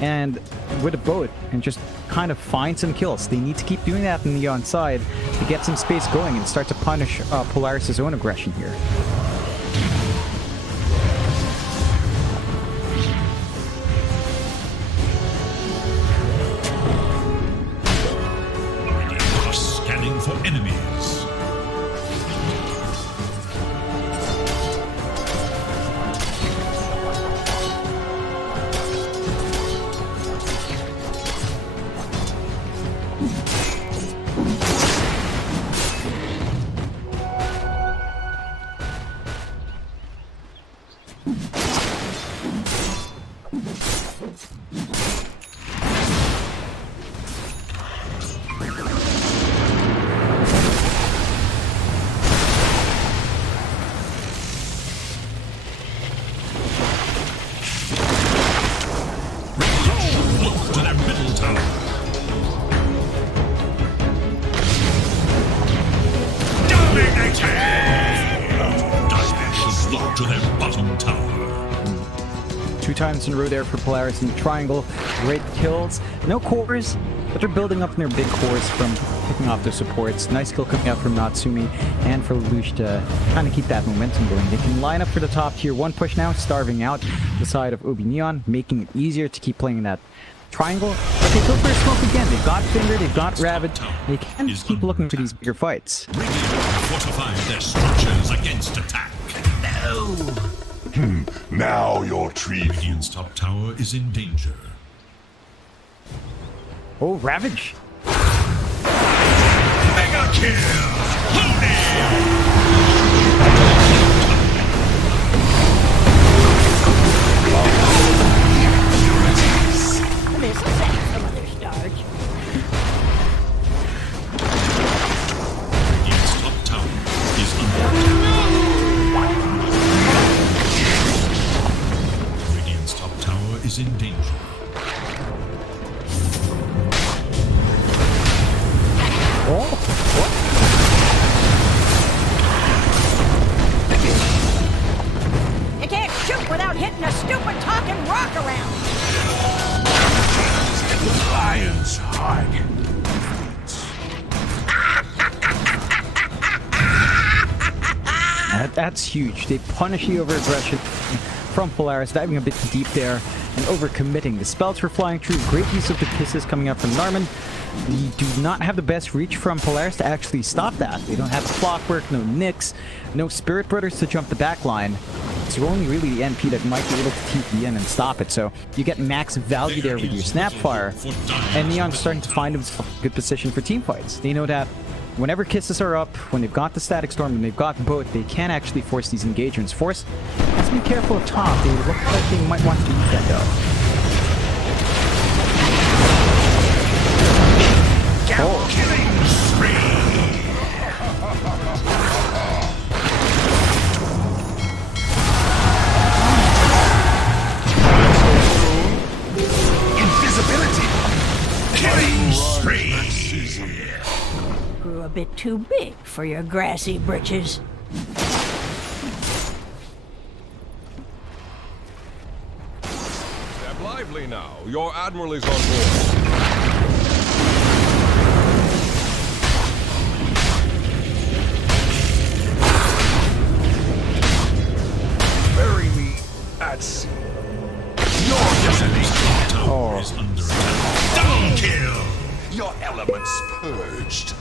and with a boat, and just kind of find some kills. They need to keep doing that on the Neon side to get some space going and start to punish Polaris' own aggression here. Scanning for enemies. Times in a row there for Polaris in the triangle. Great kills. No cores, but they're building up in their big cores from picking off their supports. Nice kill coming out from Natsumi and for Lelouch to kind of keep that momentum going. They can line up for the top tier 1 push now, starving out the side of ob.neon, making it easier to keep playing that triangle. But they go for a smoke again. They've got Finger, they've got Ravage. They can keep looking for these bigger fights. Fortifying their structures against attack. No! Now your tree. Radiant's top tower is in danger. Oh, Ravage! Mega kill! This is some other starch. Radiant's top tower is under attack. Is in danger. Oh, what? You can't shoot without hitting a stupid talking rock around. Lion's hide. That's huge. They punish the over-aggression from Polaris, diving a bit deep there and overcommitting. The spells were flying through. Great use of the kisses coming up from Narman. We do not have the best reach from Polaris to actually stop that. They don't have Clockwork, no Nyx, no Spirit Brothers to jump the back line. It's only really the NP that might be able to TP in and stop it. So you get max value there with your Snapfire. And Neon's starting to find himself a good position for team fights. They know that whenever kisses are up, when they've got the Static Storm and they've got both, they can actually force these engagements. Force has to be careful of top. They look like they might want to eat that though. Oh. Killing spree! bit too big for your grassy britches. Step lively now. Your admiral is on board. Bury me at sea. Your destination tower is under attack. Double kill! Your elements purged.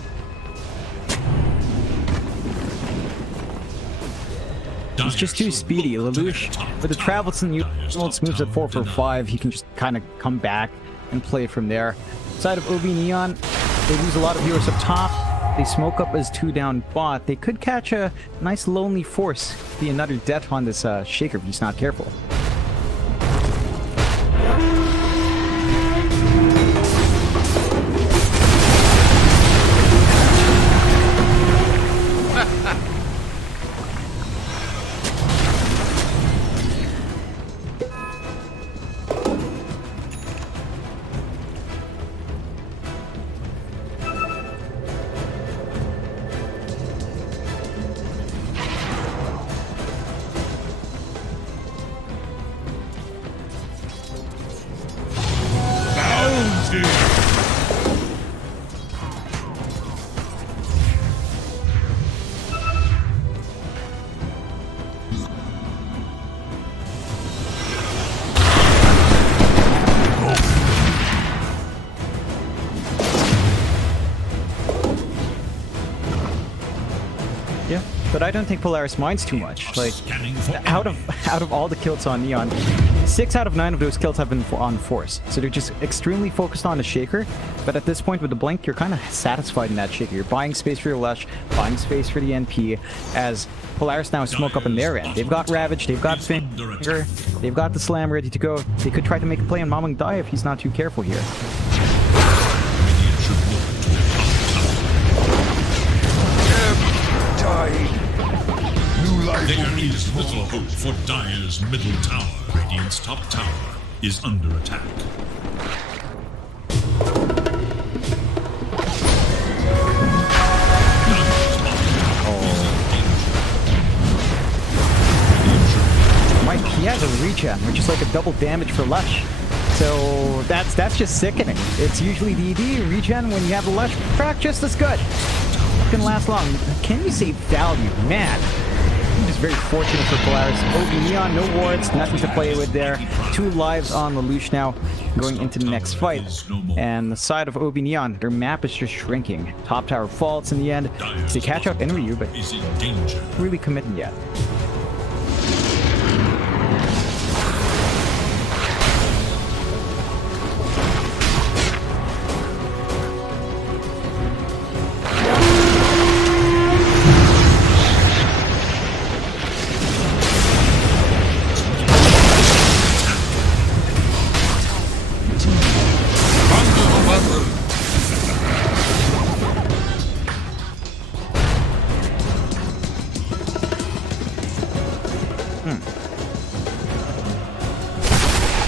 He's just too speedy. Lelouch, with the travels and ults moves at 445, he can just kind of come back and play from there. Side of ob.neon, they lose a lot of viewers up top. They smoke up as 2 down bot. They could catch a nice lonely force. Be another death on this Shaker if he's not careful. But I don't think Polaris minds too much. Like, out of all the kills on Neon, 6 out of 9 of those kills have been on Force. So they're just extremely focused on the Shaker. But at this point with the Blink, you're kind of satisfied in that Shaker. You're buying space for your Lush, buying space for the NP, as Polaris now smoke up on their end. They've got Ravage, they've got Finger, they've got the Slam ready to go. They could try to make a play on Mamang Die if he's not too careful here. There is little hope for Dire's middle tower. Radiant's top tower is under attack. Mike, he has a regen, which is like a double damage for Lush. So that's just sickening. It's usually the ED regen when you have a Lush track just as good. It can last long. Can you save value? Man. Just very fortunate for Polaris. ob.neon, no wards, nothing to play with there. 2 lives on Lelouch now, going into the next fight. And the side of ob.neon, their map is just shrinking. Top tower falls in the end. They catch up in Ryu, but really committing yet.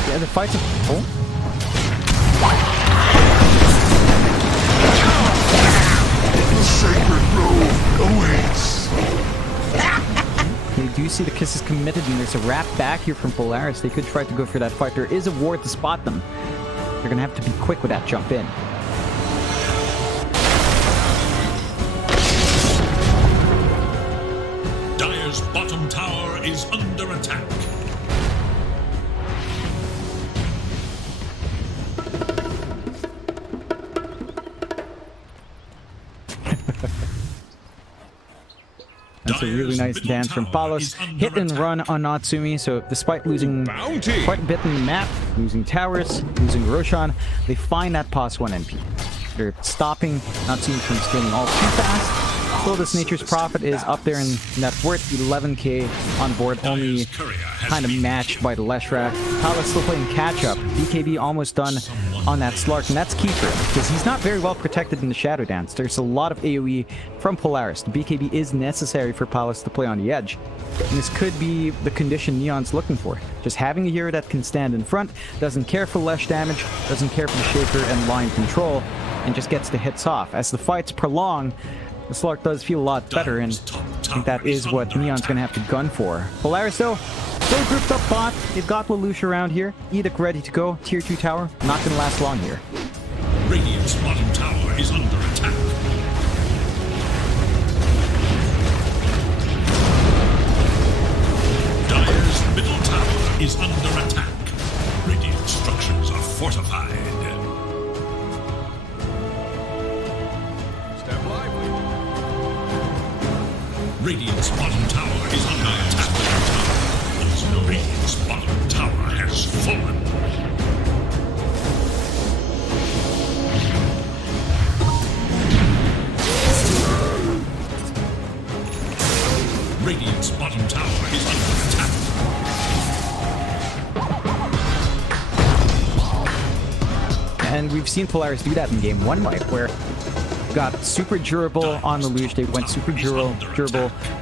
Yeah, the fight's oh. The sacred grove awaits. You do see the kisses committed, and there's a wrap back here from Polaris. They could try to go for that fight. There is a ward to spot them. They're gonna have to be quick with that jump in. Dire's bottom tower is under attack. That's a really nice dance from Palos. Hit and run on Natsumi, so despite losing quite a bit in the map, losing towers, losing Roshan, they find that pos 1 NP. They're stopping Natsumi from scaling all too fast. Still, this Nature's Prophet is up there in net worth, 11k on board, only kind of matched by the Leshrac. Palos still playing catch-up. BKB almost done on that Slark, and that's key for him, because he's not very well protected in the Shadow Dance. There's a lot of AoE from Polaris. The BKB is necessary for Palos to play on the edge. And this could be the condition Neon's looking for. Just having a hero that can stand in front, doesn't care for Lesh damage, doesn't care for the Shaker and line control, and just gets the hits off. As the fights prolong, The Slark does feel a lot better, and I think that is what Neon's going to have to gun for. Polaris, though, still grouped up bot. They've got Lelouch around here. Edict ready to go. Tier 2 tower. Not going to last long here. Radiant's bottom tower is under attack. Dire's middle tower is under attack. Radiant structures are fortified. Step lively. Radiant's bottom tower is under attack. Radiant's bottom tower has fallen. Radiant's bottom tower is under attack. And we've seen Polaris do that in game 1, Mike, where got super durable on Lelouch. They went super durable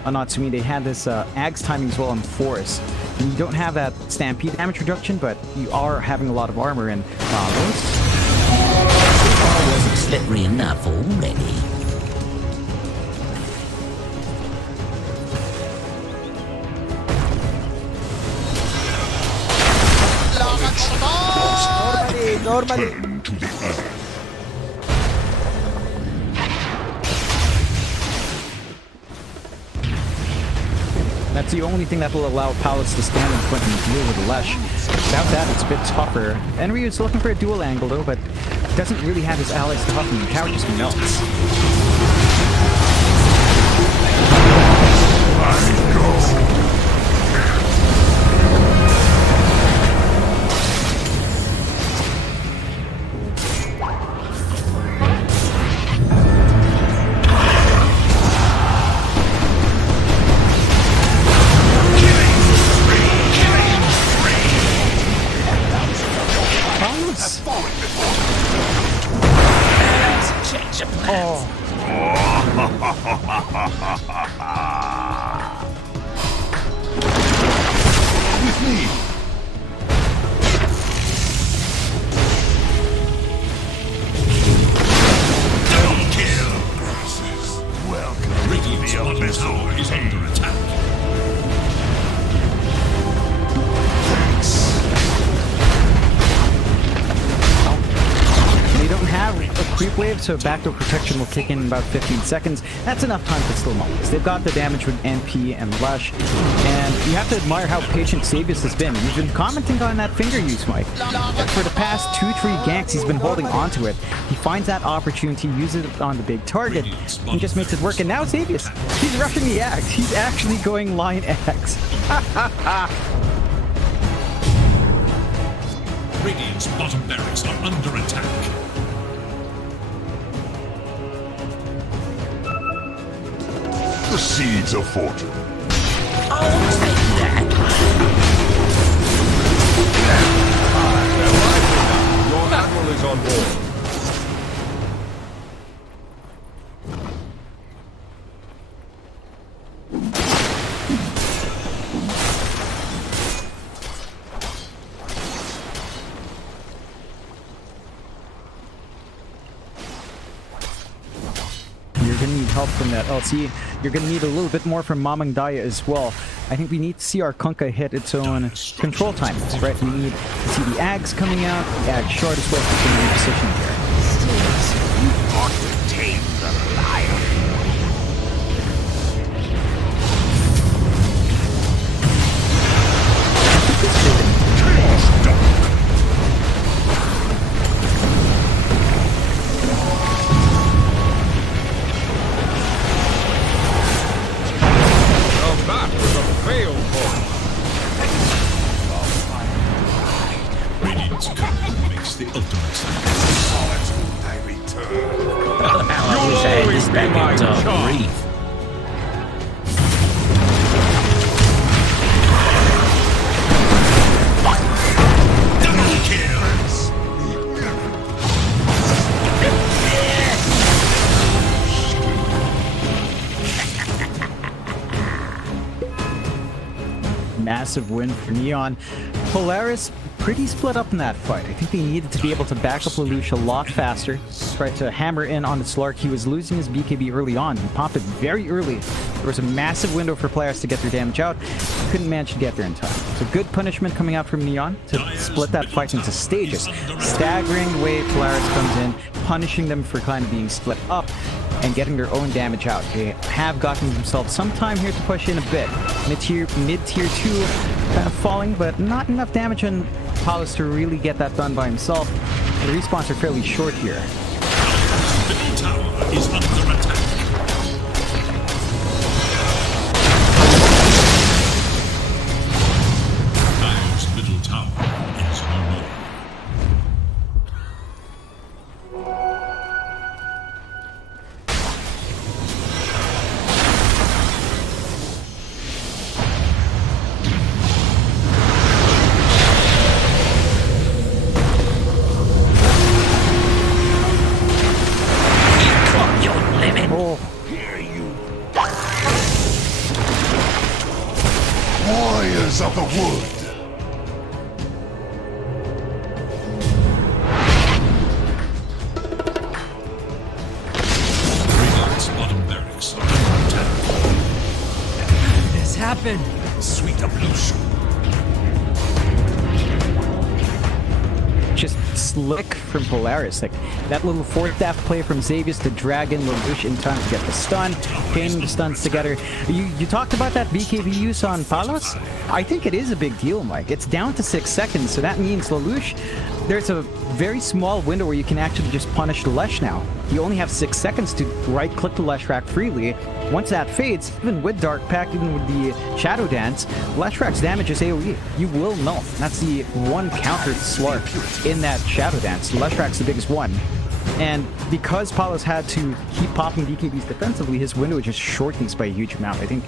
on Natsumi. They had this Ags timing as well on Force. And you don't have that stampede damage reduction, but you are having a lot of armor, and I wasn't slippery enough already. Normally. Turn to the earth. That's the only thing that will allow Palace to stand in front and deal with Lesh. Without that, it's a bit tougher. Enryu's looking for a dual angle though, but doesn't really have his allies to help him. The tower just melts. So backdoor protection will kick in about 15 seconds. That's enough time to still Mollies. They've got the damage with NP and Lush. And you have to admire how patient Savius has been. He's been commenting on that finger use, Mike. For the past 2-3 ganks, he's been holding onto it. He finds that opportunity, uses it on the big target, and just makes it work. And now Savius, he's rushing the Axe. He's actually going line Axe. Radiant's bottom barracks are under attack. The seeds of fortune. I'll take that. Your admiral is on board. You're going to need help from that LC. You're going to need a little bit more from Mamang Daya as well. I think we need to see our Kunkka hit its own control time, right? We need to see the Ags coming out, the Ag short as well to get in position here. You ought to tame the lion. Radiant's current makes the ultimate sacrifice. I return. I wish I had this back in dark grief. Double kill! Massive win for Neon. Polaris pretty split up in that fight. I think they needed to be able to back up Lelouch a lot faster. Tried to hammer in on the Slark. He was losing his BKB early on. He popped it very early. There was a massive window for players to get their damage out. Couldn't manage to get there in time. So good punishment coming out from Neon to split that fight into stages. Staggering the way Polaris comes in, punishing them for kind of being split up and getting their own damage out. They have gotten themselves some time here to push in a bit. Mid-tier 2 kind of falling, but not enough damage on Palos to really get that done by himself. The respawns are fairly short here. Middle tower is under attack. Dire's middle tower is no more. Warriors of the wood. Radiant's bottom barracks are under attack. How did this happen? Sweet ablution. Just slick from Polaris. Like that little fourth daft play from Xavius to drag in Lelouch in time to get the stun, paining the stuns together. You talked about that BKB use on Palos? I think it is a big deal, Mike. It's down to 6 seconds, so that means Lelouch, there's a very small window where you can actually just punish the Lesh now. You only have 6 seconds to right-click the Lesh Rack freely. Once that fades, even with Dark Pact, even with the Shadow Dance, Lesh Rack's damage is AoE. You will melt. That's the one counter Slark in that Shadow Dance. The Lesh Rack's the biggest one. And because Palos had to keep popping BKBs defensively, his window just shortens by a huge amount. I think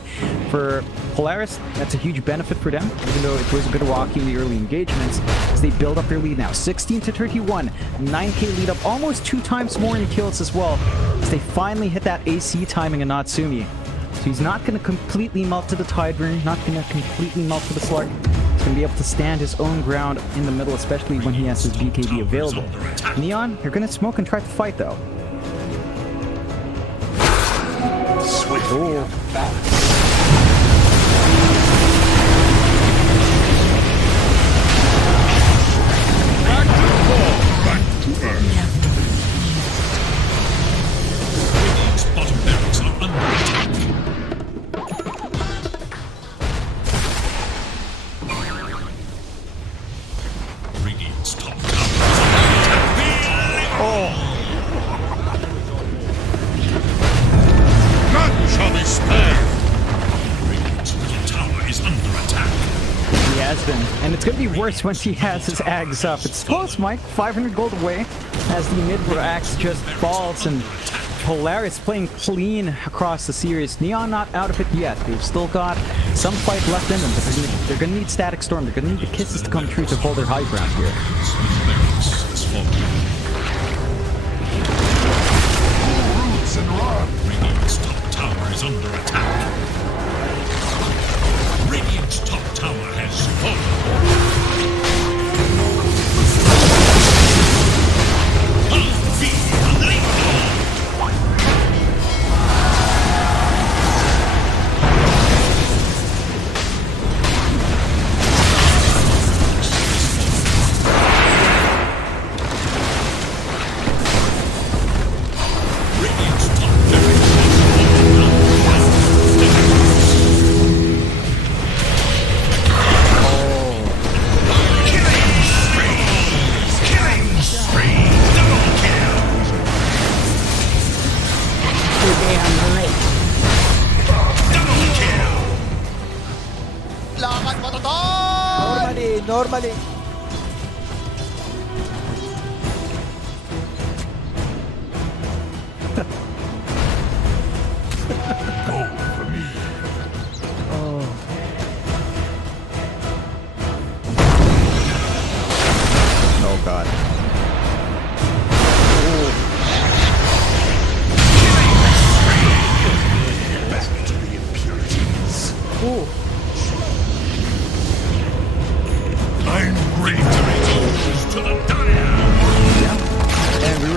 for Polaris, that's a huge benefit for them, even though it was a bit rocky in the early engagements, as they build up their lead now. 16-31, 9k lead up, almost 2 times more in kills as well, as they finally hit that AC timing on Natsumi. So he's not going to completely melt to the Tide Rune, not going to completely melt to the Slark. He's going to be able to stand his own ground in the middle, especially when he has his BKB available. Neon, you're going to smoke and try to fight, though. Swift. Back to earth. Radiant's bottom barracks are under attack. Radiant's top tower is under attack. None shall be spared. Radiant's middle tower is under attack. He has been. And it's going to be worse once he has his Ags up. It's close, Mike. 500 gold away as the mid-Axe just falls, and Polaris playing clean across the series. Neon not out of it yet. They've still got some fight left in them, but they're going to need Static Storm. They're going to need the kisses to come true to hold their high ground here. Roots and run. Radiant's top tower is under attack. Radiant's top tower has fallen. Normally. Oh god. Back to the impurities. Ooh. I'm ready to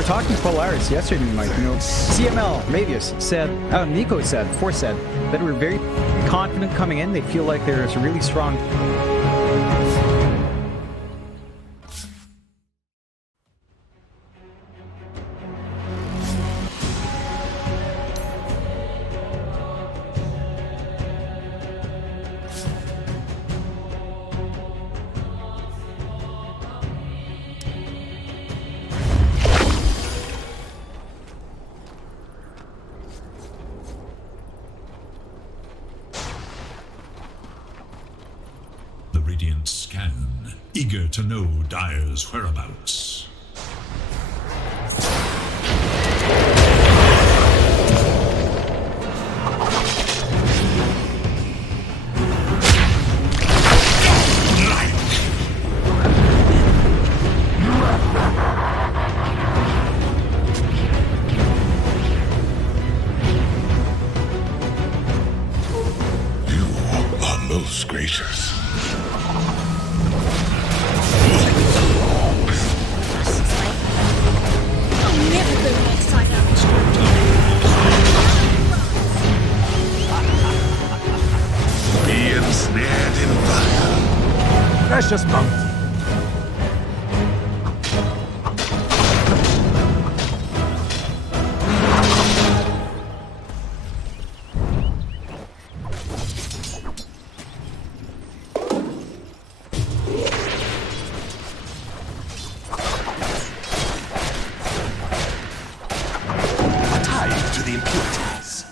talking to Polaris yesterday, Mike. You know, CML Radius said, Nico said, Force said that we're very confident coming in. They feel like there's a really strong. Radiant scan, eager to know Dire's whereabouts. You are most gracious. Precious bounty. Tied to the impurities.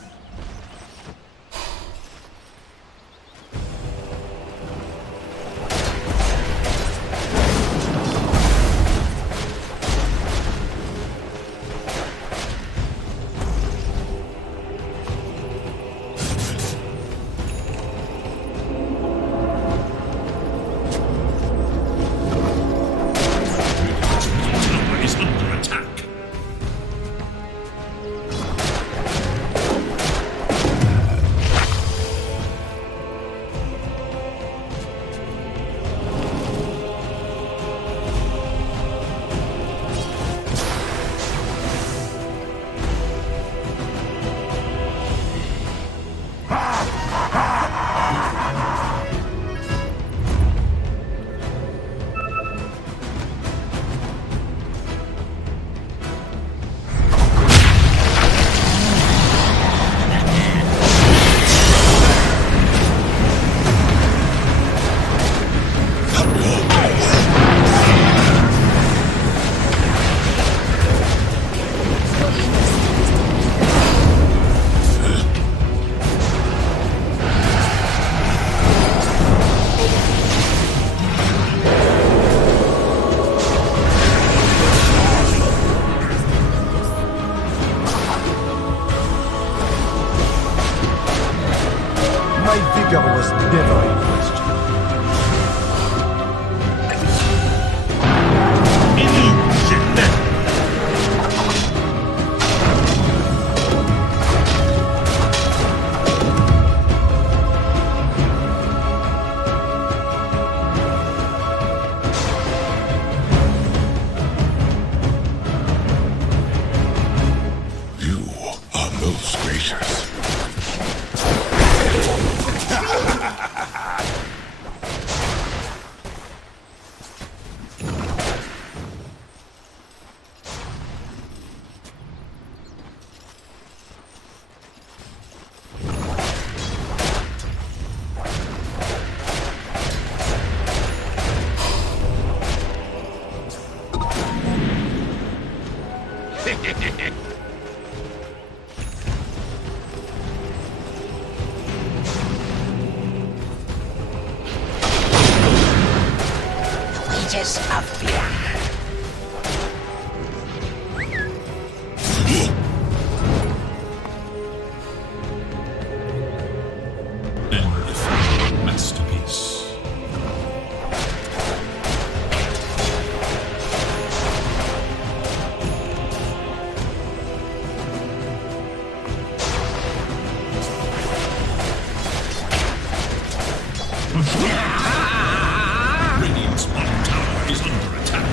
Is under attack. My vigor was never in question. You are most gracious. Wages of fear. Masterpiece. Radiant's bottom tower is under attack.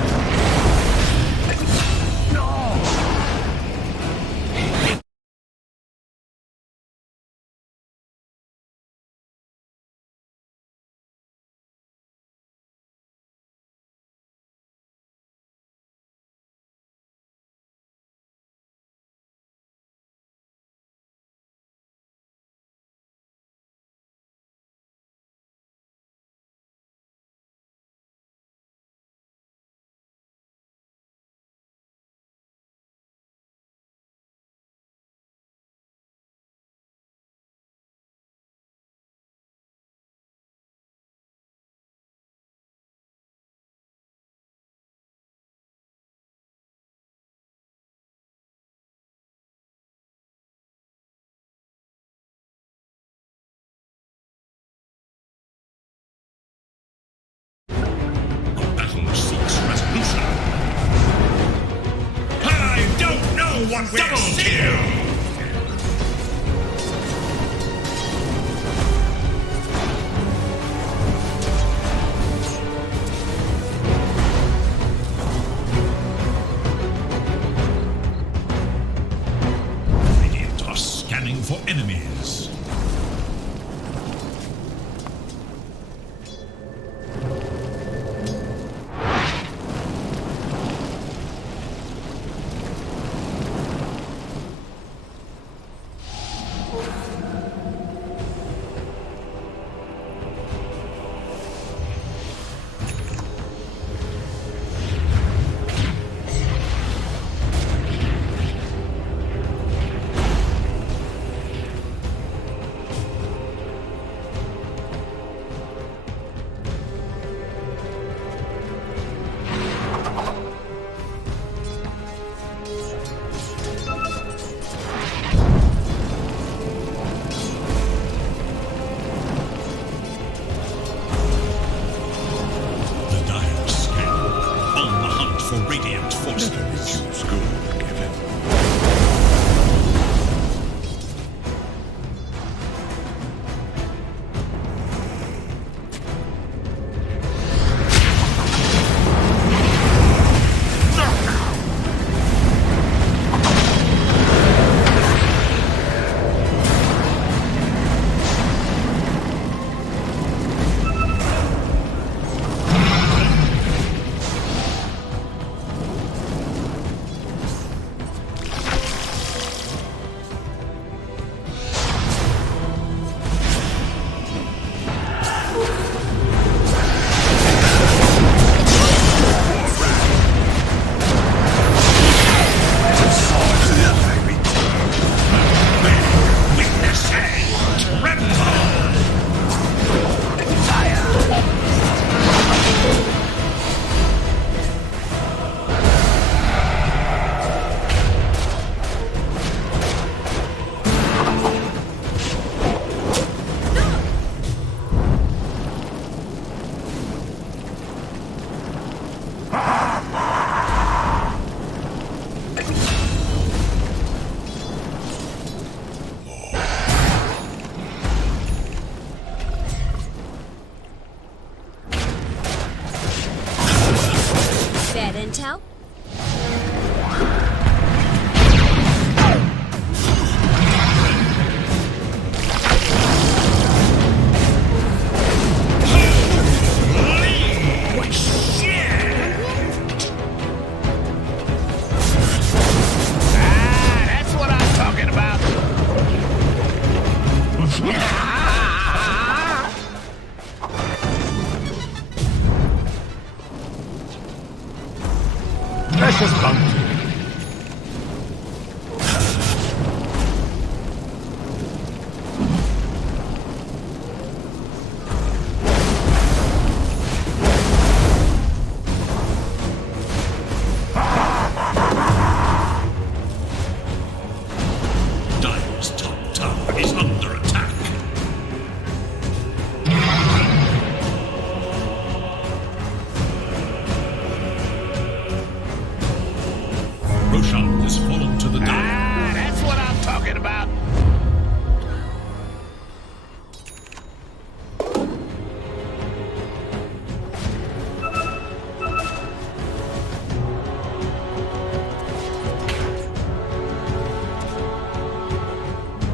Precious bounty. Dire's top tower is under attack. Roshan has fallen to the Dire. That's what I'm talking about.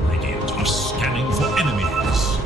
Radiant are scanning for enemies.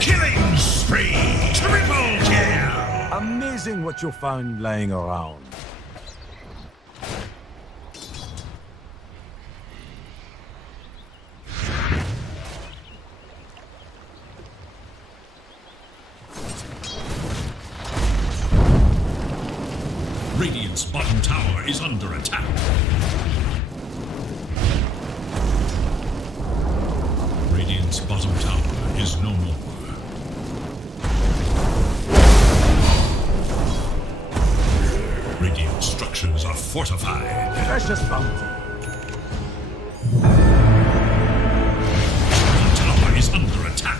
Killing spree! Triple kill! Amazing what you'll find laying around. Radiant's bottom tower is under attack. Radiant's bottom tower is no more. Radiant structures are fortified. Precious bounty. The tower is under attack.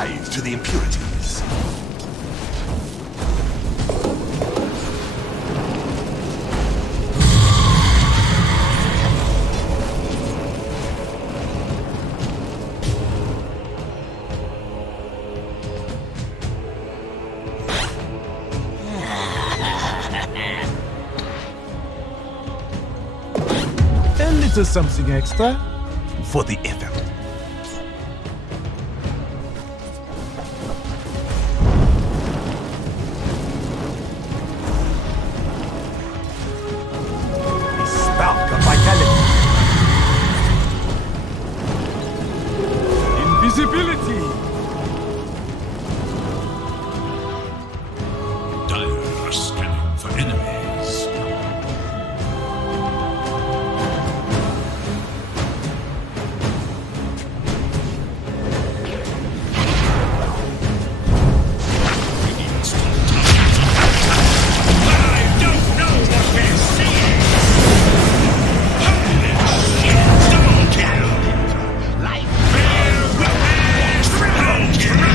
alive to the impurities. A little something extra For the effort. spark of vitality. Invisibility. Dire are scanning for enemies. Radiant's top tower is under attack. But I don't know what we're seeing. Holy shit! Double kill! Life bear witness! Triple kill!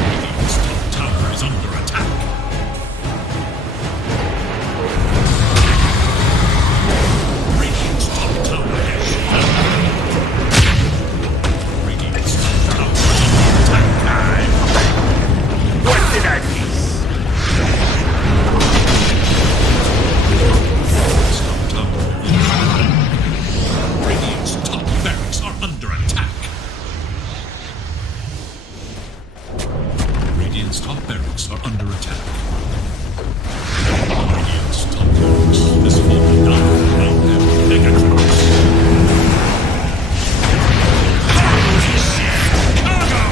Radiant's top tower is under attack. Radiant's top tower has fallen. Radiant's top tower is under attack. What did I miss? Radiant's top barracks are under attack. Radiant's top barracks are under attack. Radiant's top barracks has fallen down. Now have Megatron's. Holy shit! Cargo!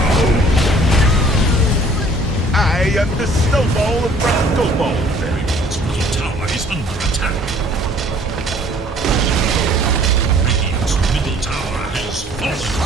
I am the snowball from snowball. Radiant's middle tower is under attack. Radiant's middle tower has fallen.